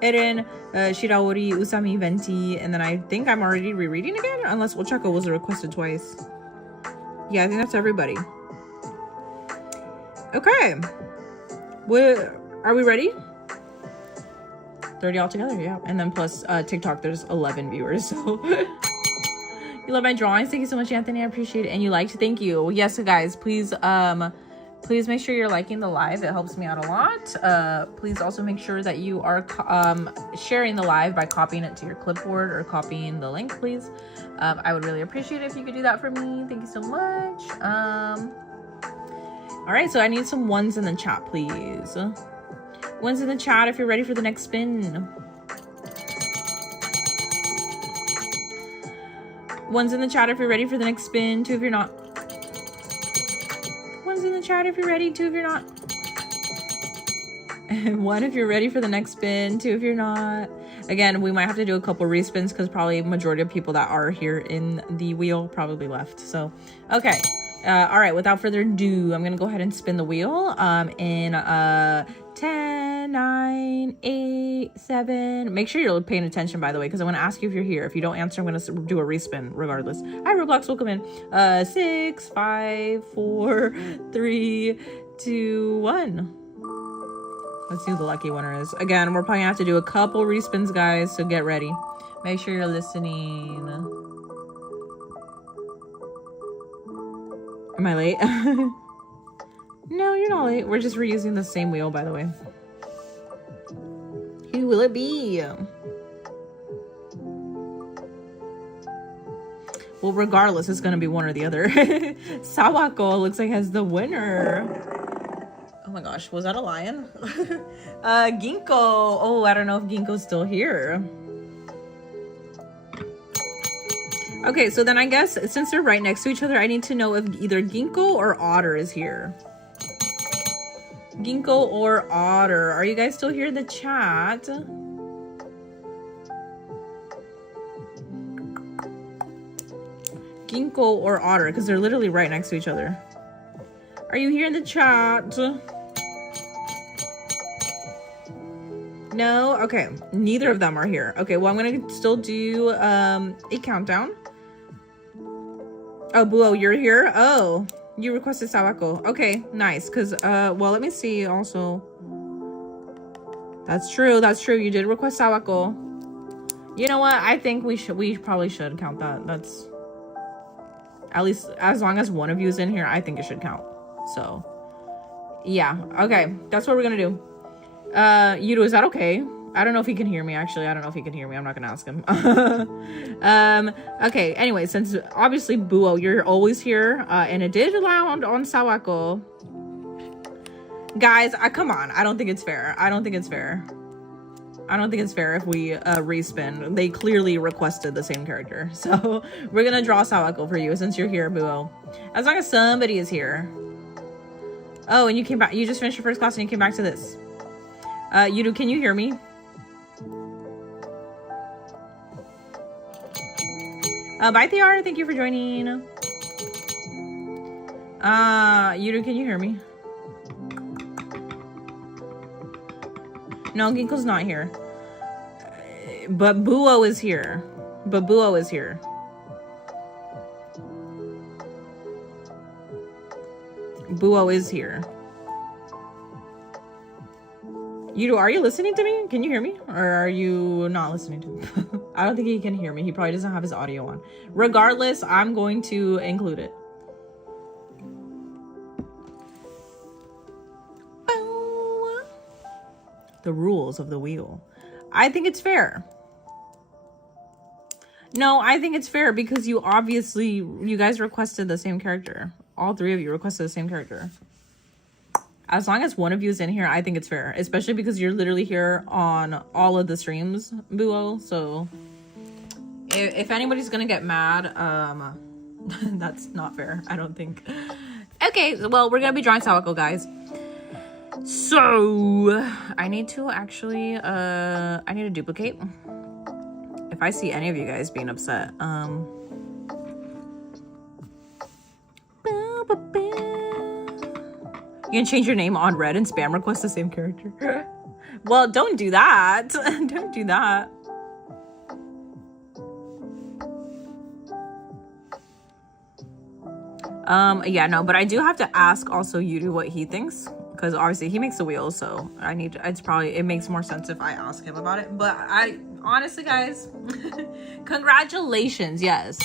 Eren, Shiraori, Usami, Venti, and then I think I'm already rereading again, unless Ochako was requested twice. Yeah, I think that's everybody. Okay, are we ready? 30 altogether, yeah. And then plus TikTok, there's 11 viewers, so. You love my drawings? Thank you so much, Anthony. I appreciate it. And you liked? Thank you. Yes, guys, please make sure you're liking the live. It helps me out a lot. Please also make sure that you are sharing the live by copying it to your clipboard or copying the link, please. I would really appreciate it if you could do that for me. Thank you so much. All right, so I need some ones in the chat, please. Ones in the chat if you're ready for the next spin. Ones in the chat if you're ready for the next spin. Two if you're not. Ones in the chat if you're ready. Two if you're not. One if you're ready for the next spin. Two if you're not. Again, we might have to do a couple respins because probably majority of people that are here in the wheel probably left. So, okay. All right, without further ado, I'm going to go ahead and spin the wheel in 10, 9, 8, 7. Make sure you're paying attention, by the way, because I want to ask you if you're here. If you don't answer, I'm going to do a respin regardless. Hi, Roblox, welcome in. 6, 5, 4, 3, 2, 1. Let's see who the lucky winner is. Again, we're probably going to have to do a couple respins, guys, so get ready. Make sure you're listening. Am I late? No, you're not late. We're just reusing the same wheel, by the way. Who will it be? Well, regardless, it's going to be one or the other. Sawako looks like has the winner. Oh my gosh, was that a lion? Ginkgo. Oh, I don't know if Ginkgo's still here. Okay, so then I guess since they're right next to each other, I need to know if either Ginkgo or Otter is here. Ginkgo or Otter. Are you guys still here in the chat? Ginkgo or Otter, because they're literally right next to each other. Are you here in the chat? No? Okay, neither of them are here. Okay, well, I'm gonna still do a countdown. Oh, Buo, you're here? Oh, you requested Sawako. Okay, nice. Because, well, let me see also. That's true. That's true. You did request Sawako. You know what? I think we probably should count that. That's, at least as long as one of you is in here, I think it should count. So, yeah. Okay, that's what we're going to do. Yudo, is that okay? I don't know if he can hear me, actually. I don't know if he can hear me. I'm not gonna ask him. Okay, anyway, since obviously, Buo, you're always here, and it did land on Sawako. Guys, come on. I don't think it's fair. I don't think it's fair. I don't think it's fair if we respin. They clearly requested the same character. So, we're gonna draw Sawako for you since you're here, Buo. As long as somebody is here. Oh, and you came back. You just finished your first class and you came back to this. Yudo, can you hear me? Bye, Theara. Thank you for joining. Yudu, can you hear me? No, Ginkgo's not here. But Buo is here. Buo is here. Buo is here. Yudu, are you listening to me? Can you hear me? Or are you not listening to me? I don't think he can hear me. He probably doesn't have his audio on. Regardless, I'm going to include it. The rules of the wheel. I think it's fair. No, I think it's fair because you guys requested the same character. All three of you requested the same character. As long as one of you is in here, I think it's fair. Especially because you're literally here on all of the streams, Buo. So if anybody's gonna get mad, that's not fair, I don't think. Okay, well, we're gonna be drawing Sawako, guys. So I need to actually I need to duplicate. If I see any of you guys being upset, you can change your name on Red and spam request the same character. Well, don't do that. Don't do that. Yeah, no, but I do have to ask also Yudu what he thinks, because obviously he makes the wheels, so it makes more sense if I ask him about it. But I honestly, guys, congratulations. Yes,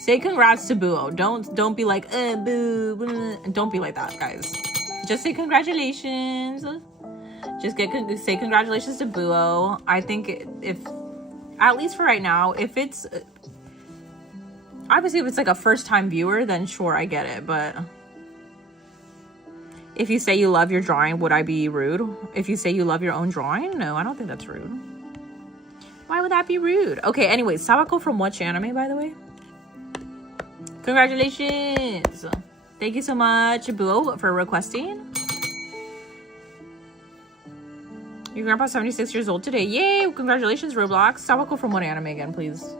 say congrats to Buo. Don't be like boo. Don't be like that, guys. Just say congratulations. Just say congratulations to Buo. I think if, at least for right now, if it's obviously if it's like a first time viewer, then sure, I get it. But if you say you love your drawing, would I be rude? If you say you love your own drawing, no, I don't think that's rude. Why would that be rude? Okay, anyways, Sawako from which anime, by the way? Congratulations. Thank you so much, Buo, for requesting. Your grandpa's 76 years old today. Yay! Congratulations, Roblox. Sawako from what anime again, please?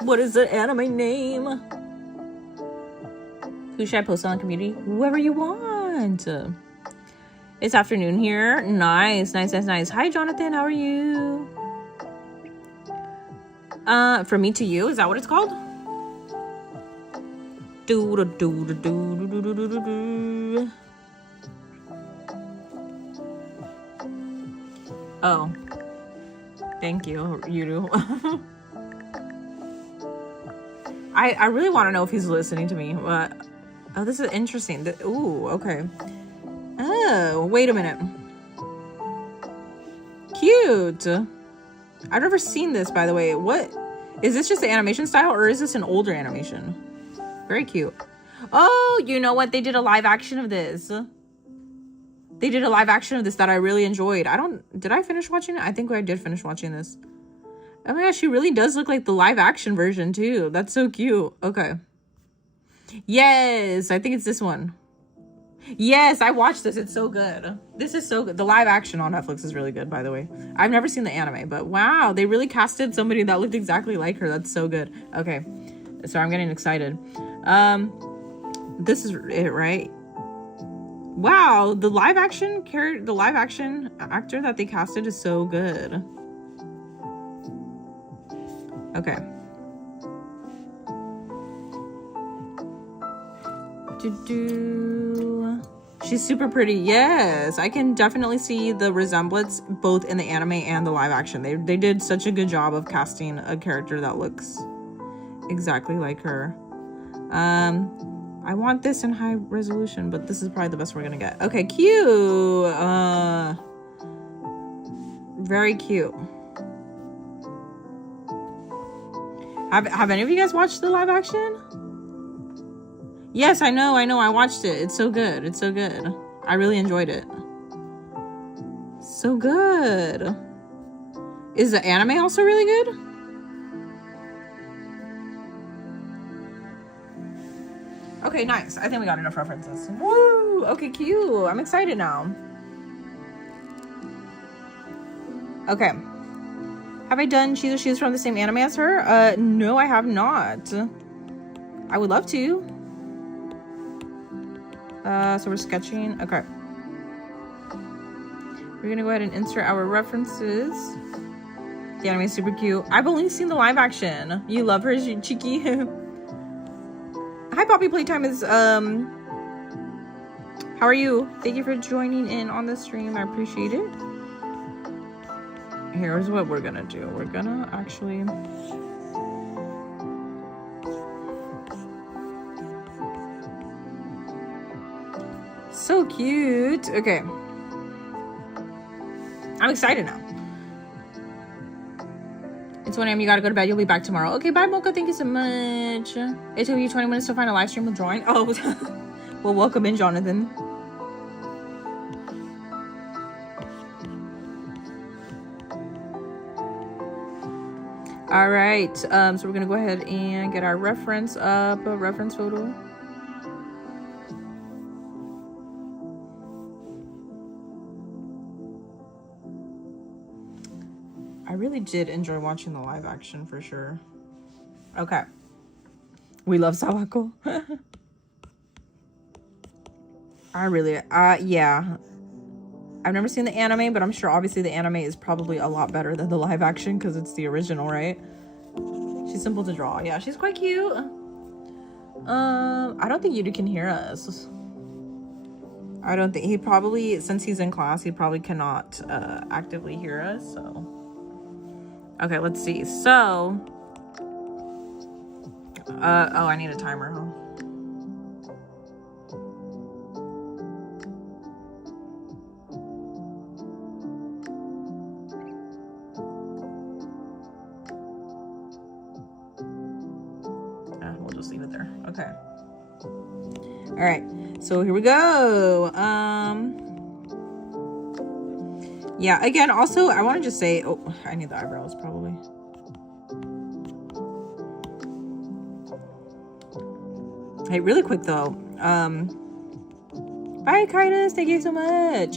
What is the anime name? Who should I post on the community? Whoever you want. It's afternoon here. Nice. Hi, Jonathan. How are you? From me to you. Is that what it's called? Oh. Thank you, Yudu. I really want to know if he's listening to me, but oh, this is interesting. Ooh, okay. Oh, wait a minute. Cute. I've never seen this, by the way. What is this? Just the animation style, or is this an older animation? Very cute. Oh, you know what? They did a live action of this. They did a live action of this that I really enjoyed. Did I finish watching it? I think I did finish watching this. Oh my gosh, she really does look like the live action version too. That's so cute. Okay. Yes, I think it's this one. Yes, I watched this. It's so good. This is so good. The live action on Netflix is really good, by the way. I've never seen the anime, but wow, they really casted somebody that looked exactly like her. That's so good. Okay, so I'm getting excited. This is it, right? Wow, the live action actor that they casted is so good. Okay. She's super pretty. Yes, I can definitely see the resemblance both in the anime and the live action. They did such a good job of casting a character that looks exactly like her. I want this in high resolution, but this is probably the best we're gonna get. Okay, cute. Very cute. Have any of you guys watched the live action? Yes, I know. I watched it. It's so good. It's so good. I really enjoyed it. So good. Is the anime also really good? Okay, nice. I think we got enough references. Woo! Okay, cute. I'm excited now. Okay. Have I done She's from the same anime as her? No, I have not. I would love to. So we're sketching. Okay. We're gonna go ahead and insert our references. The anime is super cute. I've only seen the live action. You love her, cheeky. Hi, Poppy Playtime is how are you? Thank you for joining in on the stream. I appreciate it. Here's what we're gonna do. We're gonna actually so cute. Okay. I'm excited now. It's 1 a.m. You gotta go to bed. You'll be back tomorrow. Okay, bye, Mocha. Thank you so much. It took you 20 minutes to find a live stream with drawing. Oh, well, welcome in, Jonathan. All right. So we're gonna go ahead and get our reference up, a reference photo. I really did enjoy watching the live action for sure. Okay. We love Sawako. I really, yeah. I've never seen the anime, but I'm sure obviously the anime is probably a lot better than the live action because it's the original, right? She's simple to draw. Yeah, she's quite cute. I don't think Yuta can hear us. I don't think, he probably, since he's in class, he probably cannot actively hear us, so. Okay, let's see. So, oh, I need a timer, huh? We'll just leave it there. Okay. All right. So here we go. Yeah, again, also, I want to just say, oh, I need the eyebrows, probably. Hey, really quick, though. Bye, Kaitis. Thank you so much.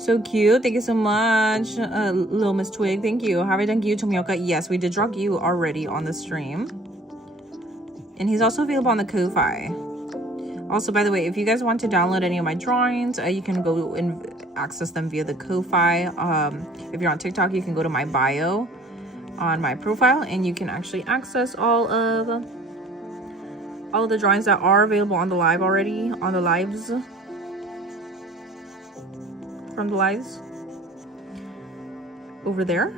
So cute. Thank you so much, Little Miss Twig. Thank you. Have I done Gyu Tomioka? Yes, we did draw Gyu already on the stream. And he's also available on the Ko-Fi. Also, by the way, if you guys want to download any of my drawings, you can go and access them via the Ko-Fi. If you're on TikTok, you can go to my bio on my profile, and you can actually access all of the drawings that are available on the live already, on the lives, from the lives over there.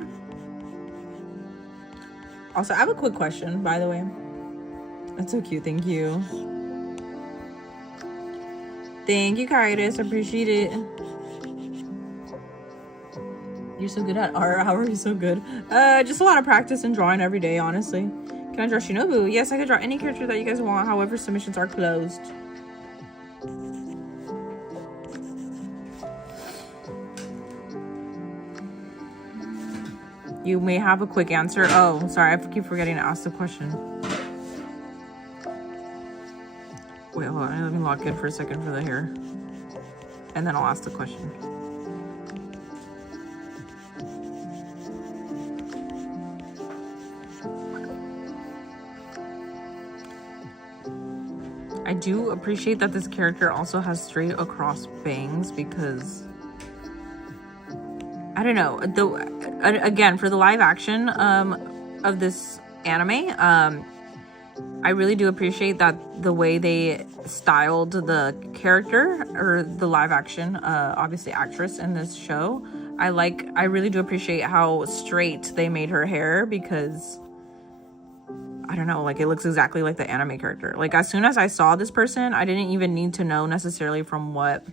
Also, I have a quick question, by the way. That's so cute. Thank you. Thank you, Kaitis. I appreciate it. You're so good at art. How are you so good? Just a lot of practice and drawing every day, honestly. Can I draw Shinobu? Yes, I can draw any character that you guys want. However, submissions are closed. You may have a quick answer. Oh, sorry. I keep forgetting to ask the question. Wait, hold on. Let me lock in for a second for the hair. And then I'll ask the question. I do appreciate that this character also has straight across bangs because I don't know, though. Again, for the live action of this anime, I really do appreciate that the way they styled the character, or the live action, obviously actress in this show. I really do appreciate how straight they made her hair, because I don't know, like, it looks exactly like the anime character. Like, as soon as I saw this person, I didn't even need to know necessarily from what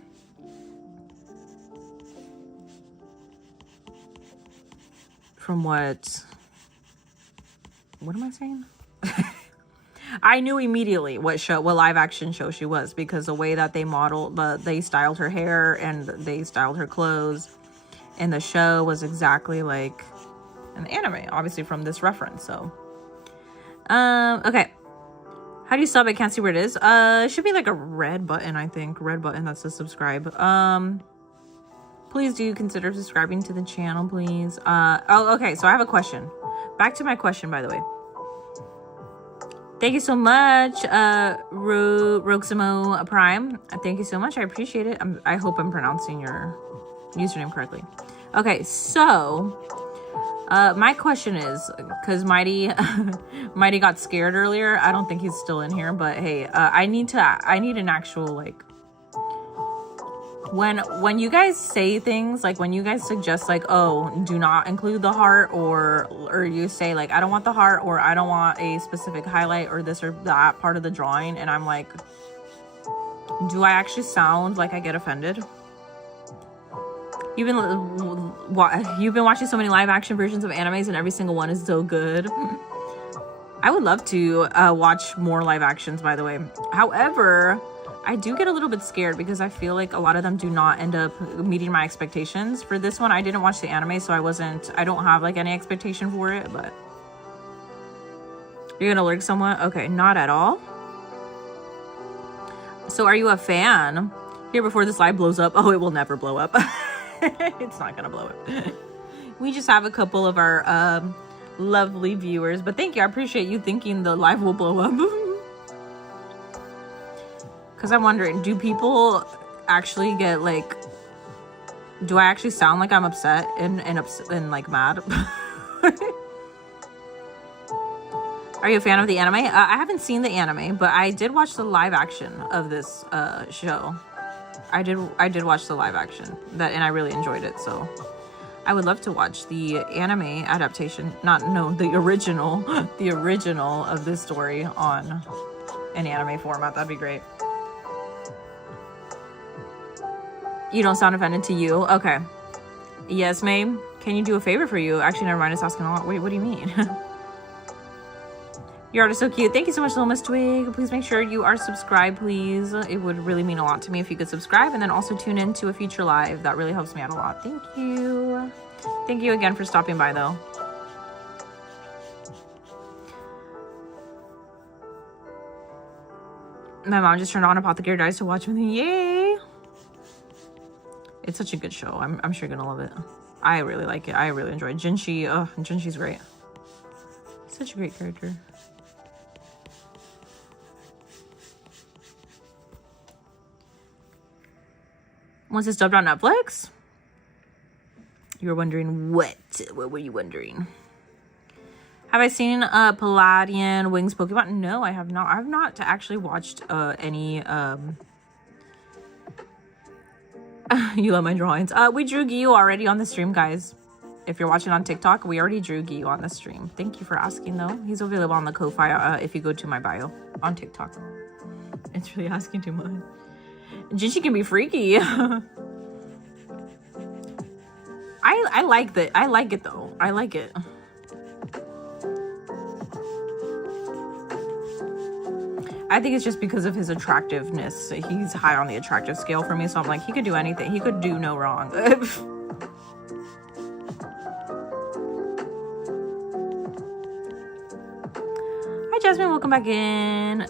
am I saying? I knew immediately what live action show she was, because the way that they they styled her hair and they styled her clothes in the show was exactly like an anime, obviously from this reference. So, okay. How do you sub? I can't see where it is. It should be like a red button, I think. Red button that says subscribe. Please do consider subscribing to the channel, please. Oh, okay. So I have a question. Back to my question, by the way. Thank you so much, Roximo Prime. Thank you so much. I appreciate it. I hope I'm pronouncing your username correctly. Okay, so my question is, because Mighty Mighty got scared earlier. I don't think he's still in here, but hey, I need an actual, like, when you guys say things, like when you guys suggest, like, oh, do not include the heart, or you say, like, I don't want the heart, or I don't want a specific highlight, or this or that part of the drawing, and I'm like, do I actually sound like I get offended? You've been watching so many live action versions of animes, and every single one is so good. I would love to watch more live actions, by the way. However, I do get a little bit scared because I feel like a lot of them do not end up meeting my expectations. For this one, I didn't watch the anime, so I don't have like any expectation for it, but you're gonna lurk somewhat? Okay, not at all. So are you a fan? Here before this live blows up. Oh, it will never blow up. It's not gonna blow up. We just have a couple of our lovely viewers, but thank you. I appreciate you thinking the live will blow up. Because I'm wondering, do people actually get, like, do I actually sound like I'm upset and like mad? Are you a fan of the anime? I haven't seen the anime, but I did watch the live action of this show. I did watch the live action and I really enjoyed it. So I would love to watch the anime adaptation, the original of this story on an anime format. That'd be great. You don't sound offended to you? Okay. Yes, May. Can you do a favor for you? Actually, never mind. It's asking a lot. Wait, what do you mean? Your art is so cute. Thank you so much, Little Miss Twig. Please make sure you are subscribed, please. It would really mean a lot to me if you could subscribe, and then also tune in to a future live. That really helps me out a lot. Thank you. Thank you again for stopping by, though. My mom just turned on Apothecary Diaries to watch with me. Yay! It's such a good show. I'm sure you're gonna love it. I really like it. I really enjoy it. Jinshi. Oh, Jinshi's great. Such a great character. Once it's dubbed on Netflix? You were wondering what? What were you wondering? Have I seen Palladian Wings Pokemon? No, I have not. I've not actually watched any you love my drawings. We drew Giyu already on the stream, guys. If you're watching on TikTok, we already drew Giyu on the stream. Thank you for asking, though. He's available on the Ko-Fi if you go to my bio on TikTok. It's really asking too much. Jinshi can be freaky. I like that. I like it, though. I like it. I think it's just because of his attractiveness. He's high on the attractive scale for me, so I'm like, he could do anything. He could do no wrong. Hi, Jasmine. Welcome back in.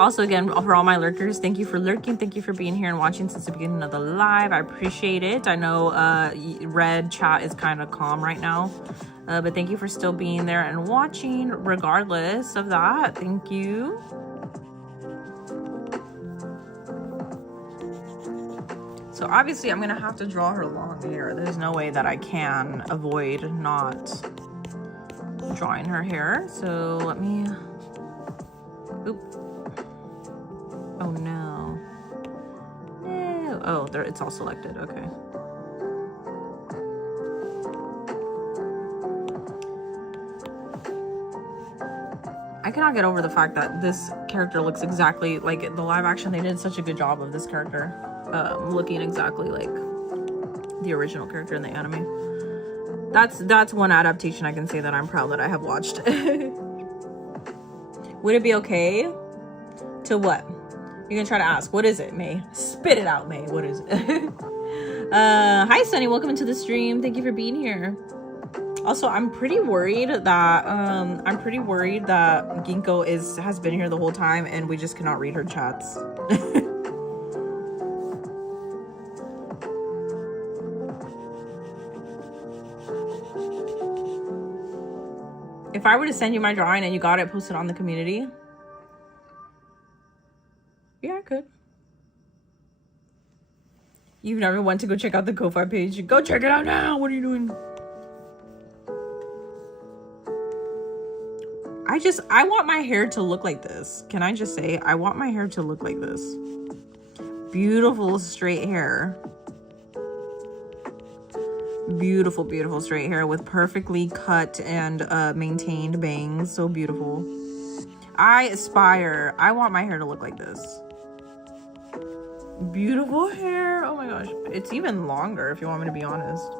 Also, again, for all my lurkers, thank you for lurking. Thank you for being here and watching since the beginning of the live. I appreciate it. I know red chat is kind of calm right now. But thank you for still being there and watching regardless of that. Thank you. So obviously I'm going to have to draw her long hair. There's no way that I can avoid not drawing her hair. So let me... Oop. Oh no. No. Oh, there, it's all selected. Okay. I cannot get over the fact that this character looks exactly like the live action. They did such a good job of this character looking exactly like the original character in the anime. That's one adaptation I can say that I'm proud that I have watched. Would it be okay to what? You're gonna try to ask. What is it, May? Spit it out, May. What is it? Hi, Sunny. Welcome into the stream. Thank you for being here. Also, I'm pretty worried that Ginkgo has been here the whole time and we just cannot read her chats. If I were to send you my drawing and you got it posted on the community, yeah, I could. You've never went to go check out the Ko-Fi page. Go check it out now. What are you doing? I want my hair to look like this. Can I just say, I want my hair to look like this. Beautiful straight hair. Beautiful, beautiful straight hair with perfectly cut and maintained bangs. So beautiful. I aspire. I want my hair to look like this. Beautiful hair. Oh my gosh. It's even longer if you want me to be honest.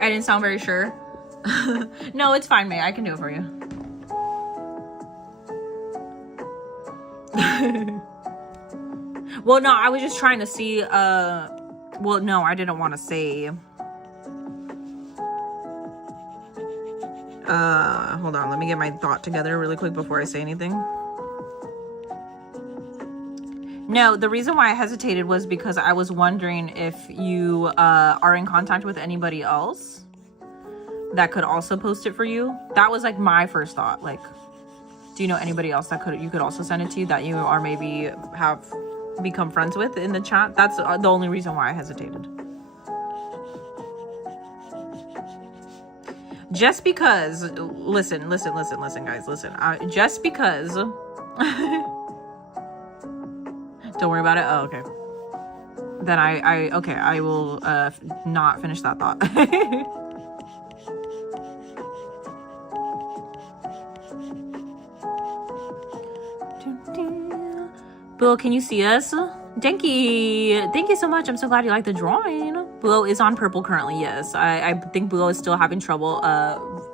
I didn't sound very sure. No, it's fine, May. I can do it for you. Well, no, I was just trying to see, well, no, I didn't want to say, hold on, let me get my thought together really quick before I say anything. No, the reason why I hesitated was because I was wondering if you are in contact with anybody else that could also post it for you. That was like my first thought. Like, do you know anybody else that you could also send it to that you are maybe have become friends with in the chat? That's the only reason why I hesitated. Just because, listen, guys, listen. Just because. Don't worry about it. Oh, okay. Then I will not finish that thought. Bill, can you see us? Thank you so much. I'm so glad you like the drawing. Willow is on purple currently, yes. I think Willow is still having trouble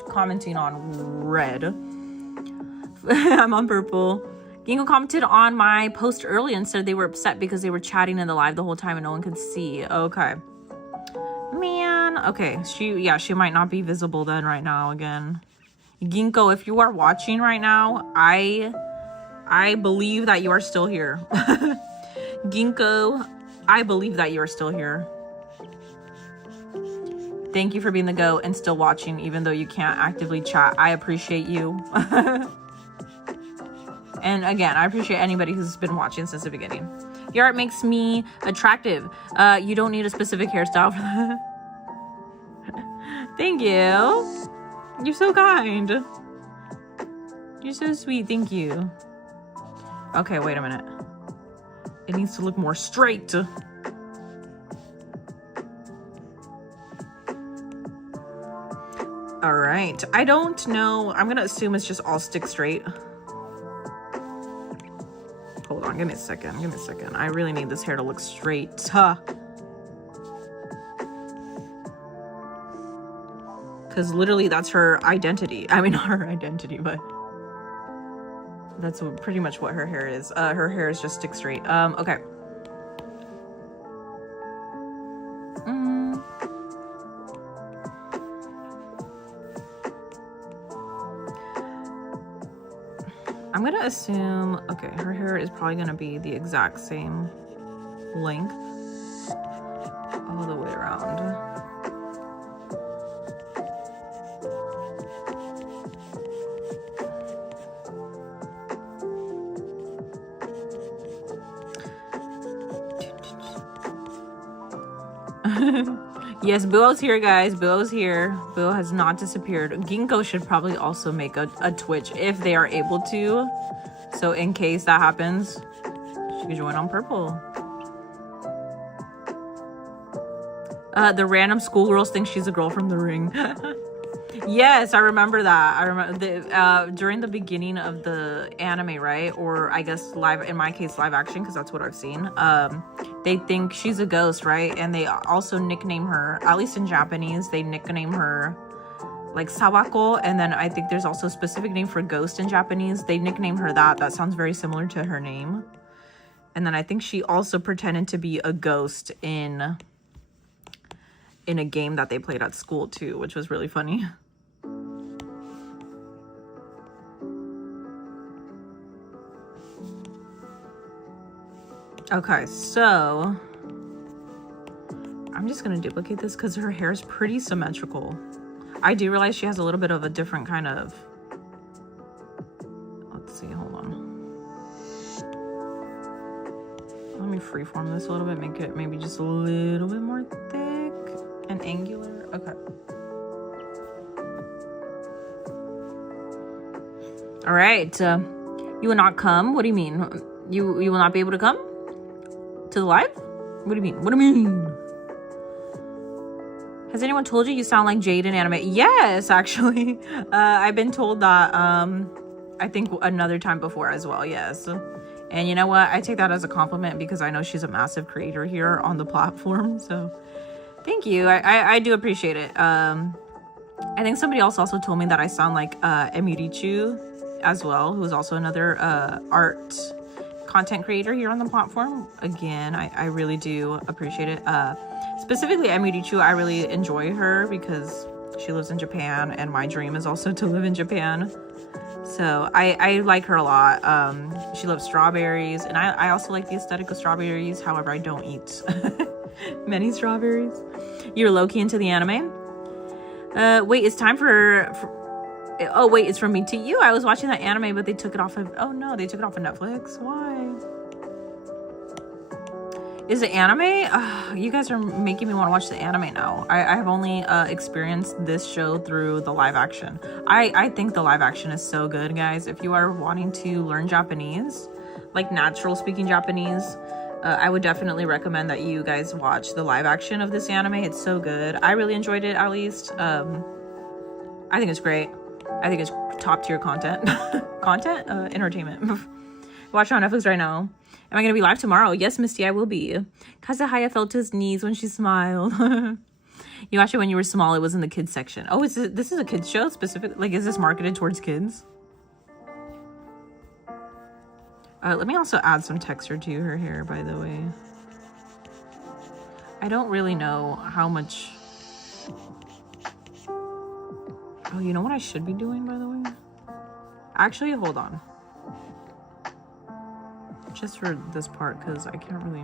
commenting on red. I'm on purple. Gingo commented on my post earlier and said they were upset because they were chatting in the live the whole time and no one could see. Okay. Man. Okay. She might not be visible then right now again. Ginko, if you are watching right now, I believe that you are still here. Ginko, I believe that you are still here. Thank you for being the goat and still watching even though you can't actively chat. I appreciate you. And again, I appreciate anybody who's been watching since the beginning. Your art makes me attractive. You don't need a specific hairstyle for that. Thank you. You're so kind. You're so sweet. Thank you. Okay, wait a minute. It needs to look more straight. All right. I don't know. I'm going to assume it's just all stick straight. Hold on, give me a second. I really need this hair to look straight. Because literally that's her identity. I mean, not her identity, but that's pretty much what her hair is. Her hair is just stick straight. Okay. I'm gonna assume, okay, her hair is probably gonna be the exact same length all the way around. Yes, Buo's here, guys. Buo's here. Buo has not disappeared. Ginkgo should probably also make a Twitch if they are able to. So in case that happens, she can join on purple. The random schoolgirls think she's a girl from The Ring. Yes, I remember that. I remember during the beginning of the anime, right? Or I guess live, in my case, live action, because that's what I've seen. They think she's a ghost, right? And they also nickname her, at least in Japanese, they nickname her like Sawako. And then I think there's also a specific name for ghost in Japanese. They nickname her that. That sounds very similar to her name. And then I think she also pretended to be a ghost in a game that they played at school too, which was really funny. Okay, so I'm just gonna duplicate this because her hair is pretty symmetrical. I do realize she has a little bit of a different kind of, let's see, hold on. Let me freeform this a little bit, make it maybe just a little bit more thick and angular. Okay. All right, you will not come? What do you mean? You will not be able to come to the live? What do you mean? What do you mean? Has anyone told you sound like Jade in anime? Yes, actually. I've been told that, I think another time before as well, yes. And you know what? I take that as a compliment because I know she's a massive creator here on the platform, so thank you. I do appreciate it. I think somebody else also told me that I sound like Emirichu as well, who is also another art content creator here on the platform. Again, I really do appreciate it. Specifically Emirichu, I really enjoy her because she lives in Japan and my dream is also to live in Japan. So I like her a lot. She loves strawberries and I also like the aesthetic of strawberries. However, I don't eat many strawberries. You're low-key into the anime? Wait, it's time for oh wait, it's from me to you. I was watching that anime, but they took it off of, oh no, they took it off of Netflix. Why? Is it anime? You guys are making me want to watch the anime now. I have only experienced this show through the live action. I think the live action is so good, guys. If you are wanting to learn Japanese, like natural speaking Japanese, I would definitely recommend that you guys watch the live action of this anime. It's so good. I really enjoyed it, at least. I think it's great. I think it's top tier content. Entertainment. Watch it on Netflix right now. Am I going to be live tomorrow? Yes, Misty, I will be. Kazuhaya fell to his knees when she smiled. You watched it when you were small. It was in the kids section. Oh, this is a kids show specific? Like, is this marketed towards kids? Let me also add some texture to her hair, by the way. I don't really know how much... Oh, you know what I should be doing, by the way? Actually, hold on. Just for this part, because I can't really...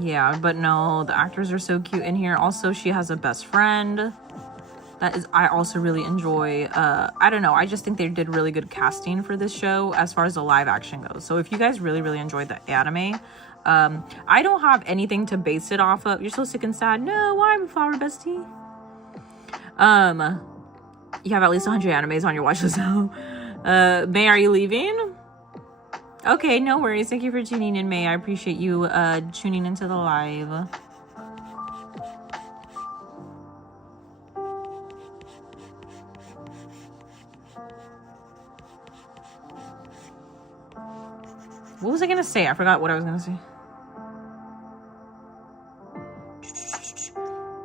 Yeah, but no, the actors are so cute in here. Also, she has a best friend. That is, I also really enjoy. I don't know, I just think they did really good casting for this show as far as the live action goes. So if you guys really, really enjoyed the anime, I don't have anything to base it off of. You're so sick and sad. No, why, flower bestie? You have at least 100 animes on your watch list now. May, are you leaving? Okay, no worries. Thank you for tuning in, May. I appreciate you tuning into the live. What was I gonna say? I forgot what I was gonna say.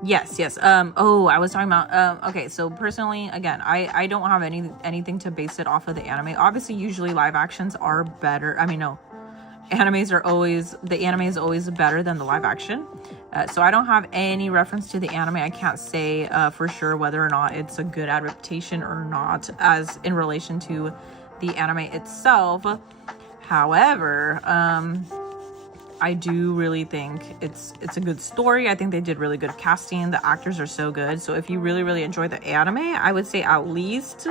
Yes. Oh, I was talking about, okay, so personally, again, I don't have anything to base it off of the anime. Obviously, usually live actions are better. I mean, no, the anime is always better than the live action. So I don't have any reference to the anime. I can't say for sure whether or not it's a good adaptation or not as in relation to the anime itself. However, I do really think it's a good story. I think they did really good casting. The actors are so good. So if you really, really enjoy the anime, I would say at least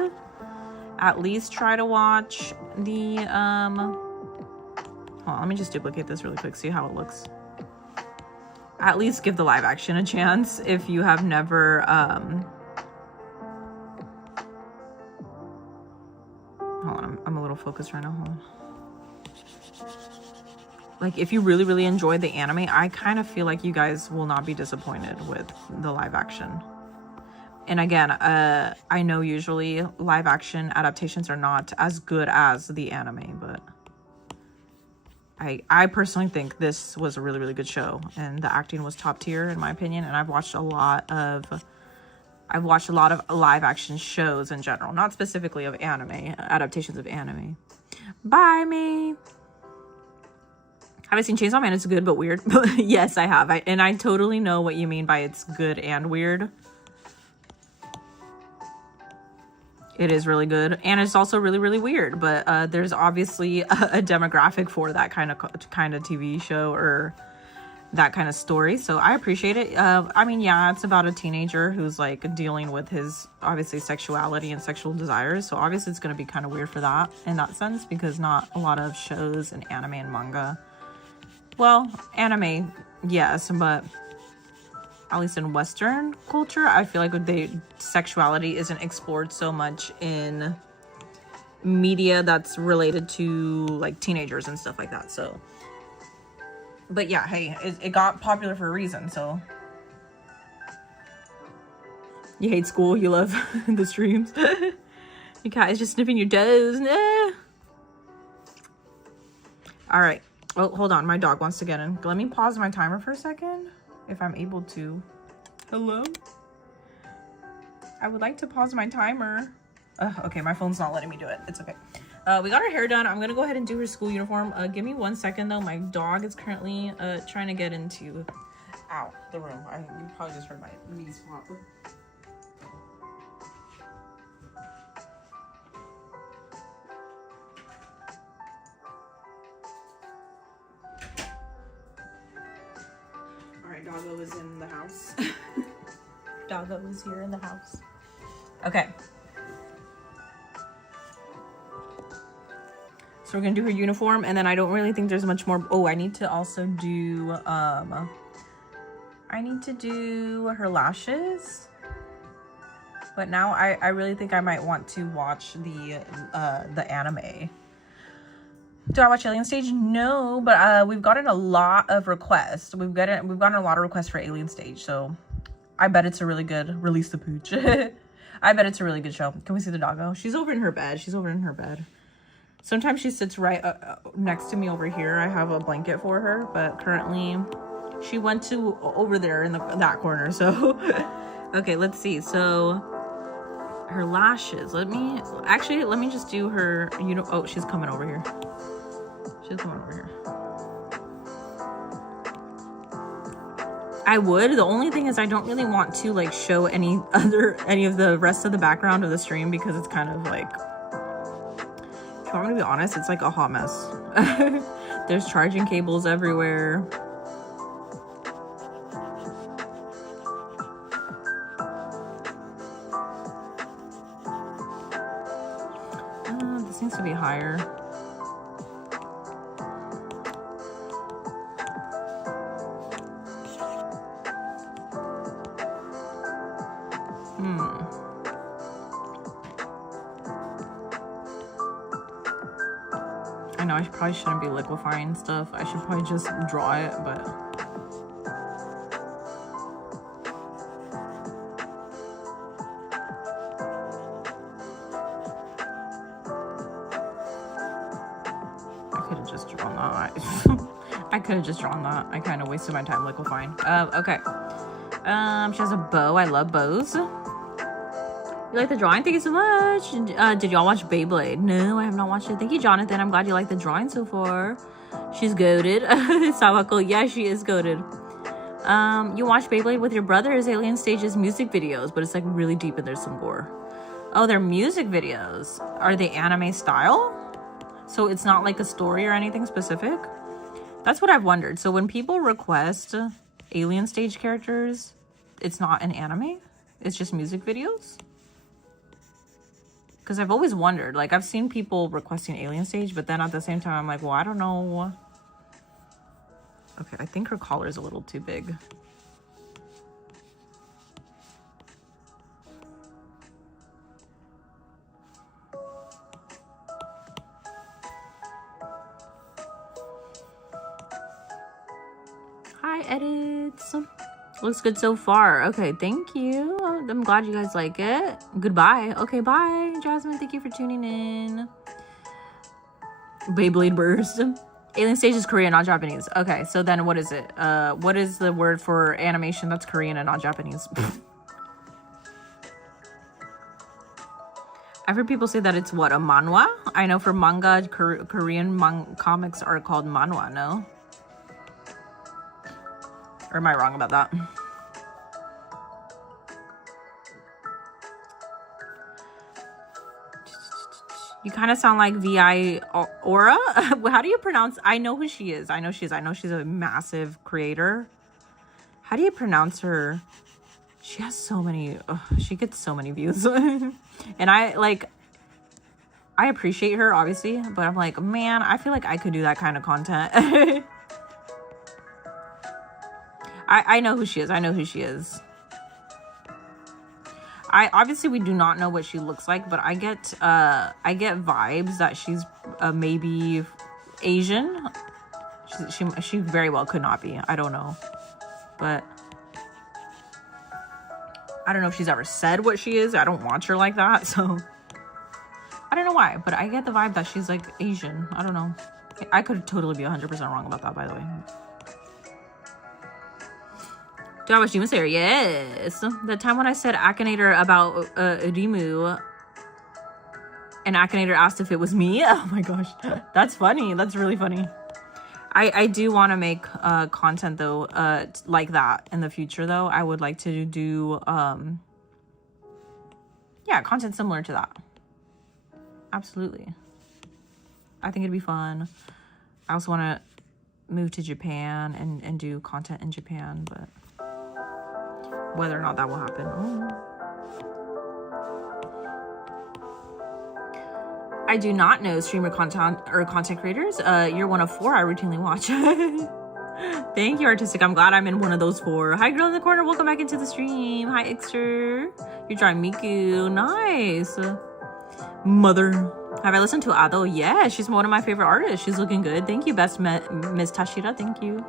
try to watch the, hold on, let me just duplicate this really quick, see how it looks. At least give the live action a chance if you have never, hold on, I'm a little focused right now, hold on. Like, if you really, really enjoy the anime, I kind of feel like you guys will not be disappointed with the live action. And again, I know usually live action adaptations are not as good as the anime, but I personally think this was a really, really good show. And the acting was top tier, in my opinion. And I've watched a lot of live action shows in general, not specifically of anime, adaptations of anime. Bye, me. Have I seen Chainsaw Man? It's good but weird. Yes, I have. And I totally know what you mean by it's good and weird. It is really good, and it's also really, really weird. But there's obviously a demographic for that kind of TV show or that kind of story, so I appreciate it. I mean, yeah, it's about a teenager who's like dealing with his obviously sexuality and sexual desires, so obviously it's going to be kind of weird for that in that sense, because not a lot of shows and anime and manga, well, anime, yes, but at least in Western culture, I feel like sexuality isn't explored so much in media that's related to like teenagers and stuff like that. So, but yeah, hey, it got popular for a reason. So you hate school, you love the streams. You guys just sniffing your toes. Nah. All right. Oh, hold on, my dog wants to get in. Let me pause my timer for a second. If I'm able to. Hello? I would like to pause my timer. Okay, my phone's not letting me do it. It's okay. We got her hair done. I'm gonna go ahead and do her school uniform. Give me 1 second though. My dog is currently trying to get into the room. You probably just heard my knees flop. Doggo is in the house. Doggo is here in the house. Okay. So we're gonna do her uniform, and then I don't really think there's much more. Oh, I need to also do I need to do her lashes. But now I really think I might want to watch the anime. Do I watch Alien Stage? No, but we've gotten a lot of requests. We've gotten a lot of requests for Alien Stage, so I bet it's a really good. Release the pooch. I bet it's a really good show. Can we see the doggo? She's over in her bed. Sometimes she sits right next to me over here. I have a blanket for her, but currently she went to over there in that corner. So okay, let's see. So her lashes. Let me just do her. Oh, she's coming over here. She's coming over here. I would. The only thing is I don't really want to like show any of the rest of the background of the stream, because it's kind of like, if you want me to be honest, it's like a hot mess. There's charging cables everywhere. This needs to be higher. I know I probably shouldn't be liquefying stuff. I should probably just draw it, but I could have just drawn that. I could have just drawn that. I kind of wasted my time liquefying. Okay. She has a bow. I love bows. You like the drawing? Thank you so much. Did y'all watch Beyblade? No, I have not watched it. Thank you, Jonathan. I'm glad you like the drawing so far. She's goated. Sawako, yeah, she is goated. You watch Beyblade with your brother's Alien Stages music videos, but it's like really deep and there's some gore. Oh, they're music videos. Are they anime style? So it's not like a story or anything specific? That's what I've wondered. So when people request Alien Stage characters, it's not an anime? It's just music videos? Because I've always wondered, like, I've seen people requesting Alien Stage, but then at the same time, I'm like, well, I don't know. Okay, I think her collar is a little too big. Hi, edits. Looks good so far. Okay, thank you. I'm glad you guys like it. Goodbye. Okay, bye, Jasmine. Thank you for tuning in. Beyblade Burst. Alien Stage is Korean, not Japanese. Okay, so then what is it? What is the word for animation that's Korean and not Japanese? I've heard people say that it's what, a manhwa? I know for manga, Korean comics are called manhwa, no? Or am I wrong about that? You kind of sound like VI Aura. How do you pronounce? I know who she is. I know she's a massive creator. How do you pronounce her? She has so many. She gets so many views, and I appreciate her obviously, but I'm like, man, I feel like I could do that kind of content. I know who she is. I know who she is. Obviously we do not know what she looks like, but I get vibes that she's maybe Asian. She very well could not be. I don't know, but I don't know if she's ever said what she is. I don't watch her like that, so I don't know why, but I get the vibe that she's like Asian. I don't know. I could totally be 100% wrong about that, by the way. Do I watch Demon Slayer? Yes. The time when I said Akinator about Rimu, and Akinator asked if it was me. Oh my gosh. That's funny. That's really funny. I do want to make content though, like that in the future though. I would like to do, yeah, content similar to that. Absolutely. I think it'd be fun. I also want to move to Japan and do content in Japan, but whether or not that will happen. I do not know streamer content or content creators. You're one of 4 I routinely watch. Thank you, Artistic. I'm glad I'm in one of those 4. Hi, girl in the corner. Welcome back into the stream. Hi, Ixter. You're drawing Miku. Nice. Mother. Have I listened to Ado? Yeah, she's one of my favorite artists. She's looking good. Thank you, Miss Tashira. Thank you.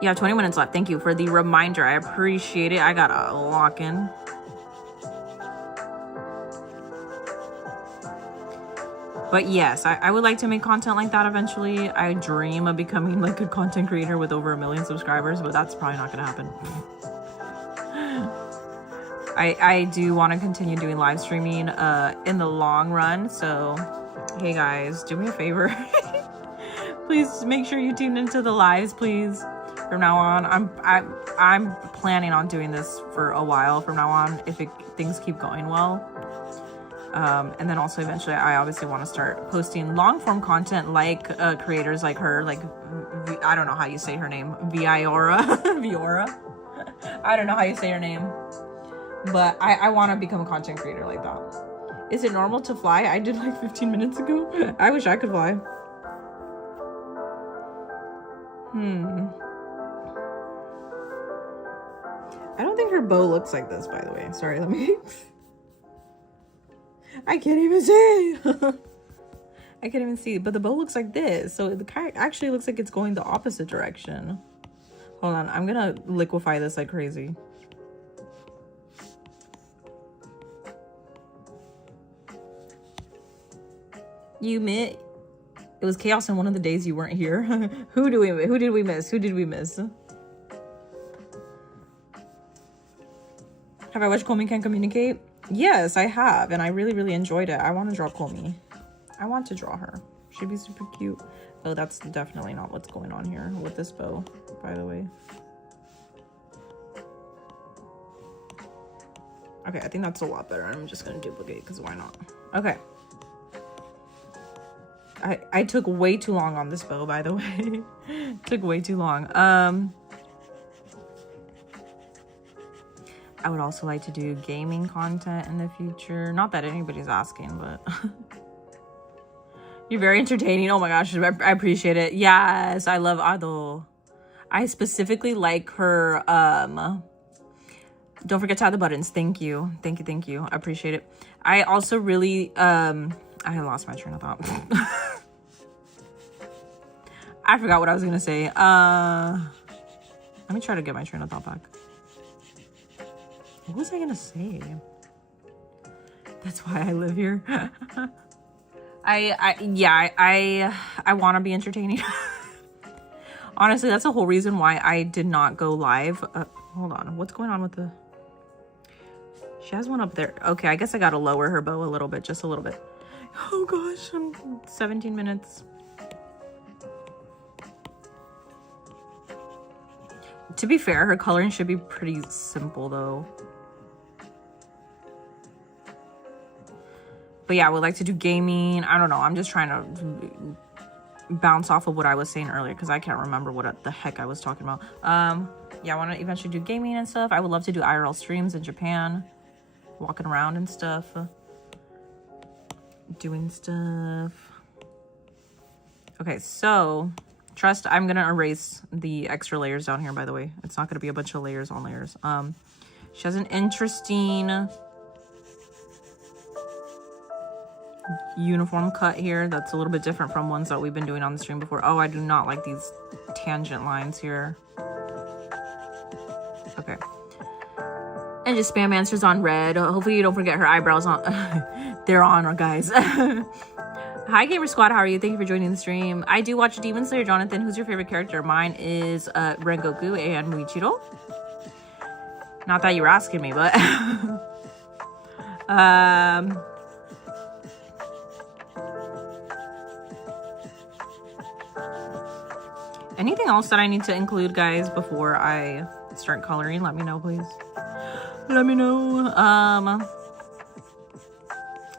You have 20 minutes left. Thank you for the reminder. I appreciate it. I gotta lock in. But yes, I would like to make content like that eventually. I dream of becoming like a content creator with over 1 million subscribers, but that's probably not gonna happen. I do want to continue doing live streaming in the long run. So, hey guys, do me a favor. Please make sure you tune into the lives, please. From now on, I'm planning on doing this for a while from now on if things keep going well. And then also eventually I obviously want to start posting long form content like creators like her, like I don't know how you say her name, Viora. Viora. I don't know how you say her name, but I want to become a content creator like that. Is it normal to fly? I did like 15 minutes ago. I wish I could fly. I don't think her bow looks like this, by the way. Sorry, let me... I can't even see. I can't even see, but the bow looks like this. So the kite actually looks like it's going the opposite direction. Hold on, I'm gonna liquefy this like crazy. You met... It was chaos on one of the days you weren't here. Who did we miss? Who did we miss? Have I watched Call Me Can't Communicate? Yes, I have, and I really, really enjoyed it. I want to draw Call Me. I want to draw her. She'd be super cute. Oh, that's definitely not what's going on here with this bow, by the way. Okay, I think that's a lot better. I'm just gonna duplicate because why not? Okay. I took way too long on this bow, by the way. Took way too long. I would also like to do gaming content in the future. Not that anybody's asking, but you're very entertaining. Oh my gosh, I appreciate it. Yes, I love Ado. I specifically like her. Don't forget to add the buttons. Thank you. Thank you. I appreciate it. I also really I lost my train of thought. I forgot what I was gonna say. Let me try to get my train of thought back. What was I gonna say? That's why I live here. I want to be entertaining. Honestly, that's the whole reason why I did not go live. Hold on, what's going on with the... She has one up there. Okay, I guess I gotta lower her bow a little bit, just a little bit. Oh gosh, I'm 17 minutes. To be fair, her coloring should be pretty simple though. But yeah, I would like to do gaming. I don't know. I'm just trying to bounce off of what I was saying earlier because I can't remember what the heck I was talking about. Yeah, I want to eventually do gaming and stuff. I would love to do IRL streams in Japan, walking around and stuff, doing stuff. Okay, so trust, I'm gonna erase the extra layers down here, by the way. It's not gonna be a bunch of layers on layers. She has an interesting uniform cut here that's a little bit different from ones that we've been doing on the stream before. Oh, I do not like these tangent lines here. Okay. And just spam answers on red. Hopefully you don't forget her eyebrows on. They're on, guys. Hi, Gamer Squad. How are you? Thank you for joining the stream. I do watch Demon Slayer. Jonathan, who's your favorite character? Mine is Rengoku and Muichiro. Not that you were asking me, but... anything else that I need to include, guys, before I start coloring? Let me know, please. Let me know.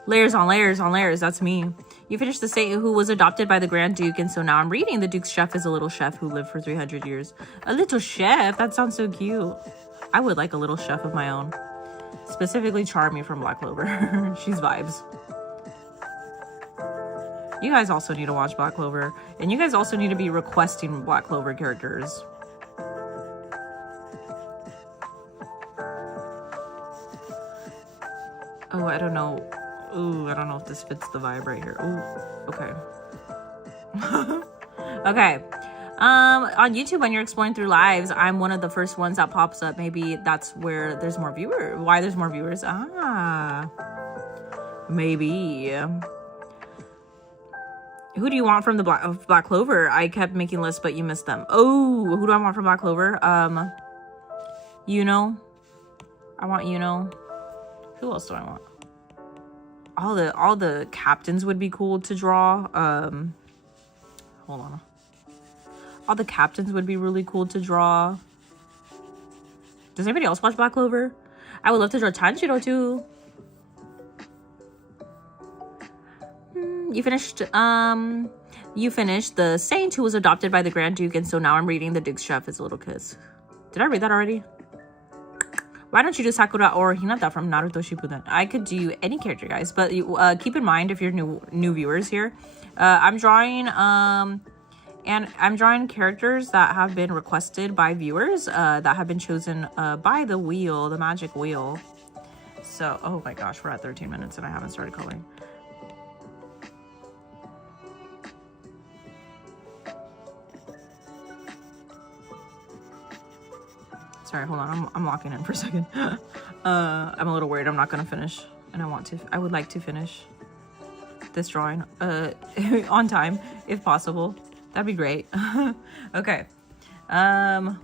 Layers on layers on layers. That's me. You finished the Seiyu who was adopted by the Grand Duke, and so now I'm reading. The Duke's chef is a little chef who lived for 300 years. A little chef? That sounds so cute. I would like a little chef of my own. Specifically Charmy from Black Clover. She's vibes. You guys also need to watch Black Clover. And you guys also need to be requesting Black Clover characters. Oh, I don't know. Ooh, I don't know if this fits the vibe right here. Ooh, okay. Okay. On YouTube, when you're exploring through lives, I'm one of the first ones that pops up. Maybe that's where there's more viewers. Why there's more viewers? Ah. Maybe. Who do you want from the Black Clover? I kept making lists, but you missed them. Oh, who do I want from Black Clover? Yuno. I want Yuno. Who else do I want? All the captains would be cool to draw. Hold on. All the captains would be really cool to draw. Does anybody else watch Black Clover? I would love to draw Tanjiro too. You finished the Saint who was adopted by the Grand Duke, and so now I'm reading the Duke's chef is a little kiss. Did I read that already? Why don't you do Sakura or Hinata from Naruto Shippuden? I could do any character, guys, but keep in mind if you're new viewers here, I'm drawing characters that have been requested by viewers that have been chosen by the wheel, the magic wheel. So, oh my gosh, we're at 13 minutes and I haven't started coloring. Sorry, hold on. I'm locking in for a second. I'm a little worried I'm not gonna finish, and I would like to finish this drawing on time if possible. That'd be great. Okay. I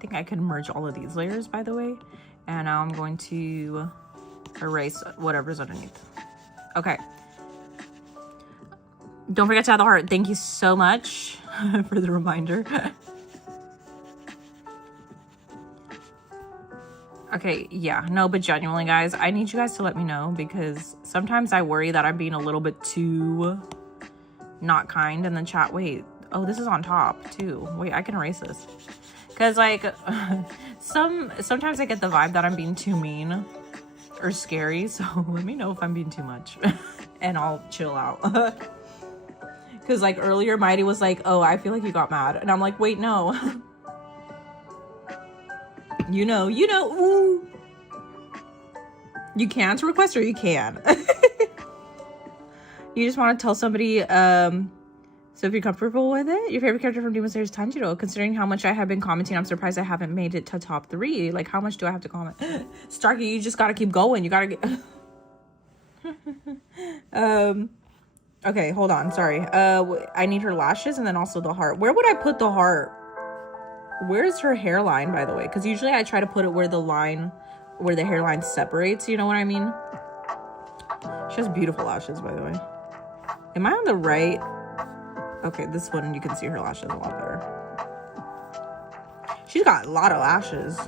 think I can merge all of these layers, by the way, and now I'm going to erase whatever's underneath. Okay. Don't forget to add the heart. Thank you so much for the reminder. Okay, yeah. No, but genuinely, guys, I need you guys to let me know because sometimes I worry that I'm being a little bit too not kind in the chat. Wait. Oh, this is on top, too. Wait, I can erase this. Because, like, sometimes I get the vibe that I'm being too mean or scary. So let me know if I'm being too much. And I'll chill out. Because, like, earlier, Mighty was like, oh, I feel like you got mad. And I'm like, wait, no. you know, ooh. You can't request or you can. You just want to tell somebody, so if you're comfortable with it, your favorite character from Demon Slayer is Tanjiro. Considering how much I have been commenting, I'm surprised I haven't made it to top 3. Like, how much do I have to comment? Starkey, you just got to keep going. You got to get... Okay, hold on. Sorry. I need her lashes and then also the heart. Where would I put the heart? Where's her hairline, by the way? Because usually I try to put it where the hairline separates. You know what I mean? She has beautiful lashes, by the way. Am I on the right? Okay, this one, you can see her lashes a lot better. She's got a lot of lashes.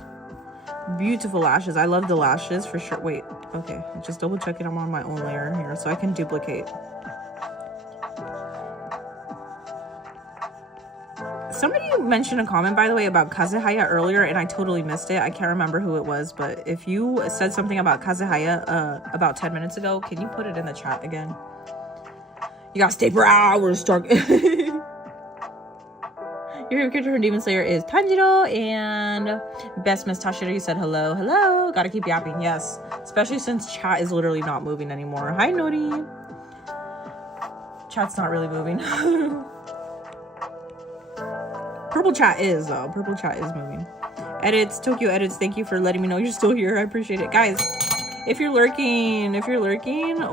Beautiful lashes. I love the lashes for sure. Wait, okay. Just double checking I'm on my own layer here so I can duplicate. Somebody mentioned a comment, by the way, about Kazuhaya earlier, and I totally missed it. I can't remember who it was, but if you said something about Kazuhaya about 10 minutes ago, can you put it in the chat again? You gotta stay for hours, Stark. Your favorite character from Demon Slayer is Tanjiro, and Best Miss Tashiro, you said hello. Hello. Gotta keep yapping, yes. Especially since chat is literally not moving anymore. Hi, Nori. Chat's not really moving. Purple chat is, though. Purple chat is moving. Edits, Tokyo Edits, thank you for letting me know you're still here. I appreciate it. Guys, if you're lurking,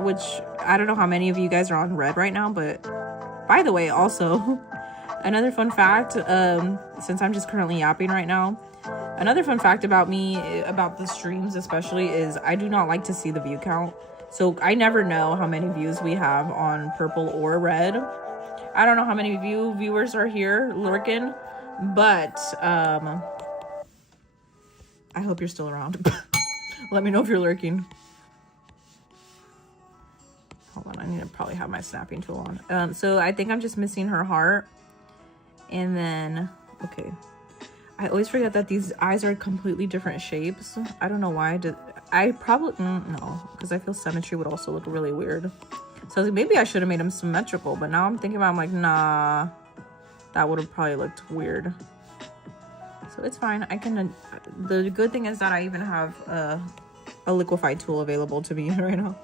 which I don't know how many of you guys are on red right now, but by the way, also, another fun fact, since I'm just currently yapping right now, another fun fact about me, about the streams especially, is I do not like to see the view count. So I never know how many views we have on purple or red. I don't know how many viewers are here lurking, but I hope you're still around. Let me know if you're lurking. Hold on, I need to probably have my snapping tool on. So I think I'm just missing her heart. And then, okay. I always forget that these eyes are completely different shapes. I don't know why. I probably, no, because I feel symmetry would also look really weird. So I was like, maybe I should have made them symmetrical, but now I'm thinking about, I'm like, nah, that would have probably looked weird. So it's fine. I can, the good thing is that I even have a liquify tool available to me right now.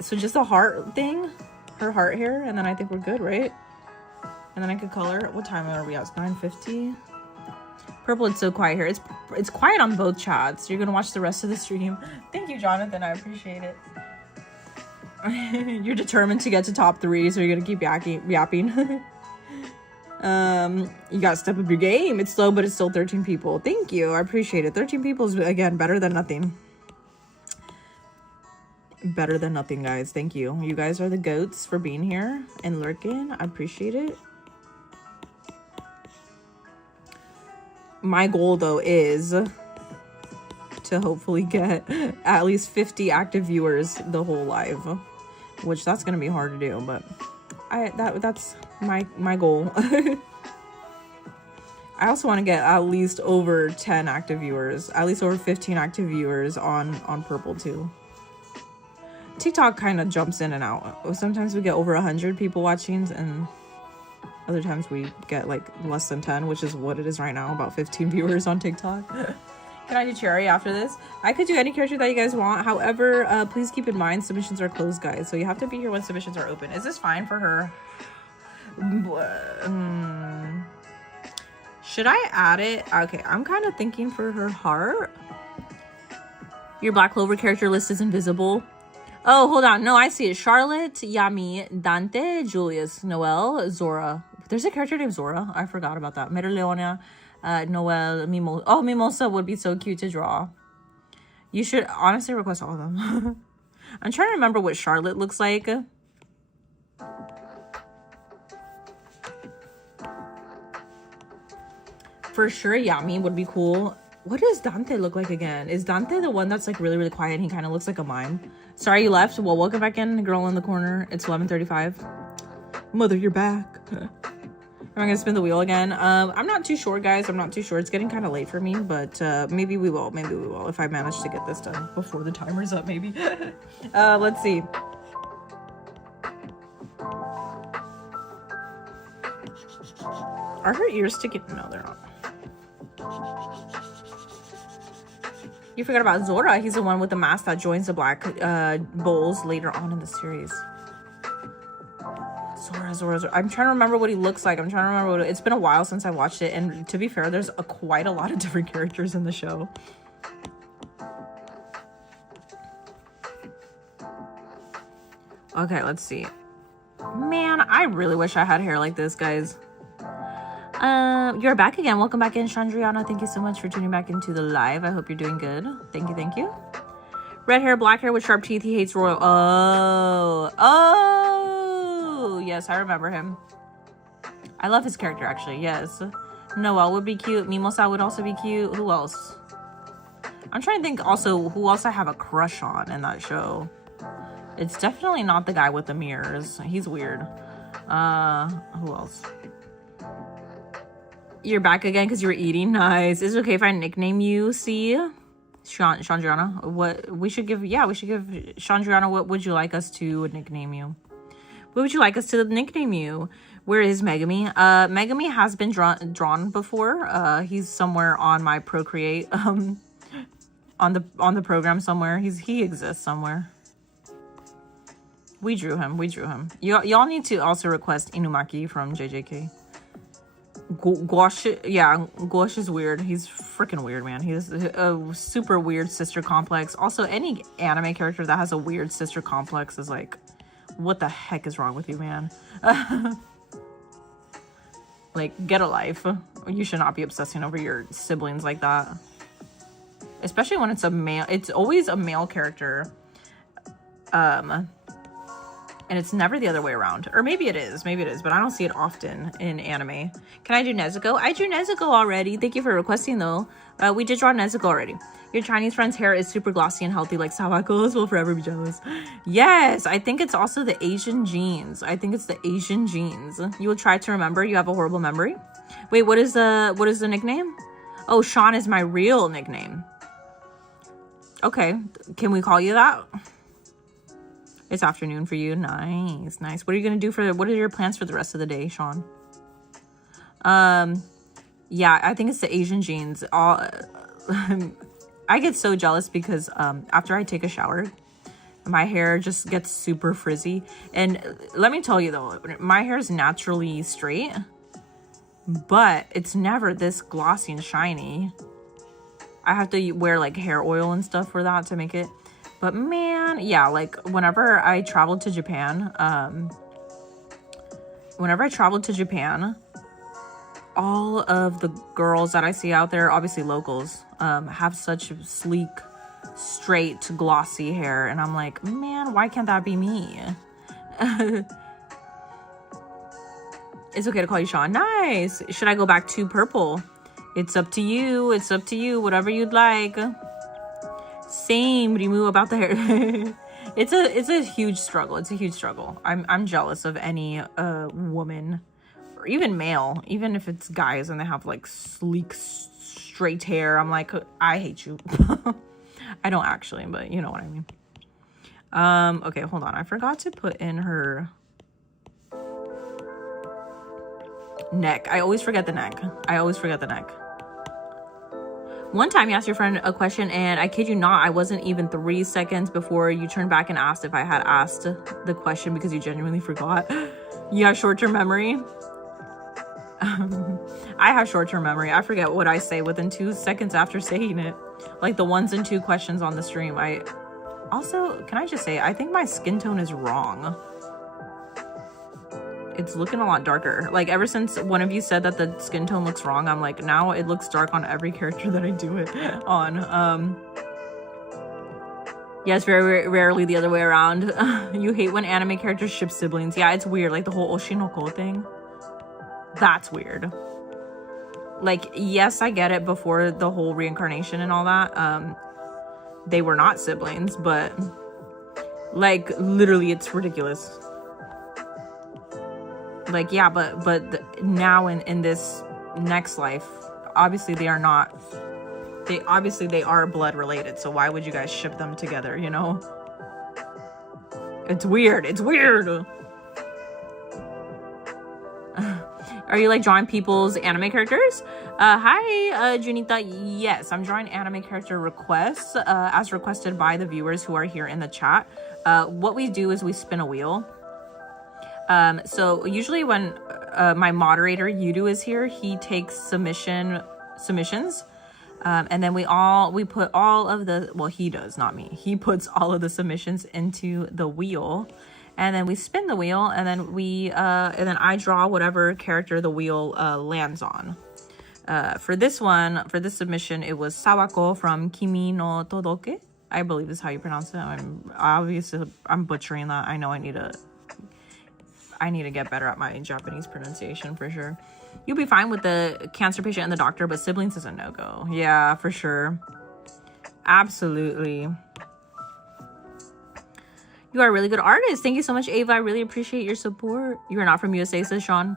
So just a heart thing, her heart here, and then I think we're good, right? And then I could color. What time are we at? It's 9:50. Purple, it's so quiet here. It's quiet on both chats. You're gonna watch the rest of the stream. Thank you, Jonathan. I appreciate it. You're determined to get to top 3, so you're gonna keep yapping. You gotta step up your game. It's slow, but it's still 13 people. Thank you. I appreciate it. 13 people is, again, better than nothing. Better than nothing, guys. Thank you. You guys are the goats for being here and lurking. I appreciate it. My goal, though, is to hopefully get at least 50 active viewers the whole live, which that's gonna be hard to do, but that's my goal. I also want to get at least over 10 active viewers, at least over 15 active viewers on Purple too. TikTok kind of jumps in and out. Sometimes we get over 100 people watching, and other times we get like less than 10, which is what it is right now, about 15 viewers on TikTok. Can I do Cherry after this? I could do any character that you guys want. However, please keep in mind submissions are closed, guys. So you have to be here when submissions are open. Is this fine for her? Should I add it? Okay, I'm kind of thinking for her heart. Your Black Clover character list is invisible. Oh, hold on. No, I see it. Charlotte, Yami, Dante, Julius, Noelle, Zora. There's a character named Zora. I forgot about that. Merleona, Noelle, Mimosa. Oh, Mimosa would be so cute to draw. You should honestly request all of them. I'm trying to remember what Charlotte looks like. For sure, Yami would be cool. What does Dante look like again? Is Dante the one that's like really, really quiet and he kind of looks like a mime? Sorry you left. Well, welcome back in, girl in the corner. It's 11:35. Mother, you're back. Am I gonna spin the wheel again? I'm not too sure, guys. I'm not too sure. It's getting kind of late for me, but maybe we will. Maybe we will if I manage to get this done before the timer's up, maybe. Let's see. Are her ears sticking? No, they're not. You forgot about Zora. He's the one with the mask that joins the Black Bulls later on in the series. Zora. I'm trying to remember what he looks like. It's been a while since I watched it, and to be fair, there's quite a lot of different characters in the show. Okay, let's see. Man, I really wish I had hair like this, guys. You're back again. Welcome back in, Chandriana. Thank you so much for tuning back into the live. I hope you're doing good. Thank you. Red hair, black hair with sharp teeth. He hates royal. Oh, yes, I remember him. I love his character, actually. Yes. Noelle would be cute. Mimosa would also be cute. Who else? I'm trying to think also who else I have a crush on in that show. It's definitely not the guy with the mirrors. He's weird. Who else? You're back again because you were eating. Nice. Is it okay if I nickname you? See? Chandriana. What we should give, yeah, we should give Chandriana, what would you like us to nickname you? What would you like us to nickname you? Where is Megami? Megami has been drawn before. He's somewhere on my Procreate, on the program somewhere. He exists somewhere. We drew him. Y'all need to also request Inumaki from JJK. Gouache, yeah, Gouache is weird. He's freaking weird, man. He's a super weird sister complex. Also, any anime character that has a weird sister complex is like, what the heck is wrong with you, man? Like, get a life. You should not be obsessing over your siblings like that. Especially when it's a male. It's always a male character. And it's never the other way around. Or maybe it is, but I don't see it often in anime. Can I do Nezuko? I drew Nezuko already. Thank you for requesting, though. We did draw Nezuko already. Your Chinese friend's hair is super glossy and healthy like Sawako's. We'll forever be jealous. Yes, I think it's also the Asian genes. You will try to remember. You have a horrible memory. Wait, what is the nickname? Oh, Sean is my real nickname. Okay, can we call you that? It's afternoon for you. Nice. What are you gonna do what are your plans for the rest of the day, Sean? Yeah, I think it's the Asian genes. I get so jealous because after I take a shower, my hair just gets super frizzy. And let me tell you though, my hair is naturally straight, but it's never this glossy and shiny. I have to wear like hair oil and stuff for that to make it. But man, yeah, like whenever I traveled to Japan, all of the girls that I see out there, obviously locals, have such sleek, straight, glossy hair. And I'm like, man, why can't that be me? It's okay to call you Sean. Nice. Should I go back to purple? It's up to you. Whatever you'd like. Same, Rimu, about the hair. It's a huge struggle. I'm jealous of any woman or even male, even if it's guys and they have like sleek straight hair. I'm like, I hate you. I don't actually, but you know what I mean. Okay, hold on. I forgot to put in her neck. I always forget the neck. One time you asked your friend a question and I kid you not, I wasn't even 3 seconds before you turned back and asked if I had asked the question because you genuinely forgot. You have short-term memory. I have short-term memory. I forget what I say within 2 seconds after saying it. Like the 1s and 2 questions on the stream. Also, can I just say, I think my skin tone is wrong. It's looking a lot darker. Like ever since one of you said that the skin tone looks wrong, I'm like, now it looks dark on every character that I do it on. Yes, very rarely the other way around. You hate when anime characters ship siblings. Yeah, it's weird. Like the whole Oshinoko thing. That's weird. Like, yes, I get it before the whole reincarnation and all that. They were not siblings, but like literally it's ridiculous. Like, yeah, but now in this next life, obviously they are not. They are blood related. So why would you guys ship them together? You know, it's weird. Are you like drawing people's anime characters? Hi, Junita. Yes, I'm drawing anime character requests as requested by the viewers who are here in the chat. What we do is we spin a wheel. So usually when my moderator Yudu is here, he takes submissions. And then we put all of the, well, he does, not me. He puts all of the submissions into the wheel, and then we spin the wheel, and then and then I draw whatever character the wheel lands on. For this submission, it was Sawako from Kimi no Todoke. I believe is how you pronounce it. I'm butchering that. I know I need to get better at my Japanese pronunciation for sure. You'll be fine with the cancer patient and the doctor, but siblings is a no-go. Yeah, for sure. Absolutely. You are a really good artist. Thank you so much, Ava. I really appreciate your support. You're not from USA, says Sean.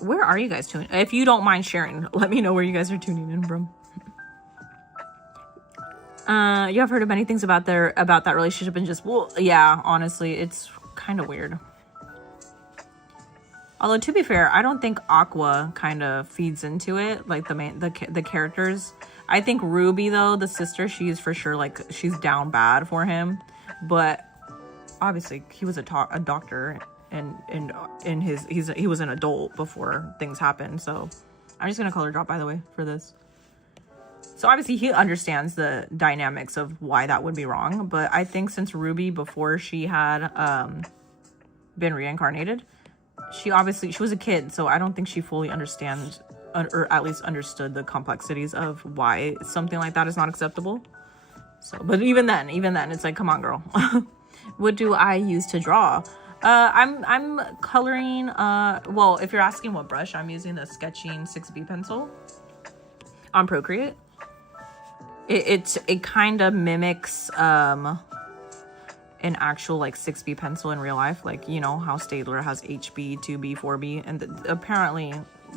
Where are you guys tuning? If you don't mind sharing, let me know where you guys are tuning in from. You have heard of many things about that relationship and just, well, yeah, honestly, it's kind of weird. Although, to be fair, I don't think Aqua kind of feeds into it, like the characters. I think Ruby, though, the sister, she's for sure, like, she's down bad for him. But obviously, he was a doctor, and he was an adult before things happened. So I'm just gonna color drop, by the way, for this. So obviously, he understands the dynamics of why that would be wrong. But I think since Ruby, before she had been reincarnated, she was a kid, so I don't think she fully understands, or at least understood the complexities of why something like that is not acceptable. So, but even then, it's like, come on, girl. What do I use to draw? I'm coloring, well, if you're asking what brush, I'm using the Sketching 6B pencil on Procreate. It kind of mimics, an actual like 6B pencil in real life, like, you know how Staedtler has HB, 2B, 4B, and apparently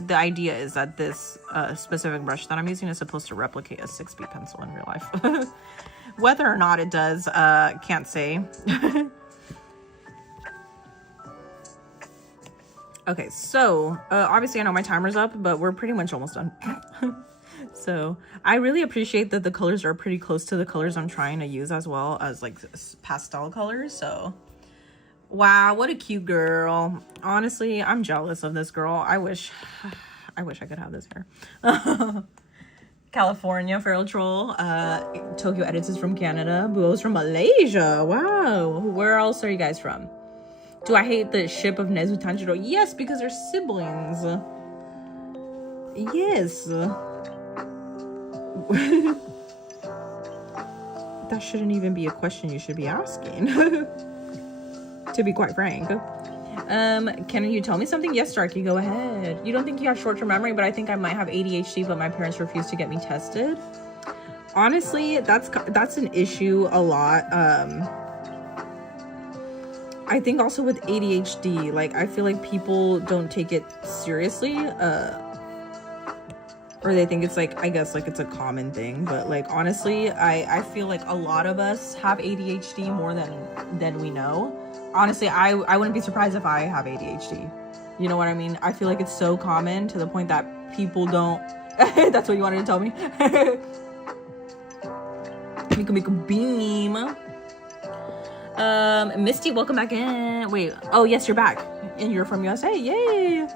the idea is that this specific brush that I'm using is supposed to replicate a 6B pencil in real life. Whether or not it does, can't say. Okay, so obviously I know my timer's up, but we're pretty much almost done. So I really appreciate that the colors are pretty close to the colors I'm trying to use, as well as like pastel colors. So wow, what a cute girl. Honestly, I'm jealous of this girl. I wish I could have this hair. California Feral Troll. Tokyo Edits is from Canada. Buo's from Malaysia. Wow. Where else are you guys from? Do I hate the ship of Nezu Tanjiro? Yes, because they're siblings. Yes. That shouldn't even be a question you should be asking. To be quite frank. Can you tell me something? Yes, Starkey, go ahead. You don't think you have short-term memory, but I think I might have ADHD, but my parents refuse to get me tested. Honestly, that's an issue a lot. I think also with ADHD, like, I feel like people don't take it seriously, or they think it's like, I guess, like, it's a common thing. But like, honestly, I feel like a lot of us have ADHD more than we know. Honestly, I wouldn't be surprised if I have ADHD. You know what I mean? I feel like it's so common to the point that people don't. That's what you wanted to tell me. We can make a beam. Misty, welcome back in. Wait, oh yes, you're back, and you're from USA. Yay.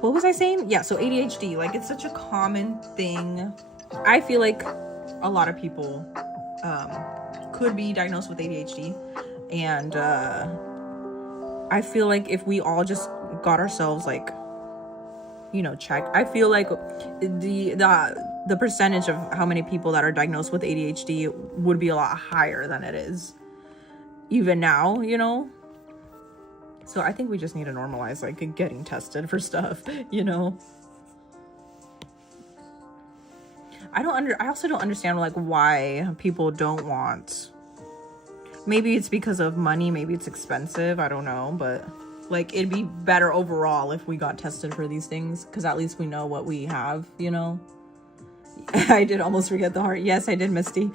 What was I saying? Yeah, so ADHD, like, it's such a common thing. I feel like a lot of people could be diagnosed with ADHD, and I feel like if we all just got ourselves, like, you know, checked, I feel like the percentage of how many people that are diagnosed with ADHD would be a lot higher than it is even now, you know. So I think we just need to normalize, like, getting tested for stuff, you know. I also don't understand, like, why people don't want. Maybe it's because of money, maybe it's expensive, I don't know, but like, it'd be better overall if we got tested for these things, because at least we know what we have, you know. I did almost forget the heart. Yes, I did, Misty. You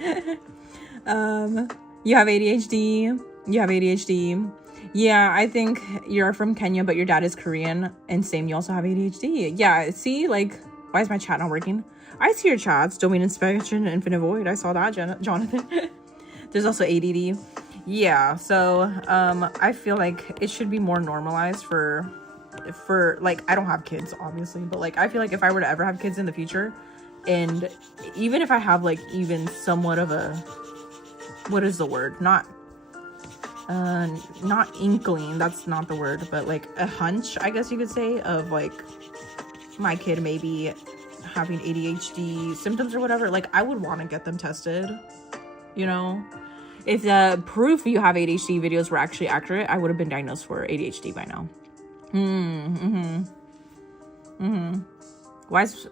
have ADHD. You have ADHD. Yeah, I think you're from Kenya, but your dad is Korean. And same, you also have ADHD. Yeah, see, like, why is my chat not working? I see your chats. Domain inspection, infinite void. I saw that, Jonathan. There's also ADD. Yeah, so I feel like it should be more normalized for like, I don't have kids, obviously, but like, I feel like if I were to ever have kids in the future, and even if I have, like, even somewhat of a, what is the word? Not inkling, that's not the word, but like a hunch, I guess you could say, of like my kid maybe having ADHD symptoms or whatever, like I would want to get them tested, you know. If the proof you have ADHD videos were actually accurate, I would have been diagnosed for ADHD by now. Why is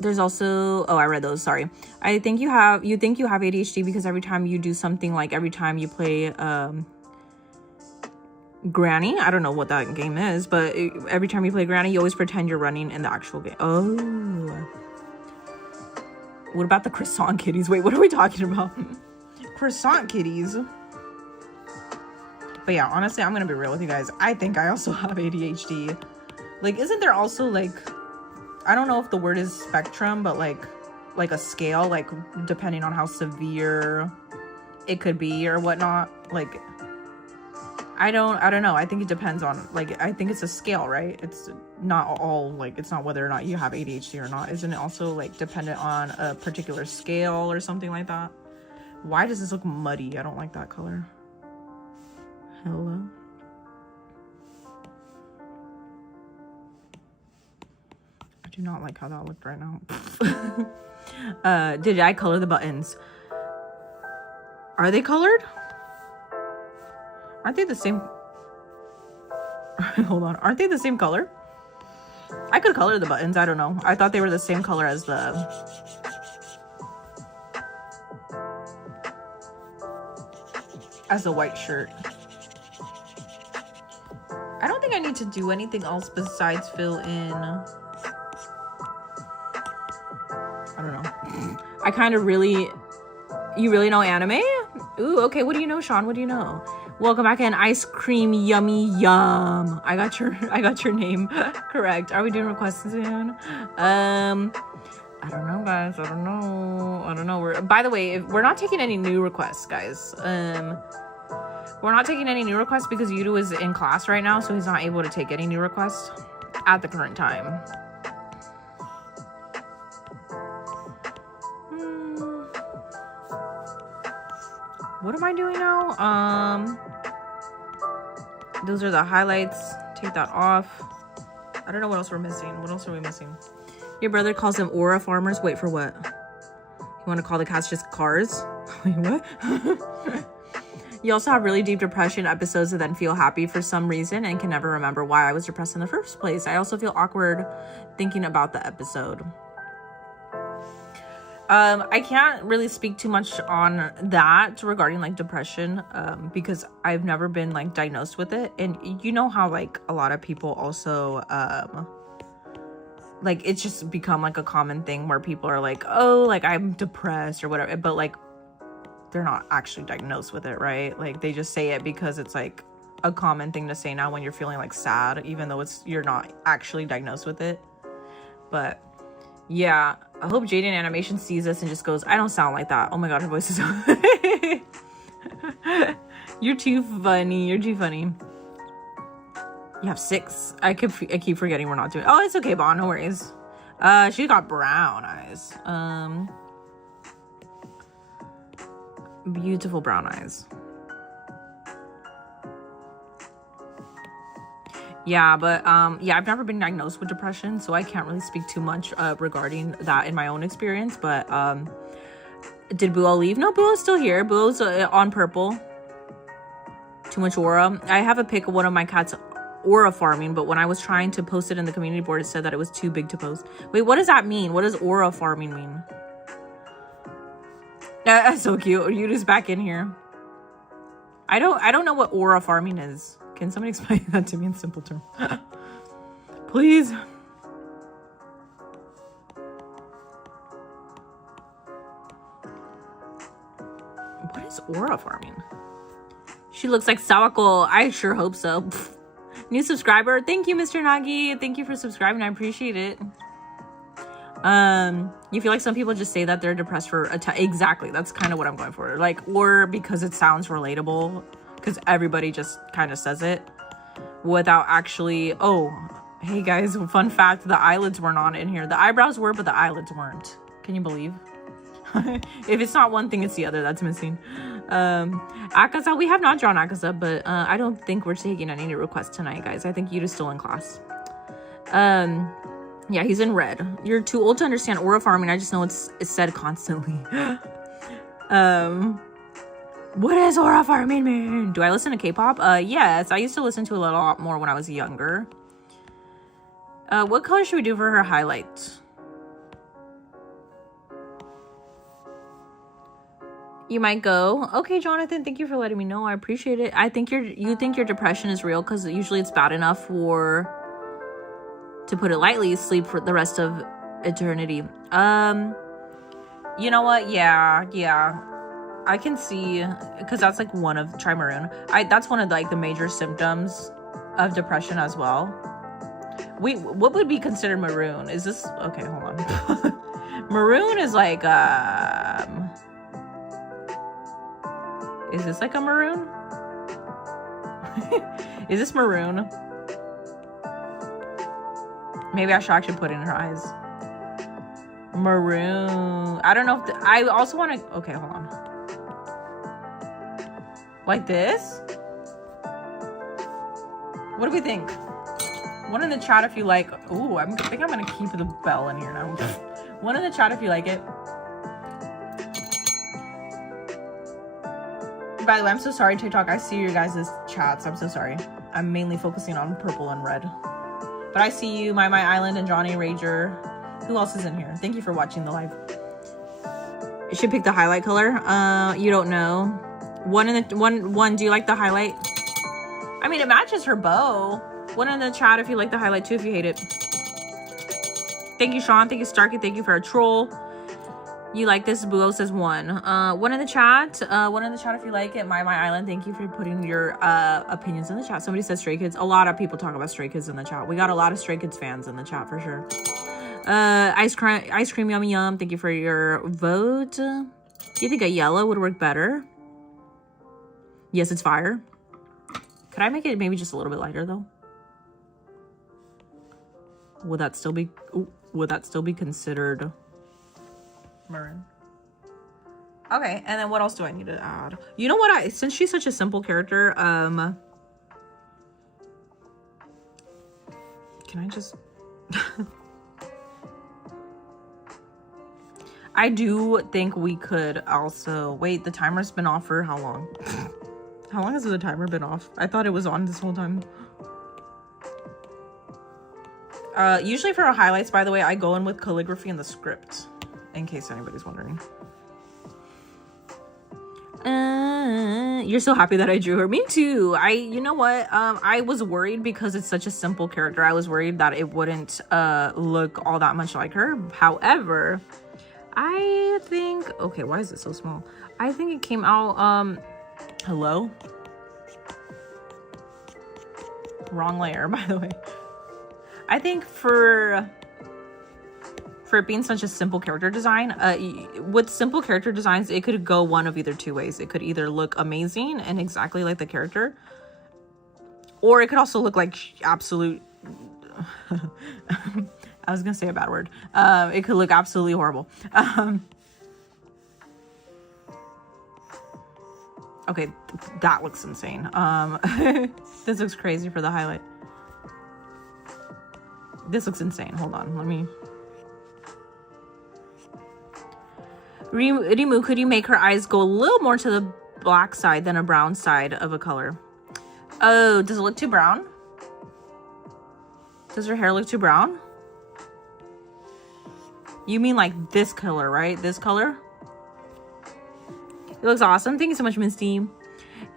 there's also, oh, I read those, sorry. You think you have ADHD because every time you do something, like every time you play Granny, I don't know what that game is, but every time you play Granny, you always pretend you're running in the actual game. Oh. What about the croissant kitties? Wait, what are we talking about? Croissant kitties. But yeah, honestly, I'm gonna be real with you guys. I think I also have ADHD. Like, isn't there also, like, I don't know if the word is spectrum, but like a scale, like depending on how severe it could be or whatnot. Like, I don't know. I think it depends on, like, I think it's a scale, right? It's not all, like, it's not whether or not you have ADHD or not. Isn't it also, like, dependent on a particular scale or something like that? Why does this look muddy? I don't like that color. Hello? I do not like how that looked right now. Did I color the buttons? Are they colored? Aren't they the same? Hold on. Aren't they the same color? I could color the buttons. I don't know. I thought they were the same color as the white shirt. I don't think I need to do anything else besides fill in. I don't know. I kind of really... You really know anime? Ooh, okay. What do you know, Sean? What do you know? Welcome back in. Ice cream, yummy, yum. I got your name correct. Are we doing requests soon? I don't know, guys. I don't know. By the way, we're not taking any new requests, guys. We're not taking any new requests because Yudu is in class right now, so he's not able to take any new requests at the current time. What am I doing now? Those are the highlights. Take that off. I don't know what else we're missing. What else are we missing? Your brother calls them aura farmers. Wait, for what? You want to call the cats just cars? Wait, what? You also have really deep depression episodes and then feel happy for some reason and can never remember why I was depressed in the first place. I also feel awkward thinking about the episode. I can't really speak too much on that regarding like depression, because I've never been like diagnosed with it. And you know how like a lot of people also, like it's just become like a common thing where people are like, oh, like I'm depressed or whatever, but like they're not actually diagnosed with it, right? Like they just say it because it's like a common thing to say now when you're feeling like sad, even though you're not actually diagnosed with it. But yeah, I hope Jaden Animation sees this and just goes, I don't sound like that. Oh my god, her voice is You're too funny. You're too funny. You have 6. I keep forgetting we're not doing. Oh, it's okay, Bon. No worries. She got brown eyes. Beautiful brown eyes. Yeah, but yeah, I've never been diagnosed with depression, so I can't really speak too much regarding that in my own experience. But did Buo leave? No, Buo's still here. Buo's on purple. Too much aura. I have a pic of one of my cats aura farming, but when I was trying to post it in the community board, it said that it was too big to post. Wait, what does that mean? What does aura farming mean? That's so cute. Yudu's back in here. I don't know what aura farming is. Can somebody explain that to me in simple terms? Please. What is aura farming? She looks like Sawako. I sure hope so. New subscriber. Thank you, Mr. Nagi. Thank you for subscribing. I appreciate it. You feel like some people just say that they're depressed for exactly. That's kind of what I'm going for. Like, or because it sounds relatable. Because everybody just kind of says it without actually. Oh, hey guys, fun fact, the eyelids weren't on in here. The eyebrows were, but the eyelids weren't. Can you believe? If it's not one thing, it's the other that's missing. Akaza, we have not drawn Akaza, but I don't think we're taking any new requests tonight, guys. I think Yuda's still in class. Yeah, he's in red. You're too old to understand aura farming. I just know it's said constantly. What does aura farming mean? Do I listen to K-pop? Yes, I used to listen to a lot more when I was younger. What color should we do for her highlight? You might go. Okay, Jonathan, thank you for letting me know. I appreciate it. I think you think your depression is real because usually it's bad enough for, to put it lightly, sleep for the rest of eternity. You know what? Yeah. I can see, because that's like one of, try maroon. That's one of like the major symptoms of depression as well. Wait, what would be considered maroon? Is this, okay, hold on. Maroon is like, is this like a maroon? Is this maroon? Maybe I should actually put it in her eyes. Maroon. I don't know if I also want to, okay, hold on. Like this? What do we think? One in the chat if you like. Ooh, I think I'm gonna keep the bell in here now. One in the chat if you like it. By the way, I'm so sorry, TikTok. I see your guys' chats. I'm so sorry. I'm mainly focusing on purple and red. But I see you, My Island, and Johnny Rager. Who else is in here? Thank you for watching the live. You should pick the highlight color. You don't know. One, do you like the highlight? I mean, it matches her bow. One in the chat if you like the highlight too, if you hate it. Thank you, Sean. Thank you, Starkey. Thank you for a troll. You like this? Buo says one. One in the chat. One in the chat if you like it. My Island. Thank you for putting your opinions in the chat. Somebody says Stray Kids. A lot of people talk about Stray Kids in the chat. We got a lot of Stray Kids fans in the chat for sure. Ice cream yummy yum. Thank you for your vote. Do you think a yellow would work better? Yes, it's fire. Could I make it maybe just a little bit lighter though? Would that still be? Ooh, would that still be considered maroon? Okay, and then what else do I need to add? You know what? Since she's such a simple character, can I just? I do think we could also wait. The timer's been off for how long? How long has the timer been off? I thought it was on this whole time. Usually for our highlights, by the way, I go in with calligraphy in the script, in case anybody's wondering. You're so happy that I drew her. Me too. You know what? I was worried because it's such a simple character. I was worried that it wouldn't look all that much like her. However, I think, okay, why is it so small? I think it came out, hello? Wrong layer, by the way. I think for it being such a simple character design, with simple character designs, it could go one of either two ways. It could either look amazing and exactly like the character, or it could also look like absolute, I was gonna say a bad word. It could look absolutely horrible. Okay, that looks insane. This looks crazy for the highlight. This looks insane. Hold on, let me. Rimu, could you make her eyes go a little more to the black side than a brown side of a color? Oh, does it look too brown? Does her hair look too brown? You mean like this color, right? This color? It looks awesome. Thank you so much, Misty. Who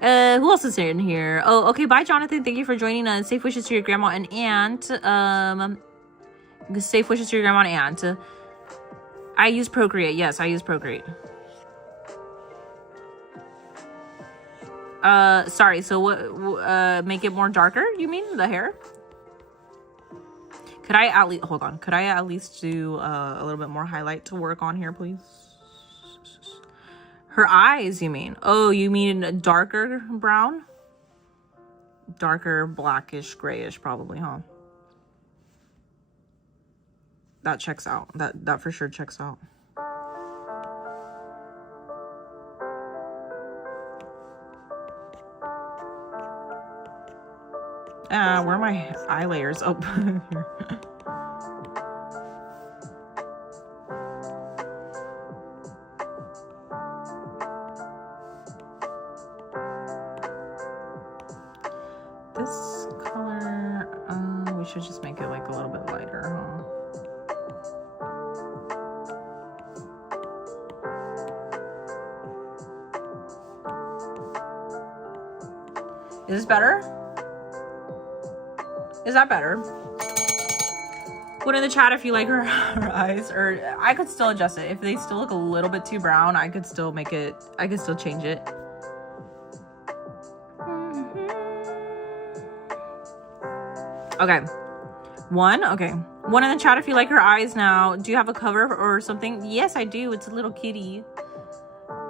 else is in here? Oh, okay. Bye, Jonathan. Thank you for joining us. Safe wishes to your grandma and aunt. Safe wishes to your grandma and aunt. I use Procreate. Yes, I use Procreate. Sorry. So what? Make it more darker? You mean the hair? Could I at least hold on? Could I at least do a little bit more highlight to work on here, please? Her eyes, you mean? Oh, you mean darker brown? Darker blackish, grayish, probably, huh? That checks out. That for sure checks out. Where are my eye layers? Oh, here. should just make it like a little bit lighter, huh? Is this better? Is that better? Put in the chat if you like her eyes, or I could still adjust it. If they still look a little bit too brown, I could still make it, I could still change it. Okay. One in the chat if you like her eyes now. Do you have a cover or something? Yes, I do. It's a little kitty.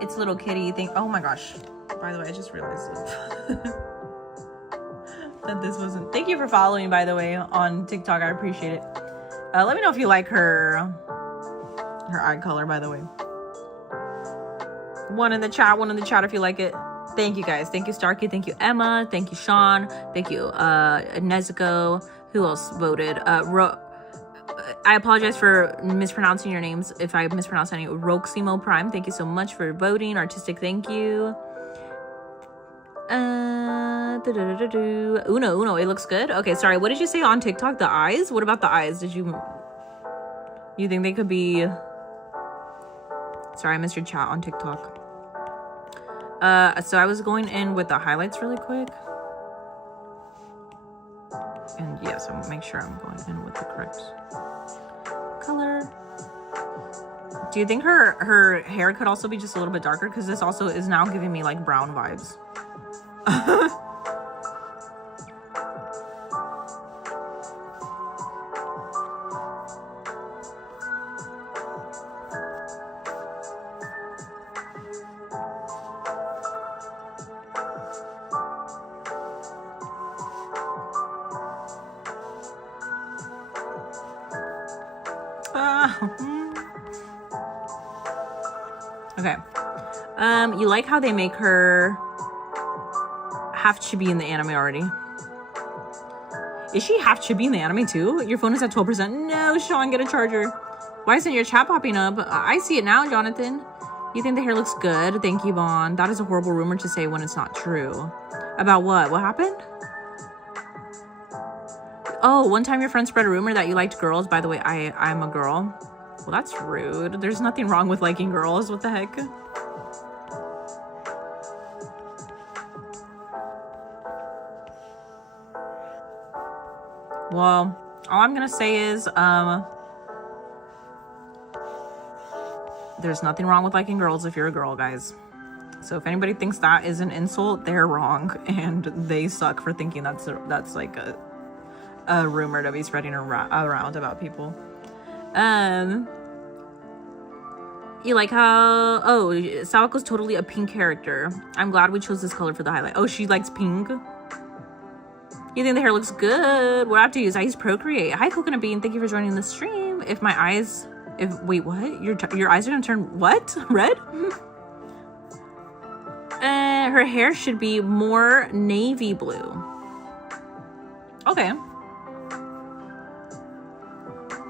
It's a little kitty thing. Oh my gosh. By the way, I just realized that this wasn't. Thank you for following, by the way, on TikTok. I appreciate it. Let me know if you like her eye color, by the way. One in the chat if you like it. Thank you guys. Thank you, Starkey. Thank you, Emma. Thank you, Sean. Thank you, Nezuko. Who else voted? I apologize for mispronouncing your names if I mispronounce any. Roximo Prime, thank you so much for voting. Artistic, thank you. Uno, it looks good. Okay, sorry, what did you say on TikTok? The eyes? What about the eyes? You think they could be... Sorry, I missed your chat on TikTok. So I was going in with the highlights really quick. And yes, I'm make sure I'm going in with the correct color. Do you think her hair could also be just a little bit darker? Because this also is now giving me like brown vibes. Okay. You like how they make her half chibi in the anime already? Is she half chibi in the anime too? Your phone is at 12%. No, Sean, get a charger. Why isn't your chat popping up? I see it now, Jonathan. You think the hair looks good? Thank you, Bond. That is a horrible rumor to say when it's not true. About what? What happened? Oh, one time your friend spread a rumor that you liked girls. By the way, I'm a girl. Well, that's rude. There's nothing wrong with liking girls. What the heck? Well, all I'm gonna say is, there's nothing wrong with liking girls if you're a girl, guys. So if anybody thinks that is an insult, they're wrong, and they suck for thinking that's like a rumor to be spreading around about people. You like how... Oh, Sawako's totally a pink character. I'm glad we chose this color for the highlight. Oh, she likes pink? You think the hair looks good? What I have to use? I use Procreate. Hi, Coconut Bean. Thank you for joining the stream. If my eyes... Wait, what? Your eyes are gonna turn... What? Red? Her hair should be more navy blue. Okay.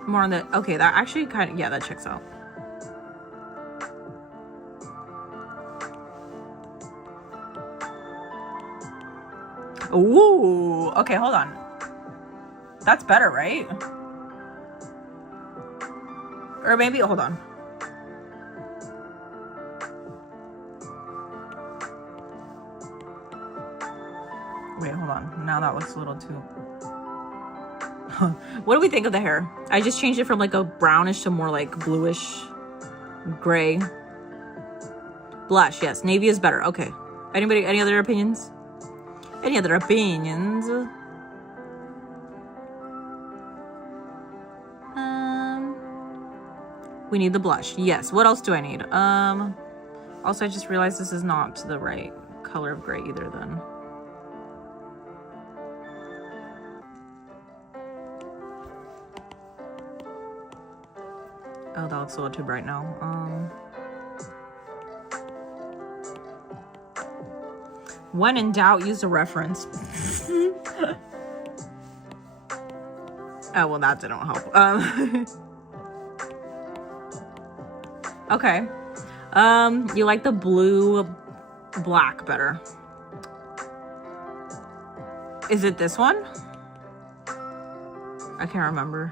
More on the... Okay, that actually kind of... Yeah, that checks out. Ooh, okay, hold on. That's better, right? Or maybe, hold on. Wait, hold on. Now that looks a little too... What do we think of the hair? I just changed it from like a brownish to more like bluish gray. Blush, yes. Navy is better. Okay. Anybody, any other opinions? Any other opinions? We need the blush. Yes. What else do I need? Also, I just realized this is not the right color of gray either then. Oh, that looks a little too bright now. When in doubt, use a reference. Oh, well, that didn't help. Okay. You like the blue black better. Is it this one? I can't remember.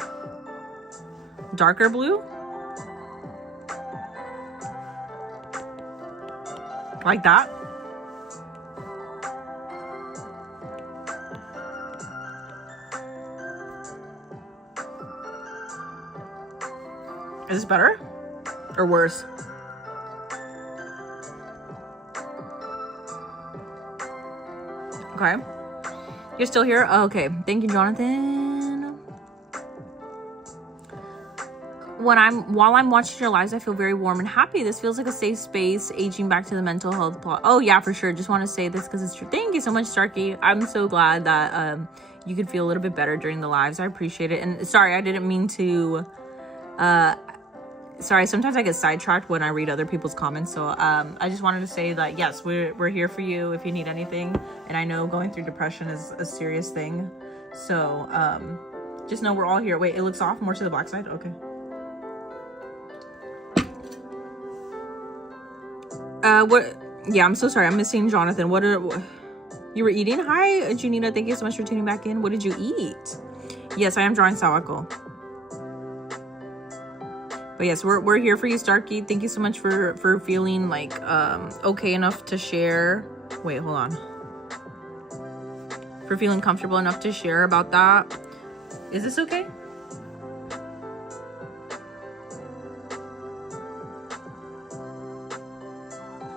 Darker blue? Like that? Is this better? Or worse? Okay. You're still here? Oh, okay. Thank you, Jonathan. While I'm watching your lives, I feel very warm and happy. This feels like a safe space, aging back to the mental health plot. Oh yeah, for sure. Just want to say this because it's true. Thank you so much, Starkey. I'm so glad that you could feel a little bit better during the lives. I appreciate it. And sorry, I didn't mean to. Sorry, sometimes I get sidetracked when I read other people's comments. So I just wanted to say that yes, we're here for you if you need anything. And I know going through depression is a serious thing. So just know we're all here. Wait, it looks off more to the black side. Okay. What? Yeah, I'm so sorry. I'm missing Jonathan. You were eating? Hi, Junita. Thank you so much for tuning back in. What did you eat? Yes, I am drawing Sawako. But yes, we're here for you, Starkey. Thank you so much for feeling like okay enough to share. Wait, hold on. For feeling comfortable enough to share about that. Is this okay?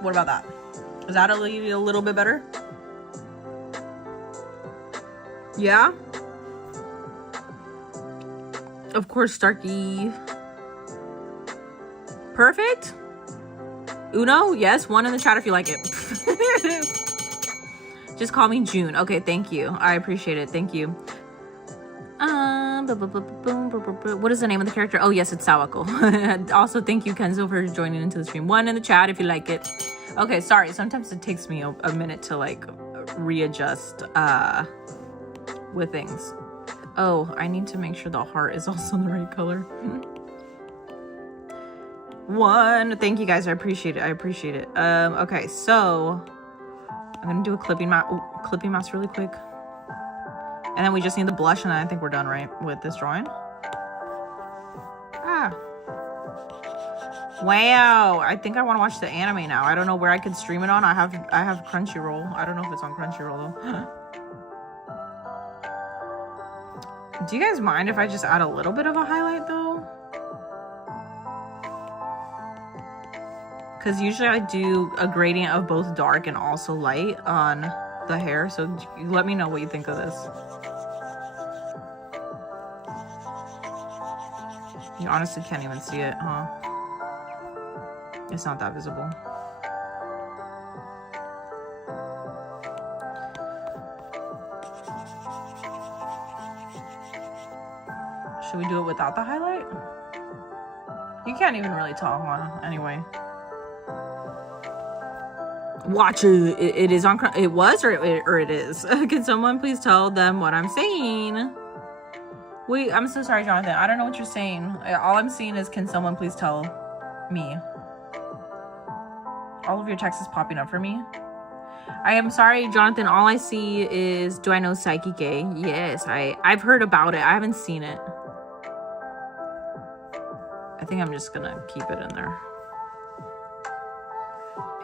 What about that? Is that a little bit better? Yeah? Of course, Starkey. Perfect? Uno? Yes, one in the chat if you like it. Just call me June. Okay, thank you. I appreciate it. Thank you. What is the name of the character? Oh, yes, it's Sawako. Also, thank you, Kenzo, for joining into the stream. One in the chat if you like it. Okay, sorry. Sometimes it takes me a minute to, like, readjust with things. Oh, I need to make sure the heart is also the right color. One. Thank you, guys. I appreciate it. I appreciate it. Okay, so I'm gonna do a clipping mask really quick. And then we just need the blush, and then I think we're done, right, with this drawing. Ah. Wow. I think I want to watch the anime now. I don't know where I could stream it on. I have Crunchyroll. I don't know if it's on Crunchyroll, though. Do you guys mind if I just add a little bit of a highlight, though? Because usually I do a gradient of both dark and also light on the hair. So let me know what you think of this. You honestly can't even see it, huh? It's not that visible. Should we do it without the highlight? You can't even really tell, huh? Anyway. Watch it. It is on. It was or it is. Can someone please tell them what I'm saying? Wait, I'm so sorry, Jonathan. I don't know what you're saying. All I'm seeing is, can someone please tell me? All of your text is popping up for me. I am sorry, Jonathan. All I see is, do I know Psyche? Yes, I've heard about it. I haven't seen it. I think I'm just gonna keep it in there.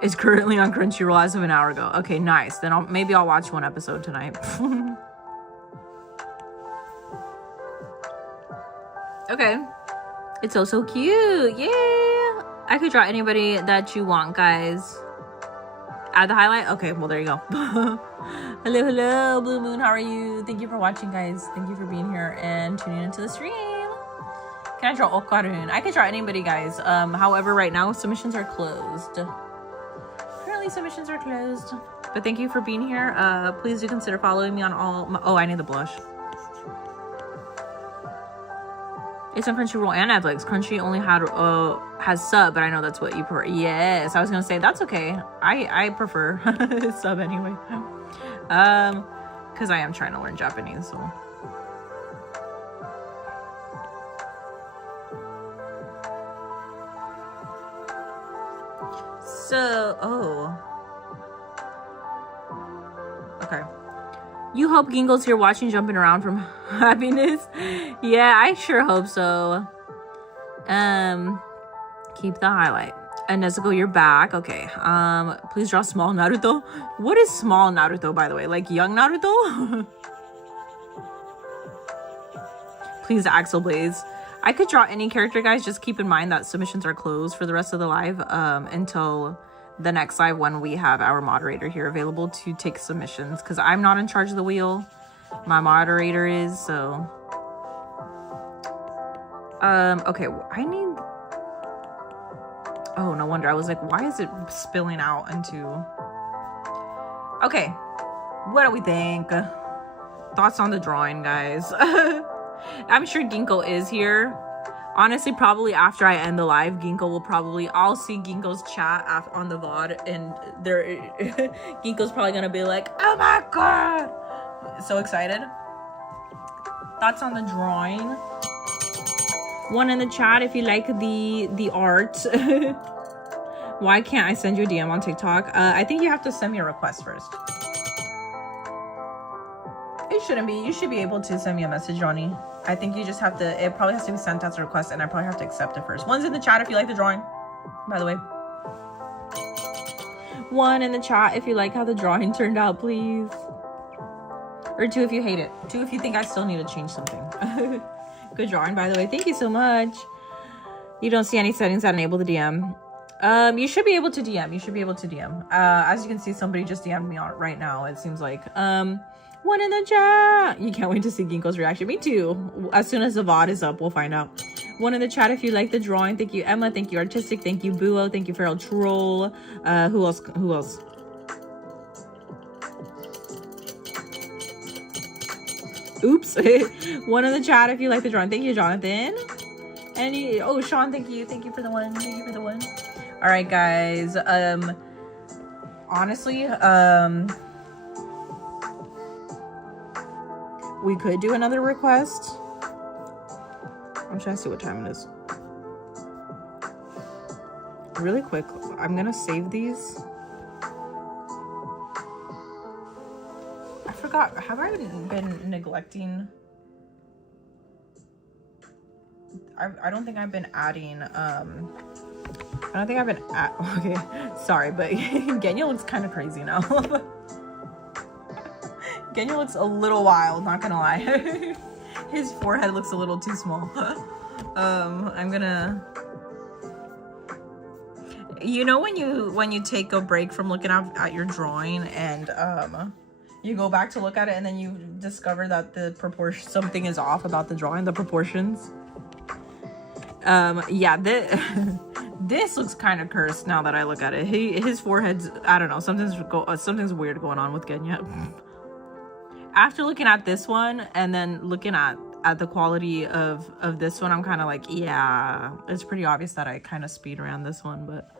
It's currently on Crunchyroll as of an hour ago. Okay, nice. Then maybe I'll watch one episode tonight. Okay. It's so cute. Yeah. I could draw anybody that you want, guys. Add the highlight? Okay, well, there you go. Hello, Blue Moon. How are you? Thank you for watching, guys. Thank you for being here and tuning into the stream. Can I draw Okarun? I could draw anybody, guys. However, right now, submissions are closed. Currently, submissions are closed. But thank you for being here. Please do consider following me on all my... Oh, I need the blush. It's on Crunchyroll and Netflix. Crunchy only has sub, but I know that's what you prefer. Yes, I was gonna say that's okay. I prefer sub anyway. Because I am trying to learn Japanese, so. So, oh. Okay. You hope Ginkgo's here watching, jumping around from happiness. Yeah, I sure hope so. Keep the highlight. And Nezuko, you're back. Okay. Please draw small Naruto. What is small Naruto, by the way? Like young Naruto? Please, Axel Blaze. I could draw any character, guys. Just keep in mind that submissions are closed for the rest of the live until the next live when we have our moderator here available to take submissions, because I'm not in charge of the wheel. My moderator is, so okay, I need, oh, no wonder. I was like, why is it spilling out into, okay, what do we think? Thoughts on the drawing, guys? I'm sure Ginkgo is here. Honestly, probably after I end the live, Ginkgo will probably, I'll see Ginkgo's chat on the VOD, and there, Ginkgo's probably gonna be like, oh my god, so excited. Thoughts on the drawing? One in the chat if you like the art. Why can't I send you a DM on TikTok? I think you have to send me a request first. It shouldn't be. You should be able to send me a message, Johnny. I think you just have to, it probably has to be sent as a request, and I probably have to accept it first. One's in the chat if you like the drawing, by the way. One in the chat if you like how the drawing turned out, please. Or two if you hate it. Two if you think I still need to change something. Good drawing, by the way. Thank you so much. You don't see any settings that enable the DM. You should be able to DM. You should be able to DM. As you can see, somebody just DM'd me on right now, it seems like. One in the chat. You can't wait to see Ginkgo's reaction. Me too. As soon as the VOD is up, we'll find out. One in the chat if you like the drawing. Thank you, Emma. Thank you, Artistic. Thank you, Buo. Thank you, Feral Troll. Who else? Who else? Oops. One in the chat if you like the drawing. Thank you, Jonathan. And you, oh, Sean, thank you. Thank you for the one. Thank you for the one. All right, guys. Honestly, we could do another request. I'm trying to see what time it is. Really quick, I'm gonna save these. I forgot, have I been neglecting? I don't think I've been adding, I don't think I've been okay, sorry, but Genya looks kind of crazy now. Genya looks a little wild, not gonna lie. His forehead looks a little too small. I'm gonna, you know, when you take a break from looking at your drawing and you go back to look at it and then you discover that the proportion, something is off about the drawing, the proportions. Yeah, this looks kind of cursed now that I look at it. His forehead's, I don't know, something's weird going on with Genya. After looking at this one and then looking at the quality of this one, I'm kind of like, yeah, it's pretty obvious that I kind of speed around this one, but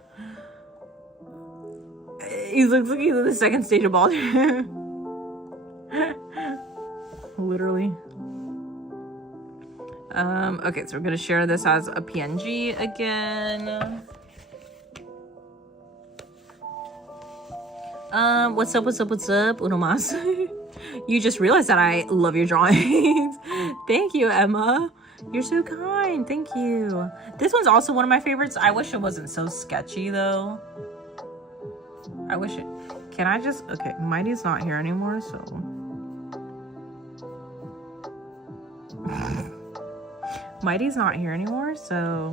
he looks like he's in the second stage of ball. Literally. Okay, so we're gonna share this as a PNG again. What's up, Unomas? You just realized that I love your drawings. Thank you, Emma. You're so kind. Thank you. This one's also one of my favorites. I wish it wasn't so sketchy, though. I wish it... Can I just... Okay, Mighty's not here anymore, so... Mighty's not here anymore, so...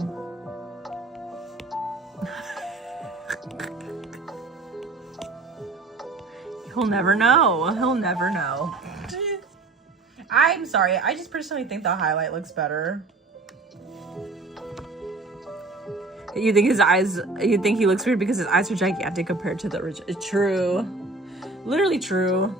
He'll never know. He'll never know. I'm sorry. I just personally think the highlight looks better. You think his eyes... You think he looks weird because his eyes are gigantic compared to the original. True. Literally true.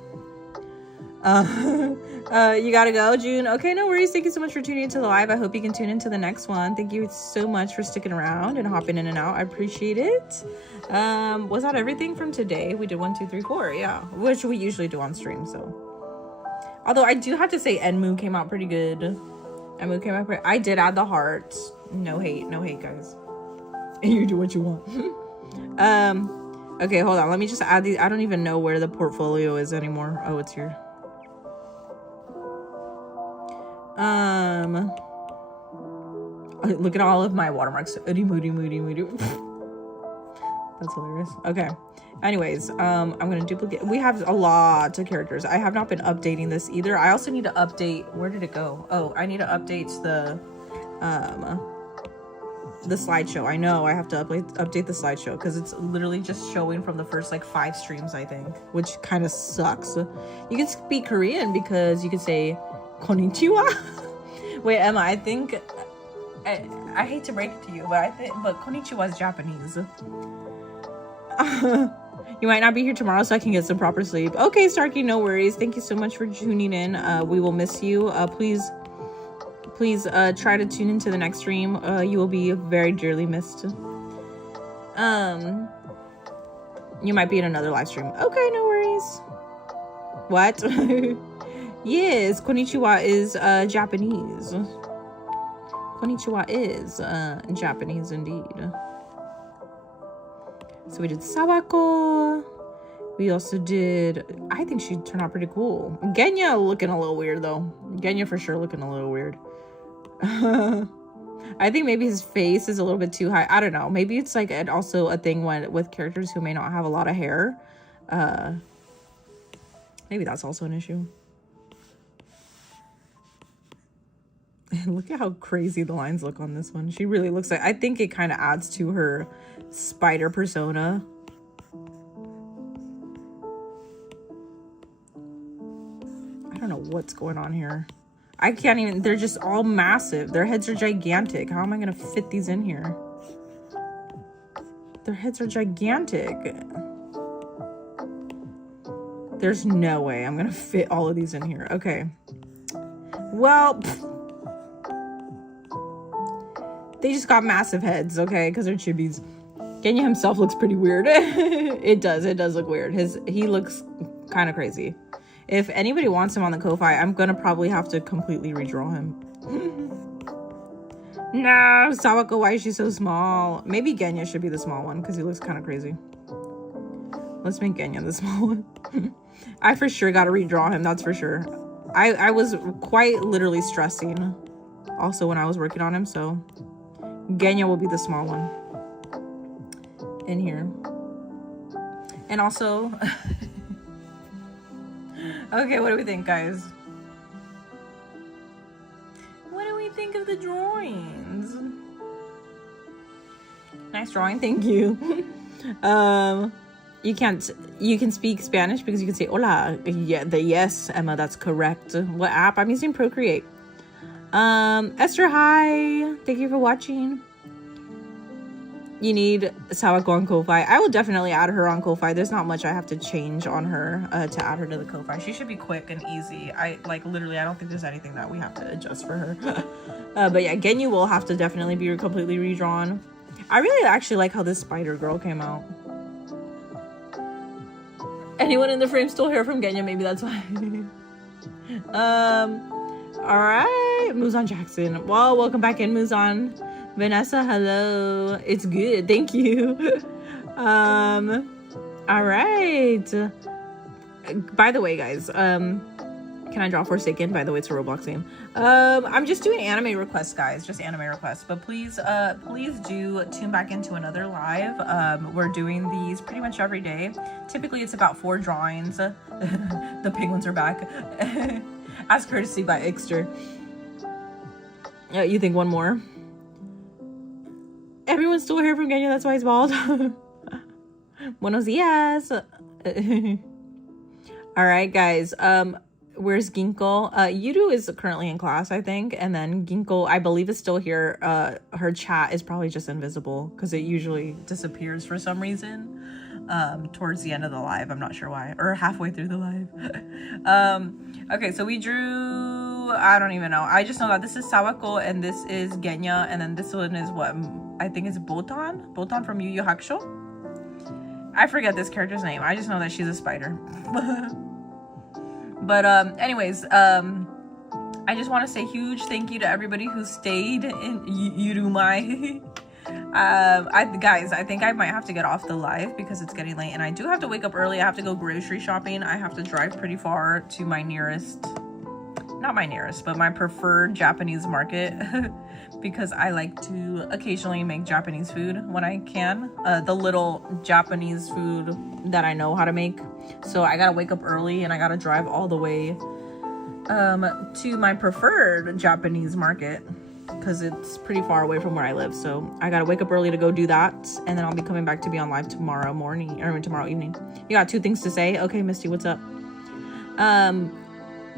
You gotta go, June. Okay, no worries. Thank you so much for tuning into the live. I hope you can tune into the next one. Thank you so much for sticking around and hopping in and out. I appreciate it. Was that everything from today? We did 1, 2, 3, 4. Yeah, which we usually do on stream. So, although I do have to say, Enmu came out pretty good. Enmu came out pretty... I did add the hearts. No hate, guys. And you do what you want. Okay, hold on. Let me just add these. I don't even know where the portfolio is anymore. Oh, it's here. Look at all of my watermarks. Moody. That's hilarious. Okay. Anyways, I'm gonna duplicate. We have a lot of characters. I have not been updating this either. I also need to update. Where did it go? Oh, I need to update the slideshow. I know I have to update the slideshow because it's literally just showing from the first like 5 streams, I think, which kind of sucks. You can speak Korean because you can say konnichiwa. Wait, Emma, I think I hate to break it to you, but konnichiwa is Japanese. You might not be here tomorrow, so I can get some proper sleep. Okay, Starkey, no worries. Thank you so much for tuning in. We will miss you. Please try to tune into the next stream. You will be very dearly missed. You might be in another live stream. Okay, no worries. What? Yes, konnichiwa is Japanese. Konnichiwa is Japanese indeed. So we did Sawako. We also did, I think she turned out pretty cool. Genya looking a little weird though. Genya for sure looking a little weird. I think maybe his face is a little bit too high. I don't know. Maybe it's like also a thing with characters who may not have a lot of hair. Maybe that's also an issue. Look at how crazy the lines look on this one. She really looks like, I think it kind of adds to her spider persona. I don't know what's going on here. I can't even, they're just all massive. Their heads are gigantic. How am I gonna fit these in here? Their heads are gigantic. There's no way I'm gonna fit all of these in here. Okay. Well, they just got massive heads, okay, because they're chibis. Genya himself looks pretty weird. It does look weird. He looks kind of crazy. If anybody wants him on the Ko-Fi, I'm gonna probably have to completely redraw him. No, Sawako, why is she so small? Maybe Genya should be the small one because he looks kind of crazy. Let's make Genya the small one. I for sure gotta redraw him, that's for sure. I was quite literally stressing also when I was working on him, so Genya will be the small one in here. And also okay, what do we think, guys? What do we think of the drawings? Nice drawing, thank you. You can speak Spanish because you can say hola. Yeah, yes, Emma, that's correct. What app? I'm using Procreate. Esther, hi. Thank you for watching. You need Sawako on Ko-Fi. I will definitely add her on Ko-Fi. There's not much I have to change on her to add her to the Ko-Fi. She should be quick and easy. Literally, I don't think there's anything that we have to adjust for her. But yeah, Genya will have to definitely be completely redrawn. I really actually like how this spider girl came out. Anyone in the frame stole hair from Genya? Maybe that's why. All right, Muzan Jackson. Well, welcome back in, Muzan. Vanessa, hello. It's good, thank you. All right. By the way, guys, can I draw Forsaken? By the way, it's a Roblox game. I'm just doing anime requests, guys. Just anime requests. But please do tune back into another live. We're doing these pretty much every day. Typically, it's about 4 drawings. The penguins are back. As courtesy by Ixter. You think one more? Everyone stole hair from Genya, that's why he's bald. Buenos dias. All right, guys. Where's Ginkgo? Yudu is currently in class, I think, and then Ginkgo, I believe, is still here. Her chat is probably just invisible because it usually disappears for some reason towards the end of the live. I'm not sure why, or halfway through the live. Okay, so we drew, I don't even know. I just know that this is Sawako and this is Genya, and then this one is what I think is Botan from Yu Yu Hakusho. I forget this character's name. I just know that she's a spider. But anyways, I just want to say huge thank you to everybody who stayed in Yurumai. Guys, I think I might have to get off the live because it's getting late and I do have to wake up early. I have to go grocery shopping. I have to drive pretty far to my nearest not my nearest, but my preferred Japanese market because I like to occasionally make Japanese food when I can. The little Japanese food that I know how to make. So I gotta wake up early and I gotta drive all the way to my preferred Japanese market because it's pretty far away from where I live. So I gotta wake up early to go do that, and then I'll be coming back to be on live tomorrow morning, or tomorrow evening. You got 2 things to say? Okay, Misty, what's up?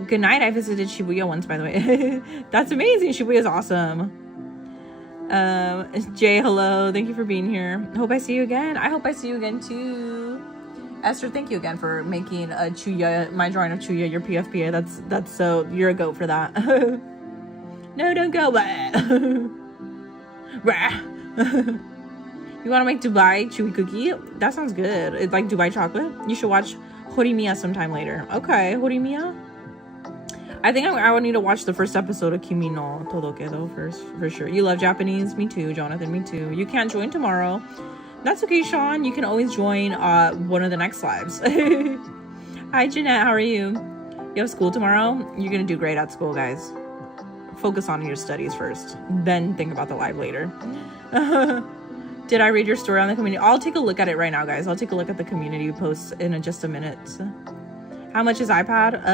Good night. I visited Shibuya once, by the way. That's amazing. Shibuya is awesome. Jay, hello. Thank you for being here. Hope I see you again. I hope I see you again too. Esther, thank you again for making Chuya, my drawing of Chuya, your PFPA. That's so, you're a goat for that. No, don't go. You want to make Dubai chewy cookie? That sounds good. It's like Dubai chocolate. You should watch Horimiya sometime later. Okay, Horimiya. I think I would need to watch the first episode of Kimi no Todoke though first, for sure. You love Japanese? Me too, Jonathan. Me too. You can't join tomorrow. That's okay, Sean. You can always join one of the next lives. Hi, Jeanette. How are you? You have school tomorrow? You're gonna do great at school, guys. Focus on your studies first, then think about the live later. Did I read your story on the community? I'll take a look at it right now, guys. I'll take a look at the community posts in just a minute. How much is iPad?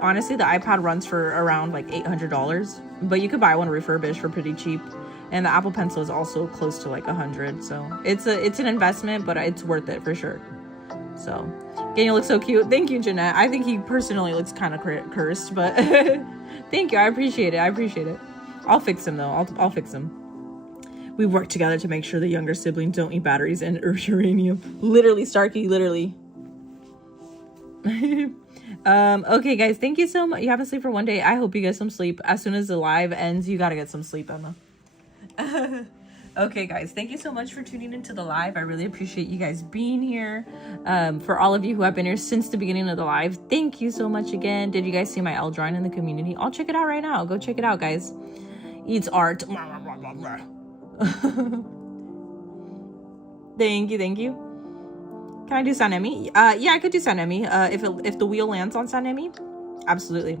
Honestly, the iPad runs for around like $800, but you could buy one refurbished for pretty cheap. And the Apple Pencil is also close to like $100. So it's an investment, but it's worth it for sure. So, Daniel looks so cute. Thank you, Jeanette. I think he personally looks kind of cursed, but thank you. I appreciate it. I'll fix him though. I'll fix him. We work together to make sure the younger siblings don't eat batteries and uranium. Literally, Starkey, literally. Okay, guys, thank you so much. You haven't slept for one day. I hope you get some sleep. As soon as the live ends, you gotta get some sleep, Emma. Okay, guys, thank you so much for tuning into the live. I really appreciate you guys being here. For all of you who have been here since the beginning of the live, thank you so much again. Did you guys see my L drawing in the community? I'll check it out right now. Go check it out, guys. Eats art. Thank you. Can I do Sanemi? Yeah, I could do Sanemi. If the wheel lands on Sanemi, absolutely.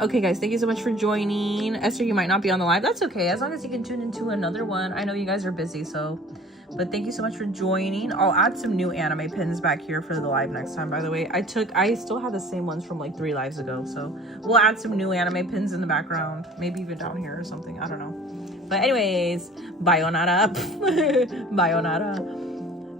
Okay, guys, thank you so much for joining. Esther, you might not be on the live. That's okay, as long as you can tune into another one. I know you guys are busy, so... But thank you so much for joining. I'll add some new anime pins back here for the live next time, by the way. I still have the same ones from like 3 lives ago, so we'll add some new anime pins in the background. Maybe even down here or something. I don't know. But anyways, bayonara. Bayonara.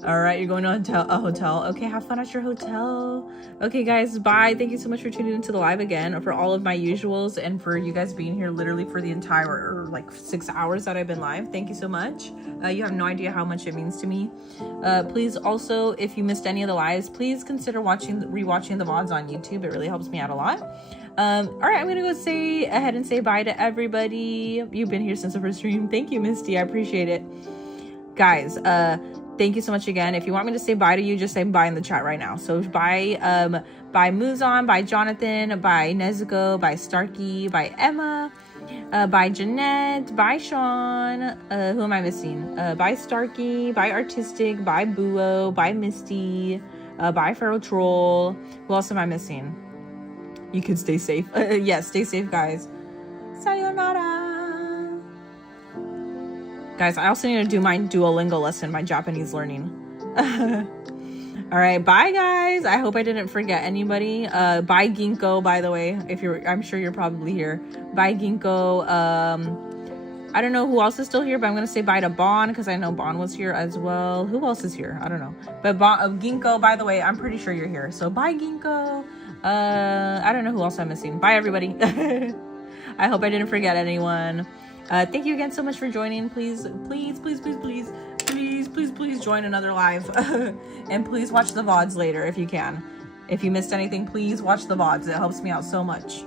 All right, you're going to a hotel. Okay, have fun at your hotel. Okay, guys, bye. Thank you so much for tuning into the live again, for all of my usuals, and for you guys being here literally for the entire like 6 hours that I've been live. Thank you so much. You have no idea how much it means to me. Please also, if you missed any of the lives, please consider rewatching the VODs on YouTube. It really helps me out a lot. All right, I'm gonna go ahead and say bye to everybody. You've been here since the first stream. Thank you, Misty. I appreciate it, guys. Thank you so much again. If you want me to say bye to you, just say bye in the chat right now. So bye, bye Muzan, bye Jonathan, bye Nezuko, bye Starkey, bye Emma, bye Jeanette, bye Sean. Who am I missing? Bye Starkey, bye Artistic, bye Buo, bye Misty, bye Feral Troll. Who else am I missing? You can stay safe. Yes, stay safe, guys. Sayonara. Guys, I also need to do my Duolingo lesson, my Japanese learning. All right, bye guys. I hope I didn't forget anybody. Bye Ginkgo, by the way. I'm sure you're probably here. Bye Ginkgo. I don't know who else is still here, but I'm gonna say bye to Bon because I know Bon was here as well. Who else is here? I don't know. But Ginkgo, by the way, I'm pretty sure you're here. So bye Ginkgo. I don't know who else I'm missing. Bye everybody. I hope I didn't forget anyone. Thank you again so much for joining. Please join another live. And please watch the VODs later if you can. If you missed anything, please watch the VODs. It helps me out so much.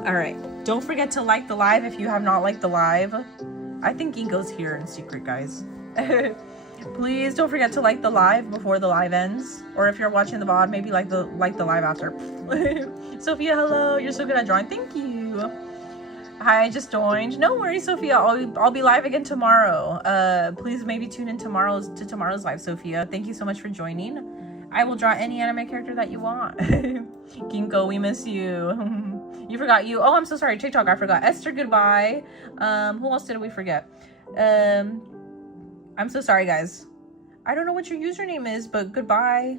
All right. Don't forget to like the live if you have not liked the live. I think Ginkgo's here in secret, guys. Please don't forget to like the live before the live ends. Or if you're watching the VOD, maybe like the live after. Sophia, hello. You're so good at drawing. Thank you. Hi, I just joined. No worries, Sophia. I'll be live again tomorrow. Please maybe tune in tomorrow's live, Sophia. Thank you so much for joining. I will draw any anime character that you want. Ginkgo, we miss you. You forgot you. Oh, I'm so sorry. TikTok, I forgot. Esther, goodbye. Who else did we forget? I'm so sorry, guys. I don't know what your username is, but goodbye.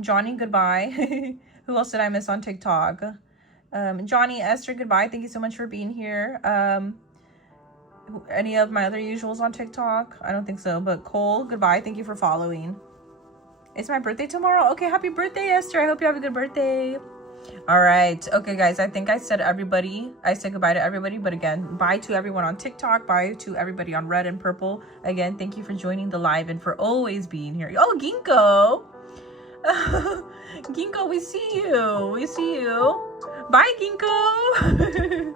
Johnny, goodbye. Who else did I miss on TikTok? Johnny, Esther, goodbye. Thank you so much for being here. Any of my other usuals on TikTok? I don't think so, but Cole, goodbye. Thank you for following. It's my birthday tomorrow. Okay, happy birthday, Esther. I hope you have a good birthday. All right. Okay, guys, I think I said everybody. I said goodbye to everybody, but again, bye to everyone on TikTok. Bye to everybody on Red and Purple. Again, thank you for joining the live and for always being here. Oh, Ginkgo. Ginkgo, we see you. We see you. Bye, Ginkgo.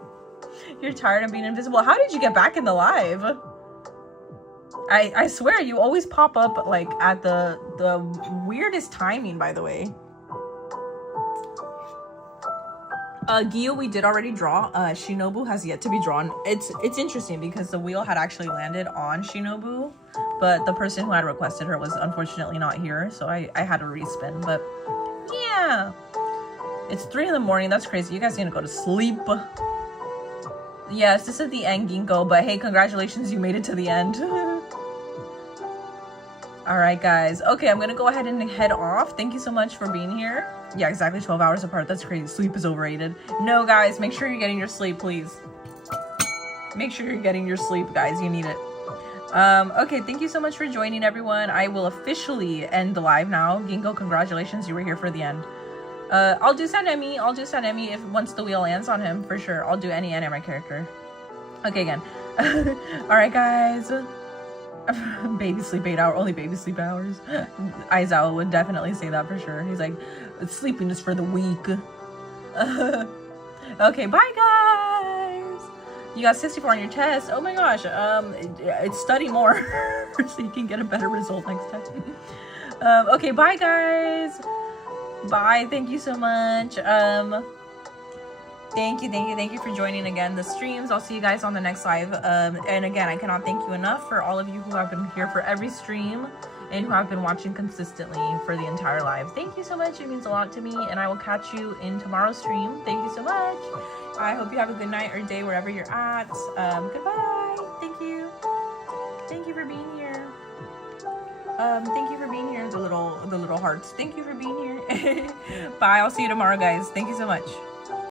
You're tired of being invisible. How did you get back in the live? I swear you always pop up like at the weirdest timing, by the way. Gio, we did already draw. Shinobu has yet to be drawn. It's interesting because the wheel had actually landed on Shinobu, but the person who had requested her was unfortunately not here, so I had to respin. But yeah, it's 3 in the morning. That's crazy. You guys need to go to sleep. Yes, this is the end, Ginkgo, but hey, congratulations, you made it to the end. All right, guys. Okay, I'm gonna go ahead and head off. Thank you so much for being here. Yeah, exactly 12 hours apart. That's crazy. Sleep is overrated. No, guys, make sure you're getting your sleep, please. Make sure you're getting your sleep, guys. You need it. Okay, thank you so much for joining, everyone. I will officially end the live now. Ginkgo, congratulations, you were here for the end. I'll do Sanemi. I'll do Sanemi if once the wheel lands on him, for sure. I'll do any anime character. Okay, again. All right, guys. Baby sleep 8 hours. Only baby sleep hours. Aizawa would definitely say that for sure. He's like, sleeping is for the weak. Okay, bye, guys. You got 64 on your test. Oh my gosh. Study more so you can get a better result next time. Okay, bye, guys. Bye. Thank you so much. Thank you for joining again the streams. I'll see you guys on the next live. And again, I cannot thank you enough for all of you who have been here for every stream and who have been watching consistently for the entire live. Thank you so much. It means a lot to me, and I will catch you in tomorrow's stream. Thank you so much. I hope you have a good night or day wherever you're at. Goodbye. Thank you. Thank you for being here. Thank you for being here, the little hearts. Thank you for being here. Bye. I'll see you tomorrow, guys. Thank you so much.